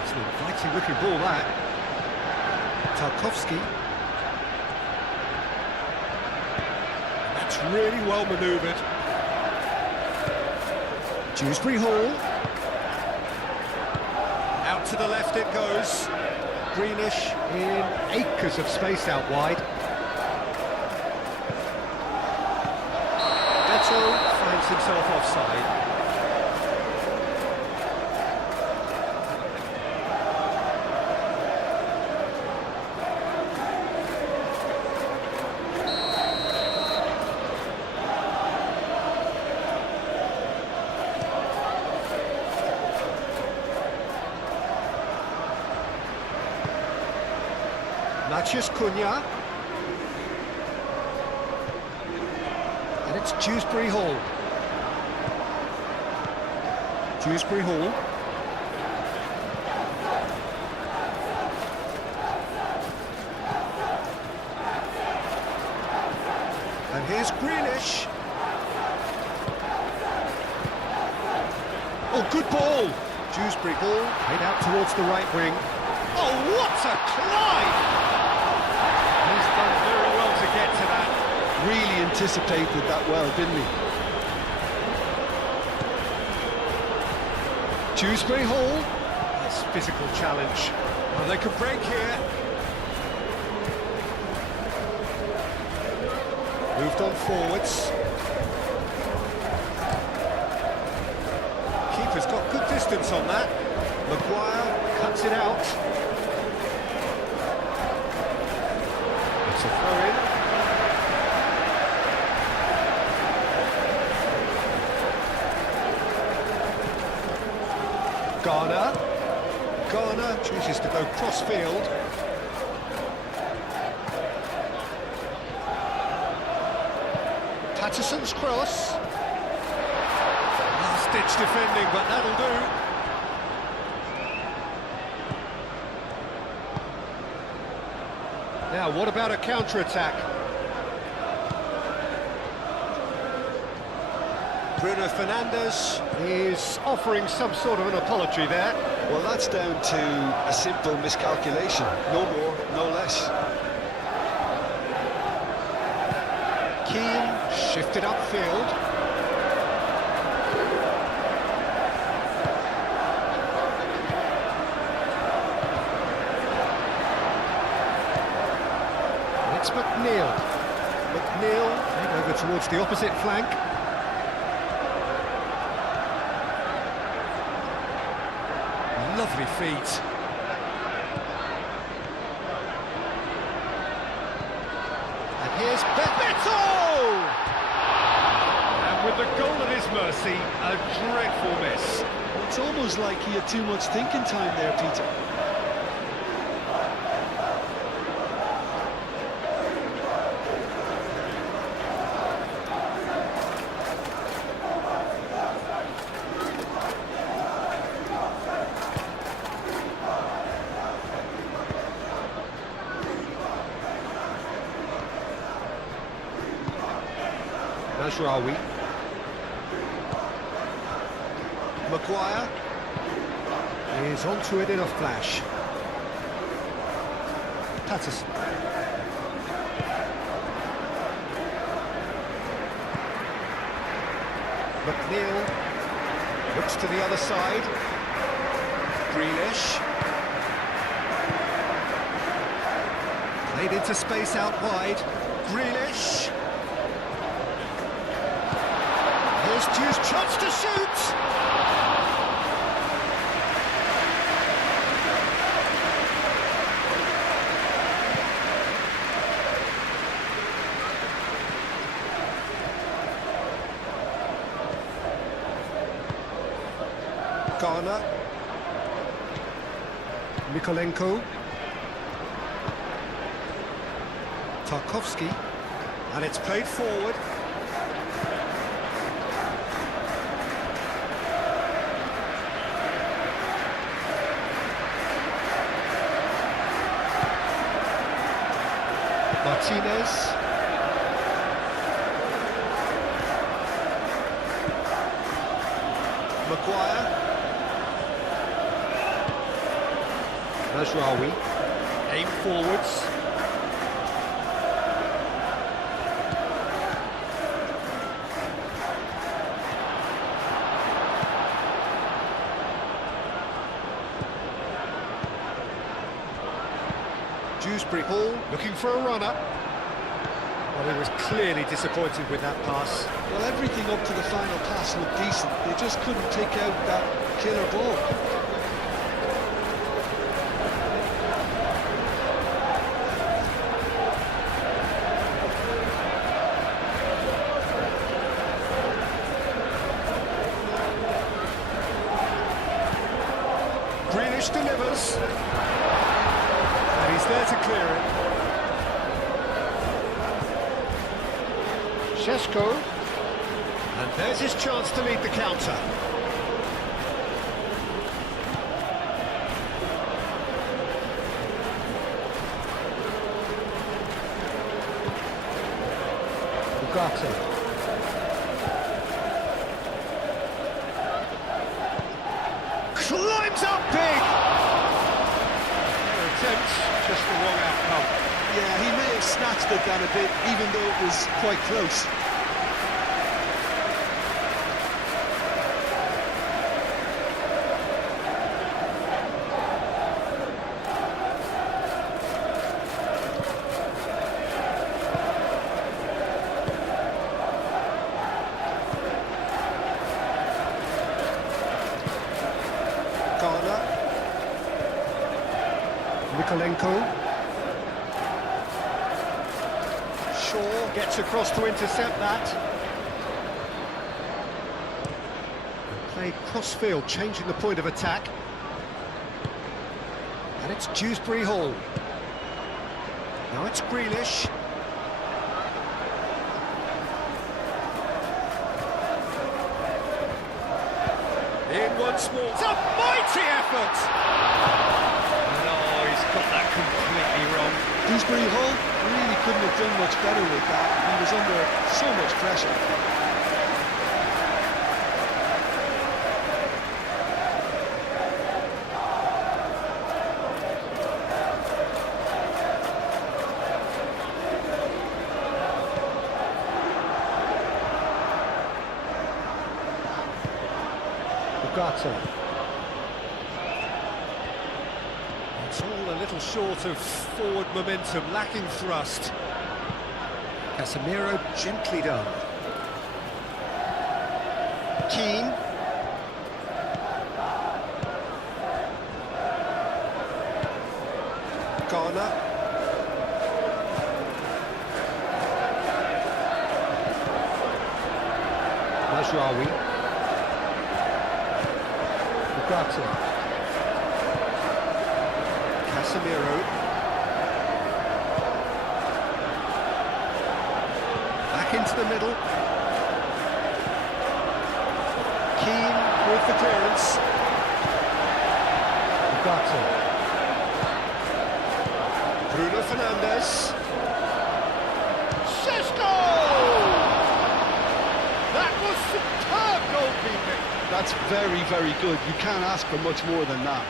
It's an inviting looking ball, that. Tarkowski. That's really well manoeuvred. Dewsbury Hall. Out to the left it goes. Greenish in acres of space out wide. Beto finds himself offside. Matheus Cunha. And it's Dewsbury Hall. Dewsbury Hall. And here's Greenish. Oh, good ball. Dewsbury Hall head out towards the right wing. Oh, what a climb! He's done very well to get to that. Really anticipated that well, didn't he? Dewsbury Hall. Nice physical challenge. Well, they could break here. Moved on forwards. Keeper's got good distance on that. Maguire cuts it out. It's a throw-in. Garner chooses to go cross-field. Patterson's cross. Last-ditch defending, but that'll do. Now, what about a counter-attack? Bruno Fernandes is offering some sort of an apology there. Well, that's down to a simple miscalculation. No more, no less. Keane shifted upfield. And it's McNeil. McNeil played over towards the opposite flank. Lovely feet. And here's Beto! And with the goal at his mercy, a dreadful miss. It's almost like he had too much thinking time there, Peter. Mazraoui. Maguire is onto it in a flash. Patterson. McNeil looks to the other side. Grealish. Played into space out wide. Grealish. Here's Dew's chance to shoot! Garner. Mikolenko. Tarkowski. And it's played forward. Martinez. Maguire. Mazraoui. Aim forwards. Dewsbury Hall looking for a runner. Well, he was clearly disappointed with that pass. Well, everything up to the final pass looked decent. They just couldn't take out that killer ball. Grealish delivers. And he's there to clear it. Šeško. And there's his chance to lead the counter. Ugarte. Climbs up big! Their attempt, just the wrong outcome. Yeah, he may have snatched it down a bit, even though it was quite close. Garner. Mikolenko. Shaw gets across to intercept that. Played cross-field, changing the point of attack. And it's Dewsbury Hall. Now it's Grealish. In once more. It's a mighty effort! No, he's got that completely wrong. Dewsbury Hall really couldn't have done much better with that. He was under so much pressure. Ugarte. It's all a little short of forward momentum, lacking thrust. Casemiro, gently done. Keane. Ghana. Mazraoui. Ugarte. Casemiro. Back into the middle. Keane with the clearance. Ugarte. Bruno Fernandes. Sesko! That was superb goalkeeping. That's very, very good. You can't ask for much more than that.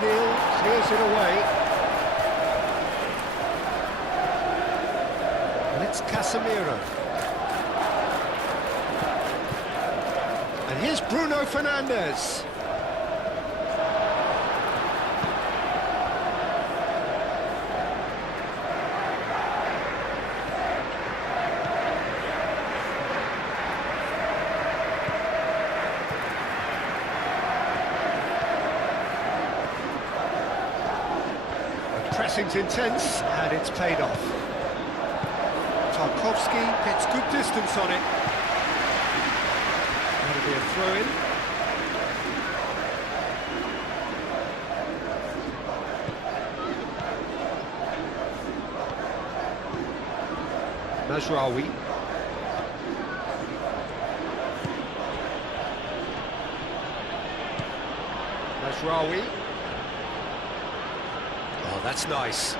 Neil clears it away. And it's Casemiro. And here's Bruno Fernandes. Pressing's intense, and it's paid off. Tarkowski gets good distance on it. That'll be a throw-in. Mazraoui. Mazraoui. Oh, that's nice.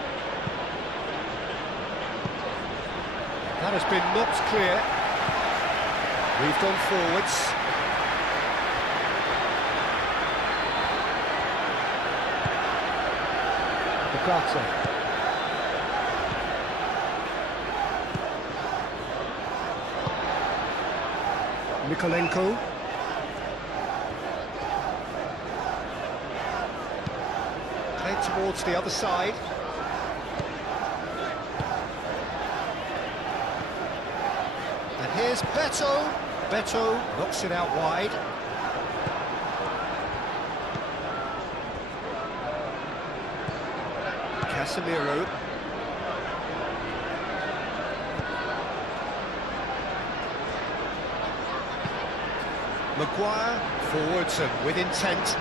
That has been knocked clear. We've gone forwards. Ugarte. Mikolenko. Played towards the other side. And here's Beto. Beto knocks it out wide. Casemiro. Maguire forwards and with intent.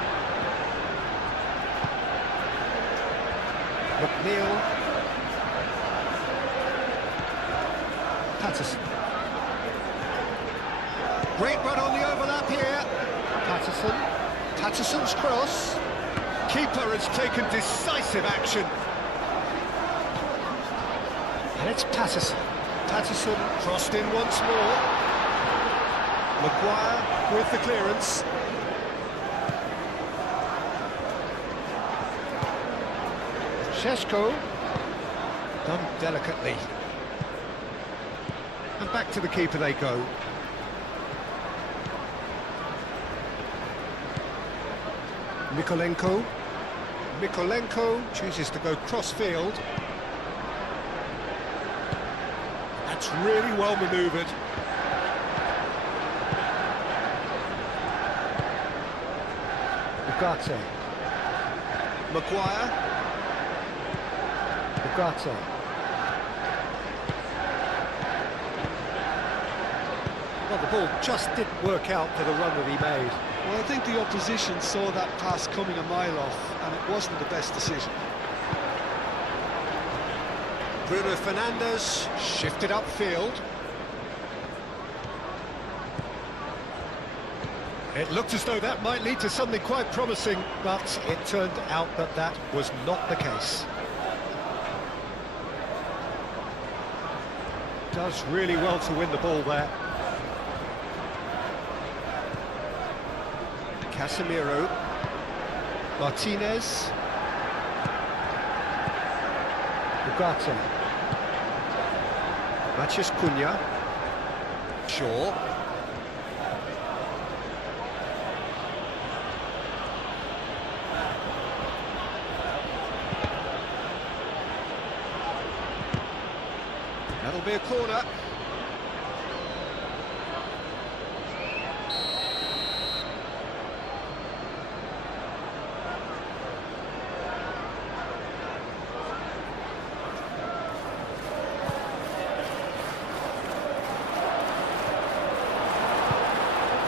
McNeil. Patterson. Great run on the overlap here. Patterson. Patterson's cross. Keeper has taken decisive action. And it's Patterson. Patterson crossed in once more. Maguire with the clearance. Sesko, done delicately. And back to the keeper they go. Mikolenko. Mikolenko chooses to go cross-field. That's really well manoeuvred. Ugarte. Maguire. Ugarte. Well, the ball just didn't work out for the run that he made. Well, I think the opposition saw that pass coming a mile off, and it wasn't the best decision. Bruno Fernandes shifted upfield. It looked as though that might lead to something quite promising, but it turned out that that was not the case. Does really well to win the ball there. Casemiro. Martinez. Ugarte. Matheus Cunha. Shaw. That'll be a corner.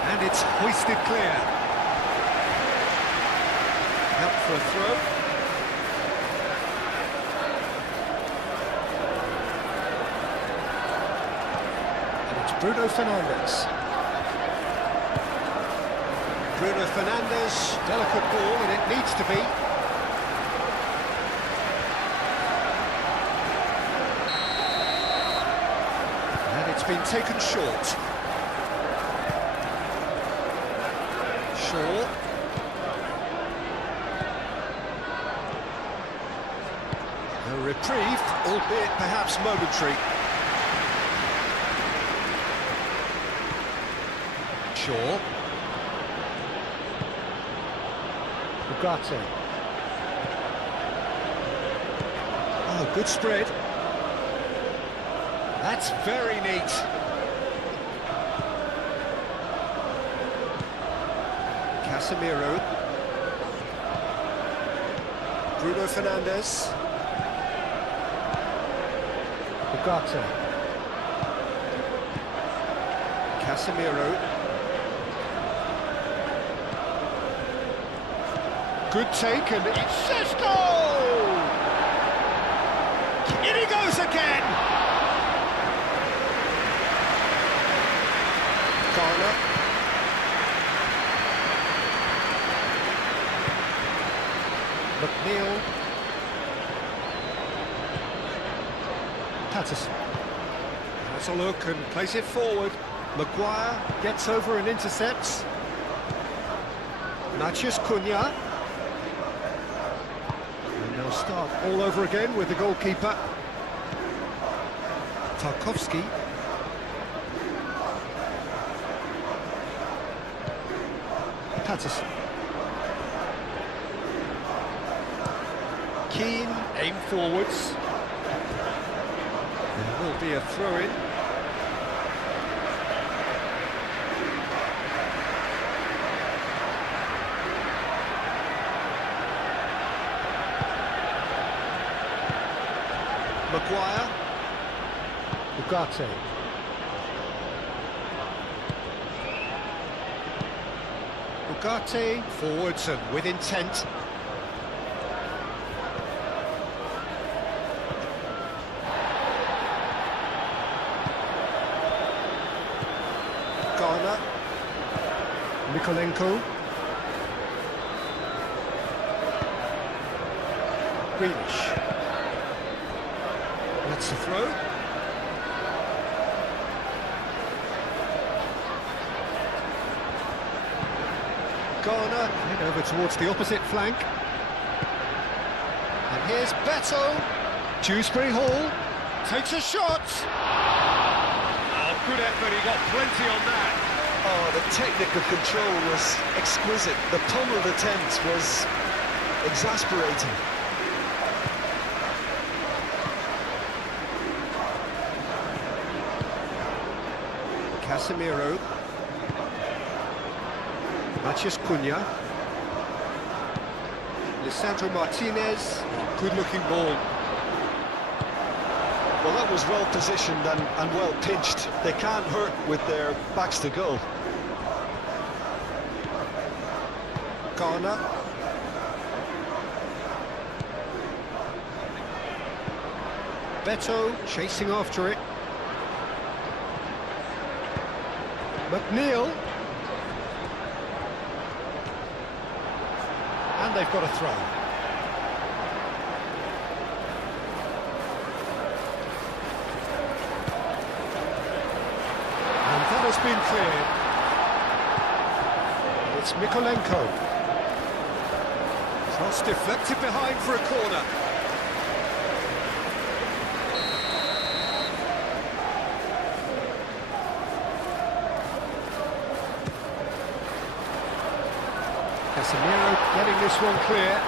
And it's hoisted clear. Out for a throw. Bruno Fernandes. Bruno Fernandes, delicate ball, and it needs to be. And it's been taken short. Shaw. A reprieve, albeit perhaps momentary. Shaw. Ugarte. Oh, good spread. That's very neat. Casemiro. Bruno Fernandes. Ugarte. Casemiro. Good take, and it's Sesko! In he goes again! Garner. McNeil. Patterson. Has a look and plays it forward. Maguire gets over and intercepts. Matheus Cunha. They'll start all over again with the goalkeeper. Tarkowski. Patterson. Keane, aim forwards. There will be a throw-in. Maguire. Ugarte. Ugarte forwards and with intent. Garner. Mikolenko. Grealish. That's the throw. Garner, head over towards the opposite flank. And here's Beto. Dewsbury Hall takes a shot. Oh, good effort, he got plenty on that. Oh, the technical control was exquisite. The pummeled attempt was exasperating. Casemiro. Matheus Cunha. Lisandro Martinez. Good-looking ball. Well, that was well positioned and well pitched. They can't hurt with their backs to goal. Garner. Beto chasing after it. McNeil. And they've got a throw. And that has been cleared. It's It's Mykolenko. Cross deflected behind for a corner. Casemiro getting this one clear.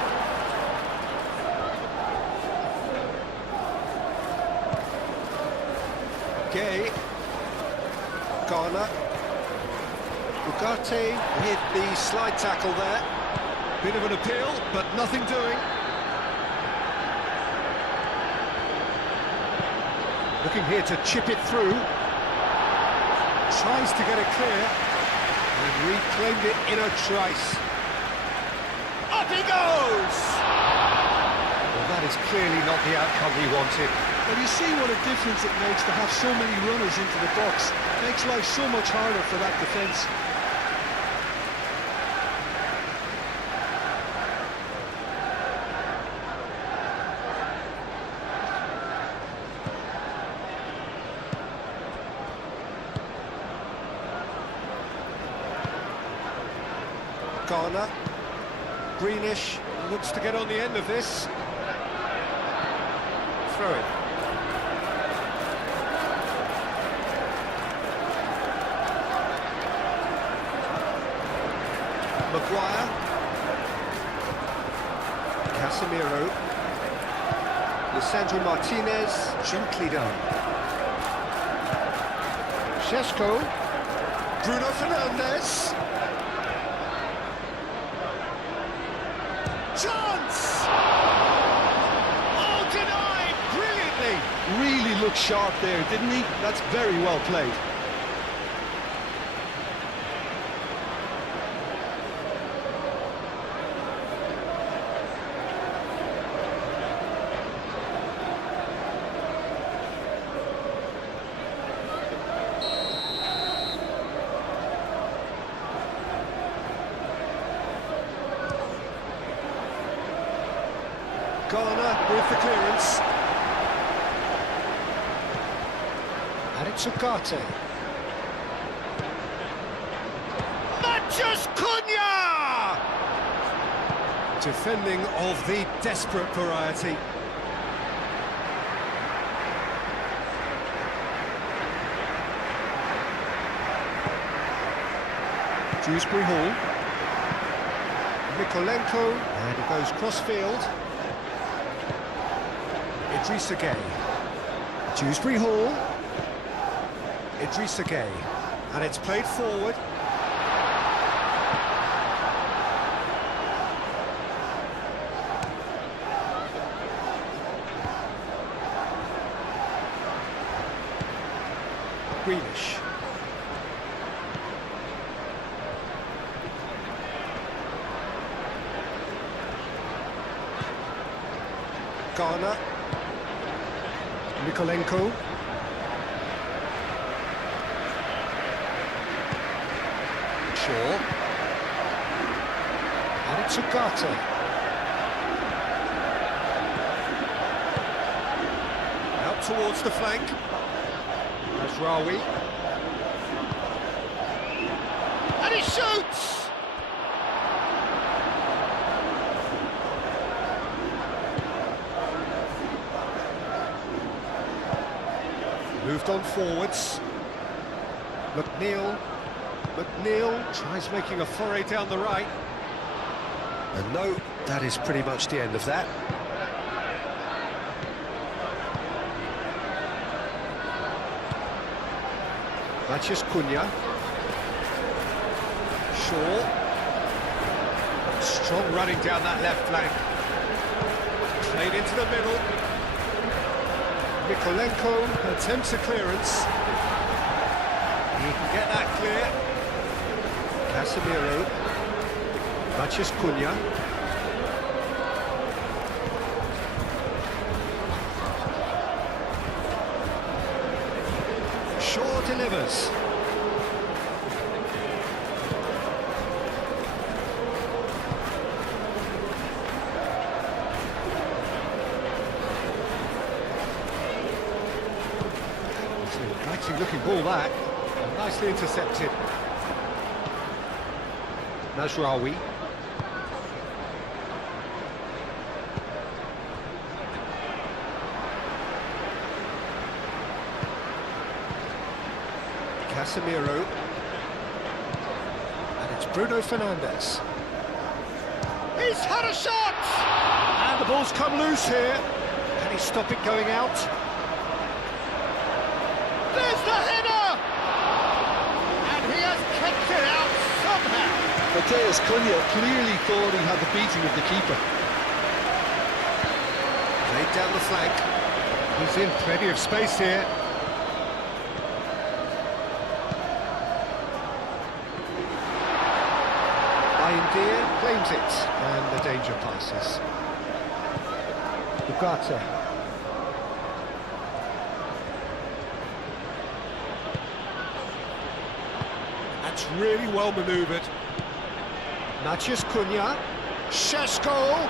Gay. Garner. Ugarte hit the slide tackle there. Bit of an appeal, but nothing doing. Looking here to chip it through. Tries to get it clear. And reclaimed it in a trice. Up he goes! Well, that is clearly not the outcome he wanted. Well, you see what a difference it makes to have so many runners into the box. Makes life so much harder for that defence. Garner. Greenish looks to get on the end of this. Throw it. Maguire. Casemiro. Lisandro Martinez. Gently done. Šeško. Bruno Fernandes. Chance! Oh, denied brilliantly! Really looked sharp there, didn't he? That's very well played. Garner with the clearance. And it's Ugarte. Matches Cunha! Defending of the desperate variety. Dewsbury Hall. Mykolenko, and it goes cross-field. Idrissa Gueye. Dewsbury Hall. Idrissa Gueye. And it's played forward. Greenish. Garner. Mykolenko. Shaw. And it's Ugarte. Out towards the flank. Rawi. And he shoots! Moved on forwards. McNeil tries making a foray down the right. And no, that is pretty much the end of that. Matches Cunha. Shaw. Strong running down that left flank. Played into the middle. Mykolenko attempts a clearance. He can get that clear. Casemiro. Matches Cunha. Shaw delivers. It's an exciting looking ball that. Nicely intercepted. Mazraoui. Casemiro. And it's Bruno Fernandes. He's had a shot! And the ball's come loose here. Can he stop it going out? There's the header! And he has kept it out somehow. Matheus Cunha clearly thought he had the beating of the keeper. Played down the flank. He's in plenty of space here. Deer claims it, and the danger passes. Ugarte. That's really well manoeuvred. Matheus Cunha. Šeško.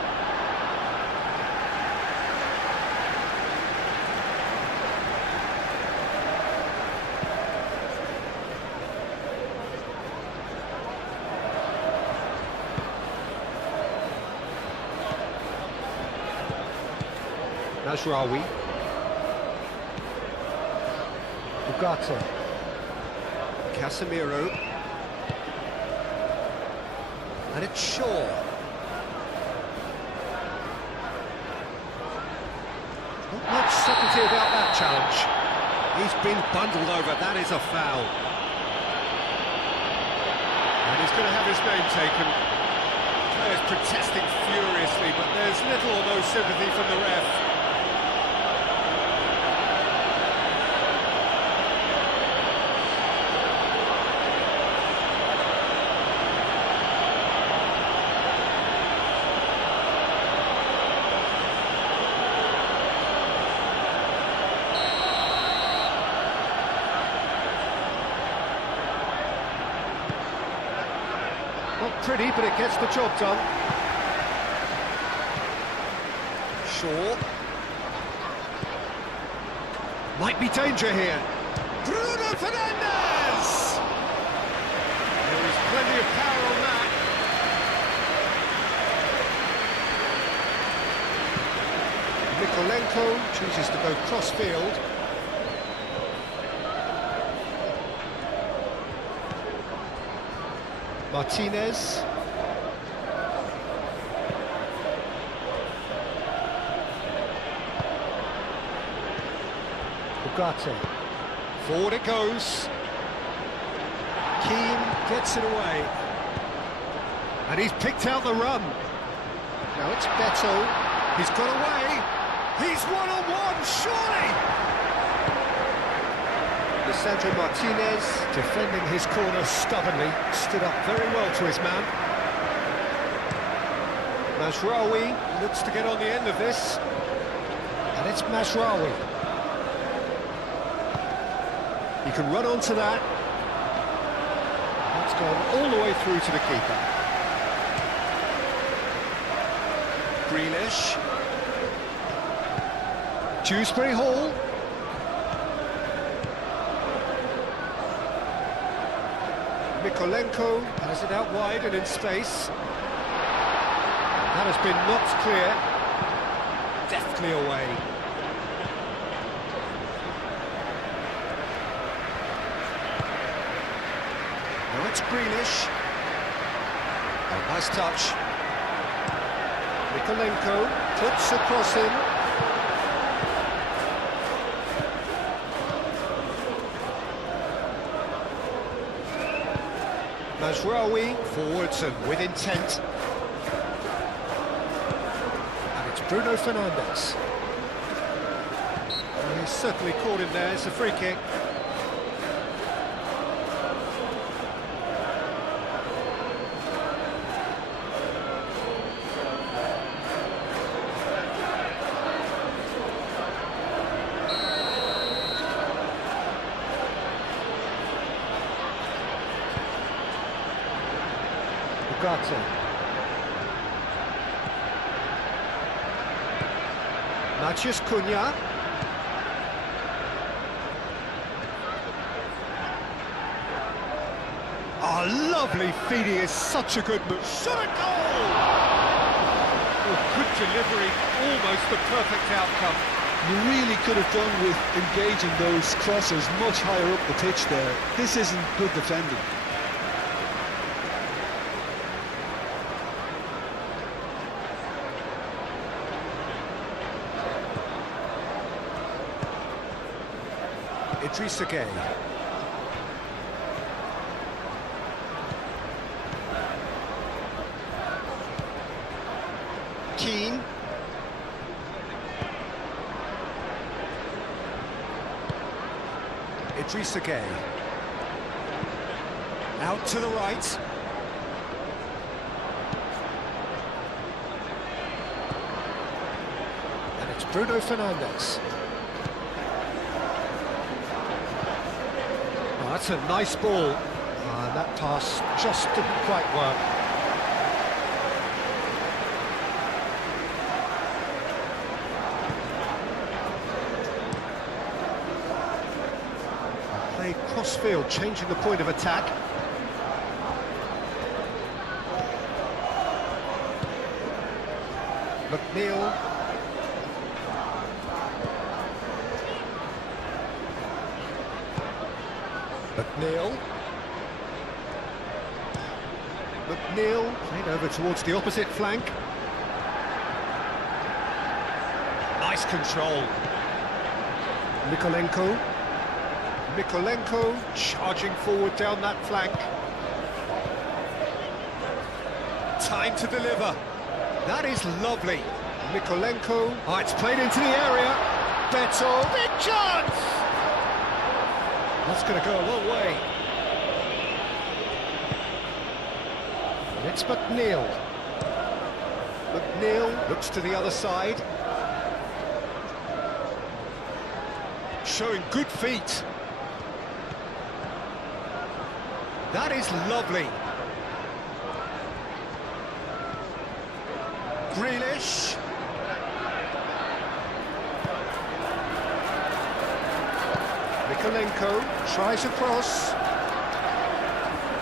Mazraoui. Ugarte. Casemiro. And it's Shaw. Not much subtlety about that challenge. He's been bundled over, that is a foul. And he's going to have his name taken. Players protesting furiously, but there's little or no sympathy from the ref. Not pretty, but it gets the job done. Shaw. Might be danger here. Bruno Fernandes! There is plenty of power on that. Mikolenko chooses to go cross-field. Martinez. Ugarte. Forward it goes. Keane gets it away. And he's picked out the run. Now it's Beto. He's got away. He's one-on-one, surely! Sandro Martinez, defending his corner stubbornly, stood up very well to his man. Mazraoui looks to get on the end of this, and it's Mazraoui. He can run onto that. That's gone all the way through to the keeper. Grealish. Dewsbury Hall. Mikolenko has it out wide and in space. That has been knocked clear. Deftly away. Now it's Grealish. Oh, nice touch. Mikolenko puts across him. Mazraoui forwards and with intent. And it's Bruno Fernandes. Well, he's certainly caught him there, it's a free kick. Ugarte. Matheus Cunha. Oh, lovely feed, he is such a good move. Shot a goal! Oh, good delivery, almost the perfect outcome. You really could have done with engaging those crossers much higher up the pitch there. This isn't good defending. Idrissa Gueye. Keane. Idrissa Gueye. Out to the right. And it's Bruno Fernandes. Oh, that's a nice ball. That pass just didn't quite work. Played cross-field, changing the point of attack. McNeil. McNeil. McNeil played over towards the opposite flank. Nice control. Mikolenko. Mikolenko charging forward down that flank. Time to deliver. That is lovely. Mikolenko. Oh, it's played into the area. Beto. Big chance! That's going to go a long way. It's McNeil. McNeil looks to the other side. Showing good feet. That is lovely. Grealish. Mikolenko tries a cross.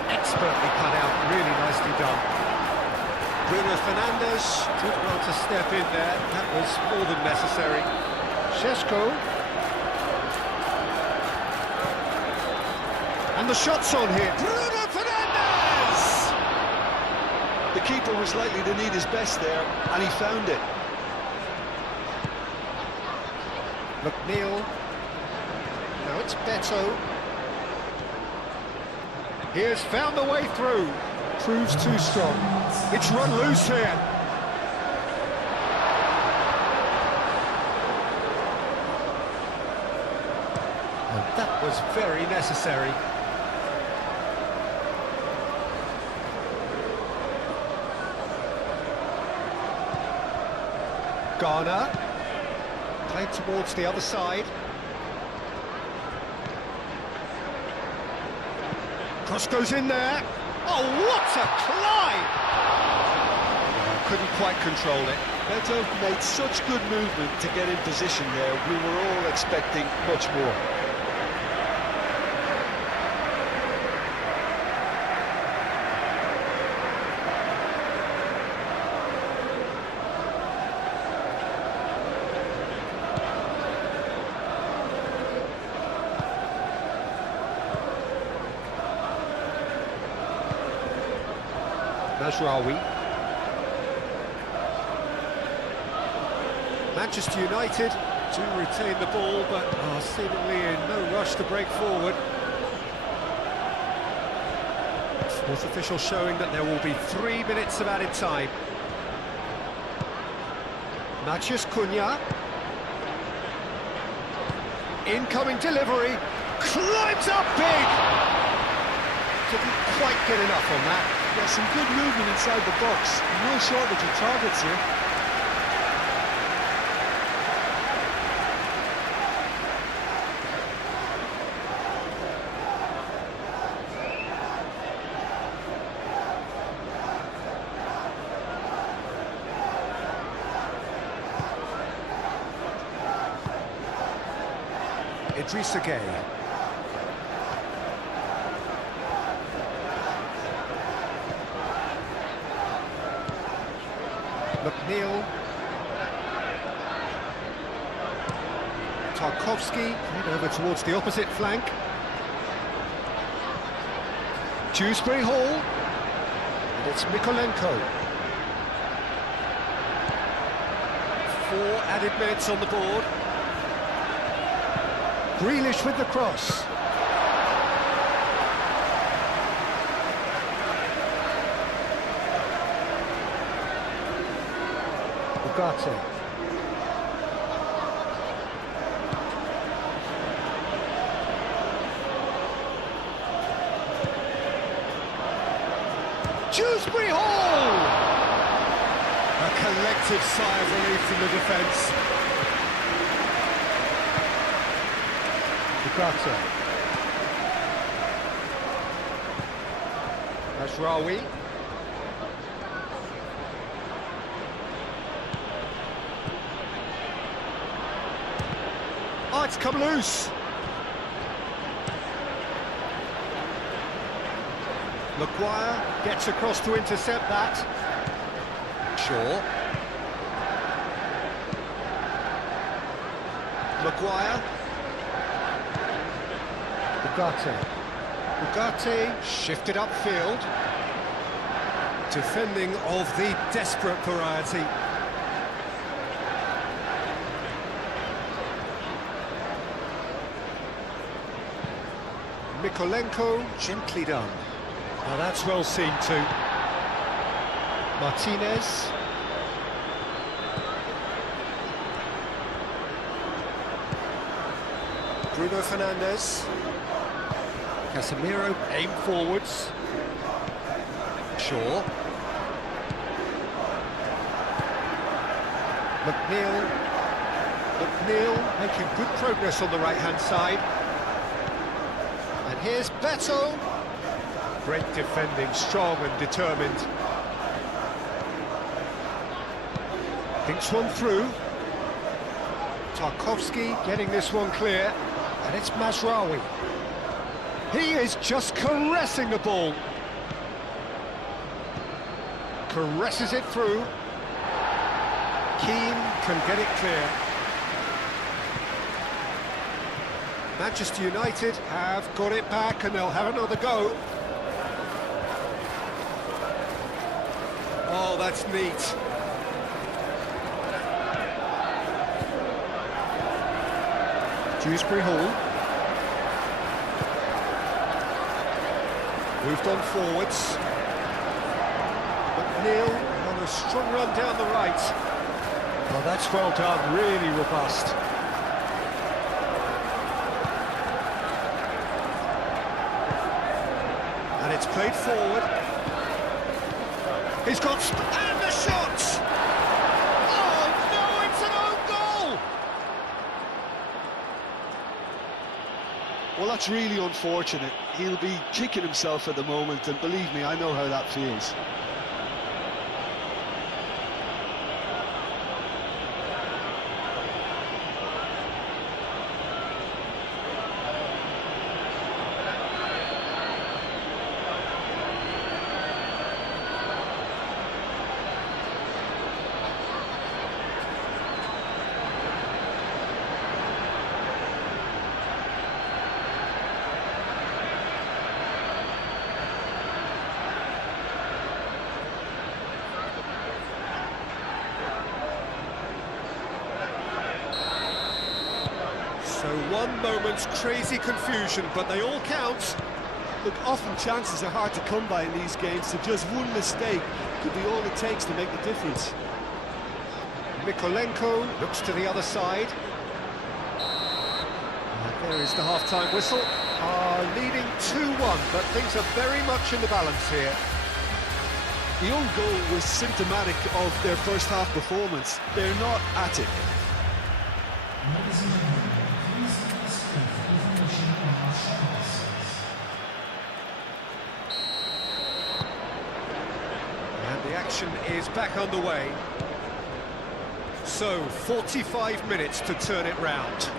Expertly cut out, really nicely done. Bruno Fernandes did well to step in there. That was more than necessary. Šeško. And the shot's on here. Bruno Fernandes! The keeper was likely to need his best there, and he found it. McNeil. Now it's Beto. He has found the way through. Proves too strong. It's run loose here. And that was very necessary. Garner. Played towards the other side. Cross goes in there. Oh, what a climb! Couldn't quite control it. Beto made such good movement to get in position there. We were all expecting much more. Mazraoui. Manchester United do retain the ball, but are seemingly in no rush to break forward. Fourth official showing that there will be 3 minutes of added time. Matheus Cunha. Incoming delivery. Climbs up big! Didn't quite get enough on that. Yeah, some good movement inside the box. No shortage of targets here. Idrissa Gueye. McNeil. Tarkowski, head over towards the opposite flank. Dewsbury Hall. And it's Mikolenko. 4 added minutes on the board. Grealish with the cross. Ugarte. Dewsbury Hall! A collective sigh of relief from the defence. Ugarte. Ashrawi. Oh, it's come loose. Maguire gets across to intercept that. Shaw. Maguire. Ugarte shifted upfield. Defending of the desperate variety. Mikolenko, gently done. Now that's well seen too. Martinez. Bruno Fernandes. Casemiro aim forwards. Shaw. McNeil making good progress on the right-hand side. And here's Beto. Great defending, strong and determined. Thinks one through. Tarkowski getting this one clear. And it's Mazraoui. He is just caressing the ball. Caresses it through. Keane can get it clear. Manchester United have got it back and they'll have another go. Oh, that's neat. Dewsbury Hall. Moved on forwards. McNeil on a strong run down the right. Oh, that's well done, really robust. And it's played forward. He's got... and the shot! Oh, no, it's an own goal! Well, that's really unfortunate. He'll be kicking himself at the moment, and believe me, I know how that feels. So one moment's crazy confusion, but they all count. Look, often chances are hard to come by in these games, so just one mistake could be all it takes to make the difference. Mikolenko looks to the other side. And there is the half-time whistle. Leading 2-1, but things are very much in the balance here. The own goal was symptomatic of their first half performance. They're not at it. And the action is back underway. So, 45 minutes to turn it round.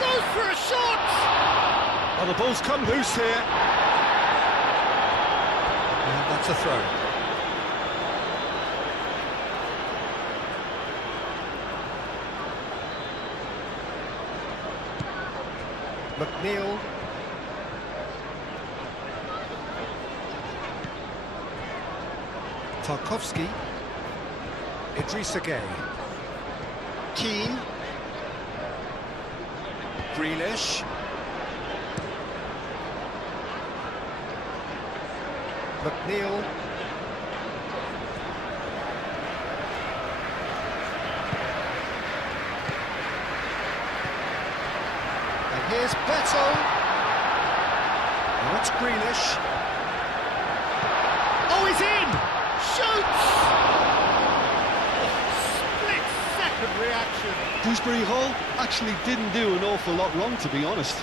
Goes for a Oh, the ball's come loose here. And that's a throw. McNeil. Tarkowski. Idrissa Gueye. Keane. Grealish. McNeil. And here's Beto. Now it's Grealish. Oh, he's in! Shoots! Split-second reaction. Dewsbury Hall actually didn't do an awful lot wrong, to be honest.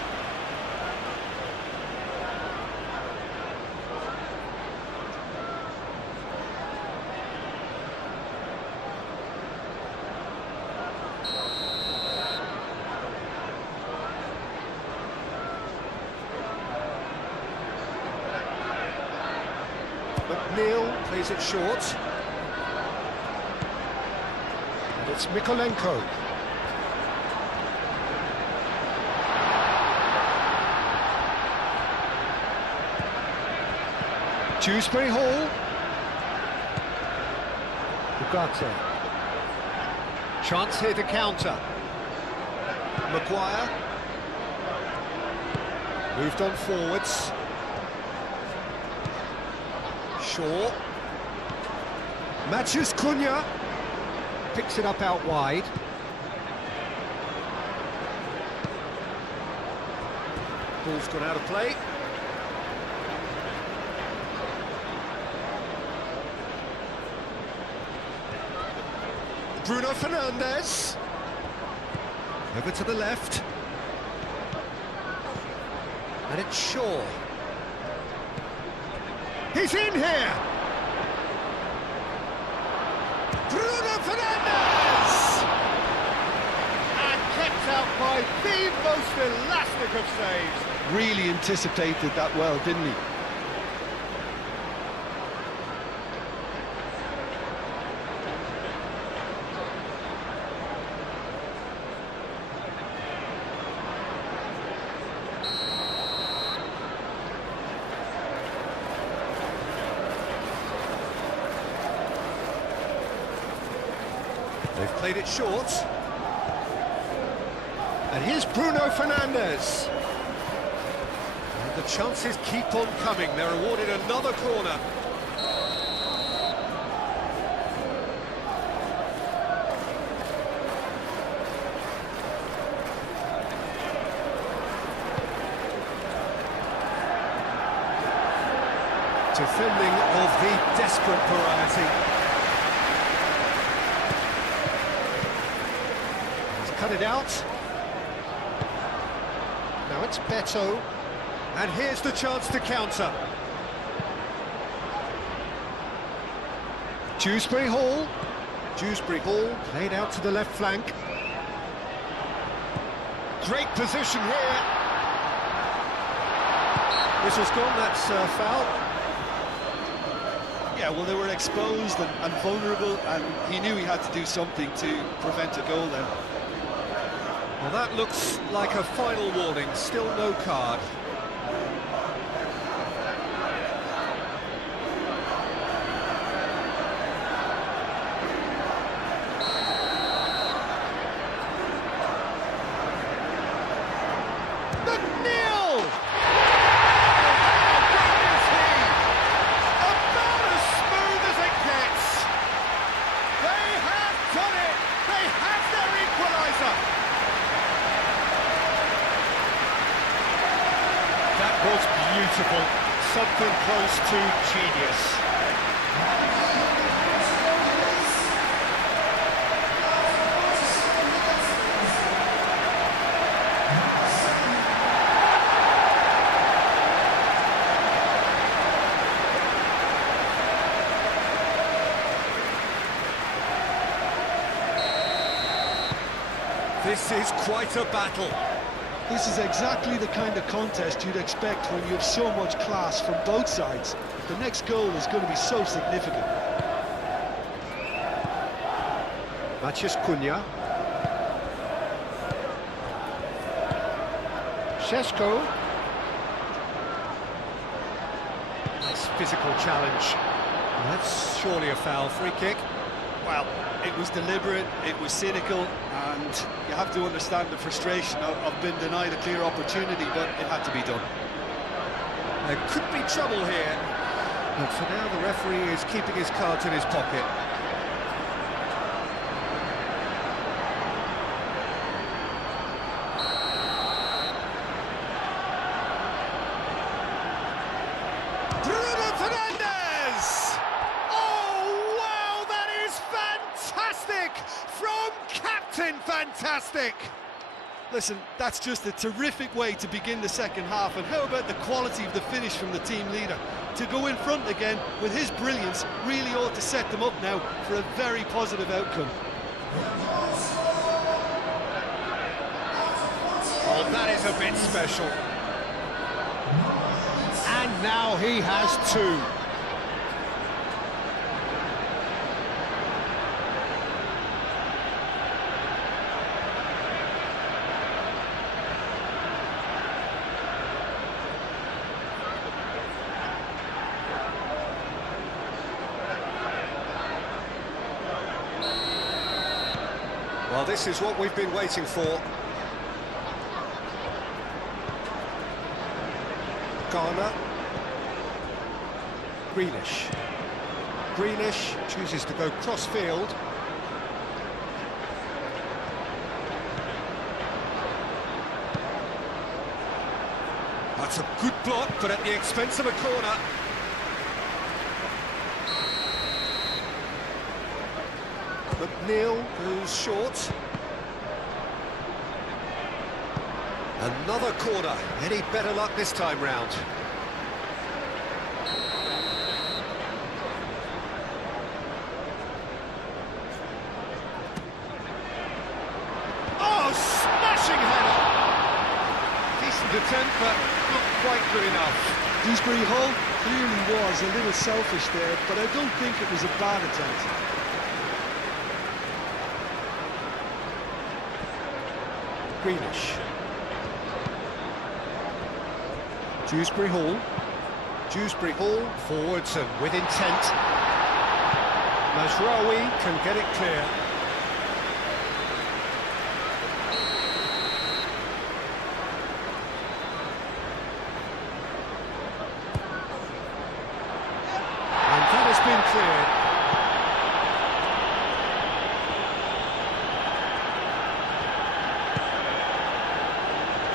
McNeil plays it short. And it's Mykolenko. Dewsbury Hall. Ugarte. Chance here to counter. Maguire. Moved on forwards. Shaw. Matheus Cunha picks it up out wide. Ball's gone out of play. Bruno Fernandes. Over to the left. And it's Shaw. He's in here! Bruno Fernandes! And kept out by the most elastic of saves. Really anticipated that well, didn't he? They've played it short. And here's Bruno Fernandes. And the chances keep on coming. They're awarded another corner. Defending of the desperate variety. Cut it out. Now it's Beto. And here's the chance to counter. Dewsbury Hall. Dewsbury Hall played out to the left flank. Great position here. Whistle's gone, that's foul. Yeah, well, they were exposed and vulnerable, and he knew he had to do something to prevent a goal then. Well, that looks like a final warning, still no card. McNeil! About as smooth as it gets. They have done it! They have their equaliser! That was beautiful, something close to genius. This is quite a battle. This is exactly the kind of contest you'd expect when you have so much class from both sides. The next goal is going to be so significant. Maciej Cunha. Šeško. Nice physical challenge. That's surely a foul. Free kick. Well, it was deliberate, it was cynical, and you have to understand the frustration of being denied a clear opportunity, but it had to be done. There could be trouble here. But for now, the referee is keeping his cards in his pocket. Fantastic! Listen, that's just a terrific way to begin the second half, and how about the quality of the finish from the team leader? To go in front again with his brilliance really ought to set them up now for a very positive outcome. Oh, that is a bit special. And now he has two. Well, this is what we've been waiting for. Garner. Grealish. Grealish chooses to go cross-field. That's a good block, but at the expense of a corner. McNeil goes short. Another corner. Any better luck this time round? Oh, smashing header! Decent attempt, but not quite good enough. Dewsbury Hall clearly was a little selfish there, but I don't think it was a bad attempt. Grealish. Dewsbury Hall. Dewsbury Hall forwards and with intent. Mazraoui can get it clear. And that has been cleared.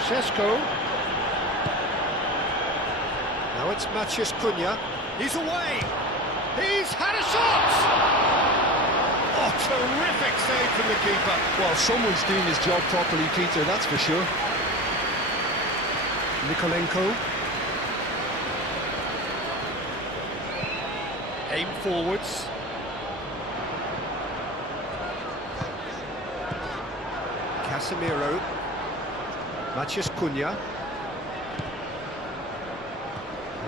Šeško. Now it's Maciej Cunha. He's away! He's had a shot! Oh, terrific save from the keeper. Well, someone's doing his job properly, Peter, that's for sure. Nikolenko. Aim forwards. Casemiro. Maciej Cunha.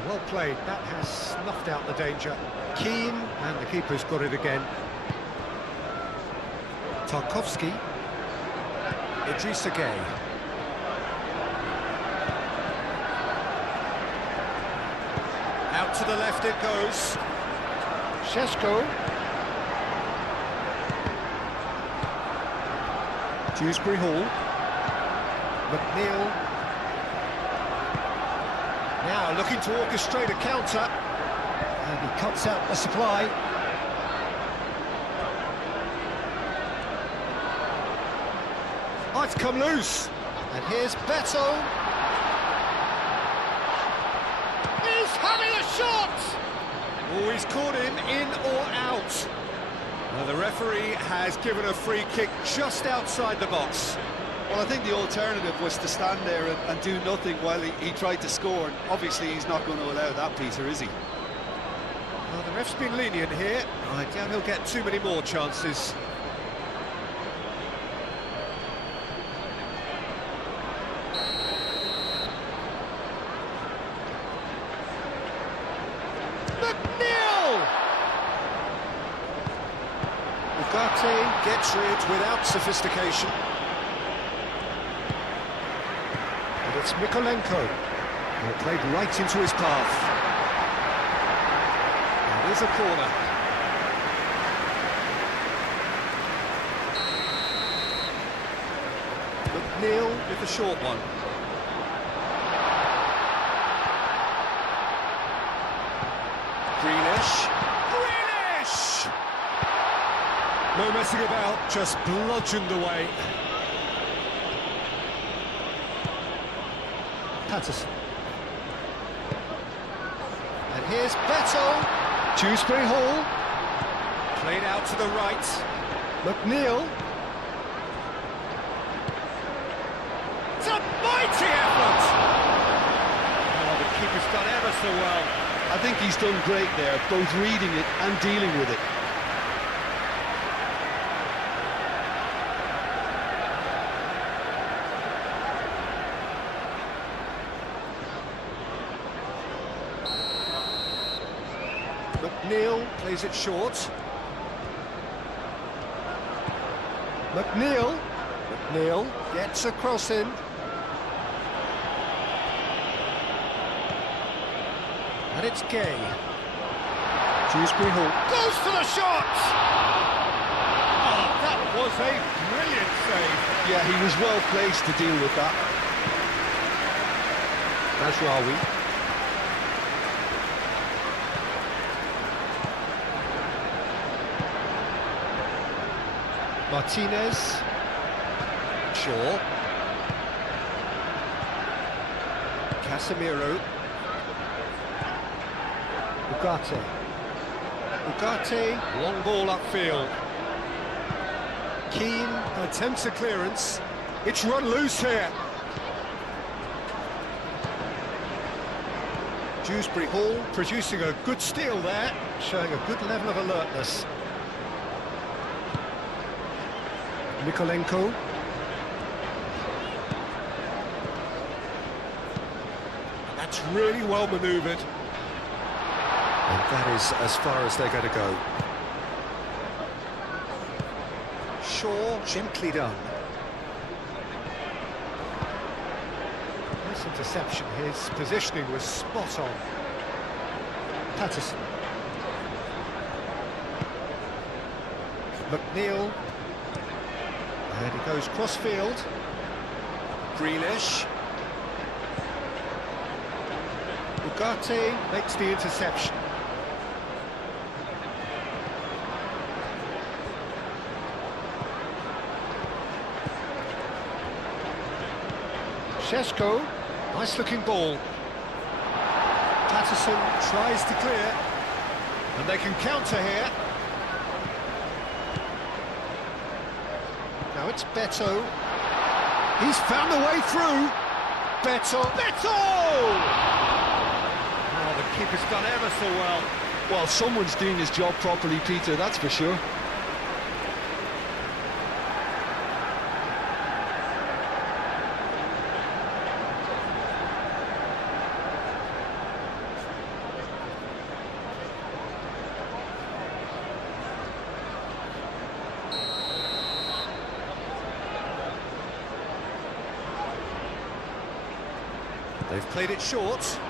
Well played, that has snuffed out the danger. Keane, and the keeper's got it again. Tarkowski. Idrissa Gueye. Out to the left it goes. Šeško. Dewsbury Hall. McNeil. Now looking to orchestrate a counter. And he cuts out the supply. Oh, it's come loose. And here's Beto. He's having a shot! Oh, he's caught him in or out. Well, the referee has given a free kick just outside the box. Well, I think the alternative was to stand there and do nothing while he tried to score. And obviously, he's not going to allow that, Peter, is he? Well, the ref's been lenient here. I doubt he'll get too many more chances. Ugarte gets rid without sophistication. And it's Mikolenko. And it played right into his path. And there's a corner. McNeil with the short one. Grealish. Grealish! No messing about, just bludgeoned away. Patterson. And here's Beto. Dewsbury Hall. Played out to the right. McNeil. It's a mighty effort! Oh, the keeper's done ever so well. I think he's done great there, both reading it and dealing with it. McNeil plays it short. McNeil. McNeil gets a cross in. And it's Gay. Dewsbury Hall goes for the shot! Oh, that was a brilliant save. Yeah, he was well placed to deal with that. Mazraoui. Martinez. Shaw. Casemiro. Ugarte. Ugarte, long ball upfield. Keane attempts a clearance. It's run loose here. Dewsbury Hall producing a good steal there, showing a good level of alertness. Mikolenko. That's really well manoeuvred. And that is as far as they're going to go. Shaw, gently done. Nice interception. His positioning was spot on. Patterson. McNeil. And he goes cross-field. Grealish. Ugarte makes the interception. Šeško, nice-looking ball. Patterson tries to clear, and they can counter here. Now it's Beto. He's found the way through. Beto. Beto! Oh, the keeper's done ever so well. Well, someone's doing his job properly, Peter, that's for sure. They've played it short.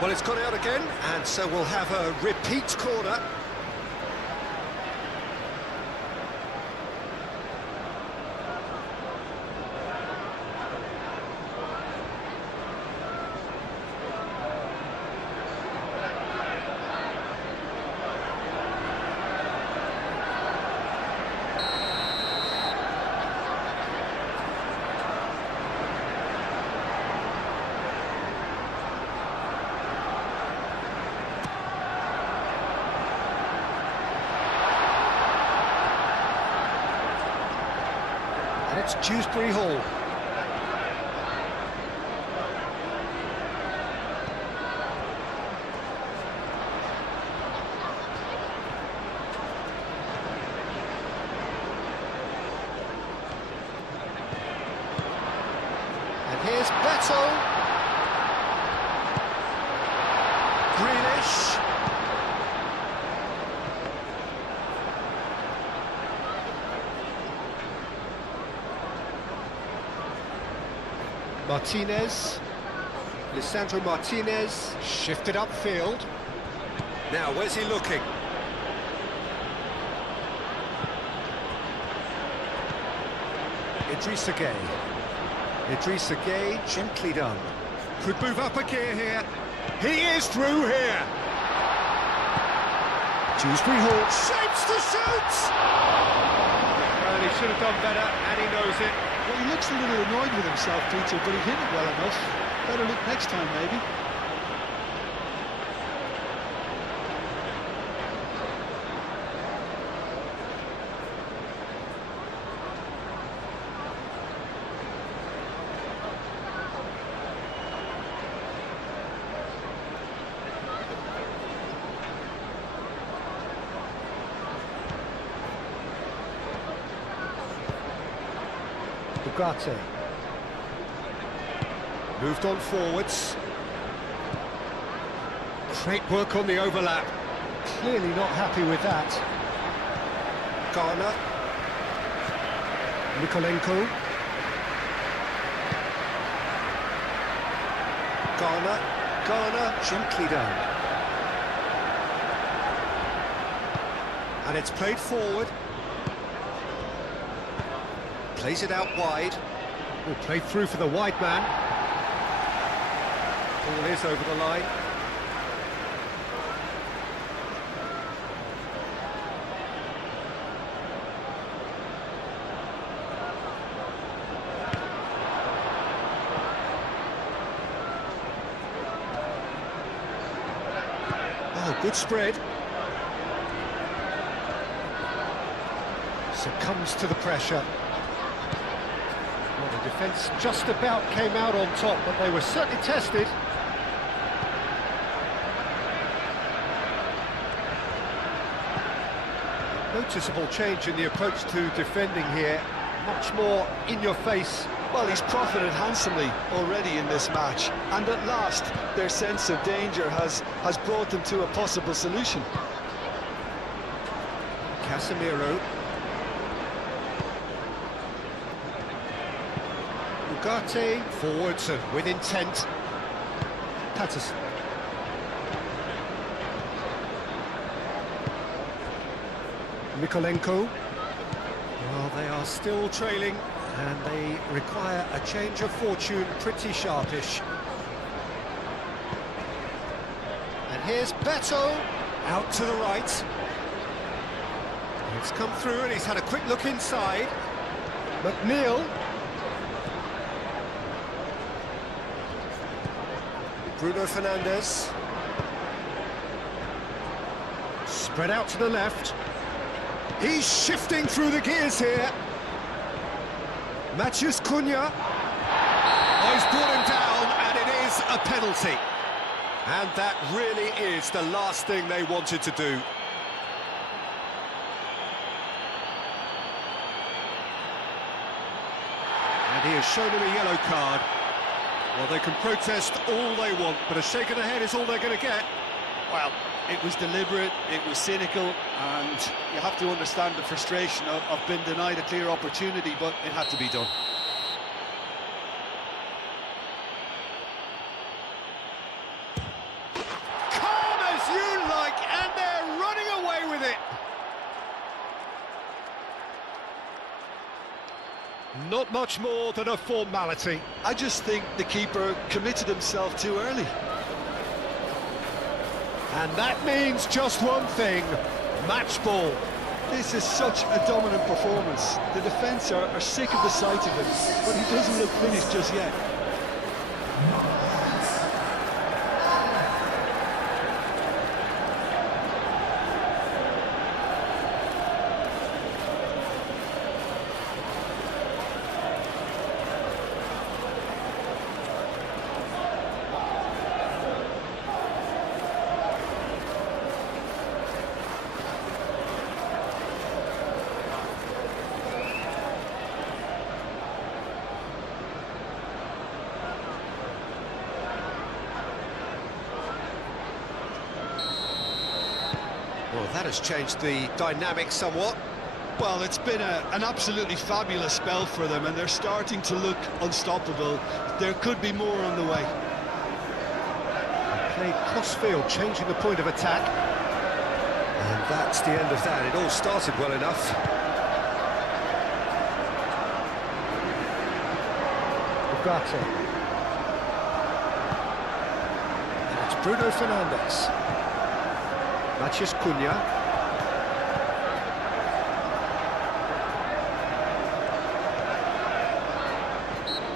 Well, it's gone out again, and so we'll have a repeat corner. And it's Dewsbury Hall. And here's Beto. Martinez. Lisandro Martinez. Shifted upfield. Now, where's he looking? Idrissa Gueye. Idrissa Gueye, gently done. Could move up a gear here. He is through here. Dewsbury Hall shapes to shoot! Well, he should have done better, and he knows it. Well, he looks a little annoyed with himself, Peter, but he hit it well enough. Better look next time, maybe. Ugarte. Moved on forwards. Great work on the overlap. Clearly not happy with that. Garner. Nikolenko. Garner, gently done. And it's played forward. Plays it out wide. Will play through for the wide man. Ball is over the line. Oh, good spread. Succumbs to the pressure. Well, the defence just about came out on top, but they were certainly tested. Noticeable change in the approach to defending here. Much more in your face. Well, he's profited handsomely already in this match, and at last their sense of danger has brought them to a possible solution. Casemiro. Ugarte, forwards and with intent. Patterson. Nikolenko. Well, they are still trailing, and they require a change of fortune pretty sharpish. And here's Beto, out to the right. It's come through and he's had a quick look inside. McNeil. Bruno Fernandes. Spread out to the left. He's shifting through the gears here. Matheus Cunha. Oh, he's brought him down, and it is a penalty. And that really is the last thing they wanted to do. And he has shown him a yellow card. Well, they can protest all they want, but a shake of the head is all they're going to get. Well, it was deliberate, it was cynical, and you have to understand the frustration of being denied a clear opportunity, but it had to be done. Calm as you like, and they're running away with it. Not much more than a formality. I just think the keeper committed himself too early. And that means just one thing, match ball. This is such a dominant performance. The defence are sick of the sight of him, but he doesn't look finished just yet. Well, that has changed the dynamic somewhat. Well, it's been an absolutely fabulous spell for them, and they're starting to look unstoppable. There could be more on the way. Played cross-field, changing the point of attack. And that's the end of that. It all started well enough. Ugarte. And it's Bruno Fernandes. Matheus Cunha.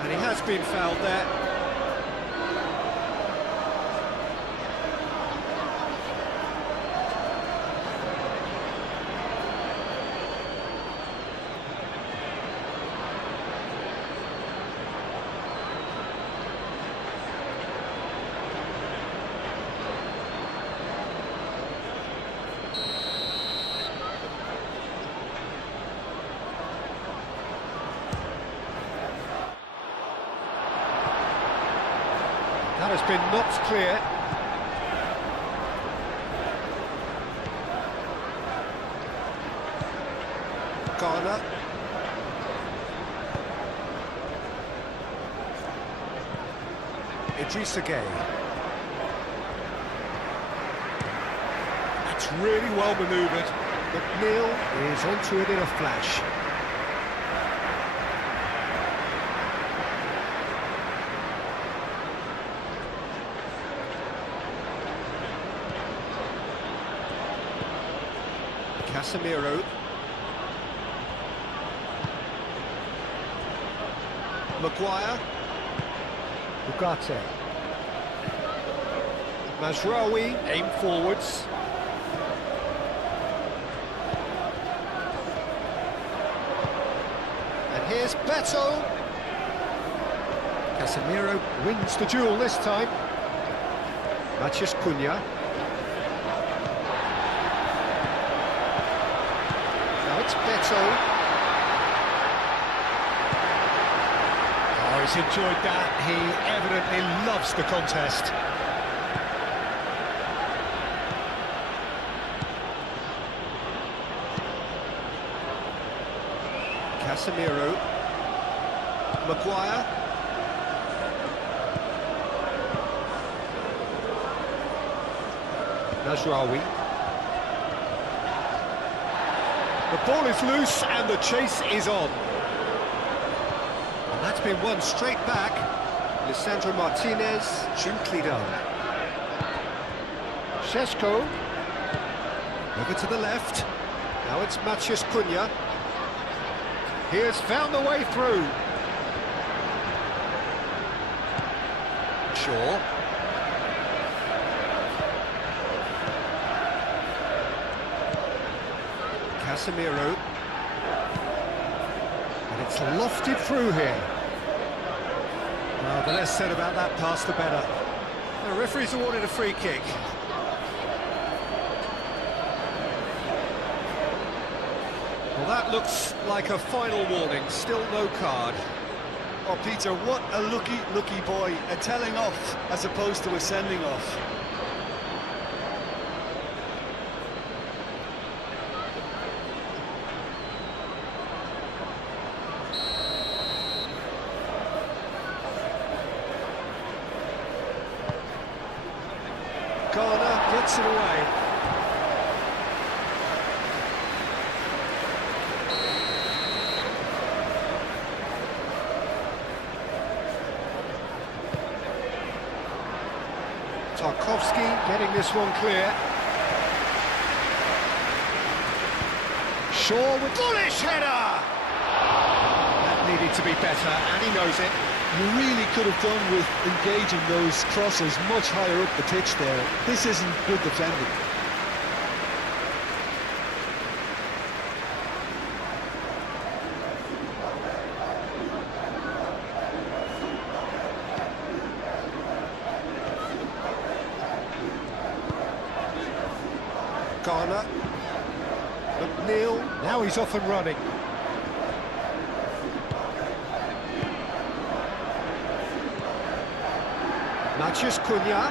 And he has been fouled there. That has been knocked clear. Ghana. Idrissa Gueye. That's really well manoeuvred. McNeil is onto it in a flash. Casemiro. Maguire. Ugarte. Mazraoui, aim forwards. And here's Beto. Casemiro wins the duel this time. Matheus Cunha. It's Beto. Oh, he's enjoyed that. He evidently loves the contest. Casemiro. Maguire. Mazraoui. The ball is loose and the chase is on. And that's been won straight back. Lisandro Martinez, gently done. Šeško. Over to the left. Now it's Matheus Cunha. He has found the way through. Shaw. Casemiro, and it's lofted through here. Well, the less said about that pass, the better. The referee's awarded a free kick. Well, that looks like a final warning, still no card. Oh, Peter, what a lucky boy. A telling off as opposed to a sending off. Ghana gets it away. Tarkowski getting this one clear. Shaw with bullish header! That needed to be better, and he knows it. You really could have done with engaging those crosses much higher up the pitch there. This isn't good defending. Ghana. McNeil, now he's off and running. Matheus Cunha.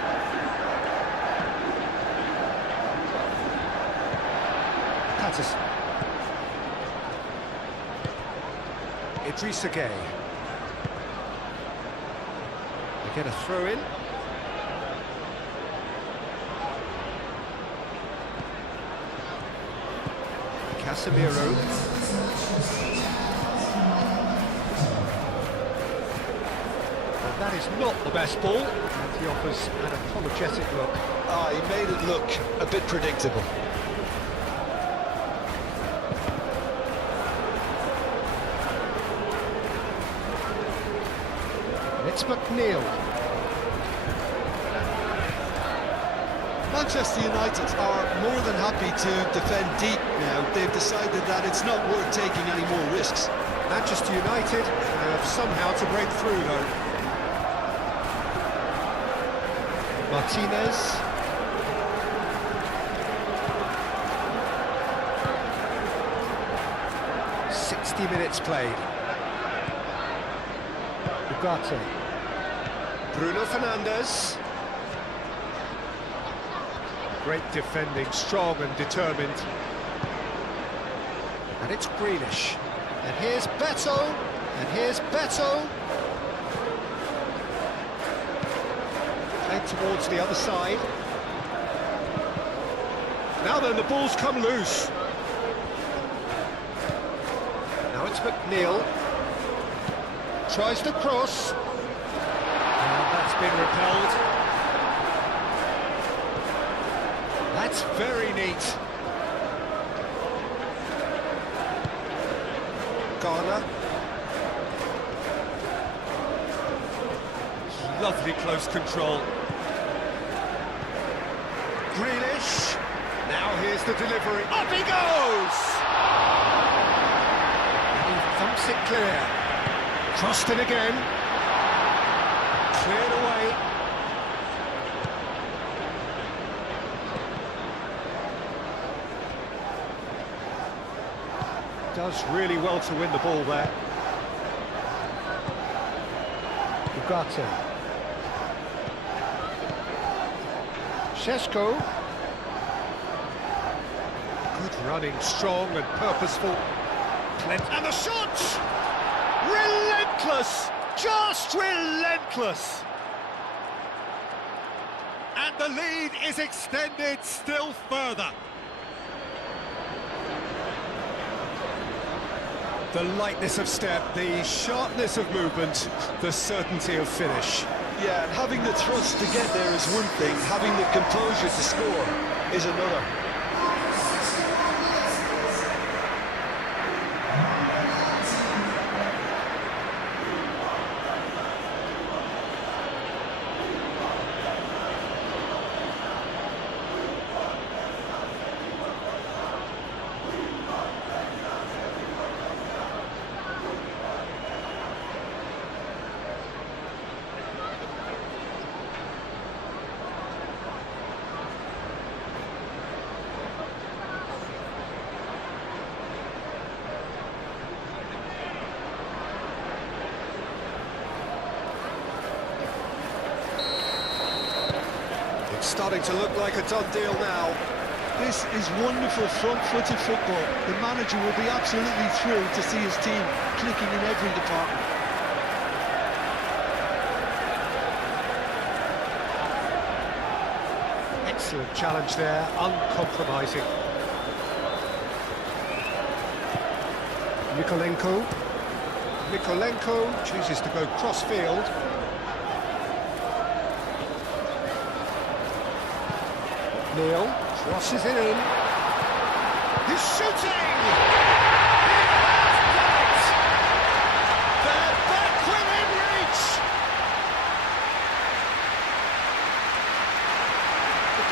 Patterson. Idrissa Gueye. They get a throw in. Casemiro. Well, that is not the best ball, and he offers an apologetic look. Ah, he made it look a bit predictable. It's McNeil. Manchester United are more than happy to defend deep now. They've decided that it's not worth taking any more risks. Manchester United have somehow to break through, though. Martinez. Minutes played. Ugarte. Bruno Fernandes. Great defending, strong and determined. And it's Grealish. And here's Beto. And here's Beto. Played towards the other side. Now then, the ball's come loose. Now it's McNeil. Tries to cross. And that's been repelled. That's very neat. Garner. Lovely close control. Grealish. Now here's the delivery. Up he goes! And he thumps it clear. Crossed it again. Cleared away. Does really well to win the ball there. Ugarte. Šeško. Good running, strong and purposeful. And the shot! Relentless! Just relentless! And the lead is extended still further. The lightness of step, the sharpness of movement, the certainty of finish. Yeah, and having the thrust to get there is one thing, having the composure to score is another. Starting to look like a done deal now. This is wonderful front-footed football. The manager will be absolutely thrilled to see his team clicking in every department. Excellent challenge there, uncompromising. Mikolenko chooses to go cross-field. Neil crosses it in. He's shooting! He has done it! They're back within reach!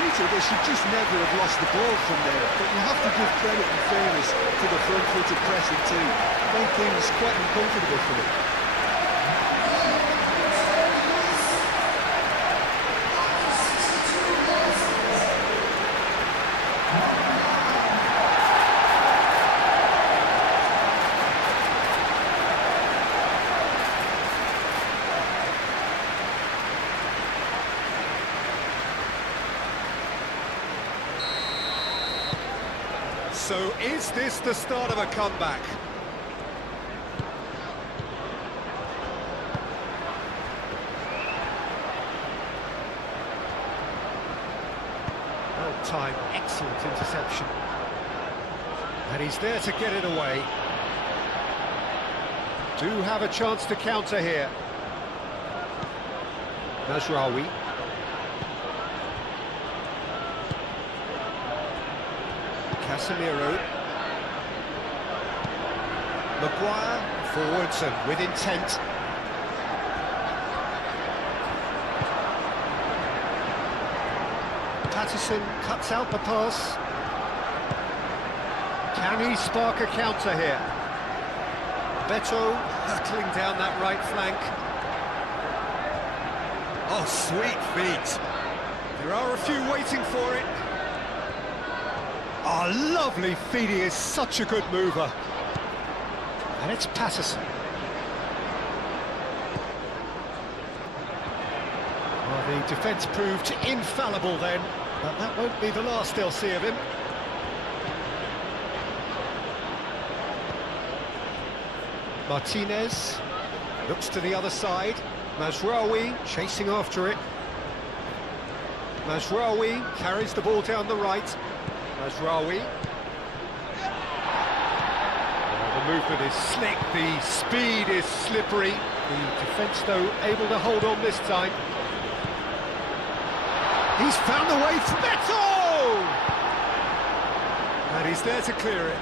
Peter, they should just never have lost the ball from there, but you have to give credit and fairness to the front-footed pressing too. Made things quite uncomfortable for them. So is this the start of a comeback? time. Excellent interception. And he's there to get it away. Do have a chance to counter here. Mazraoui. Casemiro. Maguire forwards and with intent. Patterson cuts out the pass. Can he spark a counter here? Beto hurtling down that right flank. Oh, sweet feet. There are a few waiting for it. Oh, lovely feet. He is such a good mover. And it's Patterson. Well, the defence proved infallible then, but that won't be the last they'll see of him. Martinez looks to the other side. Mazraoui chasing after it. Mazraoui carries the ball down the right. Mazraoui. The movement is slick, the speed is slippery. The defence, though, able to hold on this time. He's found the way to Beto! And he's there to clear it.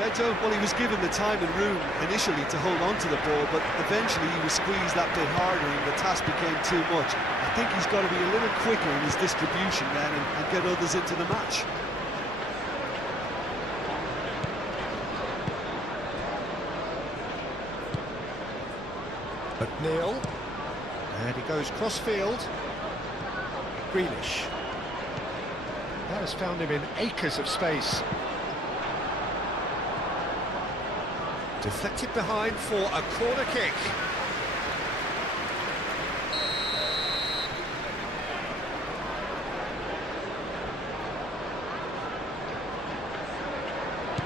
Beto, well, he was given the time and room initially to hold on to the ball, but eventually he was squeezed that bit harder and the task became too much. I think he's got to be a little quicker in his distribution then and get others into the match. McNeil, and he goes cross-field. Grealish. That has found him in acres of space. Deflected behind for a corner kick.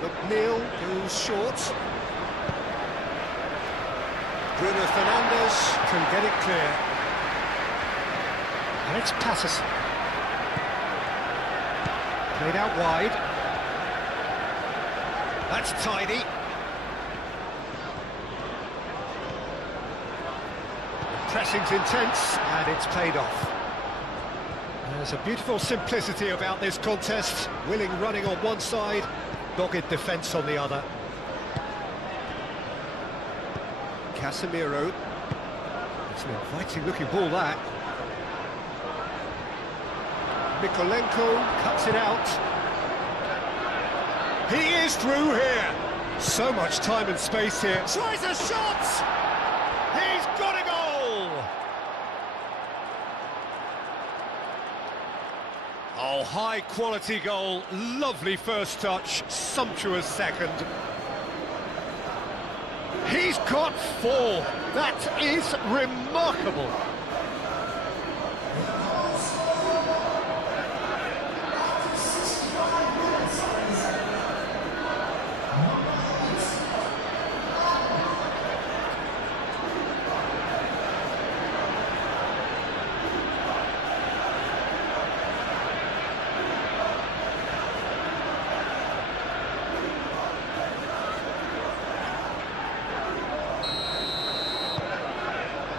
McNeil goes short. Bruno Fernandes can get it clear. And it's Patterson. Played out wide. That's tidy. The pressing's intense, and it's paid off. There's a beautiful simplicity about this contest. Willing running on one side, dogged defence on the other. Casemiro. It's an inviting-looking ball, that. Mikolenko cuts it out. He is through here. So much time and space here. Tries a shot! He's got a goal! Oh, high-quality goal. Lovely first touch. Sumptuous second. He's got 4. That is remarkable.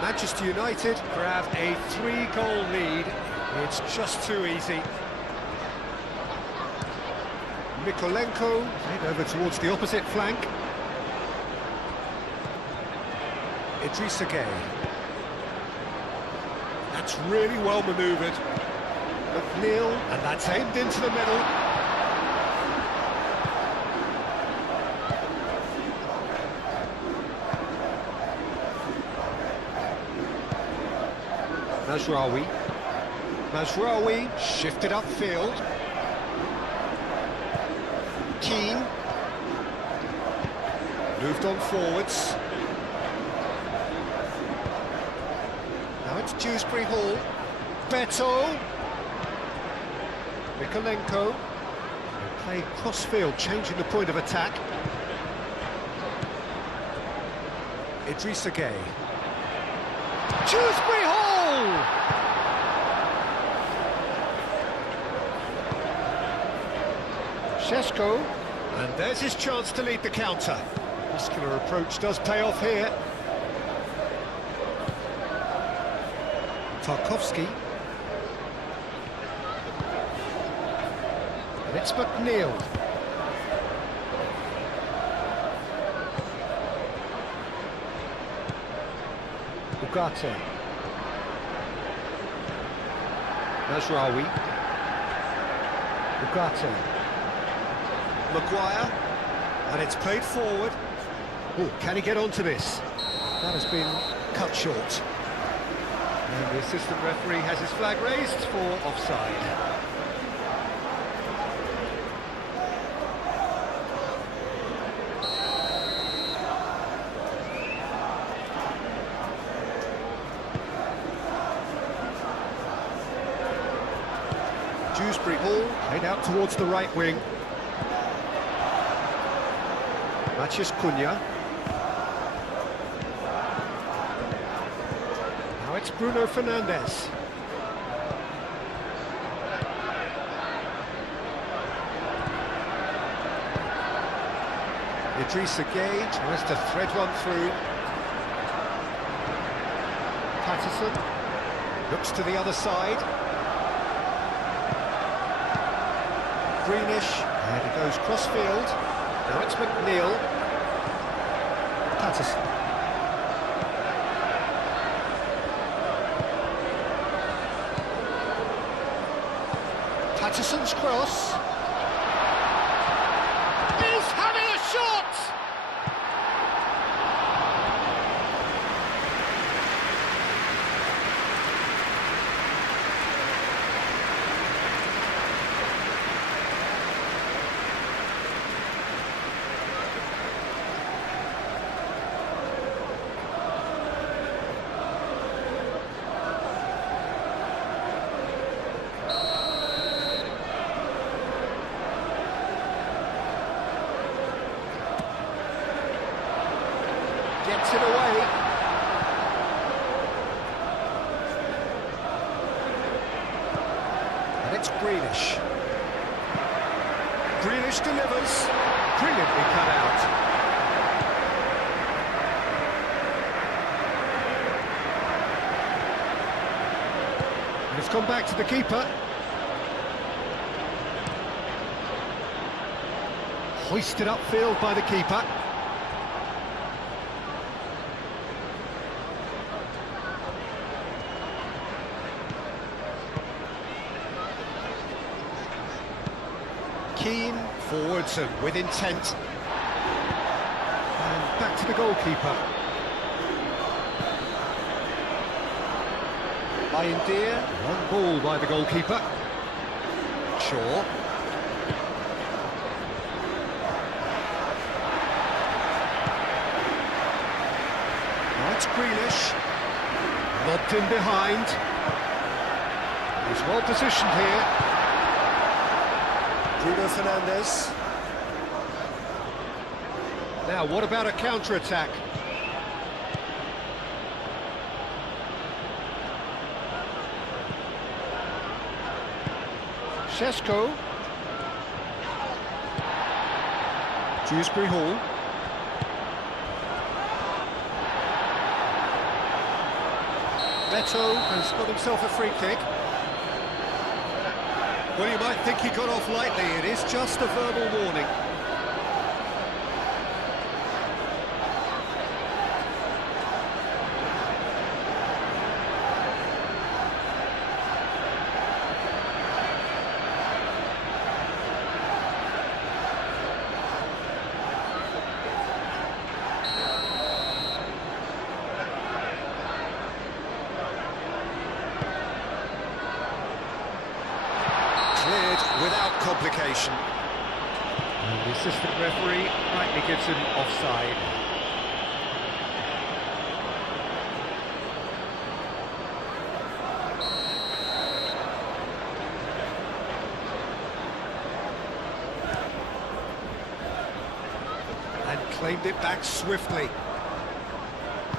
Manchester United grab a 3-goal lead. It's just too easy. Mikolenko played over towards the opposite flank. Idrissa Gueye. That's really well manoeuvred. McNeil, and that's aimed into the middle. Mazraoui. Mazraoui shifted upfield. Keane. Moved on forwards. Now it's Dewsbury Hall. Beto. Mikolenko. Play cross-field, changing the point of attack. Idrissa Gueye. Dewsbury Hall! Šeško, and there's his chance to lead the counter. Muscular approach does pay off here. Tarkowski. And it's McNeil. Ugarte. Mazraoui. Ugarte. Maguire. And it's played forward. Oh, can he get onto this? That has been cut short. And the assistant referee has his flag raised for offside. Dewsbury Hall, played out towards the right wing. Matheus Cunha. Now it's Bruno Fernandes. Idrissa Gueye tries to thread one through. Patterson looks to the other side. Greenish, and he goes cross-field. Now it's McNeil. Patterson. Patterson's cross. He's having a shot! Gets it away. And it's Greenish. Greenish delivers. Brilliantly cut out. And it's gone back to the keeper. Hoisted upfield by the keeper. Keen, forwards and with intent. And back to the goalkeeper. Bayindir, long ball by the goalkeeper. Shaw. Now it's Grealish. Lobbed in behind. He's well positioned here. Bruno Fernandes. Now, what about a counter-attack? Šeško. Dewsbury Hall. Beto has got himself a free kick. Well, you might think he got off lightly. It is just a verbal warning. Without complication. And the assistant referee rightly gives him offside. And claimed it back swiftly.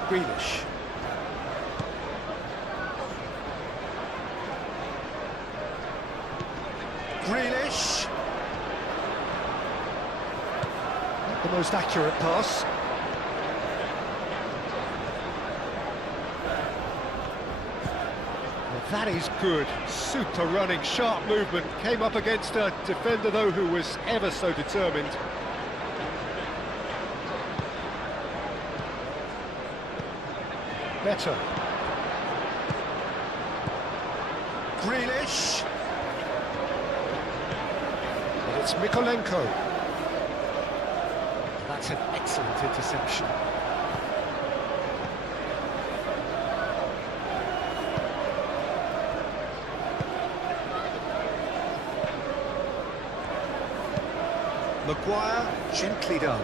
Grealish. Grealish. the most accurate pass. Well, that is good. Super running, sharp movement. Came up against a defender, though, who was ever so determined. Better. Grealish. And it's Mykolenko. That's an excellent interception. Maguire, gently done.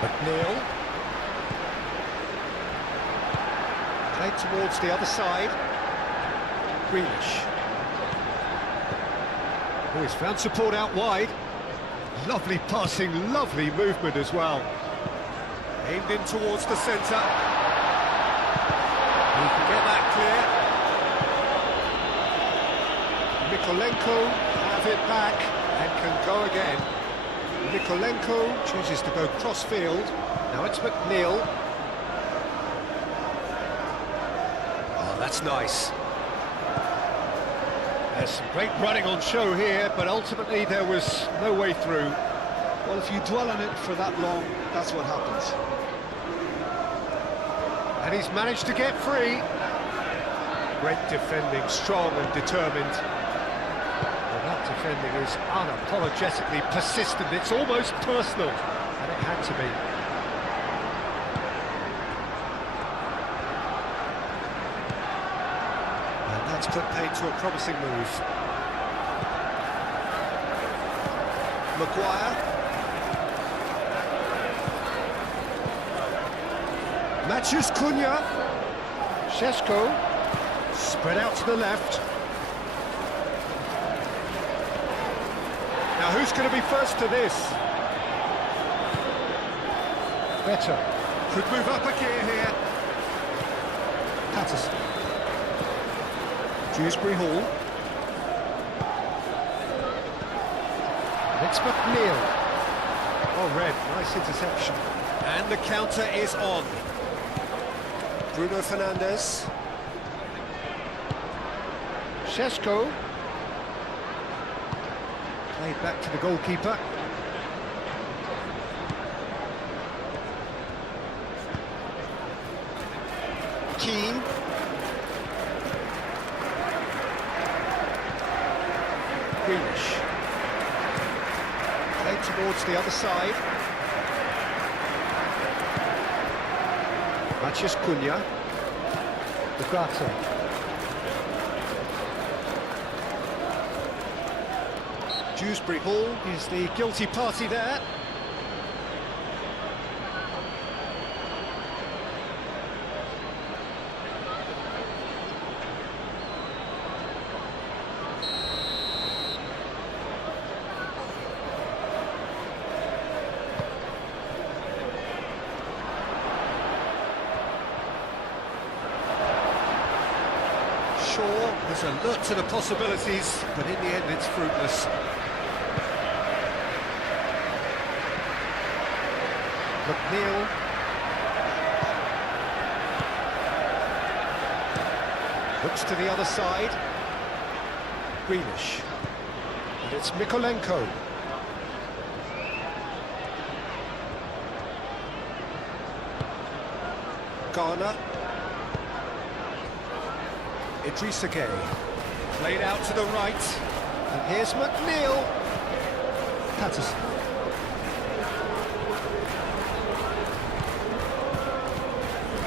McNeil. Played towards the other side. Grealish. Oh, he's found support out wide. Lovely passing, lovely movement as well. Aimed in towards the centre. He can get that clear. Mykolenko have it back and can go again. Mykolenko chooses to go cross-field. Now it's McNeil. Oh, that's nice. There's some great running on show here, but ultimately there was no way through. Well, if you dwell on it for that long, that's what happens. And he's managed to get free. Great defending, strong and determined. Well, that defending is unapologetically persistent. It's almost personal, and it had to be. And that's put paid to a promising move. Maguire. Matthews Cunha. Šeško. Spread out to the left. Now who's going to be first to this? Better. Could move up a gear here. Patterson. Dewsbury Hall. It's McNeil. Oh, red. Nice interception. And the counter is on. Bruno Fernandes. Šeško. Played back to the goalkeeper. Keane. Grealish. Played towards the other side. Matthews Cunha. Ugarte. Dewsbury Hall is the guilty party there. Shaw is alert to the possibilities, but in the end it's fruitless. McNeil. Looks to the other side. Grealish. And it's Mykolenko. Garner. Idrissa Gueye. Played out to the right. And here's McNeil. Patterson.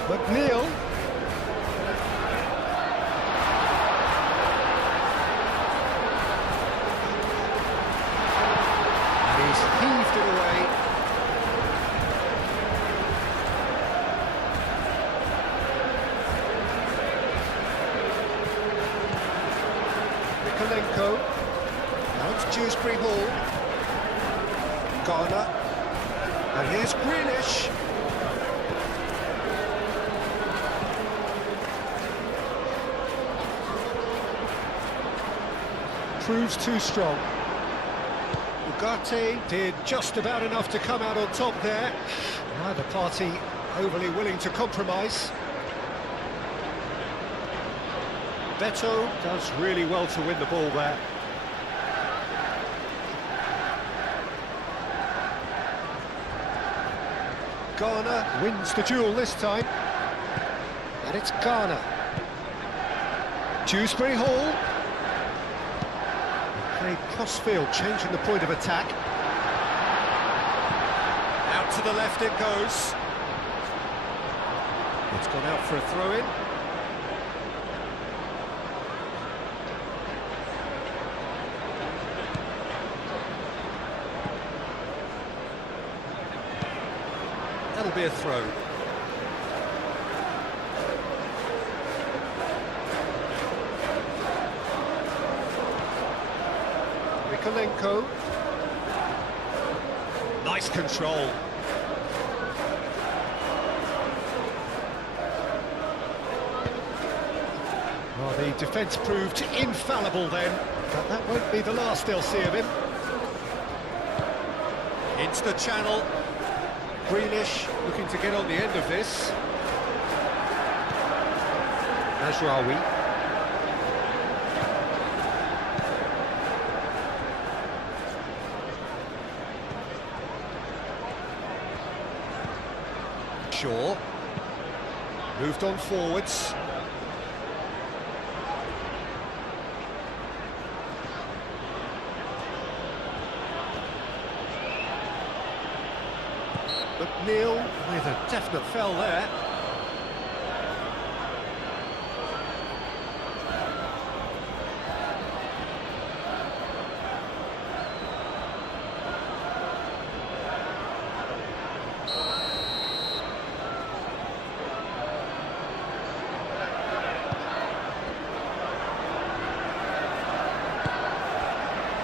McNeil. And he's heaved it away. Mykolenko. Now it's Dewsbury Hall. Garner. And here's Grealish. Proves too strong. Ugarte did just about enough to come out on top there. Neither party overly willing to compromise. Beto does really well to win the ball there. Garner wins the duel this time. And it's Garner. Dewsbury Hall. Played crossfield, changing the point of attack. Out to the left it goes. It's gone out for a throw-in. That'll be a throw. Mikolenko. Nice control. Well, the defence proved infallible then, but that won't be the last they'll see of him. Into the channel. Grealish looking to get on the end of this. Mazraoui. Shaw. Moved on forwards. McNeil with a definite fell there.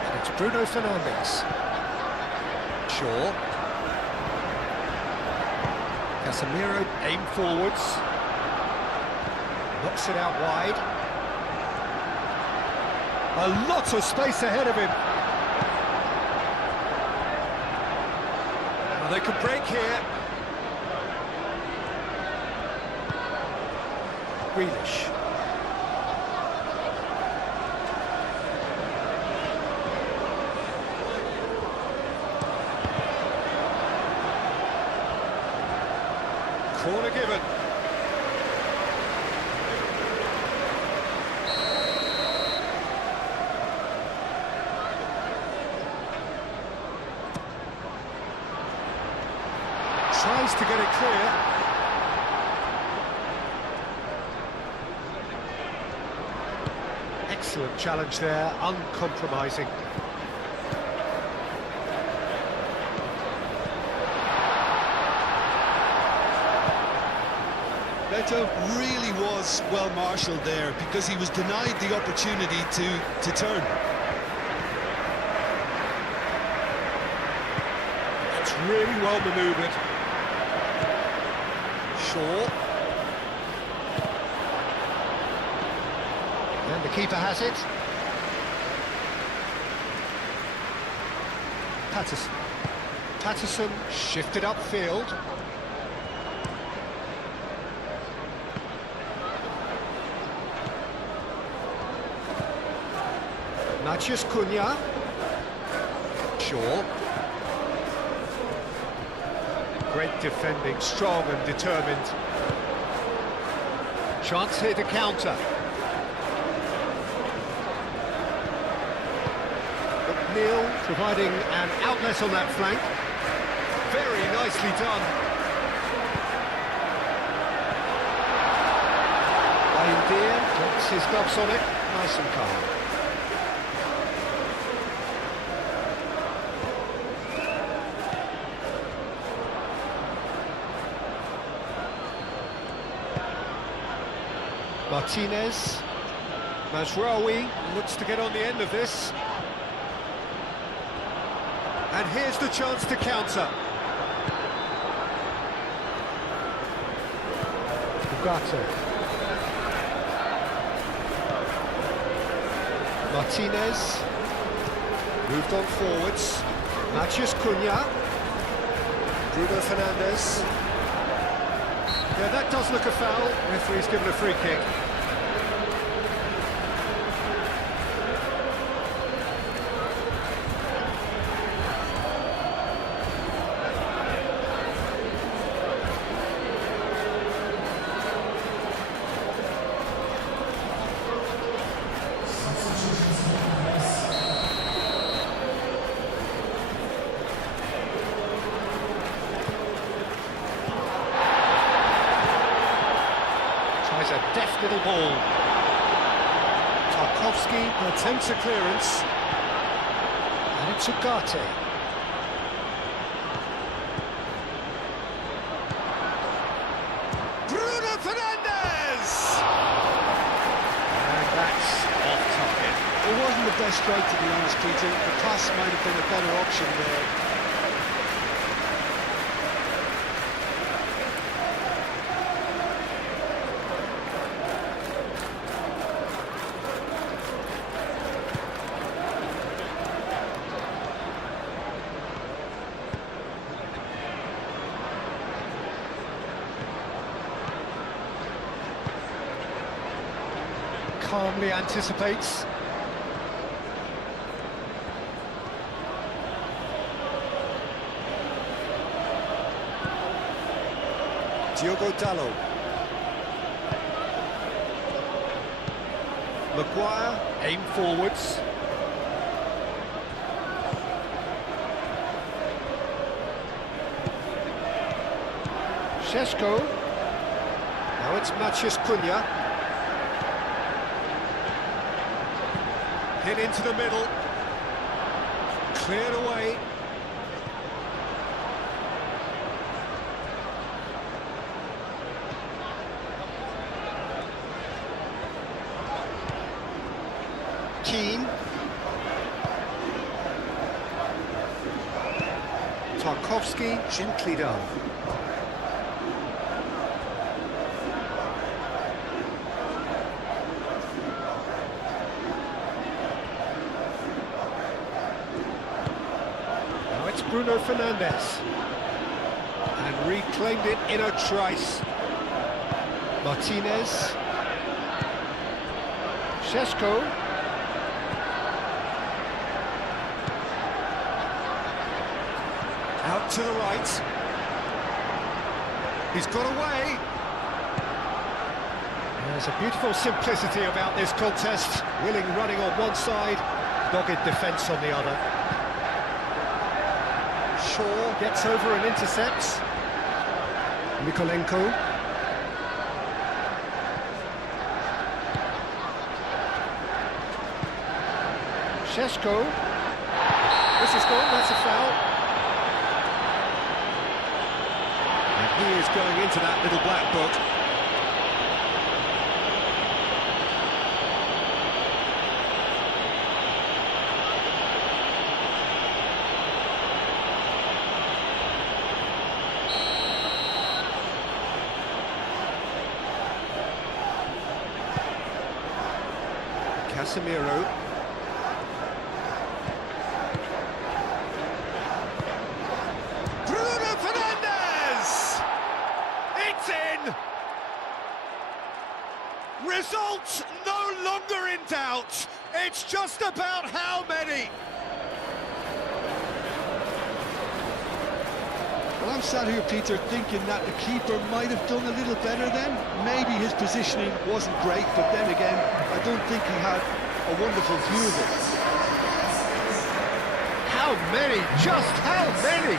And it's Bruno Fernandes. Shaw. Casemiro aim forwards, knocks it out wide. A lot of space ahead of him. Well, they could break here. Grealish. Corner given. Tries to get it clear. Excellent challenge there, uncompromising. Beto really was well marshalled there because he was denied the opportunity to turn. It's really well manoeuvred. Shaw. And the keeper has it. Patterson shifted upfield. Matheus Cunha. Shaw. Great defending, strong and determined. Chance here to counter. McNeil providing an outlet on that flank. Very nicely done. Baindir gets his gloves on it, nice and calm. Martinez. Mazraoui looks to get on the end of this. And here's the chance to counter. Ugarte. Martinez. Moved on forwards. Matheus Cunha. Bruno Fernandes. Yeah, that does look a foul. Referee's given a free kick. Tries a deft little ball. Tarkowski attempts a clearance. And it's Ugarte. Bruno Fernandes! And that's off target. It wasn't the best strike, to be honest, Peter. The pass might have been a better option there. Calmly anticipates. Diogo Dalot. Maguire, aim forwards. Šeško. Now it's Matheus Cunha. Hit into the middle. Cleared away. Keane. Tarkowski, gently done. Now it's Bruno Fernandes. And reclaimed it in a trice. Martinez. Šeško. Out to the right. He's got away. There's a beautiful simplicity about this contest. Willing running on one side, dogged defence on the other. Shaw gets over and intercepts. Mikolenko. Šeško. This is gone, that's a foul. He is going into that little black book. Casemiro. Results no longer in doubt. It's just about how many. Well, I'm sat here, Peter, thinking that the keeper might have done a little better then. Maybe his positioning wasn't great, but then again, I don't think he had a wonderful view of it. How many? Just how many?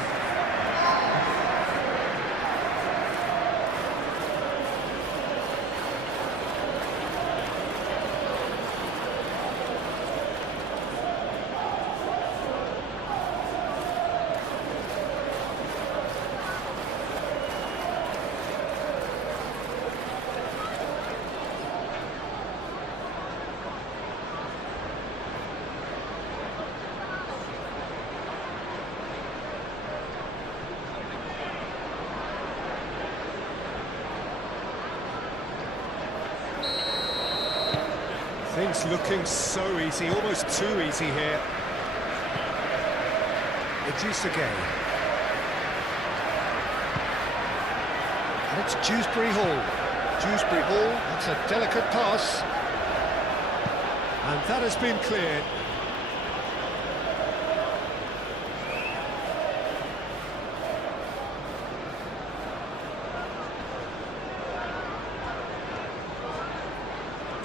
Things looking so easy, almost too easy here. Idrissa Gueye. And it's Dewsbury Hall. Dewsbury Hall, that's a delicate pass. And that has been cleared.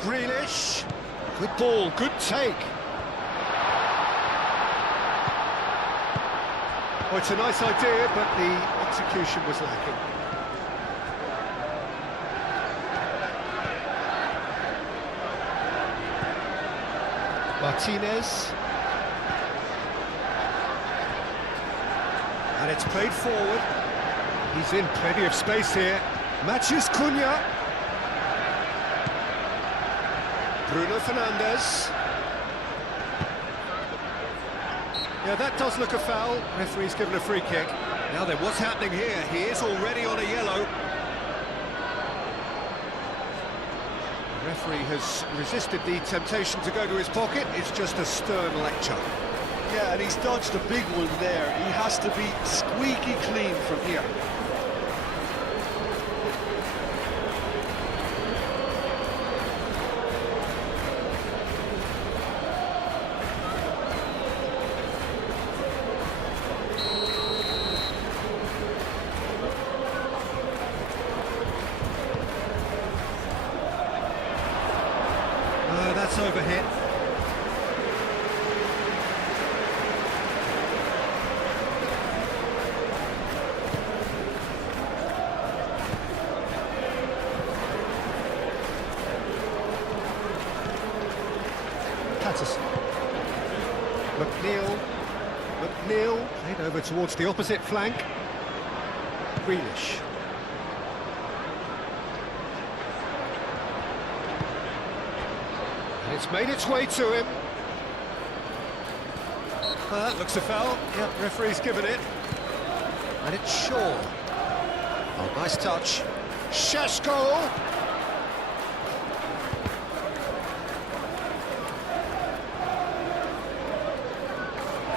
Grealish. Good ball, good take. Oh, it's a nice idea, but the execution was lacking. Martinez. And it's played forward. He's in plenty of space here. Matthews Cunha. Bruno Fernandes. Yeah, that does look a foul. Referee's given a free kick. Now then, what's happening here? He is already on a yellow. The referee has resisted the temptation to go to his pocket. It's just a stern lecture. Yeah, and he's dodged a big one there. He has to be squeaky clean from here. That's overhit. Patterson. McNeil played over towards the opposite flank. Grealish. It's made its way to him. That looks a foul. Yep, referee's given it. And it's Shaw. Oh, nice touch. Šeško.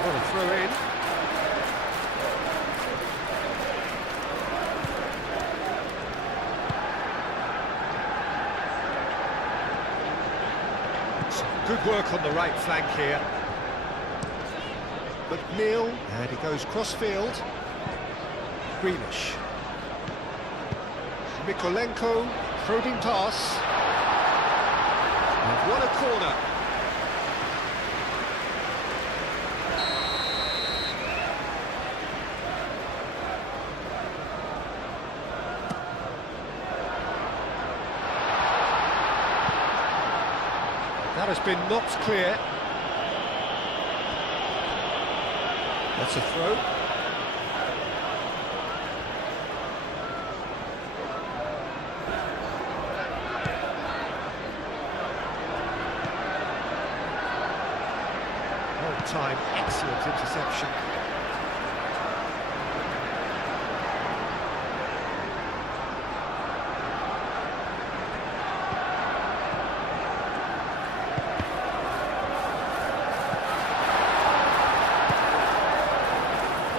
What a throw in. Good work on the right flank here. McNeil, and he goes cross-field. Grealish. Mikolenko, probing pass. And what a corner. That has been knocked clear. That's a throw. Well timed, excellent interception.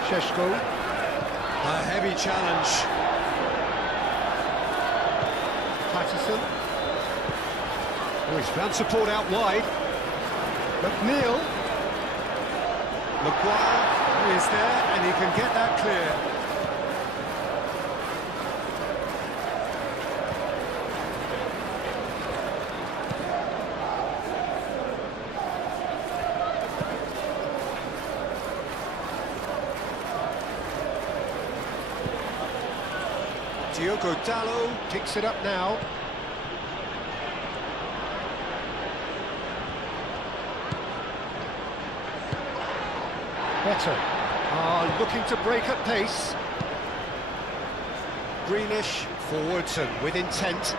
Šeško. A heavy challenge. Patterson. Oh, he's found support out wide. McNeil. Maguire is there, and he can get that clear. Diogo Dalot picks it up now. Better. Looking to break at pace. Grealish forwards and with intent.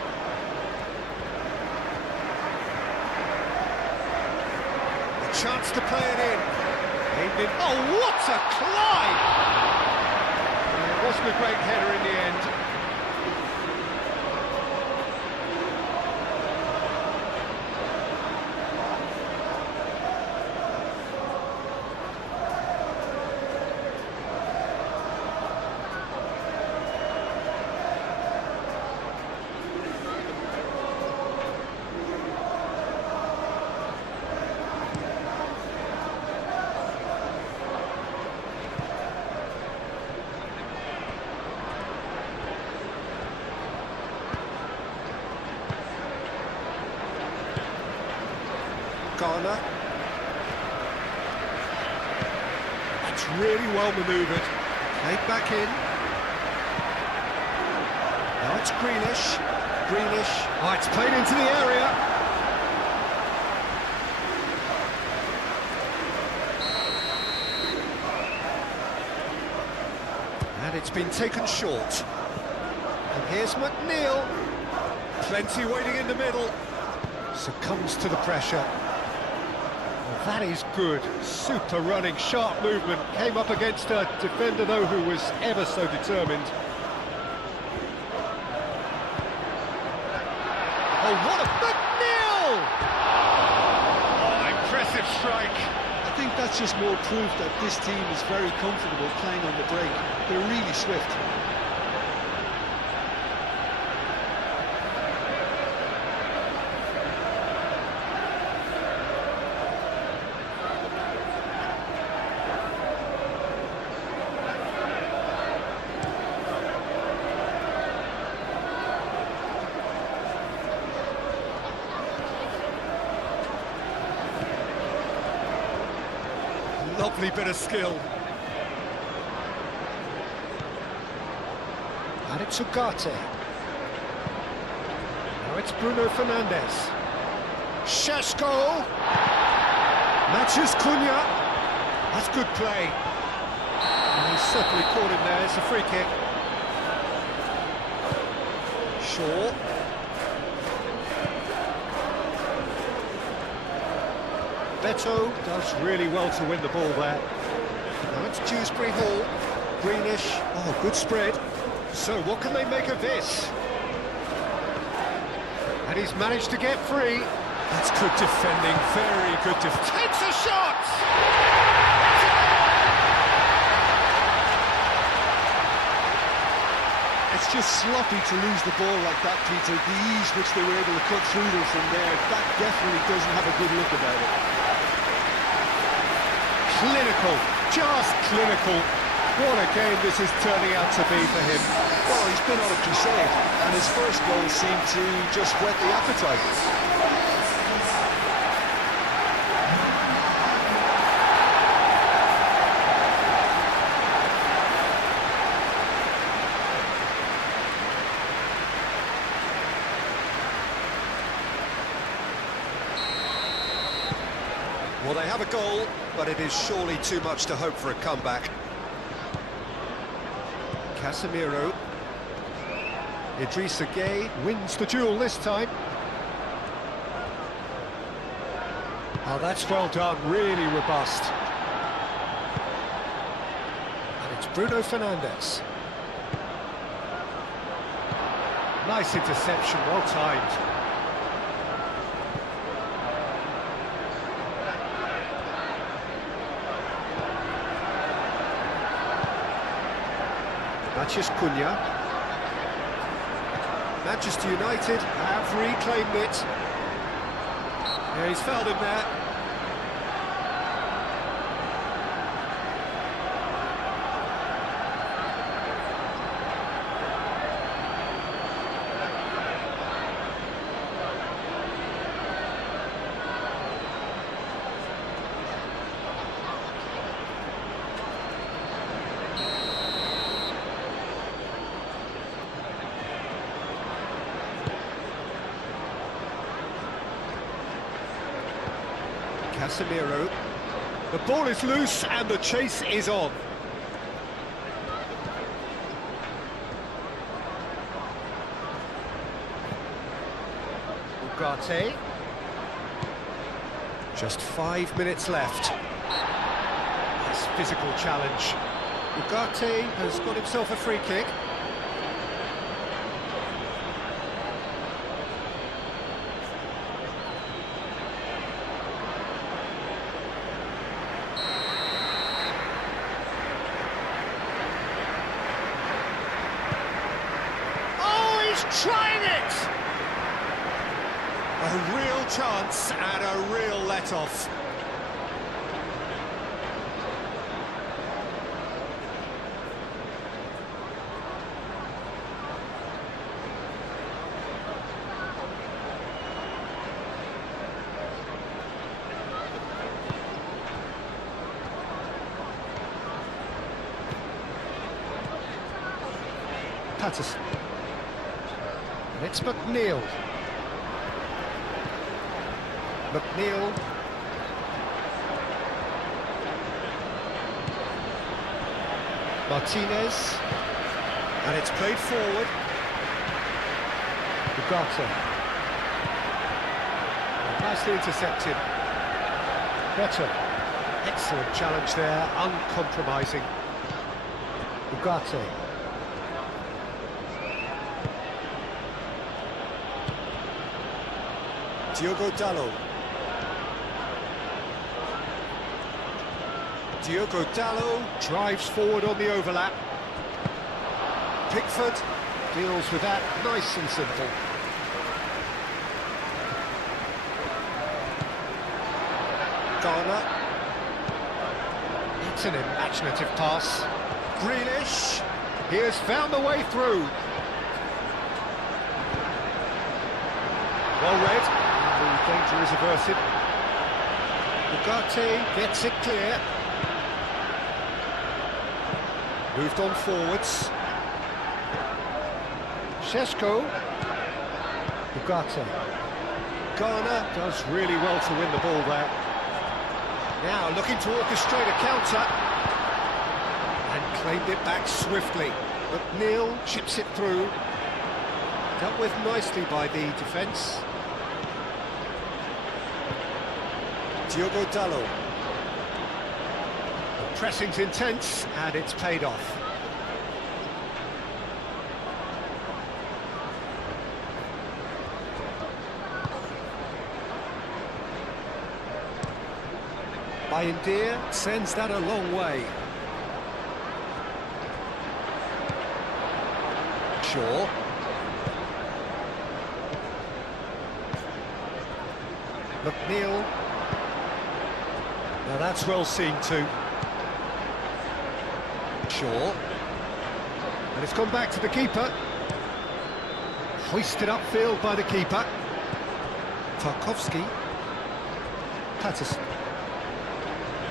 A chance to play it in. Aimed in. Oh, what a climb! It wasn't a great header in the end. Garner. That's really well manoeuvred. Played back in. Now it's Grealish. Grealish. Oh, it's played into the area. And it's been taken short. And here's McNeil. Plenty waiting in the middle. Succumbs to the pressure. Well, that is good. Super running, sharp movement. Came up against a defender, though, who was ever so determined. Oh, what a McNeil! Oh, impressive strike. I think that's just more proof that this team is very comfortable playing on the break. They're really swift. Lovely bit of skill. And it's Ugarte. Now it's Bruno Fernandes. Šeško! Matches Cunha. That's good play. And he's certainly caught him there. It's a free kick. Shaw. Beto does really well to win the ball there. Now it's Dewsbury Hall. Greenish. Oh, good spread. So what can they make of this? And he's managed to get free. That's good defending, very good defending. Takes a shot! It's just sloppy to lose the ball like that, Peter. The ease which they were able to cut through them from there, that definitely doesn't have a good look about it. Clinical, just clinical. What a game this is turning out to be for him. Well, he's been on a crusade, and his first goal seemed to just whet the appetite. Well, they have a goal, but it is surely too much to hope for a comeback. Casemiro. Idrissa Gueye wins the duel this time. Oh, that's well done, really robust. And it's Bruno Fernandes. Nice interception, well timed. Matches Cunha. Manchester United have reclaimed it. Yeah, he's fouled him there. Casemiro. The ball is loose and the chase is on. Ugarte. Just 5 minutes left. Nice physical challenge. Ugarte has got himself a free kick. Trying it! A real chance and a real let-off. Patterson. And it's McNeil. McNeil. Martinez. And it's played forward. Ugarte. Nicely intercepted. Better. Excellent challenge there, uncompromising. Ugarte. Diogo Dalot. Diogo Dalot drives forward on the overlap. Pickford deals with that nice and simple. Garner. It's an imaginative pass. Grealish. He has found the way through. Well read. The danger is averted. Ugarte gets it clear. Moved on forwards. Šeško. Ugarte. Garner does really well to win the ball there. Now looking to orchestrate a counter. And claimed it back swiftly. McNeil chips it through. Dealt with nicely by the defence. Diogo Dalot. The pressing's intense and it's paid off. Bayindir sends that a long way. Shaw. McNeil. Now that's well seen too. Shaw. And it's gone back to the keeper. Hoisted upfield by the keeper. Tarkowski. Patterson.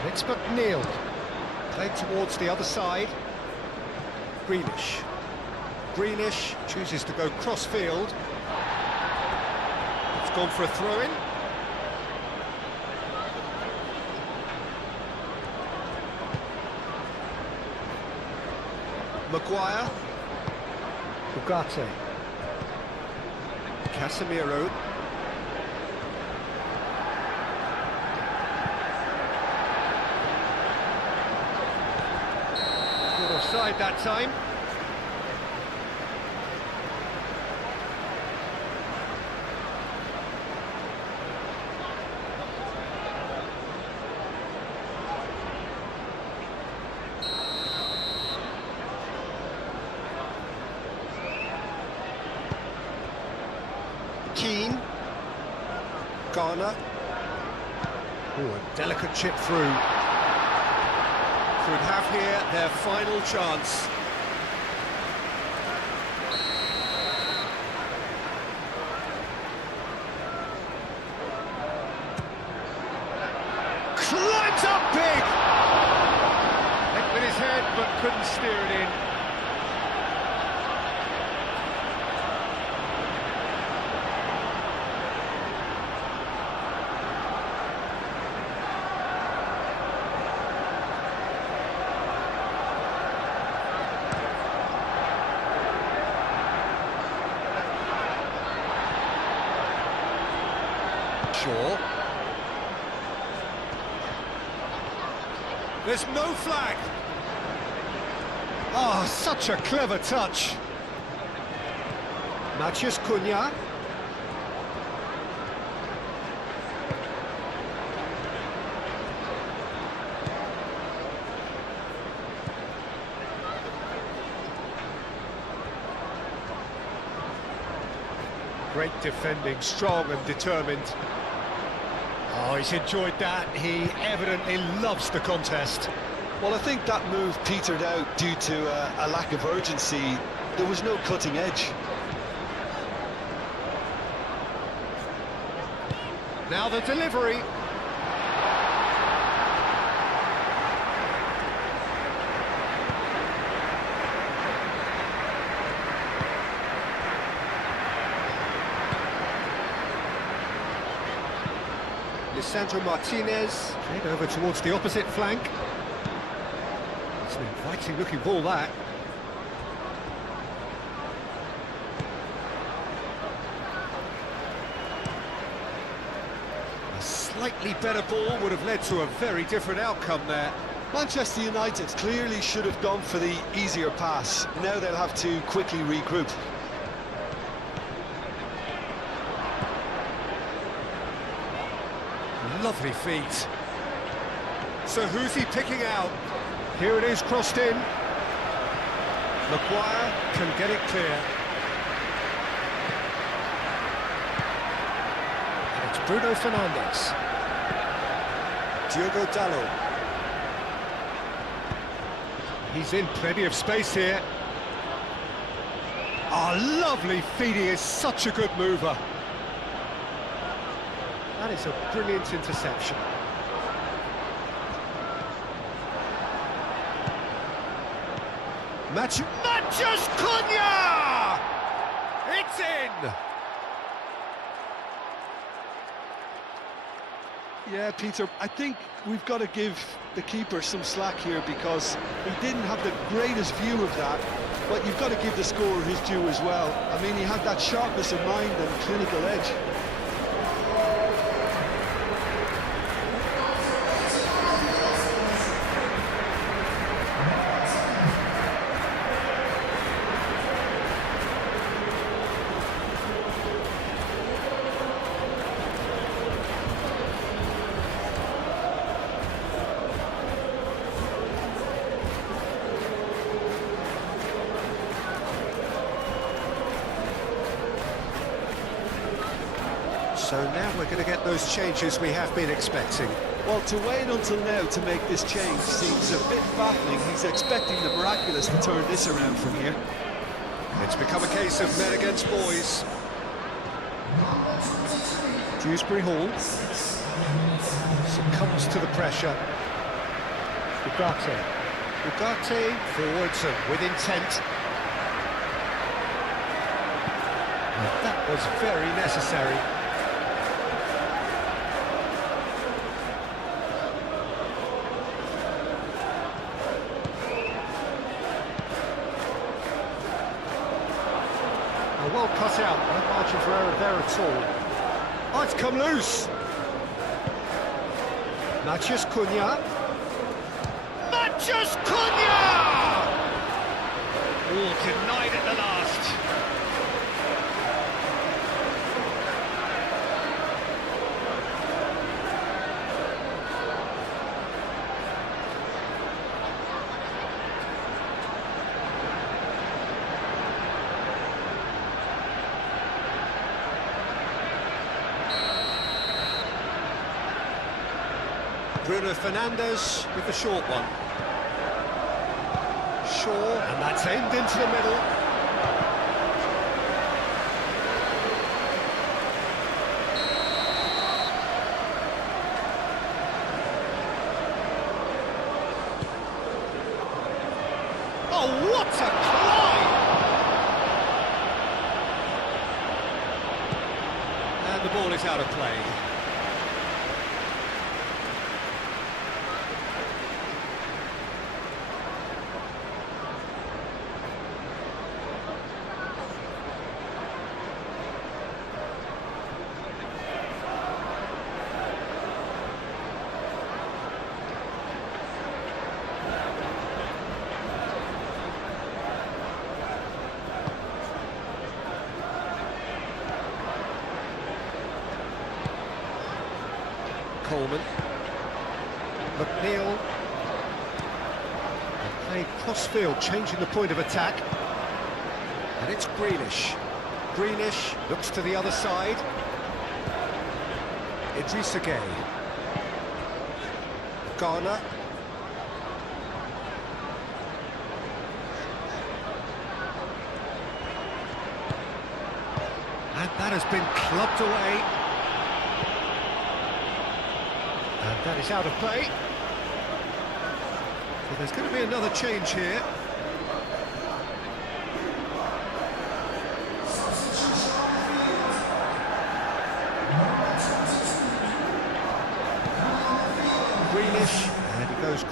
And it's McNeil. Played towards the other side. Grealish. Grealish chooses to go cross-field. It's gone for a throw-in. Maguire. Ugarte. Casemiro. Good offside that time. Keane. Garner. Oh, a delicate chip through. Could have here their final chance. Climbs up big! Hit with his head, but couldn't steer it in. Shaw. There's no flag. Oh, such a clever touch. Matheus Cunha. Great defending, strong and determined. Oh, he's enjoyed that. He evidently loves the contest. Well, I think that move petered out due to a lack of urgency. There was no cutting edge. Now the delivery. Lisandro Martinez. Played over towards the opposite flank. It's an inviting looking ball, that. A slightly better ball would have led to a very different outcome there. Manchester United clearly should have gone for the easier pass. Now they'll have to quickly regroup. Lovely feet. So who's he picking out? Here it is, crossed in. Maguire can get it clear. And it's Bruno Fernandes. Diogo Dalot. He's in plenty of space here. Ah, lovely feet. He is such a good mover. That is a brilliant interception. Mathias Cunha! It's in! Yeah, Peter, I think we've got to give the keeper some slack here because he didn't have the greatest view of that, but you've got to give the scorer his due as well. I mean, he had that sharpness of mind and clinical edge. So now we're going to get those changes we have been expecting. Well, to wait until now to make this change seems a bit baffling. He's expecting the miraculous to turn this around from here. It's become a case of men against boys. Dewsbury Hall succumbs to the pressure. Ugarte forwards and with intent. And that was very necessary. Well cut out, no margin for error there at all. Oh, it's come loose! Mathias Cunha. Mathias Cunha! Oh, denied at the last. Bruno Fernandes with the short one. Shaw, And that's aimed into the middle. oh what a climb! And the ball is out of play. Coleman. McNeil. And played cross-field, changing the point of attack. And it's Grealish. Grealish looks to the other side. Idrissa Gueye. Garner. And that has been clubbed away. And that is out of play. So there's going to be another change here.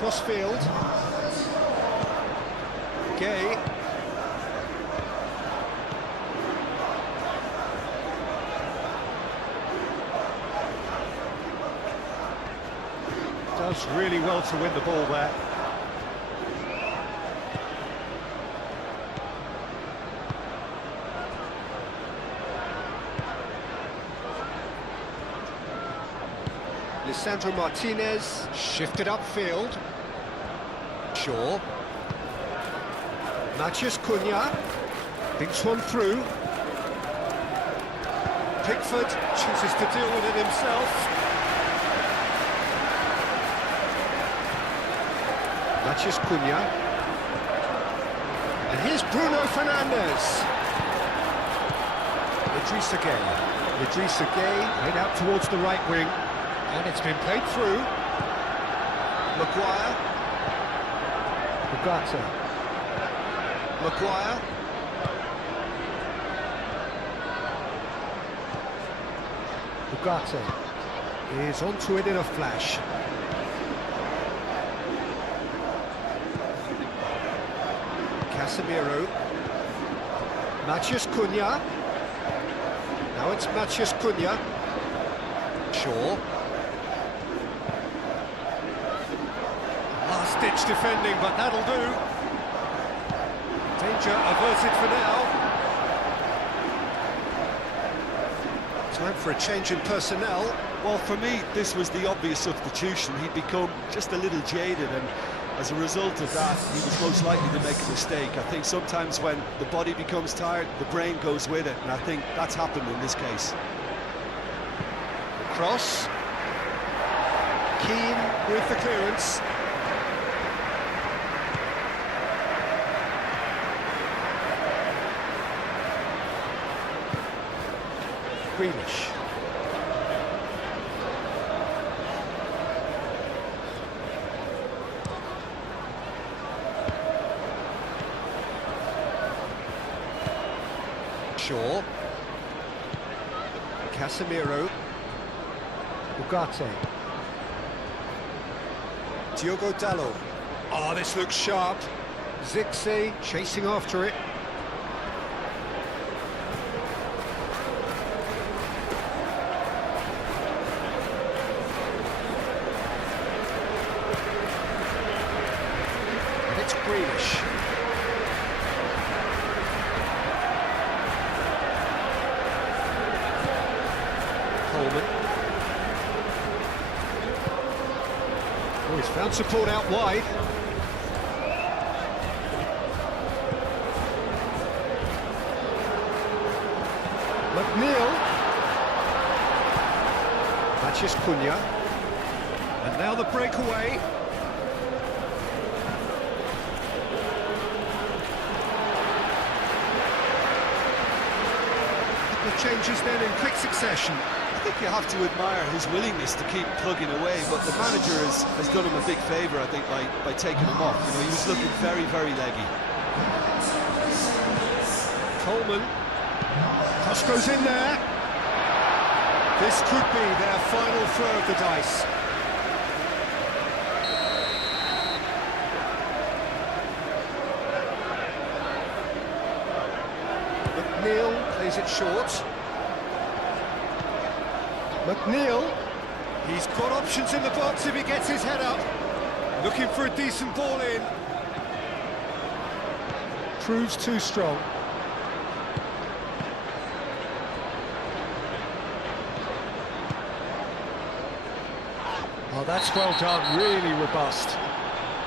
cross-field. Gay. Does really well to win the ball there. Lisandro Martinez, shifted upfield. Shaw. Matheus Cunha, thinks one through. Pickford chooses to deal with it himself. Matheus Cunha. And here's Bruno Fernandes. Idrissa Gueye. Idrissa Gueye played out towards the right wing. And it's been played through. Maguire. Ugarte. Maguire. Ugarte is onto it in a flash. Casemiro. Matheus Cunha. Now it's Matheus Cunha. Shaw. Last-ditch defending, but that'll do. Danger averted for now. Time for a change in personnel. Well, for me, this was the obvious substitution. He'd become just a little jaded, and as a result of that, he was most likely to make a mistake. I think sometimes when the body becomes tired, the brain goes with it, and I think that's happened in this case. Cross. Keane with the clearance. Grealish. Shaw. Casemiro. Ugarte. Diogo Dalot. Oh, this looks sharp. Zirkzee chasing after it. And it's Grealish. Coleman. Oh, he's found support out wide. McNeil. Matheus Cunha. And now the breakaway. The changes then in quick succession. I think you have to admire his willingness to keep plugging away, but the manager has done him a big favour, I think, by taking him off. You know, he was looking very, very leggy. Coleman. Cross goes in there. This could be their final throw of the dice. McNeil plays it short. McNeil, he's got options in the box if he gets his head up. Looking for a decent ball in. Proves too strong. Oh, that's well done, really robust.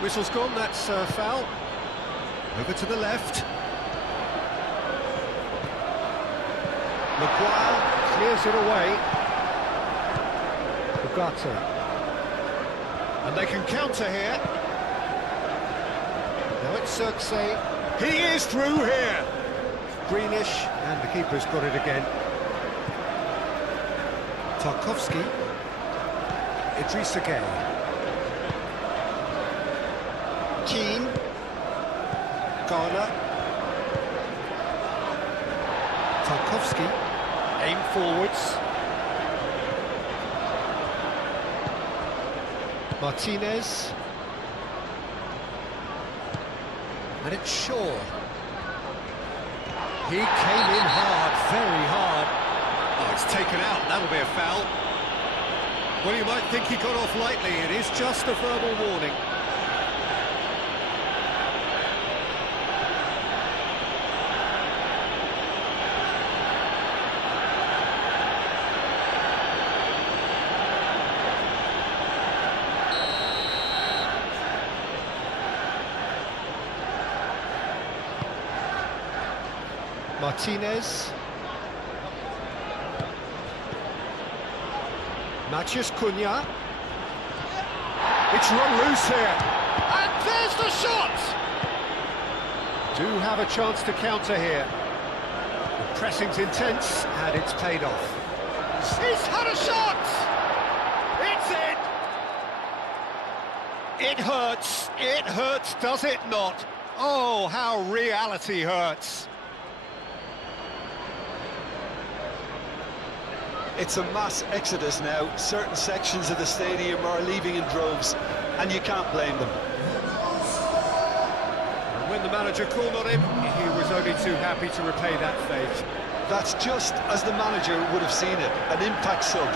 Whistle's gone, that's foul. Over to the left. Maguire clears it away. Ugarte. And they can counter here. Now it's Zirkzee. He is through here. Grealish, and the keeper's got it again. Tarkowski. Idrissa Gueye. Keane. Garner. Tarkowski. Aim forwards. Martinez. And it's Shaw. He came in hard, very hard. Oh, it's taken out, that'll be a foul. Well, you might think he got off lightly, it is just a verbal warning. Martinez. Mathias Cunha. It's run loose here. And there's the shot! Do have a chance to counter here. The pressing's intense, and it's paid off. He's had a shot! It's in! It hurts, does it not? Oh, how reality hurts. It's a mass exodus now. Certain sections of the stadium are leaving in droves, and you can't blame them. When the manager called on him, he was only too happy to repay that fate. That's just as the manager would have seen it, an impact sub.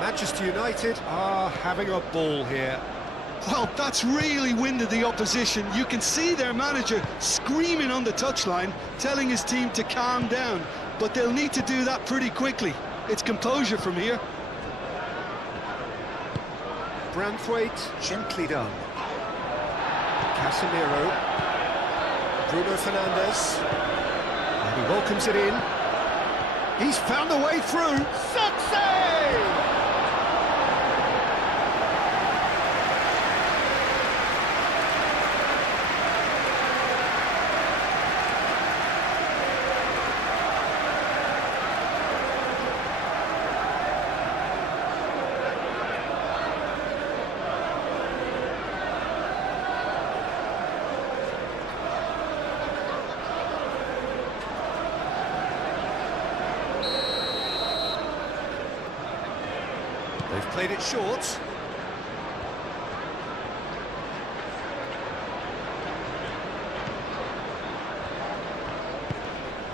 Manchester United are having a ball here. Well, that's really winded the opposition. You can see their manager screaming on the touchline, telling his team to calm down, but they'll need to do that pretty quickly. It's composure from here. Branthwaite, gently done. Casemiro. Bruno Fernandes. And he welcomes it in. He's found a way through. Success! They've played it short.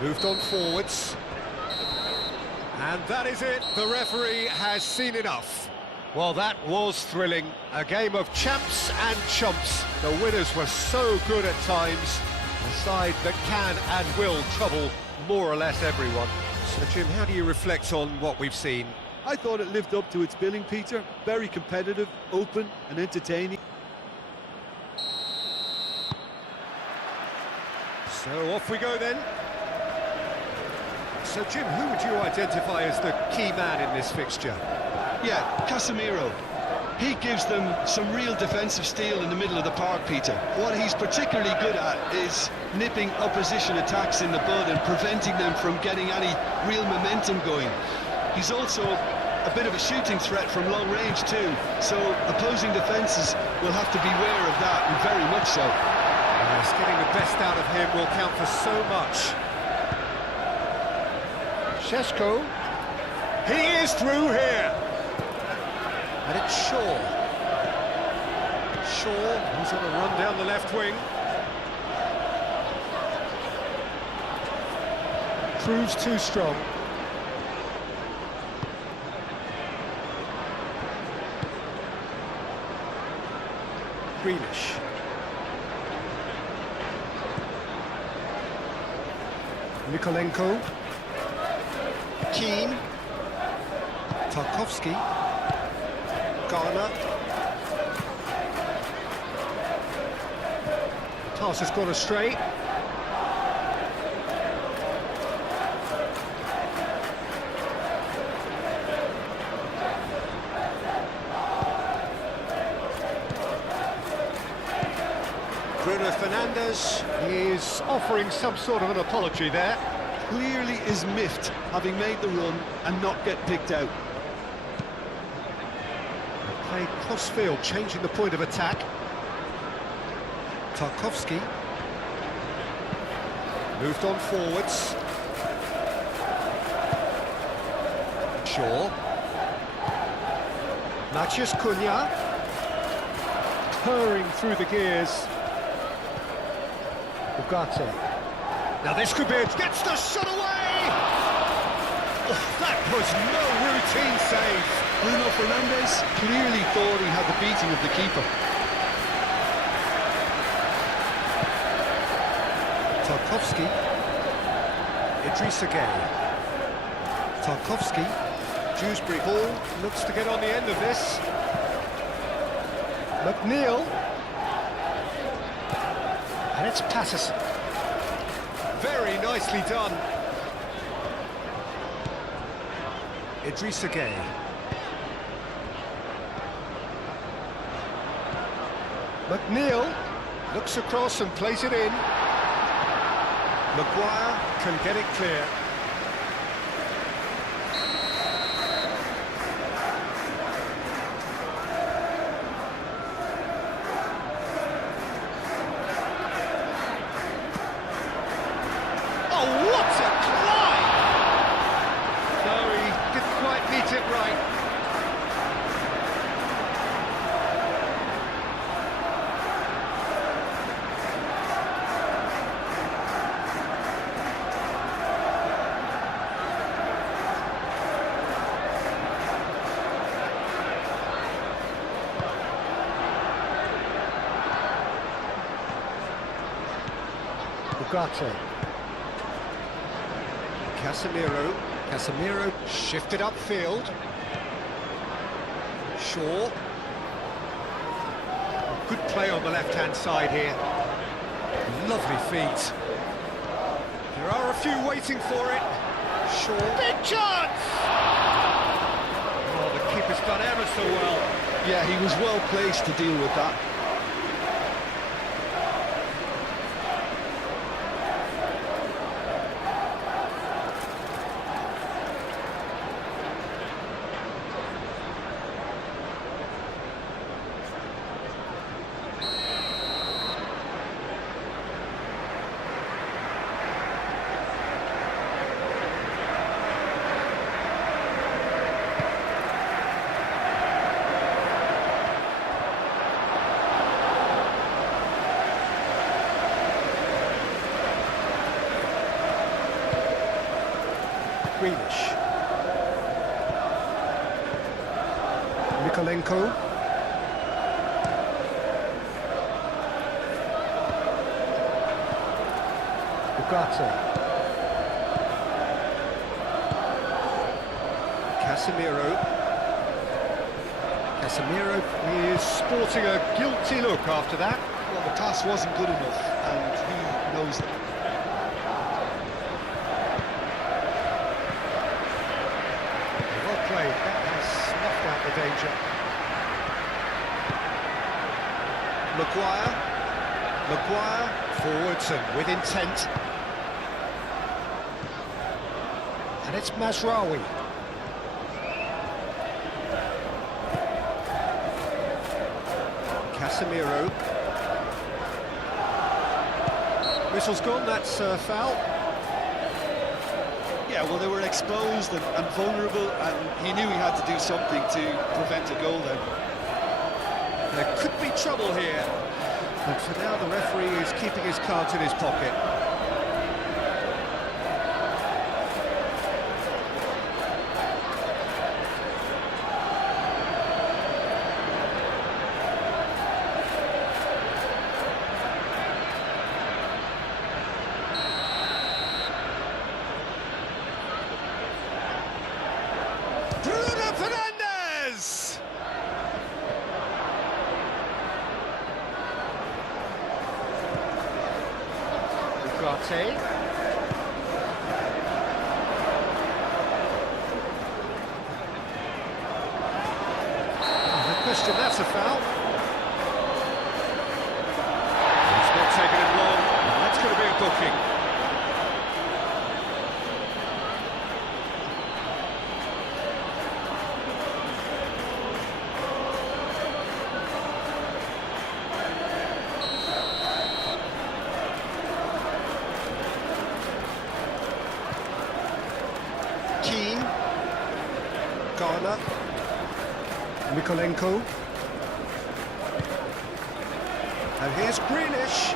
Moved on forwards. And that is it. The referee has seen enough. Well, that was thrilling. A game of champs and chumps. The winners were so good at times. A side that can and will trouble more or less everyone. So, Jim, how do you reflect on what we've seen? I thought it lived up to its billing, Peter. Very competitive, open and entertaining. So off we go then. So Jim, who would you identify as the key man in this fixture? Yeah, Casemiro. He gives them some real defensive steel in the middle of the park, Peter. What he's particularly good at is nipping opposition attacks in the bud and preventing them from getting any real momentum going. He's also a bit of a shooting threat from long range too, so opposing defences will have to beware of that, and very much so. Yes, getting the best out of him will count for so much. Šeško, he is through here. And it's Shaw. Shaw, who's on a run down the left wing. Proves too strong. Grealish. Mikolenko. Keane. Tarkowski. Garner. Pass has gone astray. Bruno Fernandes is offering some sort of an apology there. Clearly is miffed, having made the run and not get picked out. Played cross-field, changing the point of attack. Tarkowski. Moved on forwards. Shaw. Matheus Cunha. Purring through the gears. Ugarte. Now this could be it. Gets the shot away! Oh, that was no routine save. Bruno Fernandes clearly thought he had the beating of the keeper. Tarkowski. Idrissa Gueye. Tarkowski. Dewsbury Hall looks to get on the end of this. McNeil. And it's Patterson. Very nicely done. Idrissa Gueye. McNeil looks across and plays it in. Maguire can get it clear. Oh, what a climb! No, he didn't quite meet it right. Ugarte. Casemiro shifted upfield. Shaw. Good play on the left-hand side here. Lovely feet. There are a few waiting for it. Shaw. Big chance! Oh, the keeper's done ever so well. Yeah, he was well placed to deal with that. Grealish. Mikolenko. Ugarte. Casemiro is sporting a guilty look after that. Well, the pass wasn't good enough, and he knows that. Well played, that has snuffed out the danger. Maguire, forwards and with intent. And it's Mazraoui. Casemiro. Whistle's gone, that's a foul. Yeah, well, they were exposed and vulnerable, and he knew he had to do something to prevent a goal then. There could be trouble here, but for now the referee is keeping his cards in his pocket. Ugarte. No question, that's a foul. It's not taking him long. That's going to be a booking. Garner. Mikolenko. And here's Grealish.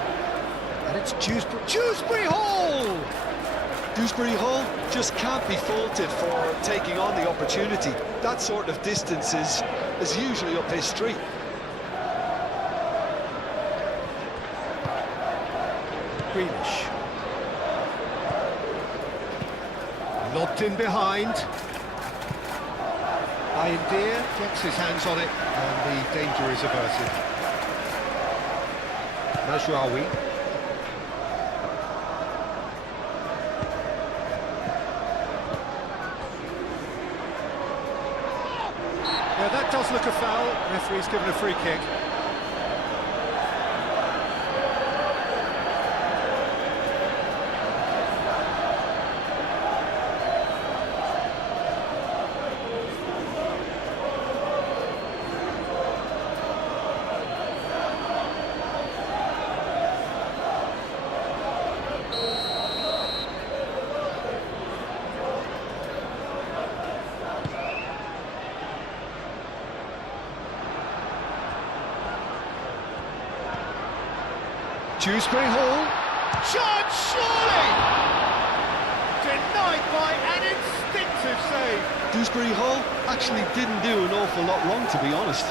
And it's Dewsbury Hall! Dewsbury Hall just can't be faulted for taking on the opportunity. That sort of distance is usually up his street. Grealish. Lobbed in behind. Deer gets his hands on it, and the danger is averted. Mazraoui. Yeah, that does look a foul. Referee's given a free kick. Dewsbury Hall, shot, surely! Denied by an instinctive save. Dewsbury Hall actually didn't do an awful lot wrong, to be honest.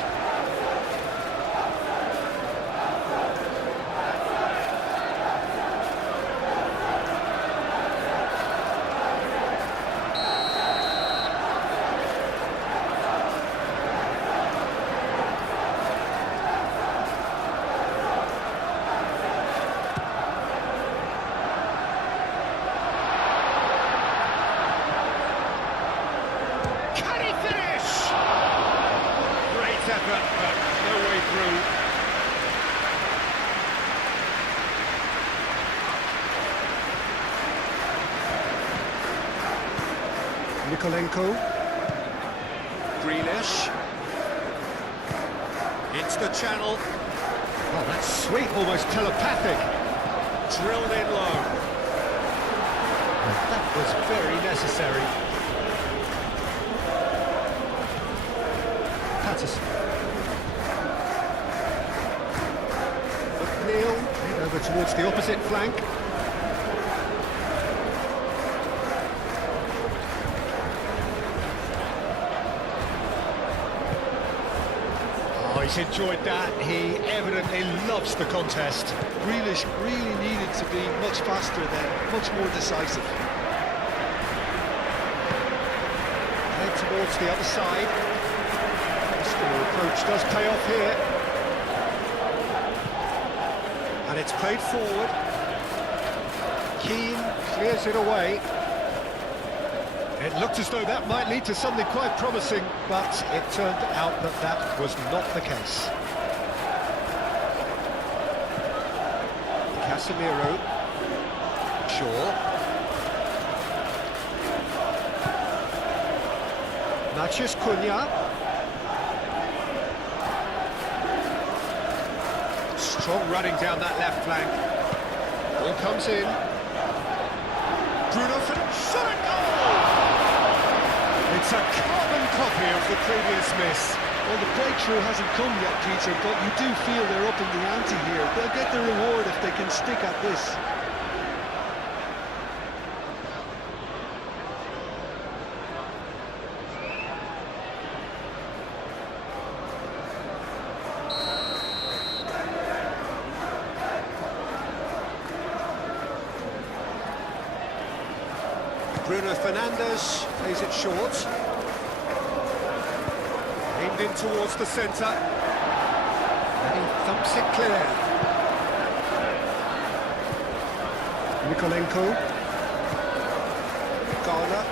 Effort, but no way through. Mikolenko. Grealish. Into the channel. Oh, that's sweet, almost telepathic. Drilled in low. That was very necessary. Patterson. McNeil over towards the opposite flank. Oh, he's enjoyed that. He evidently loves the contest. Grealish really needed to be much faster then, much more decisive. Head towards the other side. The approach does pay off here. And it's played forward. Keane clears it away. It looked as though that might lead to something quite promising, but it turned out that that was not the case. Casemiro. Shaw. Matheus Cunha. Strong running down that left flank. Ball comes in. Bruno Fernandes. Shot and goal! It's a carbon copy of the previous miss. Well, the breakthrough hasn't come yet, Peter, but you do feel they're up in the ante here. They'll get the reward if they can stick at this. Bruno Fernandes plays it short. Aimed in towards the centre. And he thumps it clear. Mikolenko. Garner.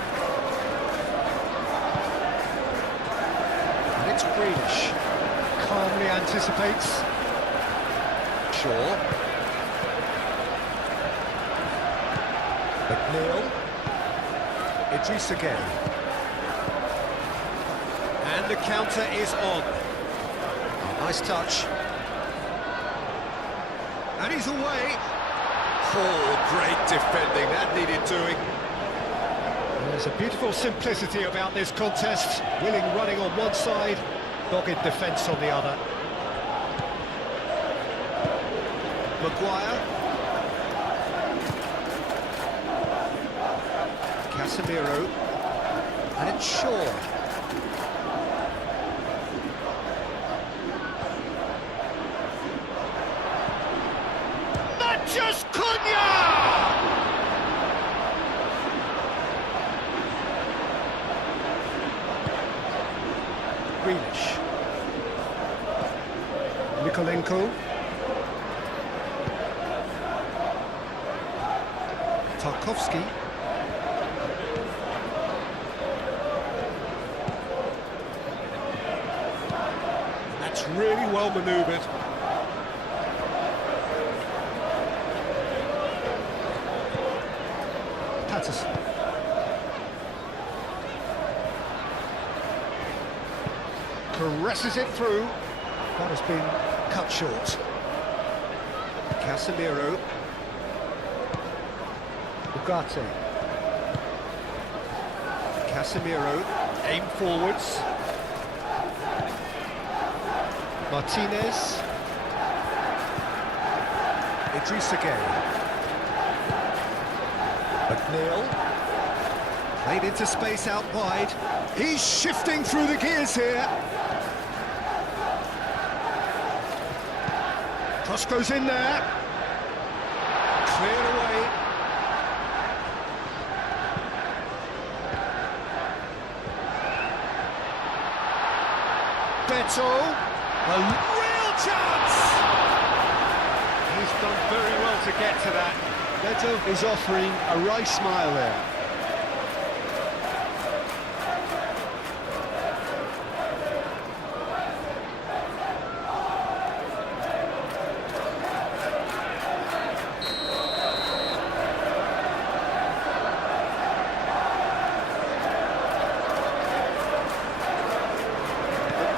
And it's Grealish. Calmly anticipates. Shaw. McNeil. Idrissa Gueye. And the counter is on. Oh, nice touch. And he's away. Oh, great defending. That needed doing. There's a beautiful simplicity about this contest. Willing running on one side, dogged defence on the other. Maguire. Casemiro. And it's Shaw. Matches Cunha! Grealish. Nikolenko. Tarkowski. That's really well manoeuvred. Patterson. Caresses it through. That has been cut short. Casemiro. Ugarte. Casemiro. Aim forwards. Martinez. Idrissa Gueye. McNeil. Played into space out wide. He's shifting through the gears here. Cross goes in there. Cleared away. Beto. A real chance! He's done very well to get to that. Beto is offering a right smile there.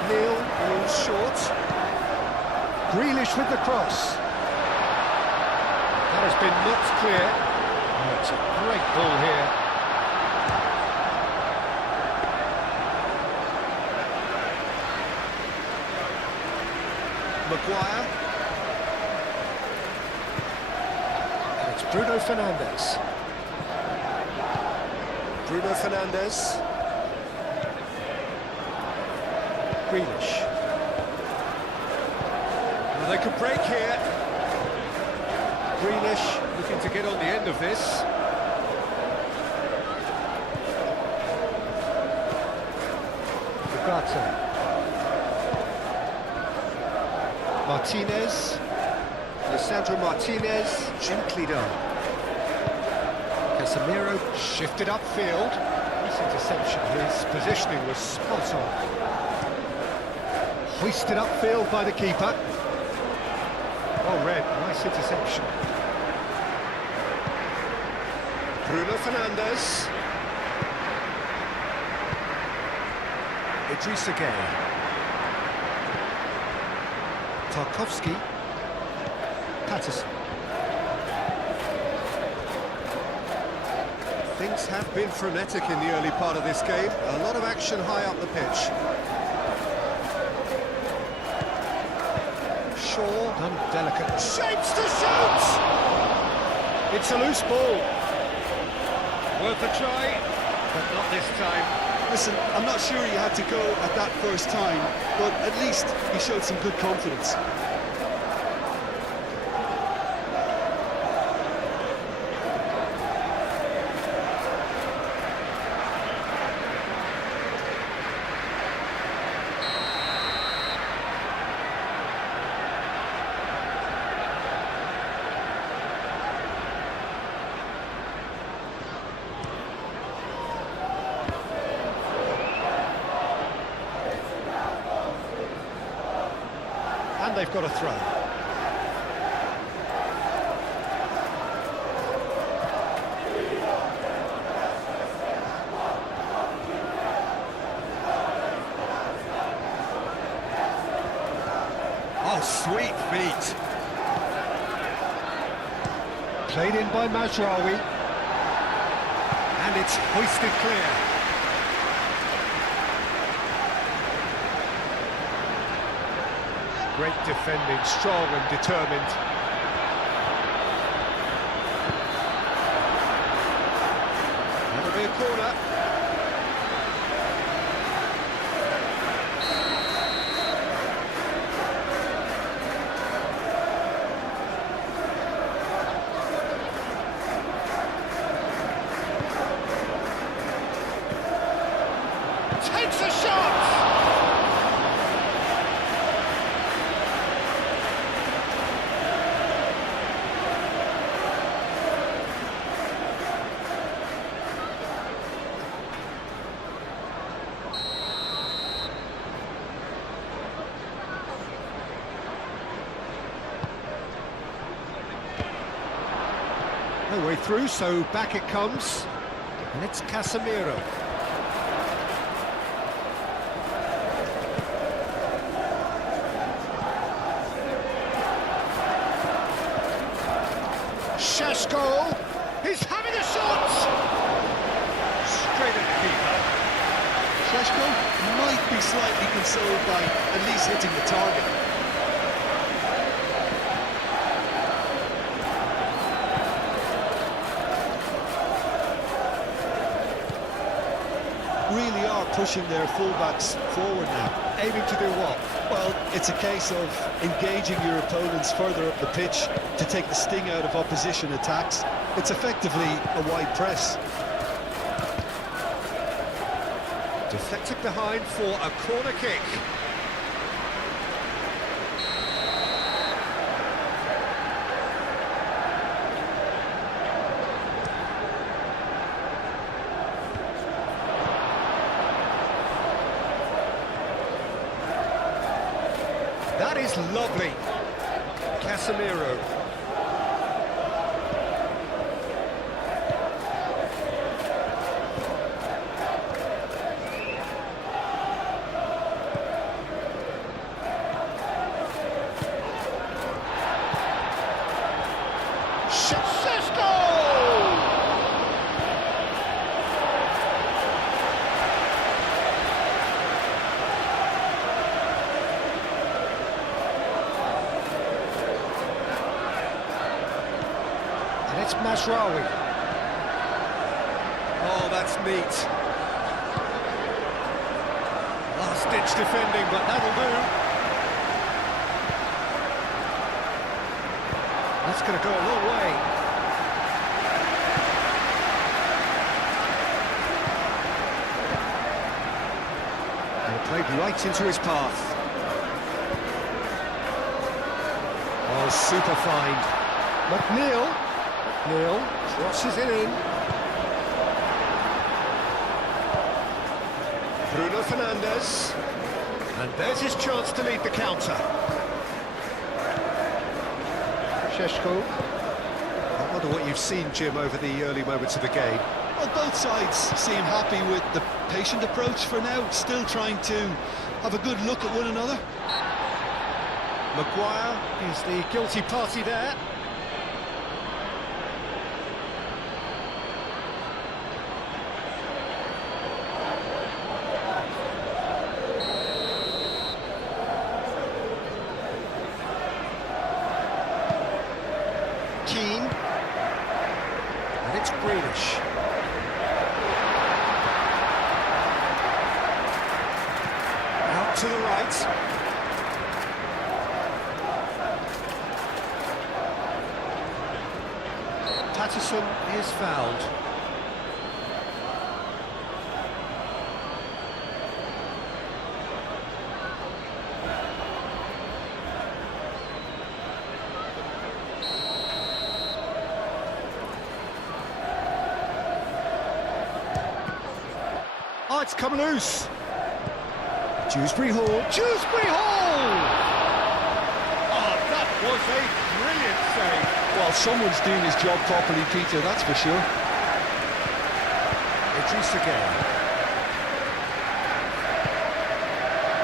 Neil falls short. Grealish with the cross. That has been knocked clear. Oh, it's a great ball here. Maguire. And it's Bruno Fernandes. Bruno Fernandes. Grealish. Well, they could break here. Grealish looking to get on the end of this. Ugarte. Martinez. Alessandro Martinez. Gently done. Casemiro shifted upfield. Nice interception. His positioning was spot on. Hoisted upfield by the keeper. Well read, nice interception. Bruno Fernandes. Idrissa Gueye. Tarkowski. Patterson. Things have been frenetic in the early part of this game. A lot of action high up the pitch. Shaw. Done delicate. Shapes to shoot! It's a loose ball. Worth a try, but not this time. Listen, I'm not sure he had to go at that first time, but at least he showed some good confidence. And they've got a throw. Oh, sweet feet. Played in by Mazraoui. And it's hoisted clear. Great defending, strong and determined. That'll be a corner. Takes a shot! No way through, so back it comes. And it's Casemiro. Šeško, he's having a shot! Straight at the keeper. Šeško might be slightly consoled by at least hitting the target. Really are pushing their fullbacks forward now. Aiming to do what? Well, it's a case of engaging your opponents further up the pitch to take the sting out of opposition attacks. It's effectively a wide press. Deflected behind for a corner kick. That is lovely. Casemiro. Šeško! And it's Masraoui. Oh, that's neat. Last-ditch defending, but that'll do. That's going to go a long way. And it played right into his path. Oh, super find. McNeil crosses it in. Bruno Fernandes. And there's his chance to lead the counter. Šeško. I wonder what you've seen, Jim, over the early moments of the game. Well, both sides seem happy with the patient approach for now, still trying to have a good look at one another. Maguire is the guilty party there. Keane, and it's Grealish. Out to the right. Patterson is fouled. Oh, it's come loose. Dewsbury Hall. Dewsbury Hall! Oh, that was a brilliant save. Well, someone's doing his job properly, Peter, that's for sure. Idrissa Gueye.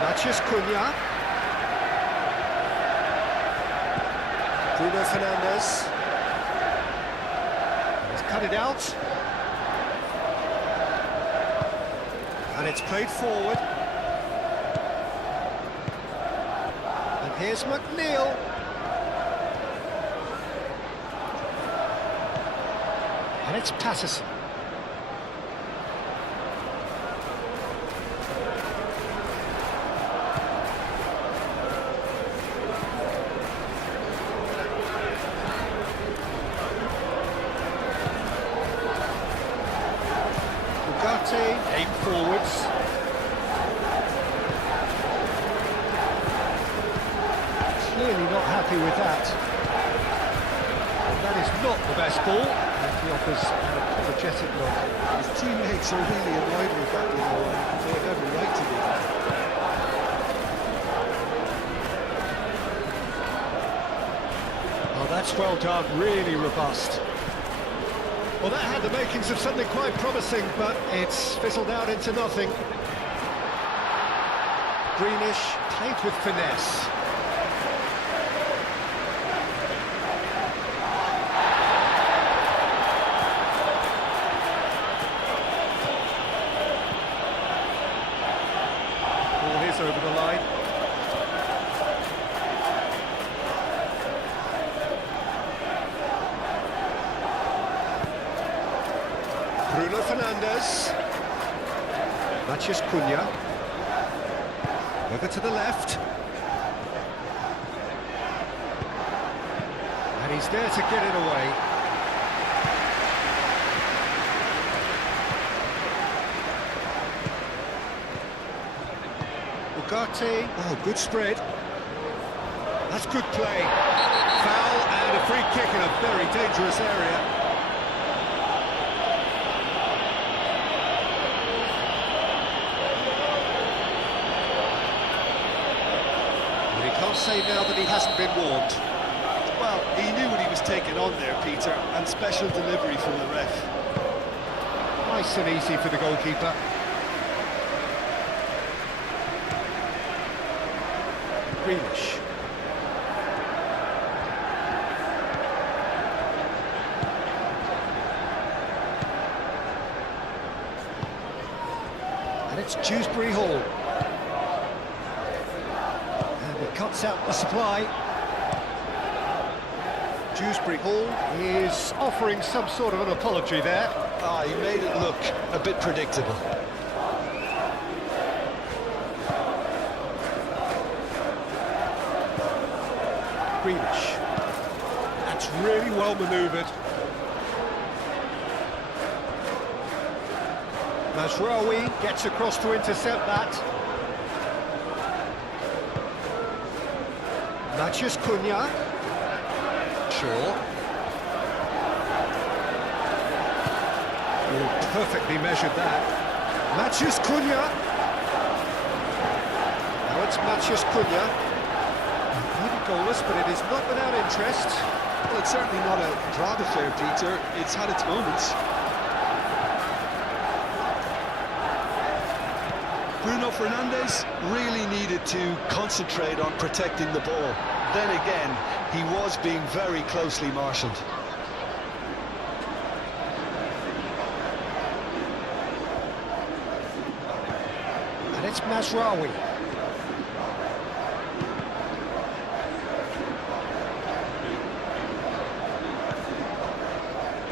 Matheus Cunha. Bruno Fernandes. He's cut it out. And it's played forward. And here's McNeil. And it's Patterson. Aim forwards. Clearly not happy with that. That is not the best ball. And he offers an apologetic look. His teammates are really annoyed with that, you know, and they have every right to be. Oh, that's well done, really robust. Well, that had the makings of something quite promising, but it's fizzled out into nothing. Greenish, played with finesse. Ball is over the line. Bruno Fernandes. Matheus Cunha. Over to the left. And he's there to get it away. Ugarte. Oh, good spread. That's good play. Foul and a free kick in a very dangerous area. Can't say now that he hasn't been warned. Well, he knew what he was taking on there, Peter, and special delivery from the ref. Nice and easy for the goalkeeper. Greenish. And it's Dewsbury Hall. Cuts out the supply. Dewsbury Hall is offering some sort of an apology there. Ah, he made it look a bit predictable. Greenish. That's really well manoeuvred. Mazraoui gets across to intercept that. Matheus Cunha. Shaw. Oh, perfectly measured that. Matheus Cunha. Now it's Matheus Cunha. Maybe goalless, but it is not without interest. Well, it's certainly not a drab affair, Peter. It's had its moments. Bruno Fernandes really needed to concentrate on protecting the ball. Then again, he was being very closely marshalled. And it's Mazraoui.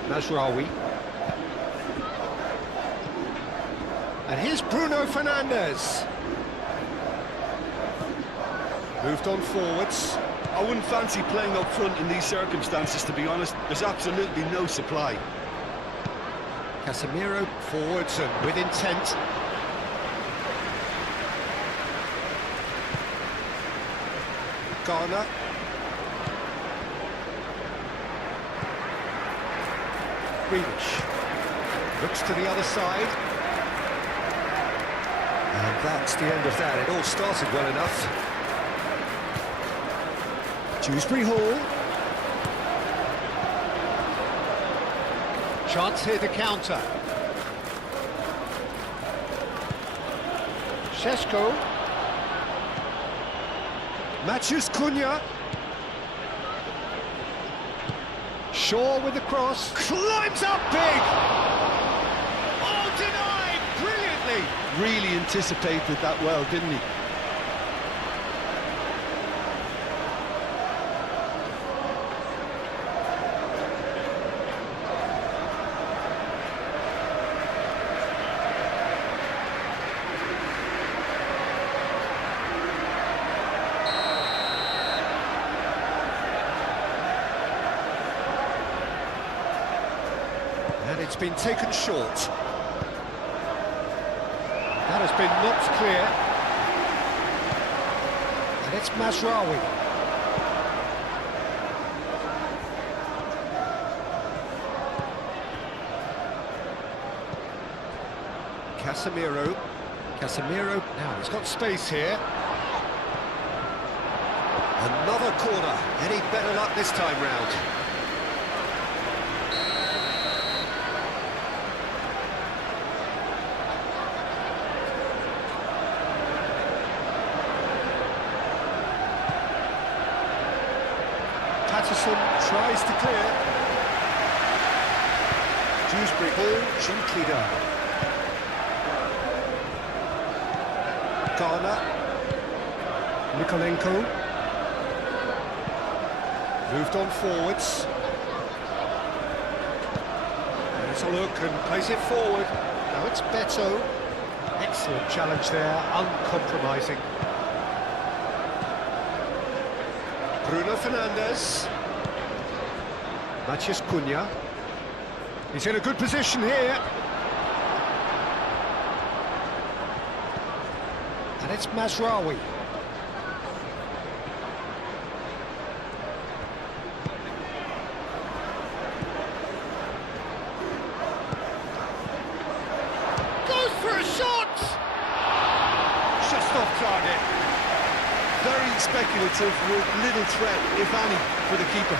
Mazraoui. And here's Bruno Fernandes. Moved on forwards. I wouldn't fancy playing up front in these circumstances, to be honest. There's absolutely no supply. Casemiro forwards and with intent. Garner. Greenish. Looks to the other side. And that's the end of that. It all started well enough. Dewsbury Hall. Chance here to counter. Šeško. Matheus Cunha. Shaw with the cross. Climbs up big! Oh, denied brilliantly! really anticipated that well, didn't he? And it's been taken short. That has been knocked clear. And it's Mazraoui. Casemiro, now he's got space here. Another corner. Any better luck this time round? Patterson tries to clear. Dewsbury ball gently down. Garner. Nikolenko. Moved on forwards. There's a look and plays it forward. Now it's Beto. Excellent challenge there, uncompromising. Bruno Fernandes. Matheus Cunha. He's in a good position here. And it's Mazraoui. Goes for a shot! Just off target. Very speculative with little threat, if any, for the keeper.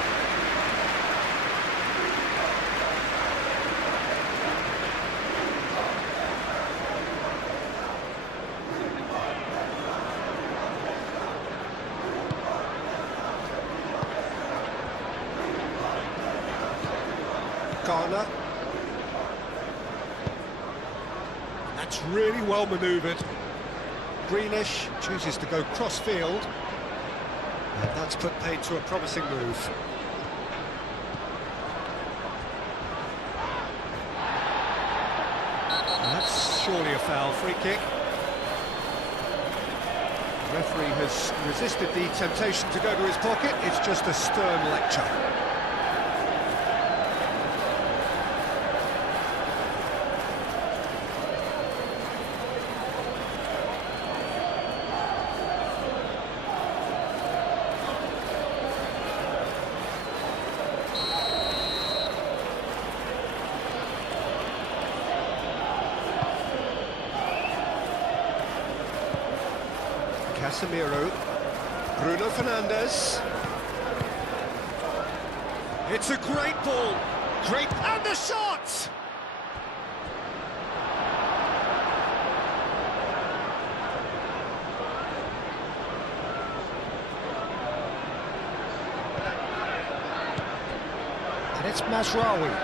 Garner. That's really well manoeuvred. Greenish chooses to go cross-field. And that's put paid to a promising move. And that's surely a foul. Free kick. The referee has resisted the temptation to go to his pocket. It's just a stern lecture. Casemiro, Bruno Fernandes. It's a great ball, great, and the shot! And it's Mazraoui.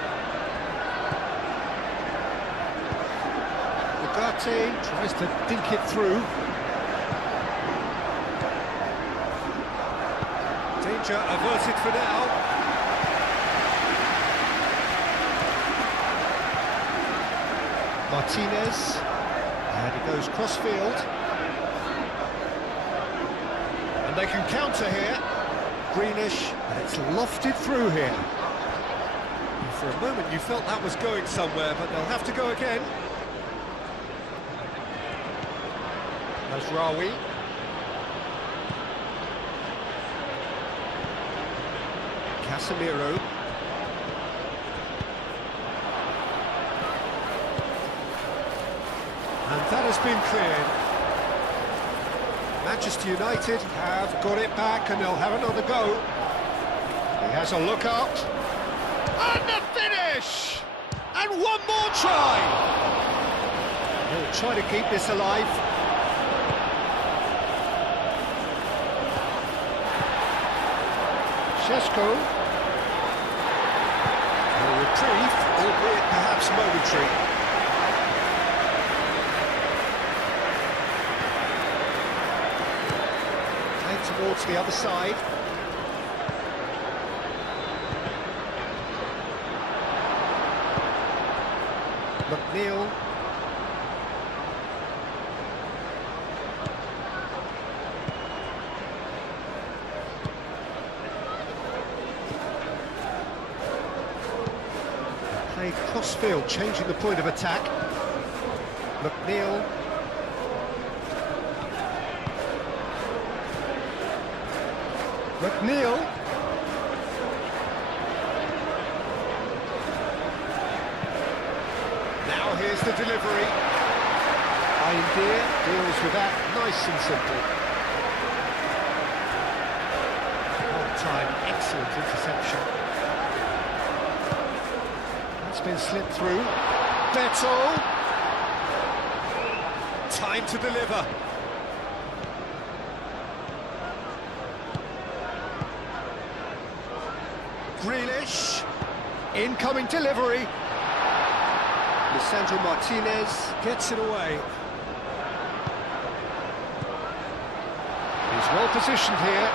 Ugarte tries to dink it through. Danger averted for now. Martinez, and he goes cross-field. And they can counter here. Greenish, and it's lofted through here. And for a moment you felt that was going somewhere, but they'll have to go again. Mazraoui. Casemiro. And that has been cleared. Manchester United have got it back and they'll have another go. He has a look up. And the finish! And one more try! They'll try to keep this alive. Šeško. A reprieve, albeit perhaps momentary. towards the other side. McNeil. Played cross-field, changing the point of attack. McNeil. McNeil. Now here's the delivery. Idea deals with that nice and simple. On time, excellent interception. That's been slipped through. Beto. Time to deliver. Grealish, incoming delivery. Lisandro Martinez gets it away. He's well positioned here.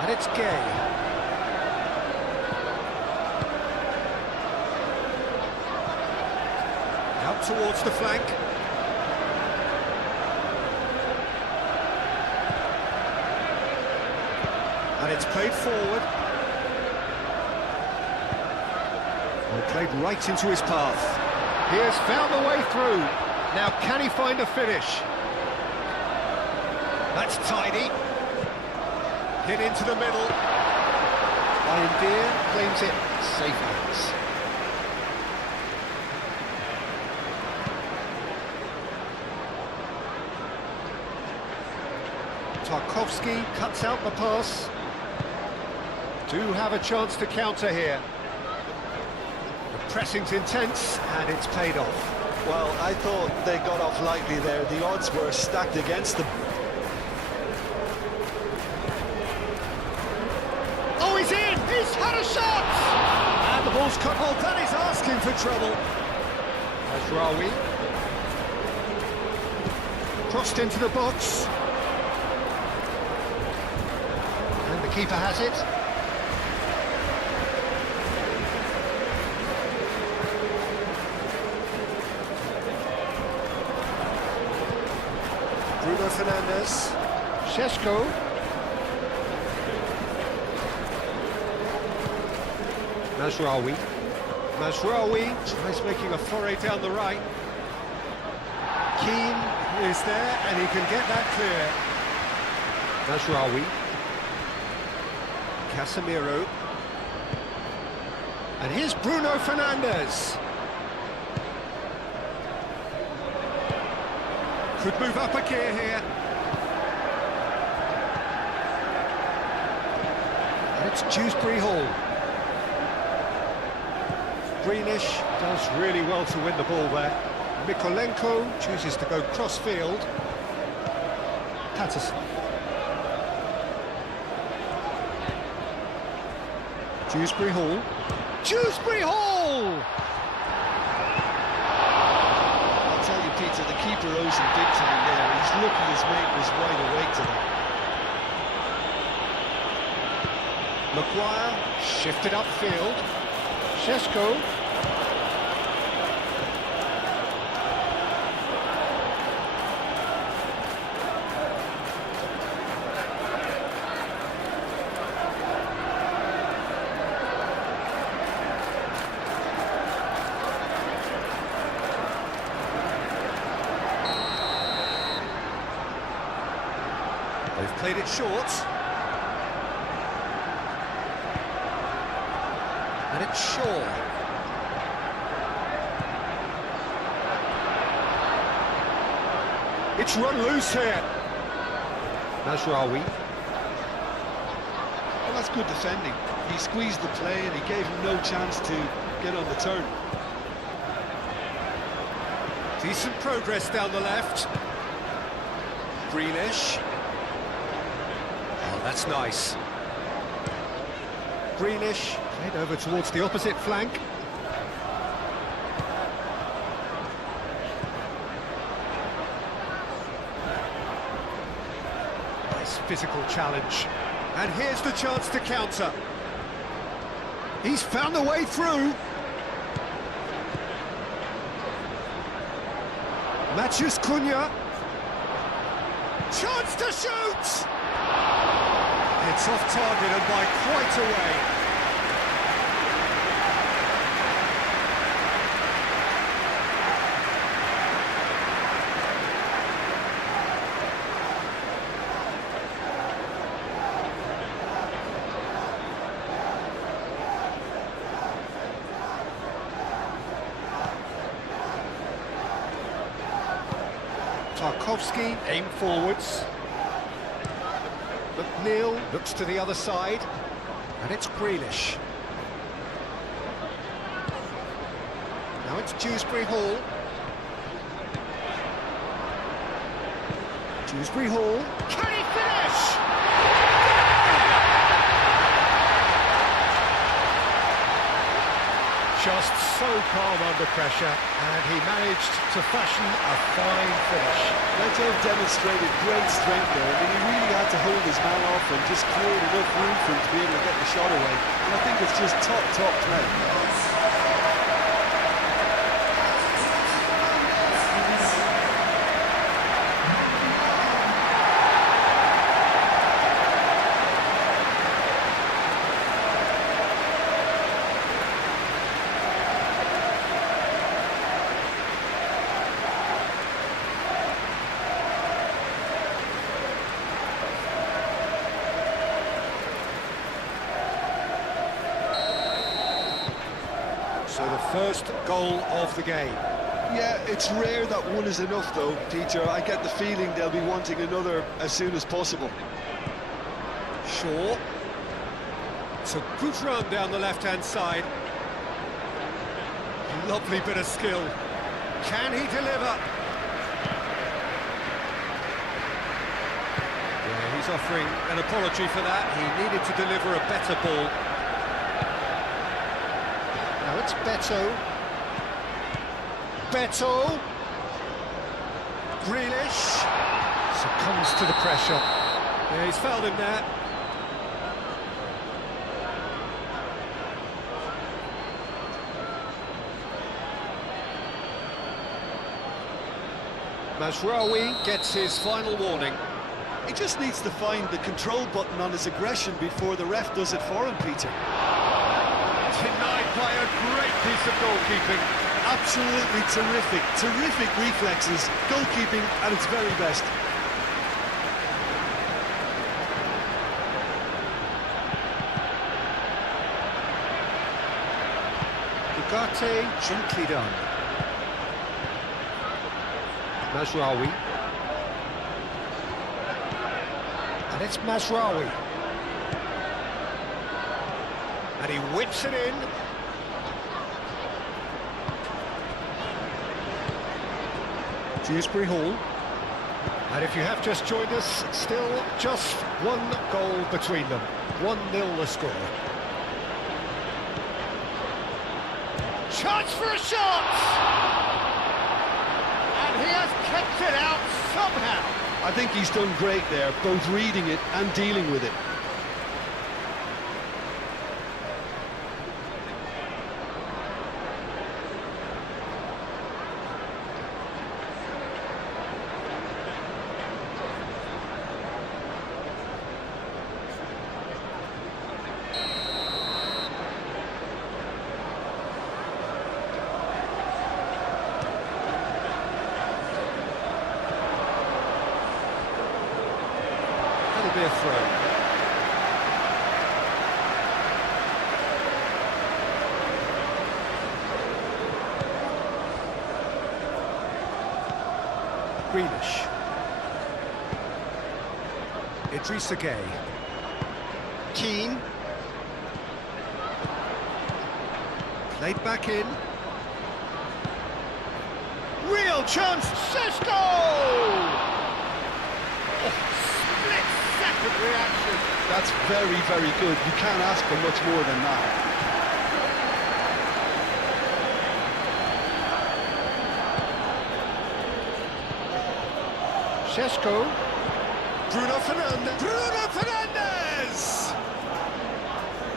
And it's Gay. Out towards the flank. And it's played forward. Well, played right into his path. He has found the way through. Now can he find a finish? That's tidy. Hit into the middle. Irondeer claims it. Safe hands. Tarkowski cuts out the pass. Do have a chance to counter here. The pressing's intense and it's paid off. Well, I thought they got off lightly there. The odds were stacked against them. Oh, he's in! He's had a shot! And the ball's cut. Well, that is asking for trouble. Ashrawi. Crossed into the box. And the keeper has it. Bruno Fernandes. Šeško. Mazraoui. Mazraoui tries making a foray down the right. Keane is there and he can get that clear. Mazraoui. Casemiro. And here's Bruno Fernandes. Could move up a gear here. And it's Dewsbury Hall. Greenish does really well to win the ball there. Mikolenko chooses to go cross-field. Patterson. Dewsbury Hall. Dewsbury Hall! I'll tell you, Peter, the keeper owes him big time there. He's lucky his mate was wide awake to that. Maguire shifted upfield. Šeško. They've played it short. And it's Shaw. It's run loose here. Mazraoui. Well, that's good defending. He squeezed the play and he gave him no chance to get on the turn. Decent progress down the left. Grealish. Oh, that's nice. Grealish played over towards the opposite flank. Nice physical challenge. And here's the chance to counter. He's found the way through. Matheus Cunha. Chance to shoot! It's off target and by quite a way. Tarkowski, aim forwards. McNeil looks to the other side, and it's Grealish. Now it's Dewsbury Hall. Dewsbury Hall. Can he finish? Just so calm under pressure, and he managed to fashion a fine finish. Neto demonstrated great strength there. I mean, he really had to hold his man off and just create enough room for him to be able to get the shot away. And I think it's just top play. So the first goal of the game. Yeah, it's rare that one is enough though, Peter. I get the feeling they'll be wanting another as soon as possible. Shaw. It's a good run down the left-hand side. Lovely bit of skill. Can he deliver? Yeah, he's offering an apology for that. He needed to deliver a better ball. Now it's Beto. Beto. Grealish. Succumbs to the pressure. Yeah, he's fouled him there. Mazraoui gets his final warning. He just needs to find the control button on his aggression before the ref does it for him, Peter. Denied by a great piece of goalkeeping. Absolutely terrific reflexes, goalkeeping at its very best. Ugarte, gently done. Mazraoui. And it's Mazraoui. And he whips it in. Dewsbury Hall. And if you have just joined us, still just one goal between them. 1-0 the score. Chance for a shot! And he has kept it out somehow. I think he's done great there, both reading it and dealing with it. Be a throw. Grealish. Idrissa Gueye. Keane. Played back in. Real chance. Sesko! Reaction. That's very good. You can't ask for much more than that. Sesko. Bruno Fernandes. Bruno Fernandes!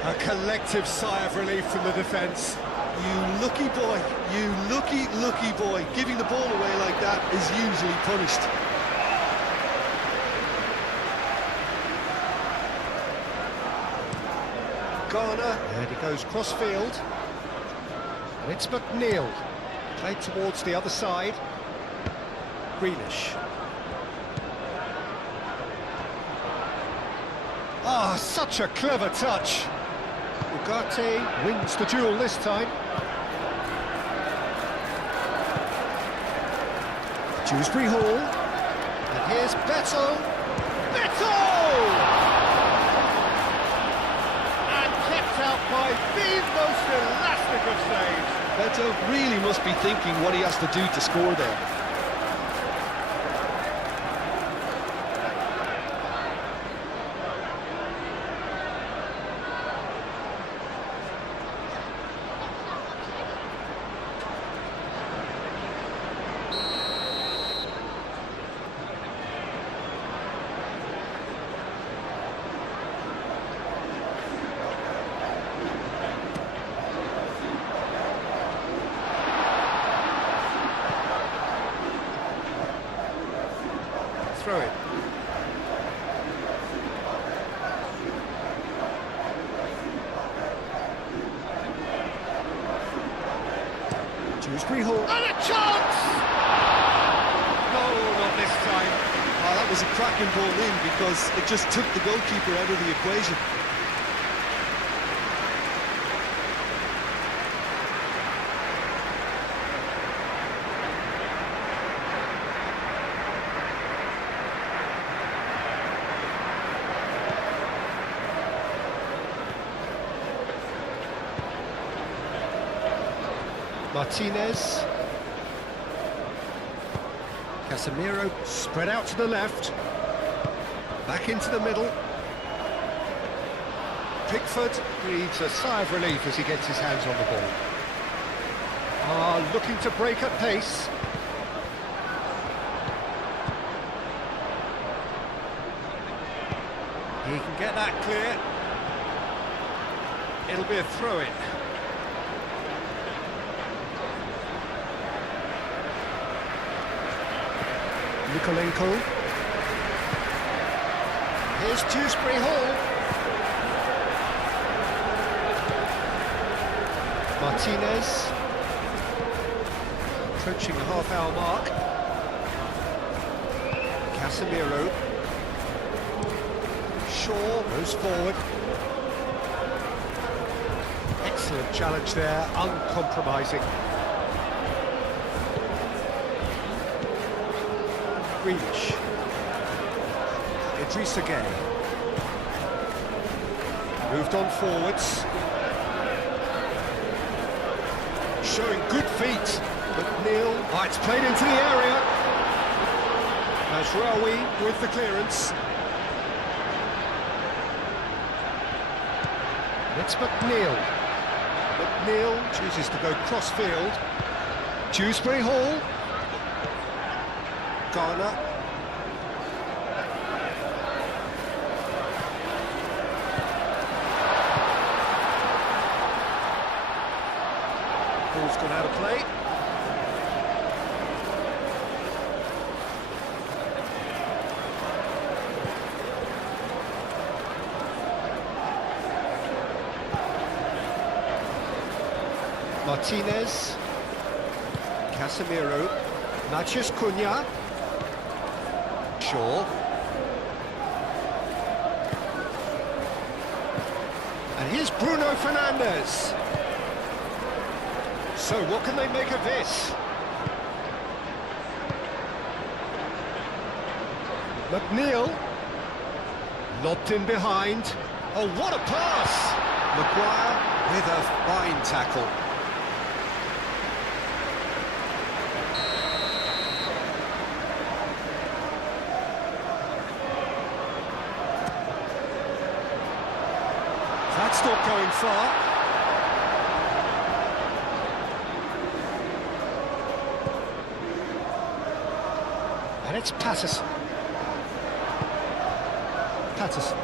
A collective sigh of relief from the defence. You lucky boy, you lucky boy. Giving the ball away like that is usually punished. Garner, and he goes cross-field. And it's McNeil. Played towards the other side. Grealish. Ah, such a clever touch. Ugarte wins the duel this time. Dewsbury Hall. And here's Beto. Beto! And kept out by the most elastic of saves. Beto really must be thinking what he has to do to score there. Throw it. Dewsbury Hall. And a chance! No, not this time. That was a cracking ball in because it just took the goalkeeper out of the equation. Martinez. Casemiro spread out to the left. Back into the middle. Pickford breathes a sigh of relief as he gets his hands on the ball. Looking to break at pace. He can get that clear. It'll be a throw-in. Nikolenko. Here's Dewsbury Hall. Martinez. Approaching the half-hour mark. Casemiro. Shaw goes forward. Excellent challenge there, uncompromising. Grealish. Idrissa Gueye. Moved on forwards. Showing good feet. McNeil. Oh, it's played into the area. Mazraoui with the clearance. It's McNeil. McNeil chooses to go cross-field. Dewsbury Hall. Garner. Ball's gone out of play. Martinez. Casemiro. Matheus Cunha. Shaw. And here's Bruno Fernandes. So what can they make of this? McNeil. Lobbed in behind. Oh, what a pass! Maguire with a fine tackle. That's not going far. And it's Patterson. Patterson.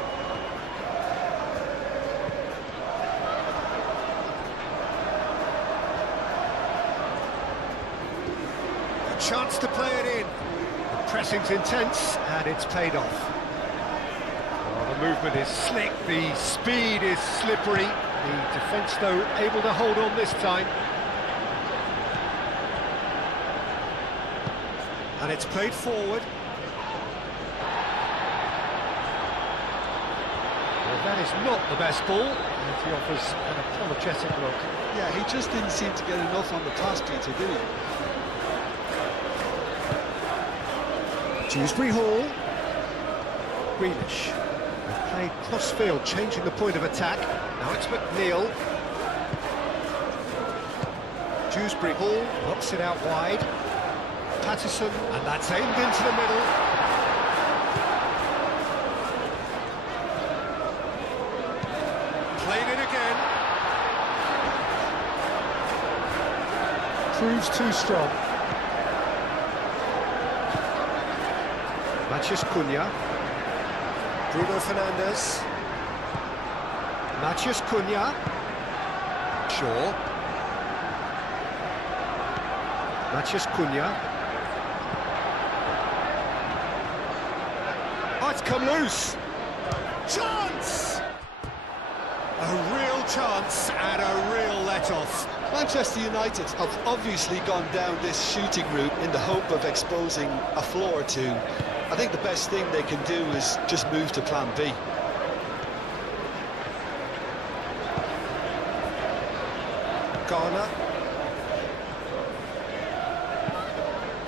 A chance to play it in. The pressing's intense, and it's paid off. Oh, the movement is slick, the speed is slippery. The defence, though, able to hold on this time. And it's played forward. Well, that is not the best ball, and he offers an apologetic look. Yeah, he just didn't seem to get enough on the pass, Peter, did he? Dewsbury Hall. Grealish. They've played cross-field, changing the point of attack. Now it's McNeil. Dewsbury Hall knocks it out wide. Patterson, and that's aimed into the middle. Played it again. Proves too strong. Matheus Cunha. Bruno Fernandes. Matheus Cunha. Shaw. Matheus Cunha. Oh, it's come loose. Chance! A real chance and a real let-off. Manchester United have obviously gone down this shooting route in the hope of exposing a flaw or two. I think the best thing they can do is just move to plan B. Ghana.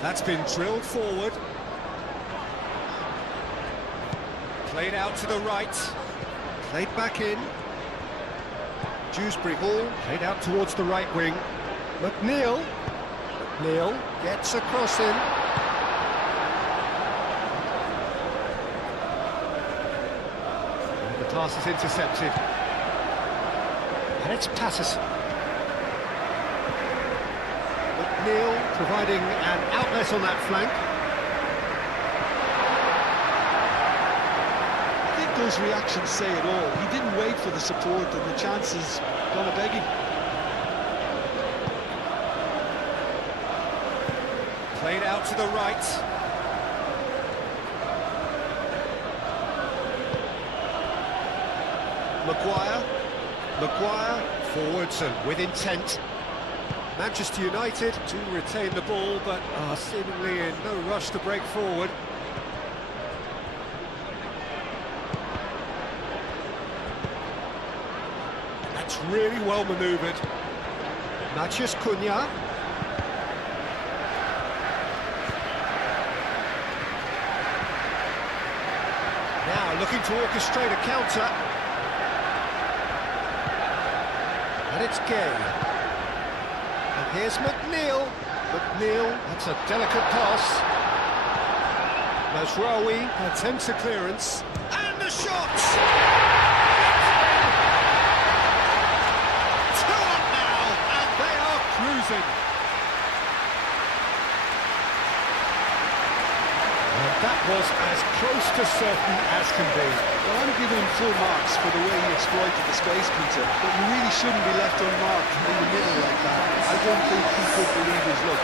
That's been drilled forward. Played out to the right. Played back in. Dewsbury Hall played out towards the right wing. McNeil. McNeil gets a cross in. And the pass is intercepted. And it's Patterson. McNeil providing an outlet on that flank. Those reactions say it all. He didn't wait for the support, and the chances gone a begging. Played out to the right. Maguire forwards and with intent. Manchester United do retain the ball, but are seemingly in no rush to break forward. That's really well manoeuvred. Matheus Cunha. Now looking to orchestrate a counter. And it's Gay. And here's McNeil. McNeil, that's a delicate pass. Mazraoui attempts a clearance. And the shot! Cruising. And that was as close to certain as can be. Well, I'm giving him full marks for the way he exploited the space, Peter, but you really shouldn't be left unmarked in the middle like that. I don't think he could believe his luck.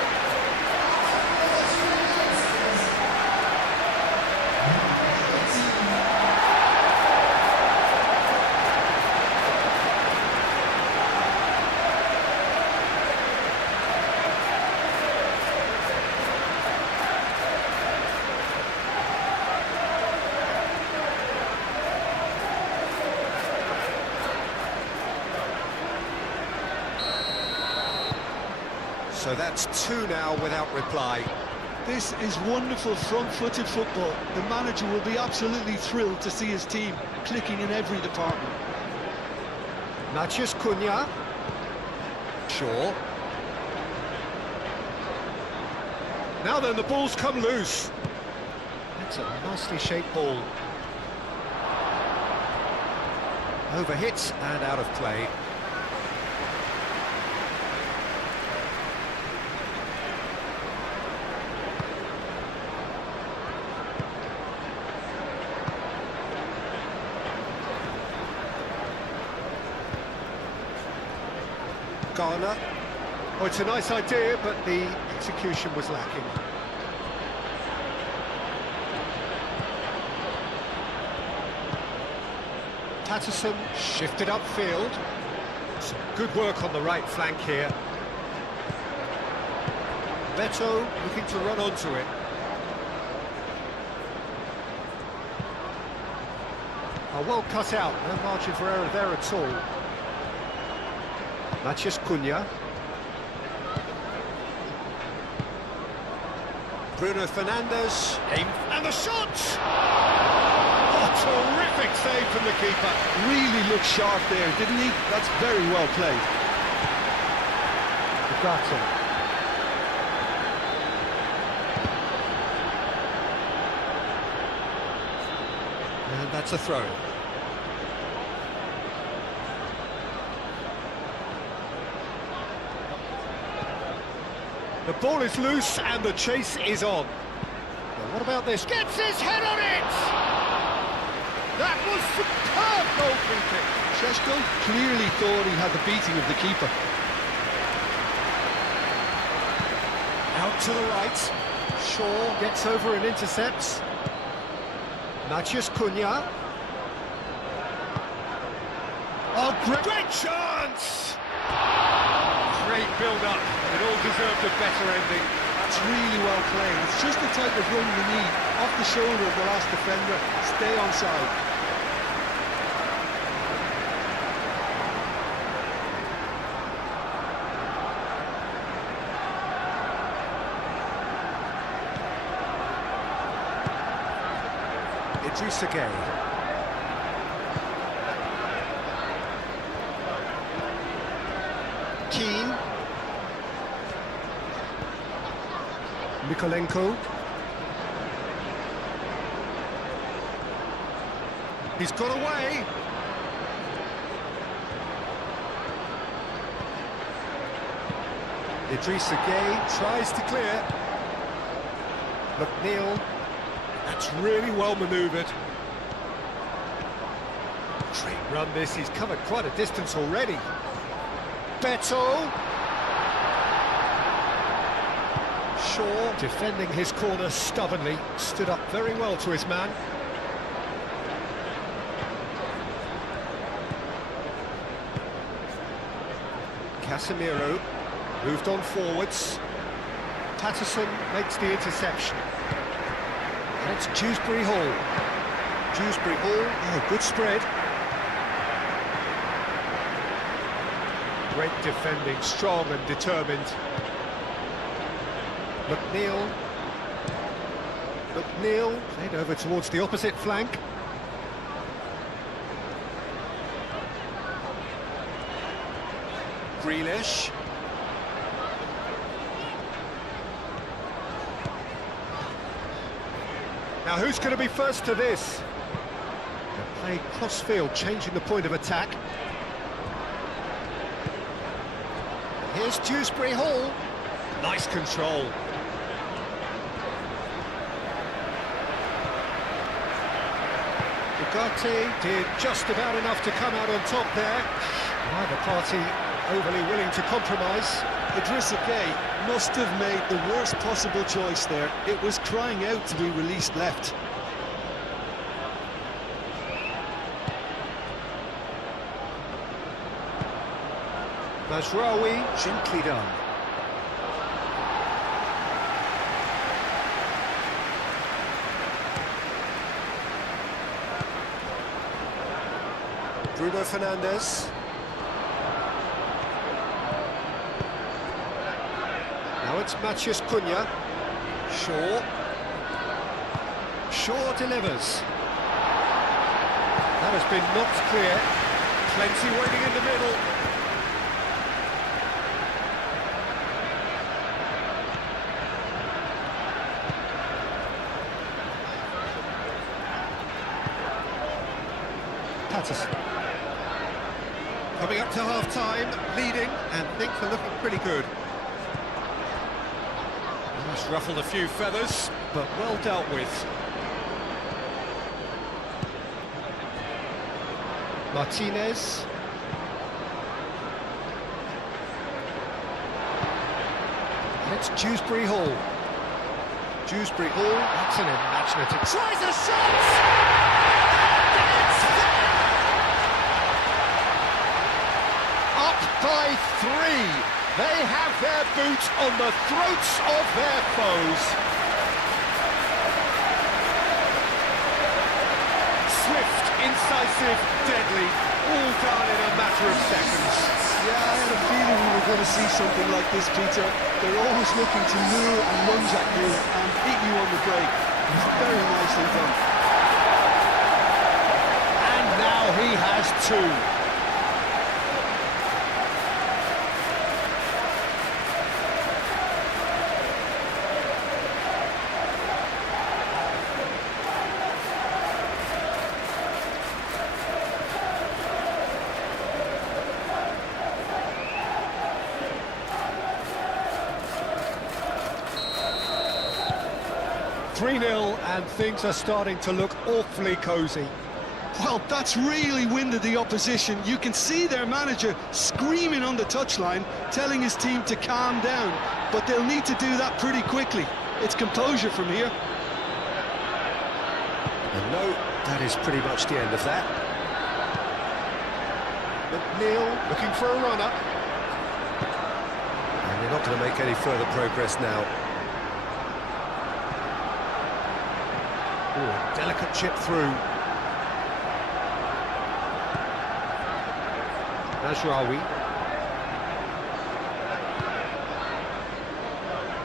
So that's two now without reply. This is wonderful front-footed football. The manager will be absolutely thrilled to see his team clicking in every department. Matheus Cunha. Shaw. Now then, the ball's come loose. That's a nicely shaped ball. Overhit and out of play. Garner. Oh, it's a nice idea, but the execution was lacking. Patterson shifted upfield. Some good work on the right flank here. Beto looking to run onto it. Oh, well cut out, no margin for error there at all. Matheus Cunha. Bruno Fernandes. Aim and the shot! Oh, terrific save from the keeper. Really looked sharp there, didn't he? That's very well played. Ugarte. And that's a throw. The ball is loose and the chase is on. Now, what about this? Gets his head on it! That was superb goalkeeping. Šeško clearly thought he had the beating of the keeper. Out to the right. Shaw gets over and intercepts. Matheus Cunha. Oh, great chance! Great build-up. It all deserved a better ending. That's really well played. It's just the type of run you need. Off the shoulder of the last defender. Stay onside. Idrissa Gueye. Keane. Mikolenko. He's got away. Idrissa Gueye tries to clear. McNeil. That's really well manoeuvred. Great run this, he's covered quite a distance already. Beto. Shaw defending his corner stubbornly, stood up very well to his man. Casemiro moved on forwards. Patterson makes the interception. And it's Dewsbury Hall. Dewsbury Hall, oh, good spread. Great defending, strong and determined. McNeil. McNeil played over towards the opposite flank. Grealish. Now who's going to be first to this? They play cross-field, changing the point of attack. Here's Dewsbury Hall. Nice control. Ugarte did just about enough to come out on top there. Neither party overly willing to compromise. Idrissa Gueye must have made the worst possible choice there. It was crying out to be released left. Mazraoui, gently done. Bruno Fernandes. Now it's Matheus Cunha. Shaw. Shaw delivers. That has been knocked clear. Plenty waiting in the middle. Patterson. Coming up to half-time, leading, and things are looking pretty good. Just ruffled a few feathers, but well dealt with. Martinez. And it's Dewsbury Hall. Dewsbury Hall, that's an imaginative... Tries a shot! And it's there! Up by 3. They have their boot on the throats of their foes. Swift, incisive, deadly, all done in a matter of seconds. Yeah, I had a feeling we were going to see something like this, Peter. They're always looking to lure and lunge at you and hit you on the break. It's very nicely done. And now he has 2. 3-0, and things are starting to look awfully cosy. Well, that's really winded the opposition. You can see their manager screaming on the touchline, telling his team to calm down, but they'll need to do that pretty quickly. It's composure from here. And no, that is pretty much the end of that. McNeil looking for a runner. And they're not going to make any further progress now. Ooh, a delicate chip through. Najraoui.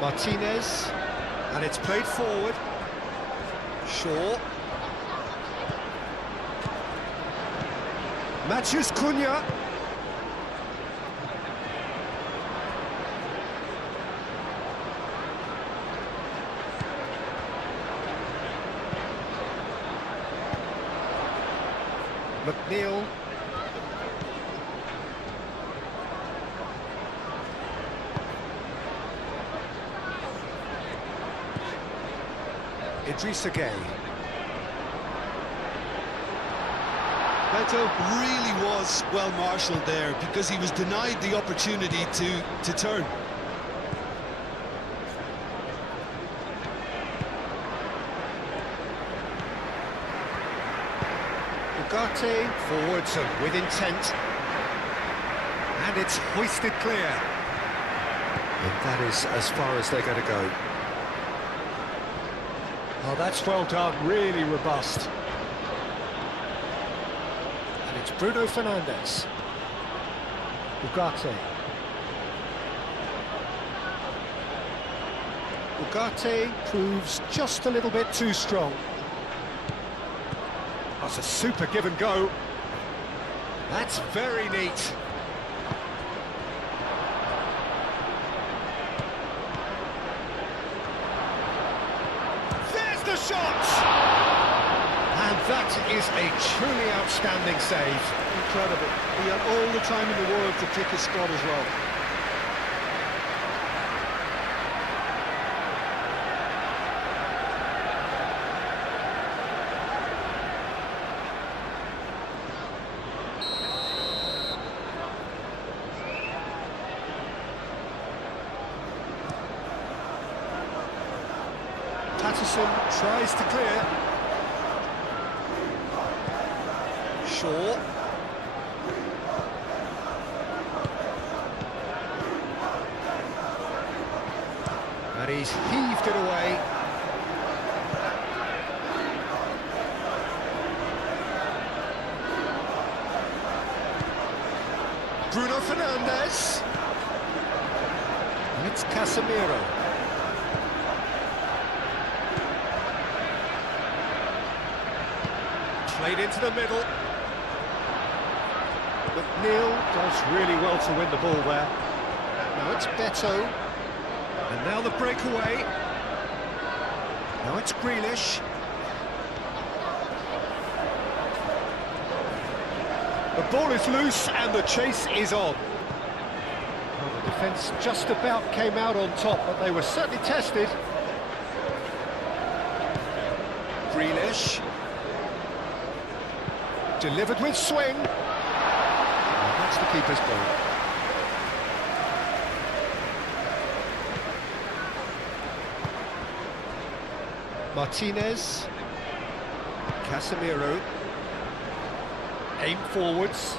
Martinez. And it's played forward. Shaw. Matthews Cunha. McNeil. Idrissa Gueye. Beto really was well marshalled there because he was denied the opportunity to turn. Ugarte forwards and with intent. And it's hoisted clear. And that is as far as they're going to go. Oh, that's well done, really robust. And it's Bruno Fernandes. Ugarte. Ugarte proves just a little bit too strong. That's a super give and go. That's very neat. There's the shot! And that is a truly outstanding save. Incredible. He had all the time in the world to pick his spot as well. Patterson tries to clear. Shaw. And he's heaved it away. Bruno Fernandes. And it's Casemiro. Played into the middle. McNeil does really well to win the ball there. Now it's Beto. And now the breakaway. Now it's Grealish. The ball is loose and the chase is on. Well, the defence just about came out on top, but they were certainly tested. Grealish. Delivered with swing. And that's the keeper's ball. Martinez. Casemiro. Aim forwards.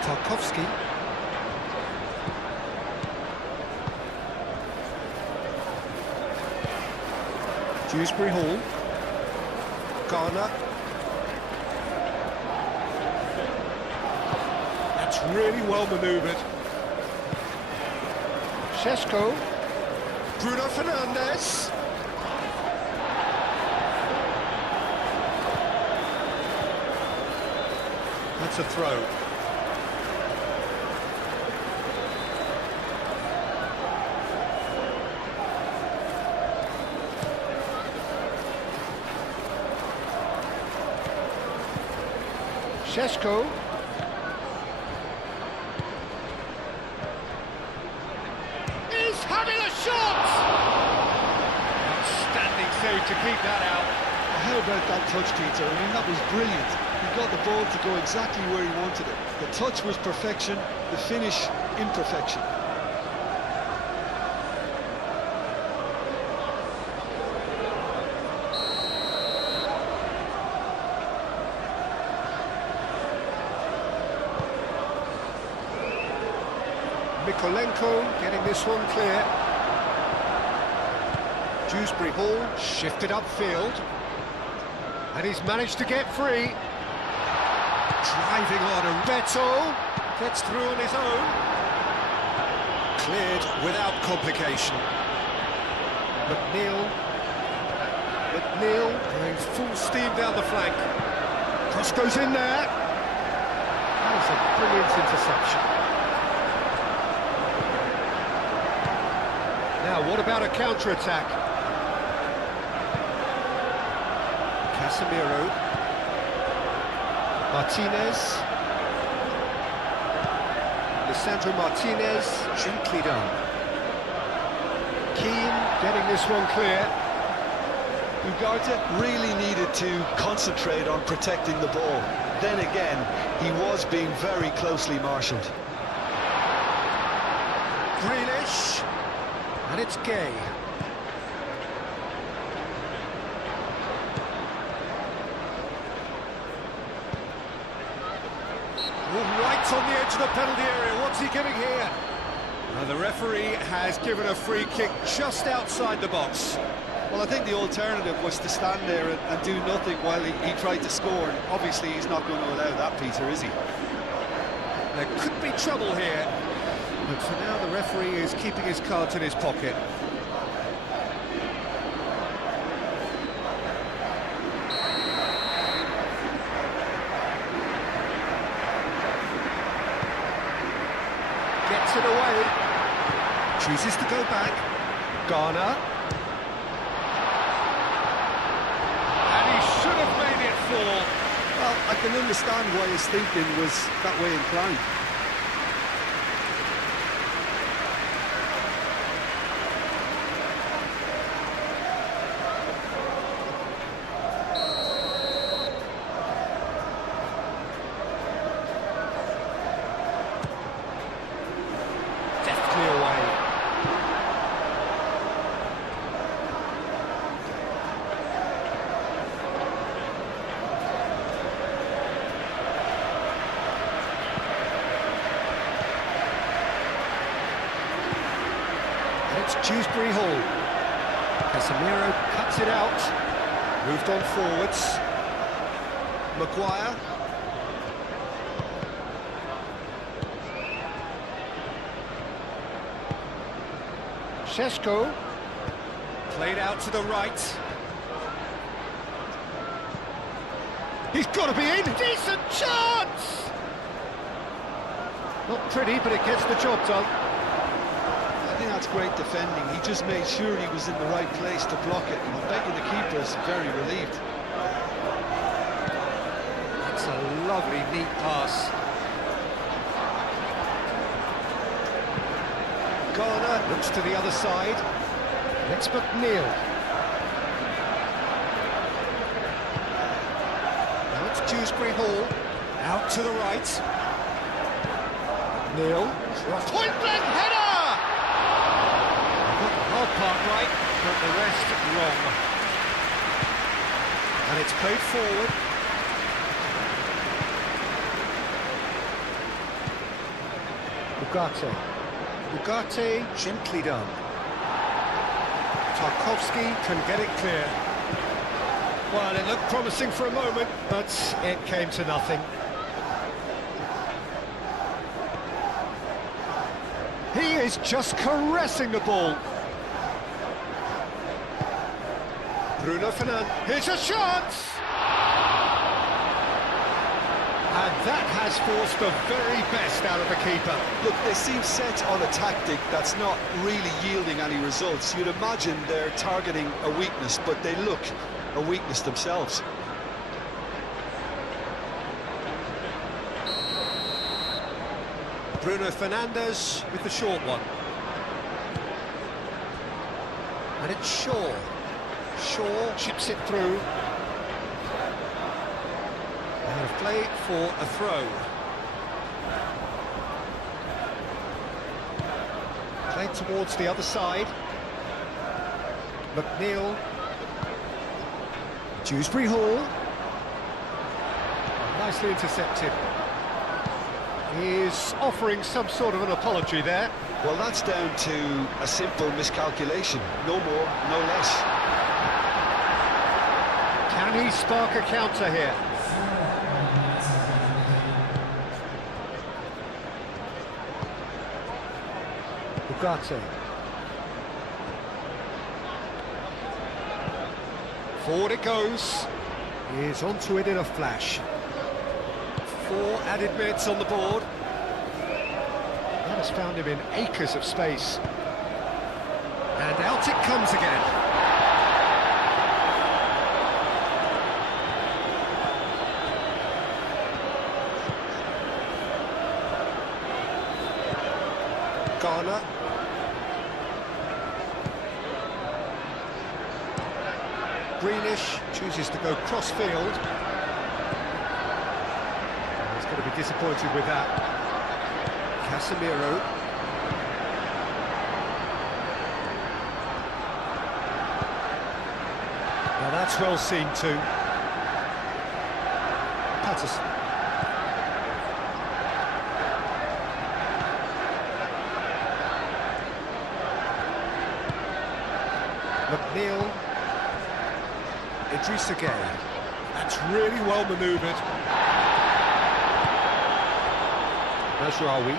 Tarkowski. Dewsbury Hall. Garner. That's really well manoeuvred. Šeško. Bruno Fernandes. That's a throw. Šeško. He's having a shot! Outstanding save to keep that out. How about that touch, Peter? I mean, that was brilliant. He got the ball to go exactly where he wanted it. The touch was perfection, the finish imperfection. Mikolenko getting this one clear. Dewsbury Hall shifted upfield. And he's managed to get free. Driving on, and Beto gets through on his own. Cleared without complication. McNeil going full steam down the flank. Cross goes in there. That was a brilliant interception. Now, what about a counter-attack? Casemiro. Martinez. Lisandro Martinez, gently done. Keane getting this one clear. Ugarte really needed to concentrate on protecting the ball. Then again, he was being very closely marshalled. Grealish. And it's Gay. Right on the edge of the penalty area. What's he giving here? The referee has given a free kick just outside the box. Well, I think the alternative was to stand there and do nothing while he tried to score. And obviously, he's not going to allow that, Peter, is he? There could be trouble here. But for now, the referee is keeping his cards in his pocket. Gets it away. Chooses to go back. Garner. And he should have made it fall. Well, I can understand why his thinking was that way inclined. Deftly away. It's Dewsbury Hall. Casemiro cuts it out. Moved on forwards. Maguire. Šeško. Played out to the right. He's got to be in. Decent chance! Not pretty, but it gets the job done. I think that's great defending. He just made sure he was in the right place to block it. I bet you the keeper's very relieved. That's a lovely, neat pass. Garner looks to the other side. It's McNeil. Now it's Dewsbury Hall. Out to the right. McNeil. Point blank header! Got the hard part right, but the rest wrong. And it's played forward. Ugarte, gently done. Tarkovsky can get it clear. Well, it looked promising for a moment, but it came to nothing. He is just caressing the ball. Bruno Fernandes, here's a chance! And that has forced the very best out of the keeper. Look, they seem set on a tactic that's not really yielding any results. You'd imagine they're targeting a weakness, but they look a weakness themselves. Bruno Fernandes with the short one. And it's Shaw. Shaw chips it through. And a play for a throw. Played towards the other side. McNeil. Dewsbury Hall. Nicely intercepted. He's offering some sort of an apology there. Well, that's down to a simple miscalculation. No more, no less. Can he spark a counter here? Ugarte. Forward it goes. He's onto it in a flash. 4 added minutes on the board. That has found him in acres of space. And out it comes again. Garner. Greenish chooses to go cross-field. He's going to be disappointed with that. Casemiro. Now that's well seen too. Patterson. McNeil. Idrissa Gueye. That's really well manoeuvred. Mazraoui.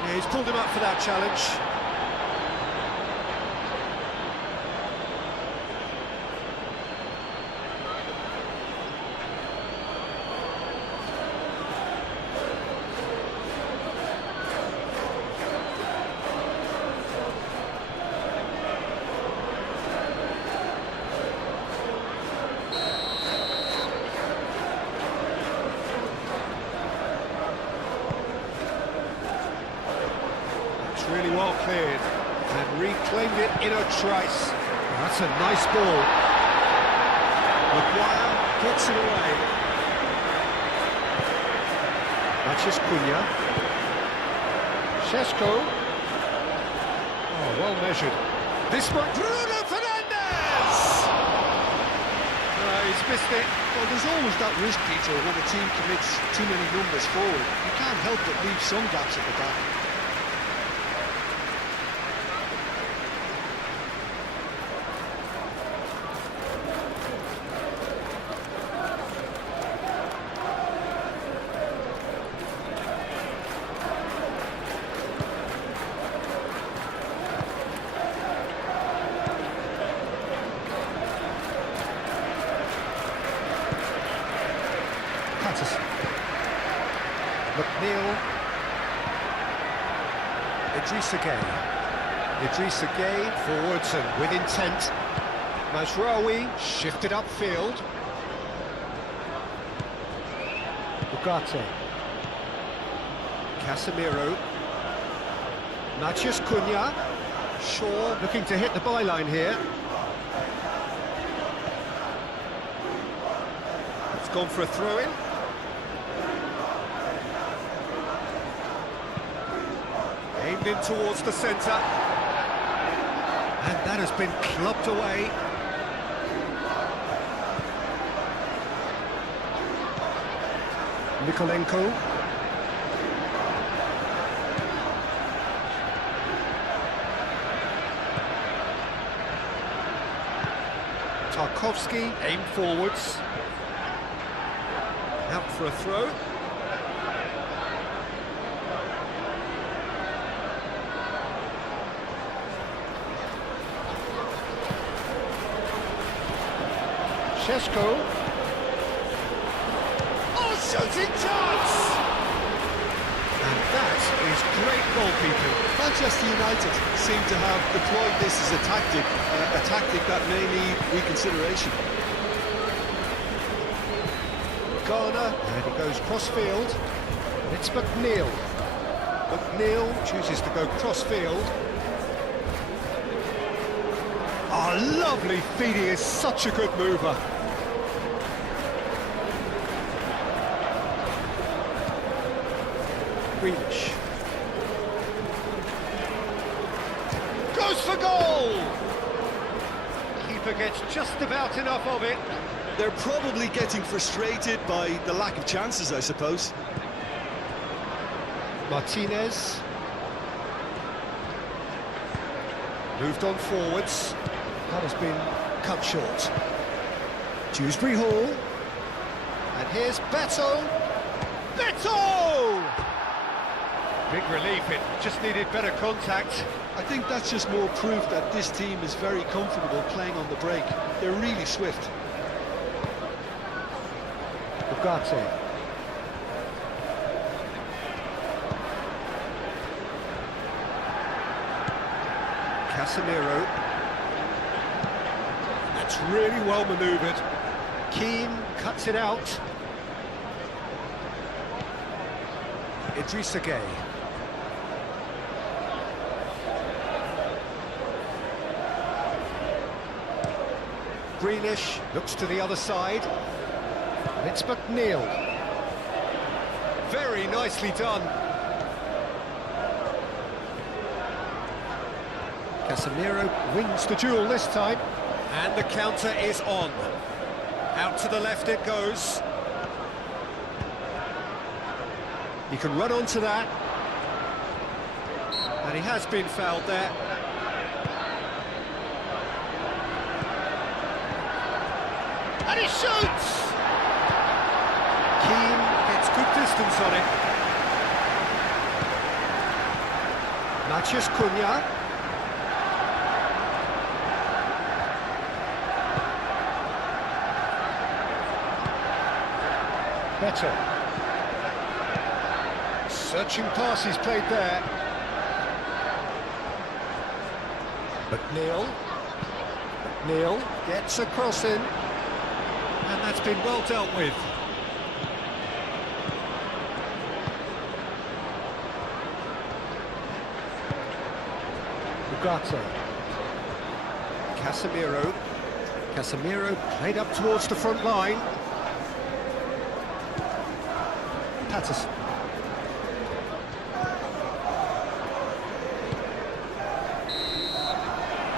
Yeah, he's pulled him up for that challenge. Really well cleared and reclaimed it in a trice. That's a nice ball. Maguire puts it away. Matches Cunha. Šeško. Oh, well measured. This one, Bruno Fernandes! He's missed it. Well, there's always that risk, Peter, when a team commits too many numbers forward. You can't help but leave some gaps at the back. McNeil. Idrissa Gueye. Idrissa Gueye forwards and with intent. Mazraoui shifted upfield. Ugarte. Casemiro. Mathias Cunha. Shaw looking to hit the byline here. It's gone for a throw-in. Aimed in towards the centre. And that has been clubbed away. Nikolenko. Tarkovsky, aim forwards. Out for a throw. Šeško. Oh, shooting chance! And that is great goalkeeping. Manchester United seem to have deployed this as a tactic that may need reconsideration. Garner, and he goes cross-field. And it's McNeil. McNeil chooses to go cross-field. Oh, lovely feed, he is such a good mover. Grealish. Goes for goal! Keeper gets just about enough of it. They're probably getting frustrated by the lack of chances, I suppose. Martinez. Moved on forwards. That has been cut short. Dewsbury Hall. And here's Beto. Beto! Big relief, it just needed better contact. I think that's just more proof that this team is very comfortable playing on the break. They're really swift. Ugarte. Casemiro. That's really well manoeuvred. Keane cuts it out. Idrissa Gueye. Grealish looks to the other side. And it's McNeil. Very nicely done. Casemiro wins the duel this time. And the counter is on. Out to the left it goes. He can run onto that. And he has been fouled there. And he shoots! Keane gets good distance on it. Matheus Cunha. Beto. Searching pass he's played there. McNeil. McNeil gets a cross in. And that's been well dealt with. Ugarte. Casemiro. Casemiro played up towards the front line. Patterson.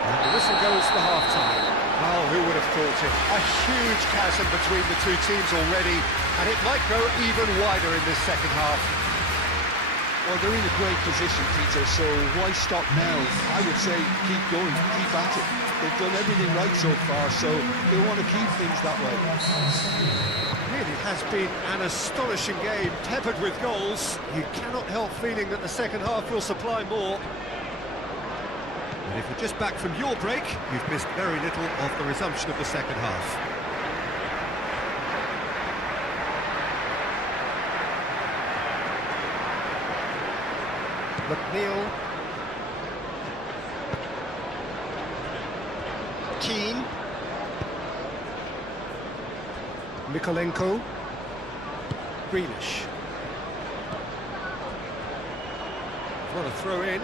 And the whistle goes for half-time. Oh, who would have thought it? A huge chasm between the two teams already, and it might go even wider in this second half. Well, they're in a great position, Peter, so why stop now? I would say keep going, keep at it. They've done everything right so far, so they want to keep things that way. Really has been an astonishing game, peppered with goals. You cannot help feeling that the second half will supply more. And if you're just back from your break, you've missed very little of the resumption of the second half. McNeil. Keane. Nikolenko. Grealish. What a throw in.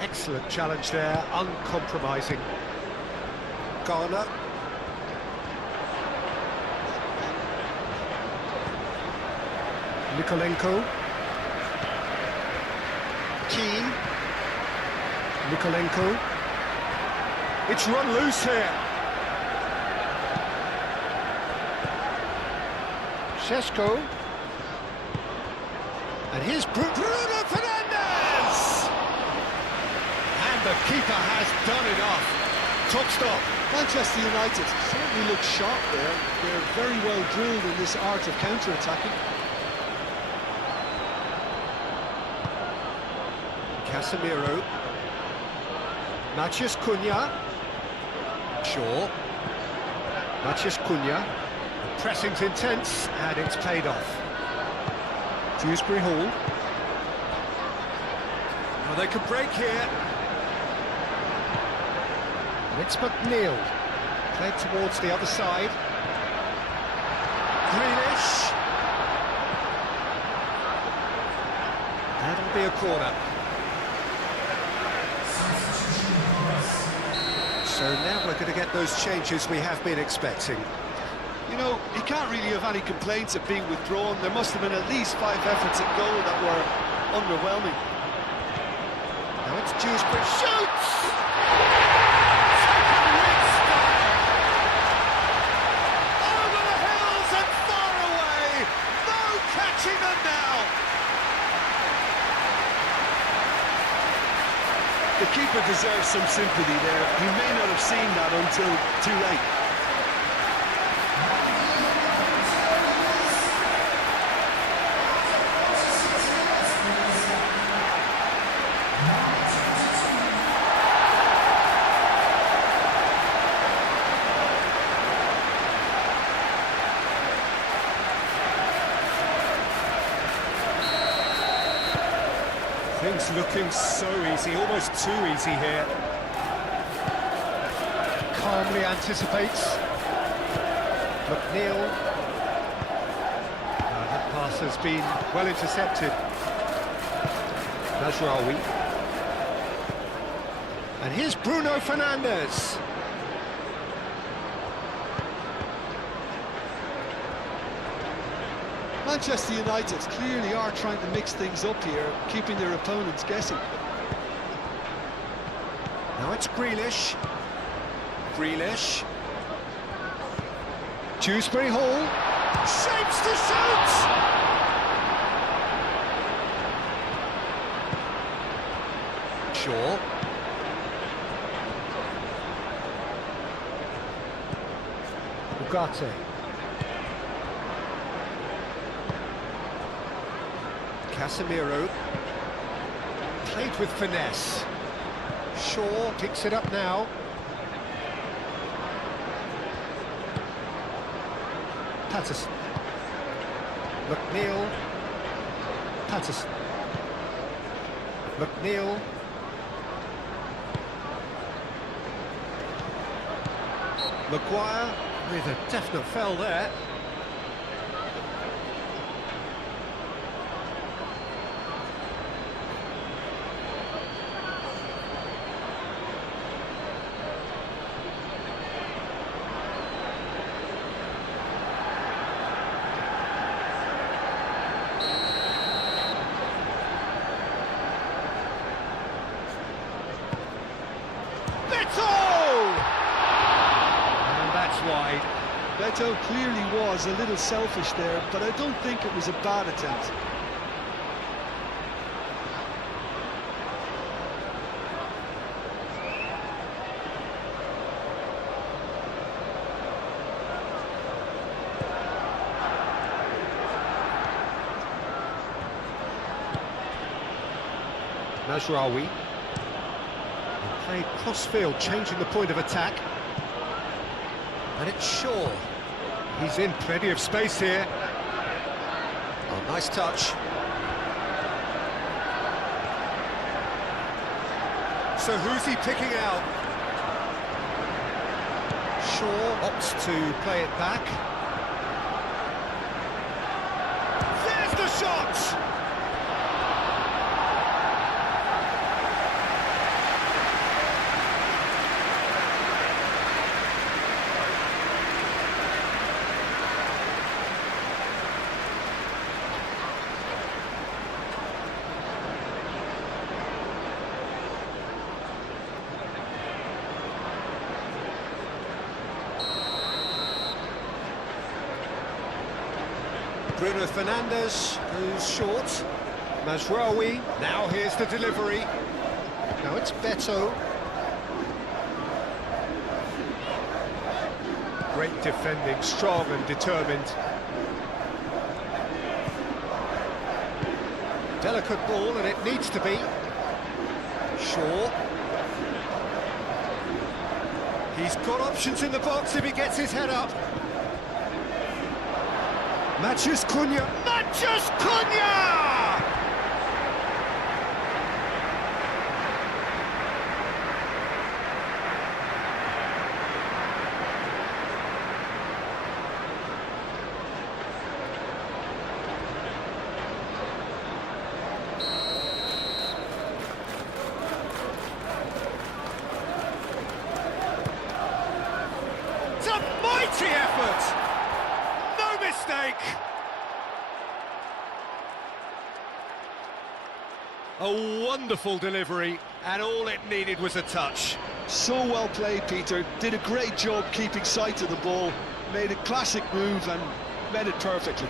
Excellent challenge there, uncompromising. Garner. Nikolenko. Keane. Nikolenko. It's run loose here. Šeško. And here's Bruno Fernandes! And the keeper has done it off. Top stop. Manchester United certainly look sharp there. They're very well drilled in this art of counter-attacking. Casemiro. Matheus Cunha. Shaw. Matheus Cunha. The pressing's intense, and it's paid off. Dewsbury Hall. Now they can break here. And it's McNeil. Played towards the other side. Grealish. That'll be a corner. So now we're going to get those changes we have been expecting. You know, he can't really have any complaints of being withdrawn. There must have been at least 5 efforts at goal that were underwhelming. Now it's Dewsbury. Shoots! Over the hills and far away! No catching them now! The keeper deserves some sympathy there. He may not have seen that until too late. Things looking so easy, almost too easy here. Calmly anticipates. McNeil. That pass has been well intercepted. Mazraoui. And here's Bruno Fernandes. Manchester United clearly are trying to mix things up here, keeping their opponents guessing. Now it's Grealish. Grealish. Dewsbury Hall. Shapes to shoot! Shaw. Ugarte. Casemiro. Played with finesse. Shaw picks it up now. Patterson. McNeil. Patterson. McNeil. Maguire with a definite foul there. Wide. Beto clearly was a little selfish there, but I don't think it was a bad attempt. Mazraoui. Played cross-field, changing the point of attack. And it's Shaw. He's in plenty of space here. Oh, nice touch. So who's he picking out? Shaw opts to play it back. There's the shot! Bruno Fernandes goes short. Mazraoui, now here's the delivery. Now it's Beto. Great defending, strong and determined. Delicate ball, and it needs to be. Shaw. He's got options in the box if he gets his head up. Matheus Cunha. Matheus Cunha! It's a mighty effort! No mistake! A wonderful delivery, and all it needed was a touch. So well played, Peter. Did a great job keeping sight of the ball, made a classic move and met it perfectly.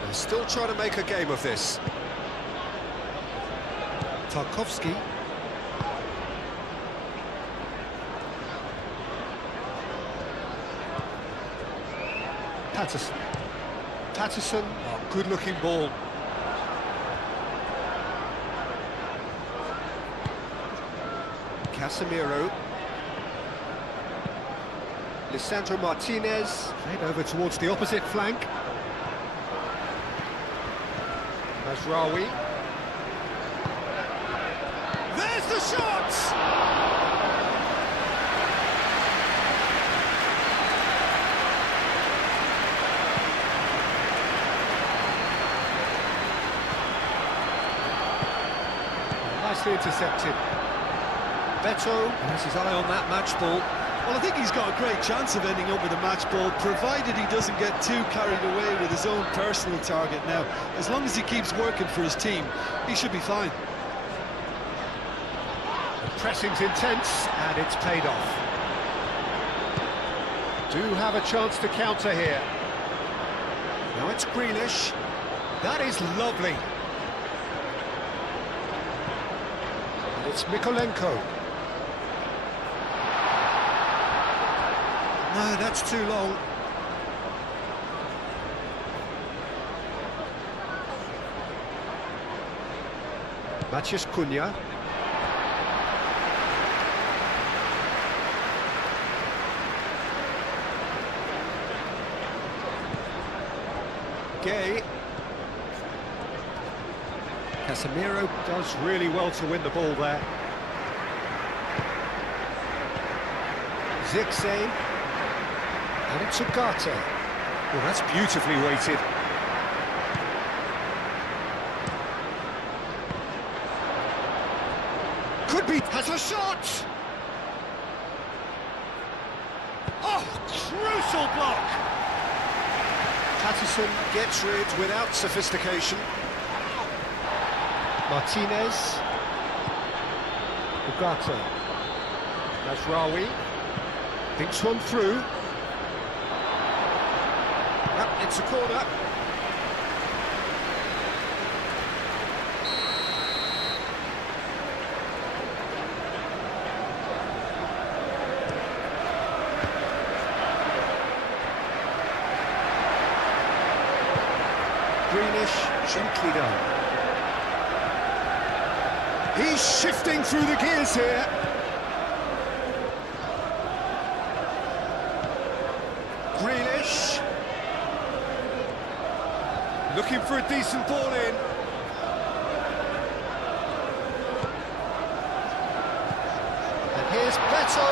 They're still trying to make a game of this. Tarkowski. Patterson. Patterson, oh, good-looking ball. Casemiro. Lisandro Martinez. Played over towards the opposite flank. Mazraoui. There's the shot! Nicely intercepted. Beto has his eye on that match ball. Well, I think he's got a great chance of ending up with a match ball, provided he doesn't get too carried away with his own personal target now. As long as he keeps working for his team, he should be fine. The pressing's intense, and it's paid off. Do have a chance to counter here. Now it's Grealish. That is lovely. And it's Mikolenko. No, that's too long. Matheus Cunha. Gay. Casemiro does really well to win the ball there. Zirkzee. And it's Ugarte. Well, that's beautifully weighted. Could be, has a shot! Oh, crucial block! Patterson gets rid without sophistication. Martinez. Ugarte. Mazraoui. Thinks one through. It's a corner. Grealish, gently done. He's shifting through the gears here. Grealish. Looking for a decent ball in. And here's Beto.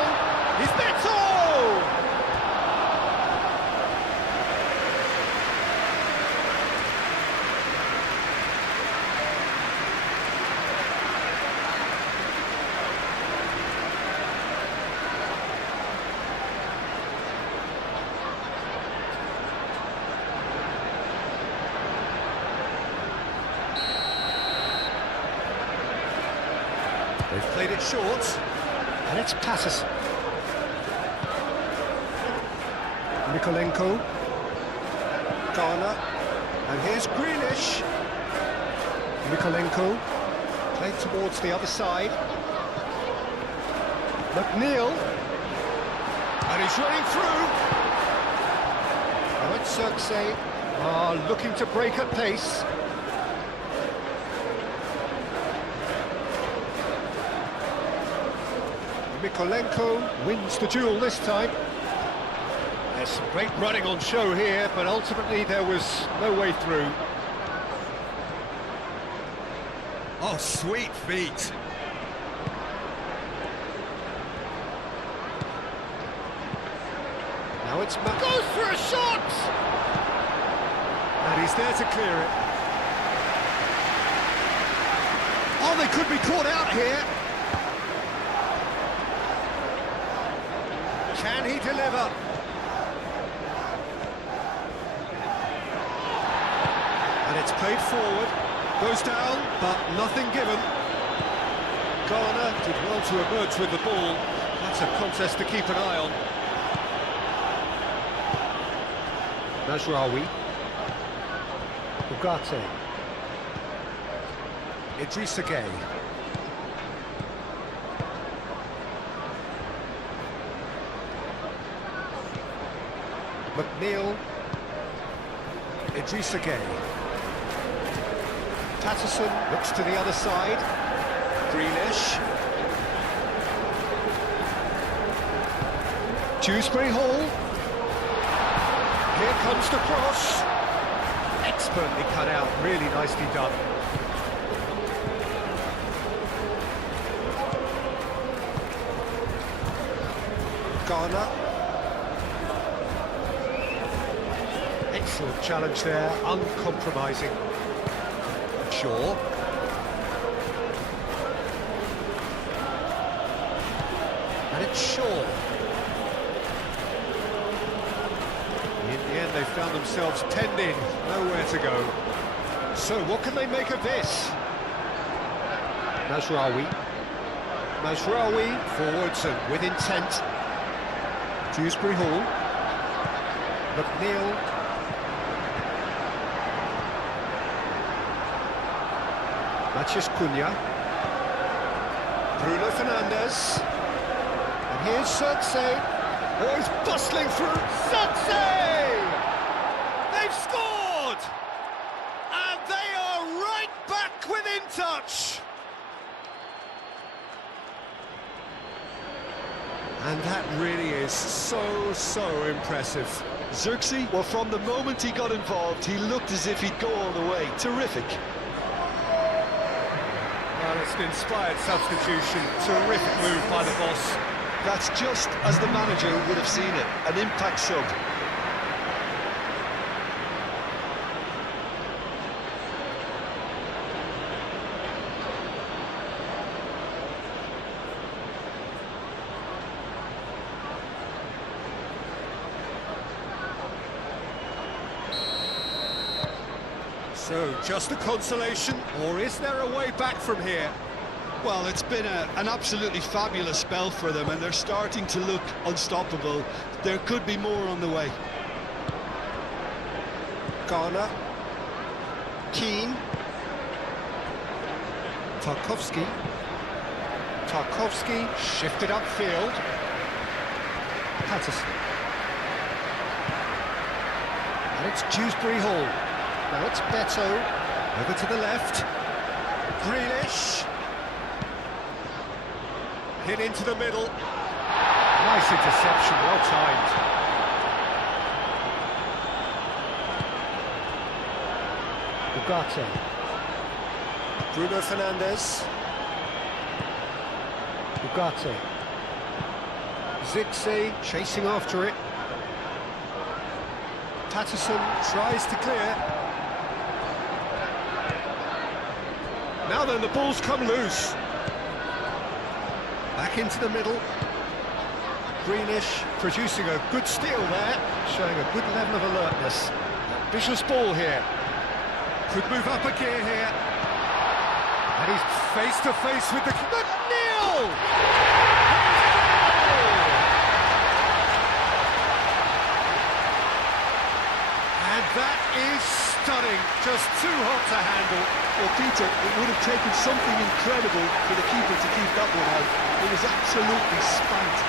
He's Beto! it short. And it's Patterson. Mikolenko. Garner. And here's Grealish. Mikolenko. Played towards the other side. McNeil. And he's running through. Now it's Xerxes. Looking to break at pace. Mikolenko wins the duel this time. There's some great running on show here, but ultimately there was no way through. Oh, sweet feet. Now it's goes for a shot! And he's there to clear it. Oh, they could be caught out here. Can he deliver? And it's played forward. Goes down, but nothing given. Garner did well to emerge with the ball. That's a contest to keep an eye on. Mazraoui. Ugarte. Idrissa Gueye. McNeil. Idrissa Gueye. Patterson looks to the other side. Grealish. Dewsbury Hall. Here comes the cross. Expertly cut out, really nicely done. Garner. Excellent challenge there, uncompromising. Shaw. And it's Shaw. In the end, they found themselves penned in, nowhere to go. So, what can they make of this? Mazraoui. Mazraoui, forwards and with intent. Dewsbury Hall. McNeil. Matheus Cunha. Bruno Fernandes. And here's Xerxes. Oh, he's bustling through. Xerxes! They've scored! And they are right back within touch. And that really is so impressive. Xerxes, well, from the moment he got involved, he looked as if he'd go all the way. Terrific. Well, it's an inspired substitution. Terrific move by the boss. That's just as the manager would have seen it, an impact sub. So, just a consolation, or is there a way back from here? Well, it's been an absolutely fabulous spell for them, and they're starting to look unstoppable. There could be more on the way. Garner. Keane. Tarkowski. Tarkowski shifted upfield. Patterson. And it's Dewsbury Hall. Now it's Beto. Over to the left. Grealish. Hit into the middle. Nice interception, well timed. Ugarte. Bruno Fernandes. Ugarte. Xerxes chasing after it. Patterson tries to clear. Now then, the ball's come loose. Back into the middle. Grealish producing a good steal there, showing a good level of alertness. Ambitious ball here. Could move up a gear here. And he's face to face with the... McNeil! goal! And that is stunning, just too hot to handle. Well, Peter, it would have taken something incredible for the keeper to keep that one out. It was absolutely spanked.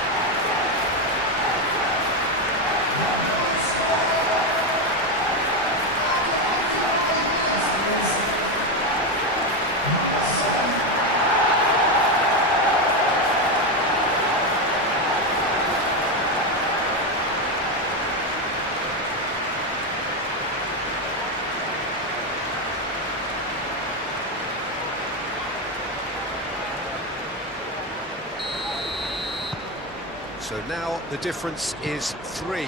So now the difference is 3.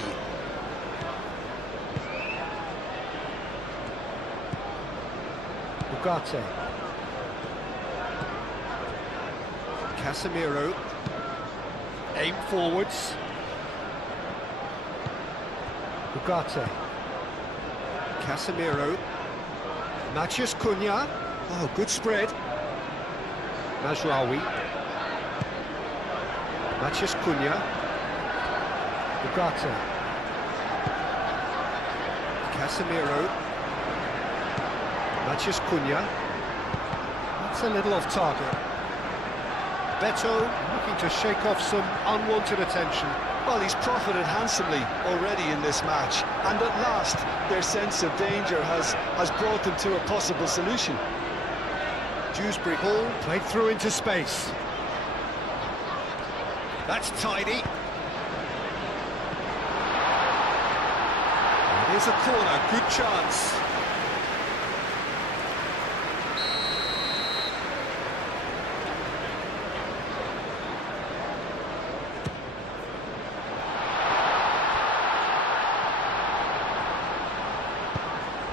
Ugarte. Casemiro. Aim forwards. Ugarte. Casemiro. Matheus Cunha. Oh, good spread. Mazraoui. Matheus Cunha. Ugarte. Casemiro. Matheus Cunha. That's a little off target. Beto looking to shake off some unwanted attention. Well, he's profited handsomely already in this match, and at last their sense of danger has brought them to a possible solution. Dewsbury Hall played through into space. That's tidy. And here's a corner, good chance.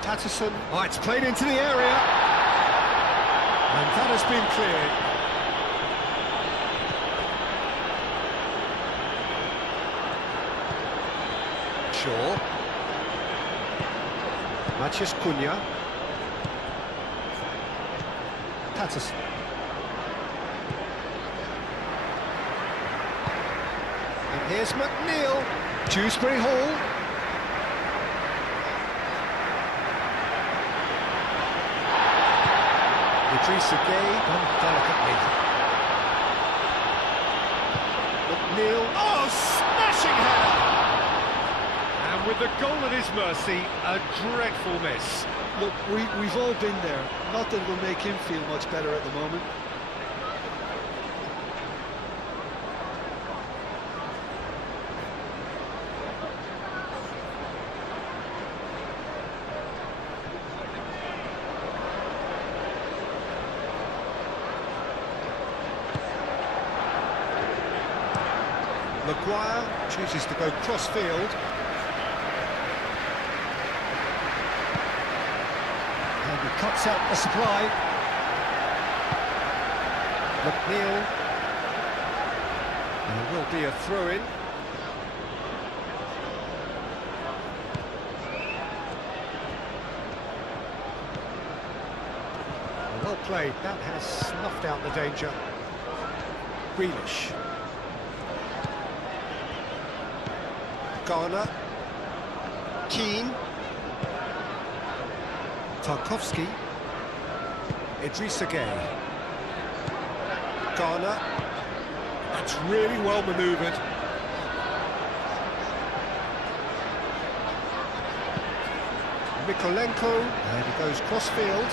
Patterson. Oh, it's played into the area. And that has been cleared. Shaw. Matheus Cunha. Patterson. And here's McNeil. Dewsbury Hall. Idrissa Gueye done delicately. McNeil. Oh, smashing header! And with the goal at his mercy, a dreadful miss. Look, we've all been there. Not that it will make him feel much better at the moment. Maguire chooses to go cross-field. And he cuts out the supply. McNeil. There will be a throw-in. Well played, that has snuffed out the danger. Grealish. Garner. Keane. Tarkowski. Idrissa Gueye. Garner. That's really well manoeuvred. Mikolenko. And he goes cross-field.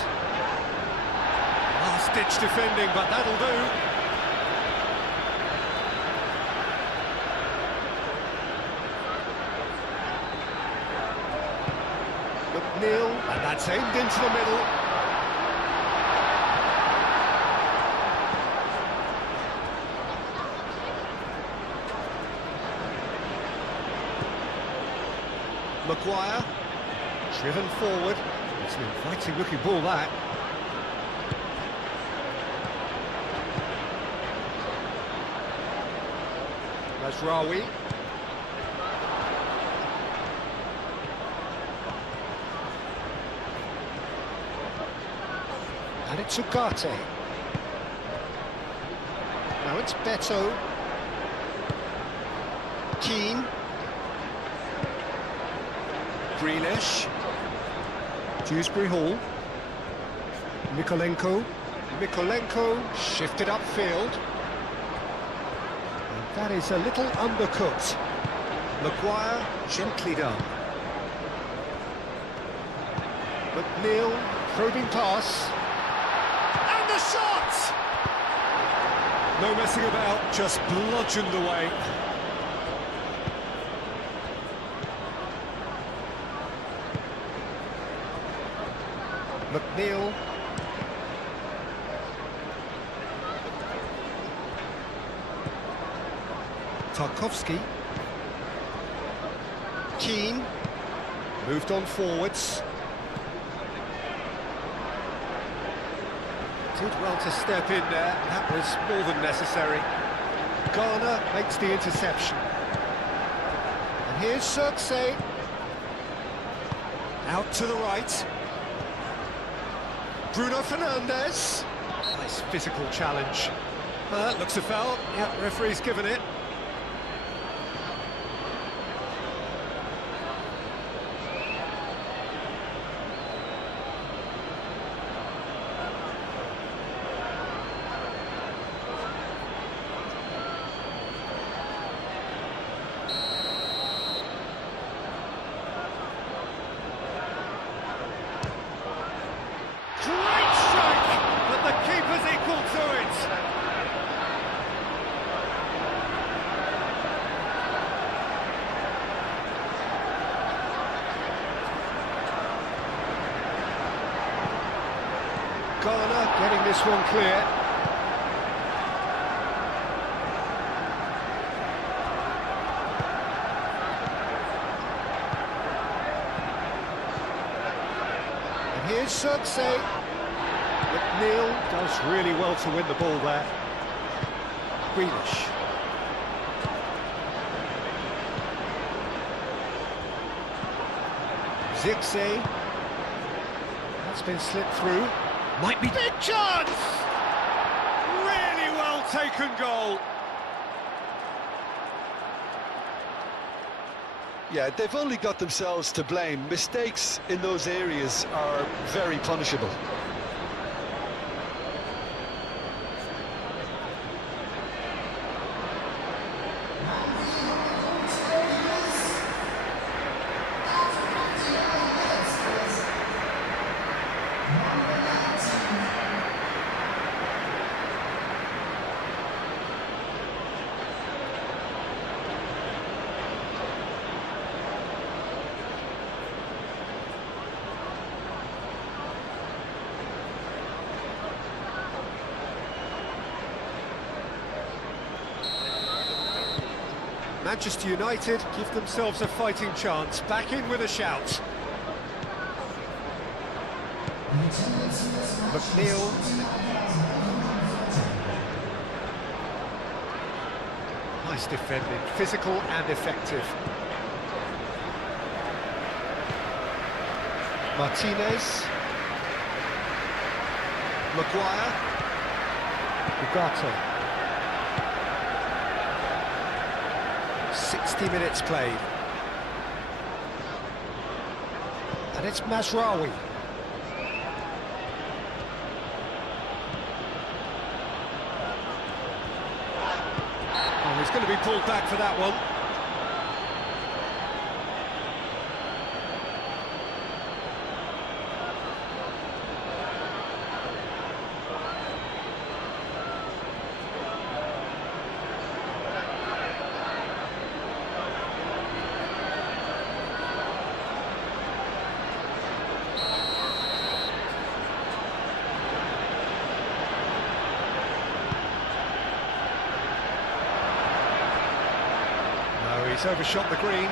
Last-ditch defending, but that'll do. McNeil, and that's aimed into the middle. Maguire, driven forward. It's an inviting looking ball, that. Mazraoui. And it's Ugarte. Now it's Beto. Keane. Grealish. Dewsbury Hall. Mikolenko shifted upfield. And that is a little undercooked. Maguire, gently done. McNeil, probing pass. And the shot! No messing about, just bludgeoned away. McNeil. Tarkowski. Keane. Moved on forwards. Did well to step in there, that was more than necessary. Garner makes the interception. And here's Xerxes. Out to the right. Bruno Fernandes. Nice physical challenge. Looks a foul. Yeah, referee's given it. Great strike, but the keeper's equal to it. Garner getting this one clear. And here's Xerxes. McNeil does really well to win the ball there. Grealish. Zirkzee. That's been slipped through. Might be... Big chance! Really well taken goal. Yeah, they've only got themselves to blame. Mistakes in those areas are very punishable. Manchester United give themselves a fighting chance. Back in with a shout. McNeil. Nice defending, physical and effective. Martinez. Maguire. Ugarte. 60 minutes played. And it's Mazraoui. Oh, he's going to be pulled back for that one. He's overshot the green.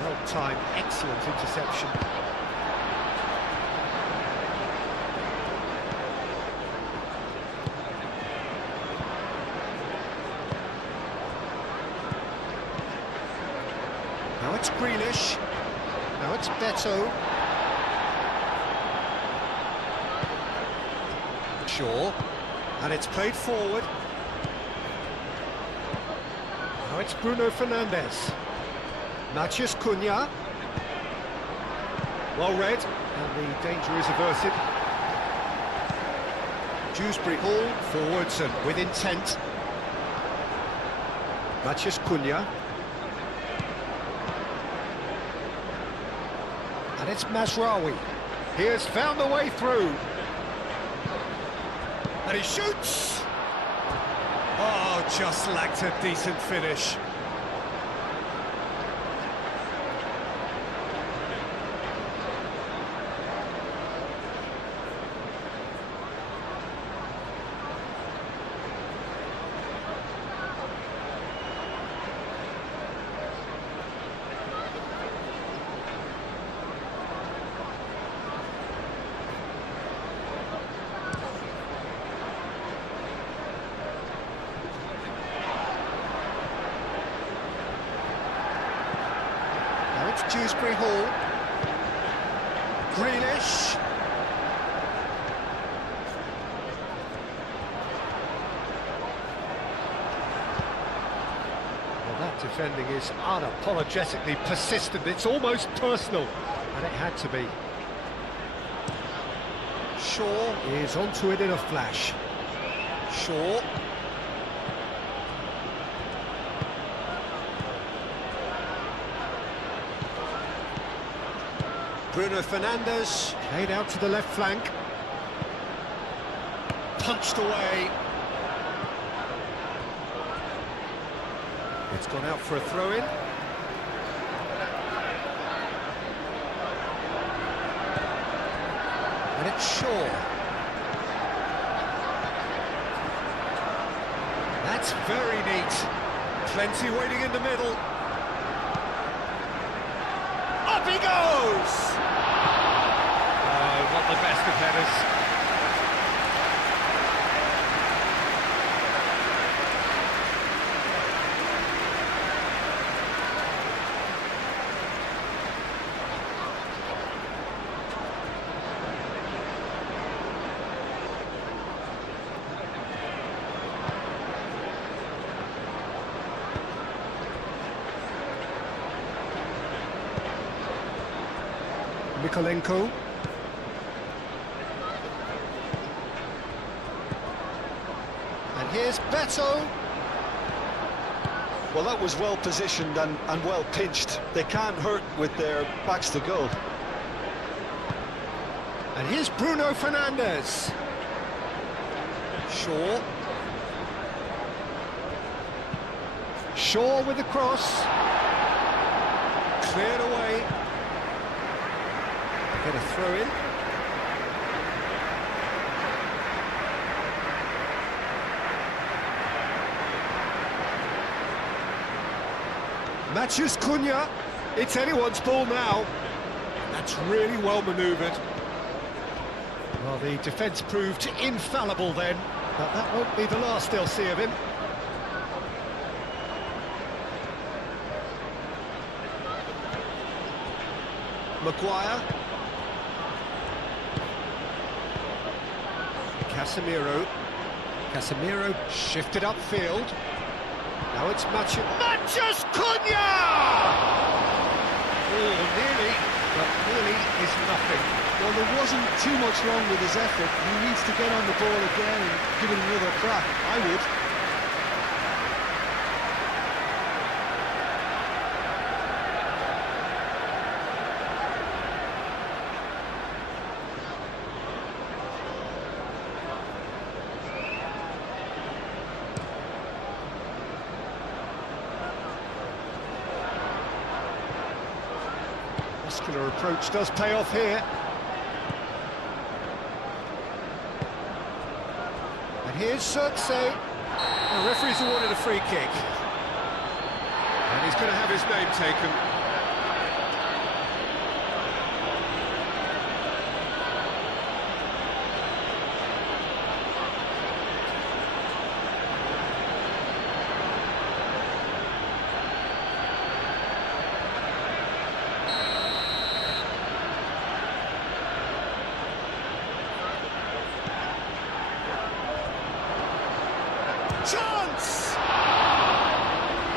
Well timed, excellent interception. Grealish. Now it's Beto. Shaw. And it's played forward. Now it's Bruno Fernandes. Matheus Cunha. Well read, and the danger is averted. Dewsbury Hall, forwards and with intent. Matheus Cunha. And it's Mazraoui. He has found the way through. And he shoots! Oh, just lacked a decent finish. Dewsbury Hall. Grealish. Well, that defending is unapologetically persistent. It's almost personal, and it had to be. Shaw is onto it in a flash. Shaw. Bruno Fernandes, played out to the left flank. Punched away. It's gone out for a throw-in. And it's Shaw. That's very neat. Plenty waiting in the middle. Up he goes! Not the best of headers. Mikolenko. And here's Beto. Well, that was well positioned and well pinched. They can't hurt with their backs to goal. And here's Bruno Fernandes. Shaw. Shaw with the cross. Cleared away. Get a throw in. Matheus Cunha. It's anyone's ball now. That's really well manoeuvred. Well, the defence proved infallible then, but that won't be the last they'll see of him. Maguire. Casemiro shifted upfield. Now it's Matheus Cunha! Oh, nearly, but nearly is nothing. Well, there wasn't too much wrong with his effort. He needs to get on the ball again and give it another crack. I would. Muscular approach does pay off here. And here's Surtsey. The referee's awarded a free kick. And he's going to have his name taken. Chance!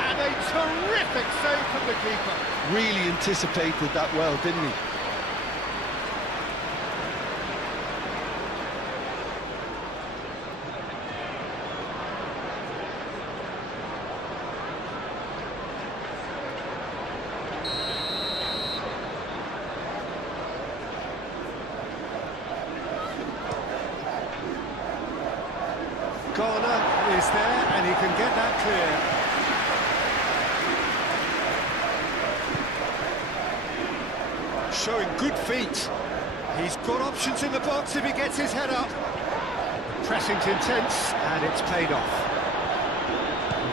And a terrific save from the keeper. Really anticipated that well, didn't he? Corner is there, and he can get that clear. Showing good feet. He's got options in the box if he gets his head up. The pressing's intense, and it's paid off.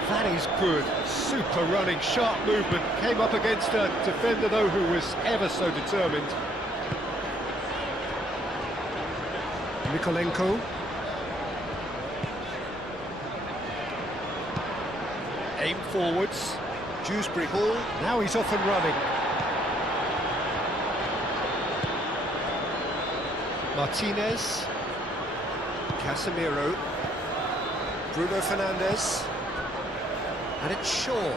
That is good. Super running, sharp movement. Came up against a defender, though, who was ever so determined. Mikolenko. Aim forwards. Dewsbury Hall. Now he's off and running. Martinez. Casemiro. Bruno Fernandes. And it's Shaw.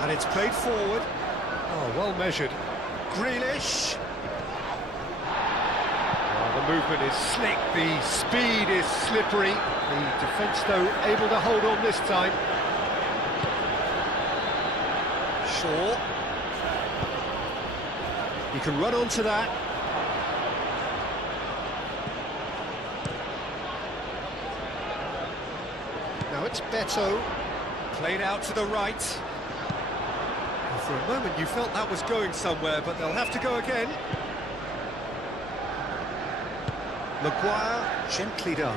And it's played forward. Oh, well measured. Grealish. The movement is slick, the speed is slippery. The defence, though, able to hold on this time. Shaw. He can run onto that. Now it's Beto. Played out to the right. For a moment you felt that was going somewhere, but they'll have to go again. Maguire, gently done.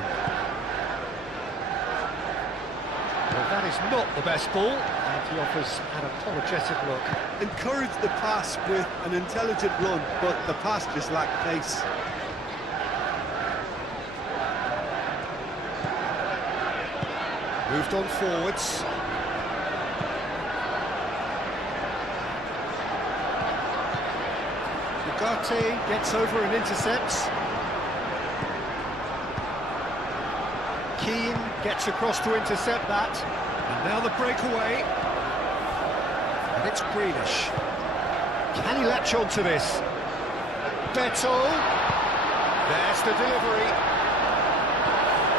Well, that is not the best ball, and he offers an apologetic look. Encouraged the pass with an intelligent run, but the pass just lacked pace. Moved on forwards. Ugarte gets over and intercepts. Keane gets across to intercept that. And now the breakaway. And it's Grealish. Can he latch on to this? Beto. There's the delivery.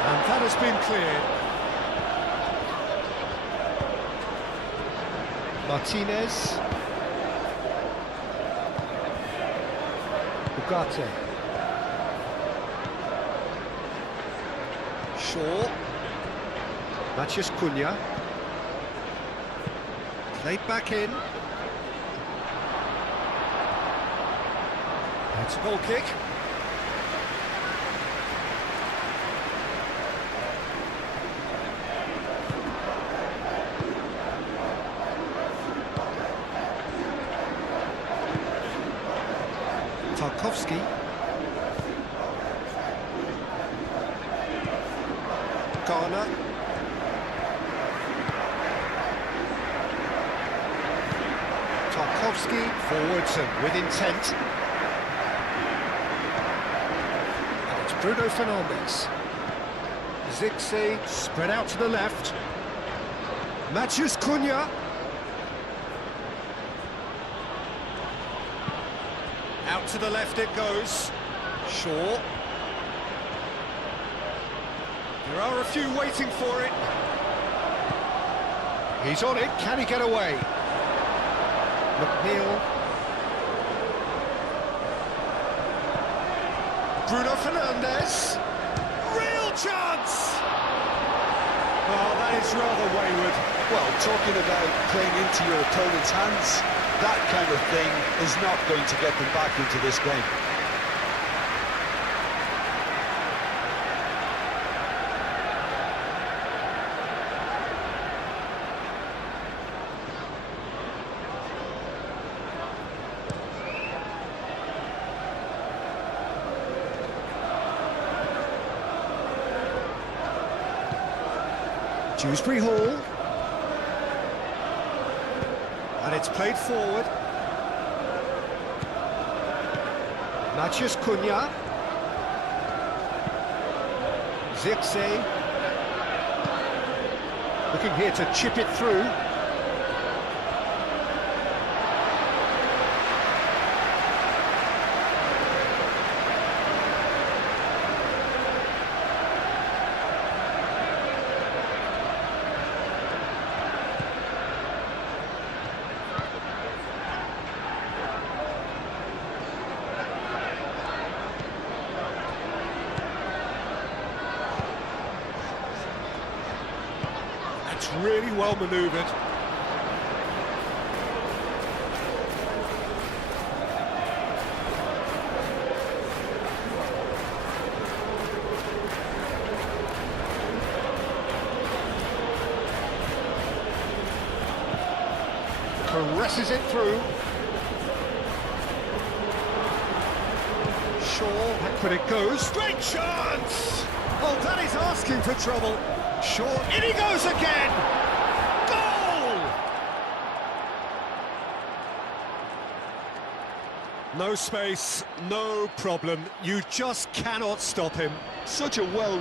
And that has been cleared. Martinez. Ugarte. Shaw. Matheus Cunha. Played back in. It's a goal kick. Tarkowski. Garner. Tarkowski forwards and with intent. And it's Bruno Fernandes. Zirkzee spread out to the left. Matheus Cunha. Out to the left it goes. Shaw. There are a few waiting for it. He's on it. Can he get away? McNeil. Bruno Fernandes. Real chance! Oh, that is rather wayward. Well, talking about playing into your opponent's hands, that kind of thing is not going to get them back into this game. Dewsbury Hall. And it's played forward. Matheus Cunha. Zirkzee. Looking here to chip it through. That's really well manoeuvred. Caresses it through. Shaw, backward it goes. Great chance! Oh, that is asking for trouble. Shaw, in he goes again! Goal! No space, no problem. You just cannot stop him. Such a well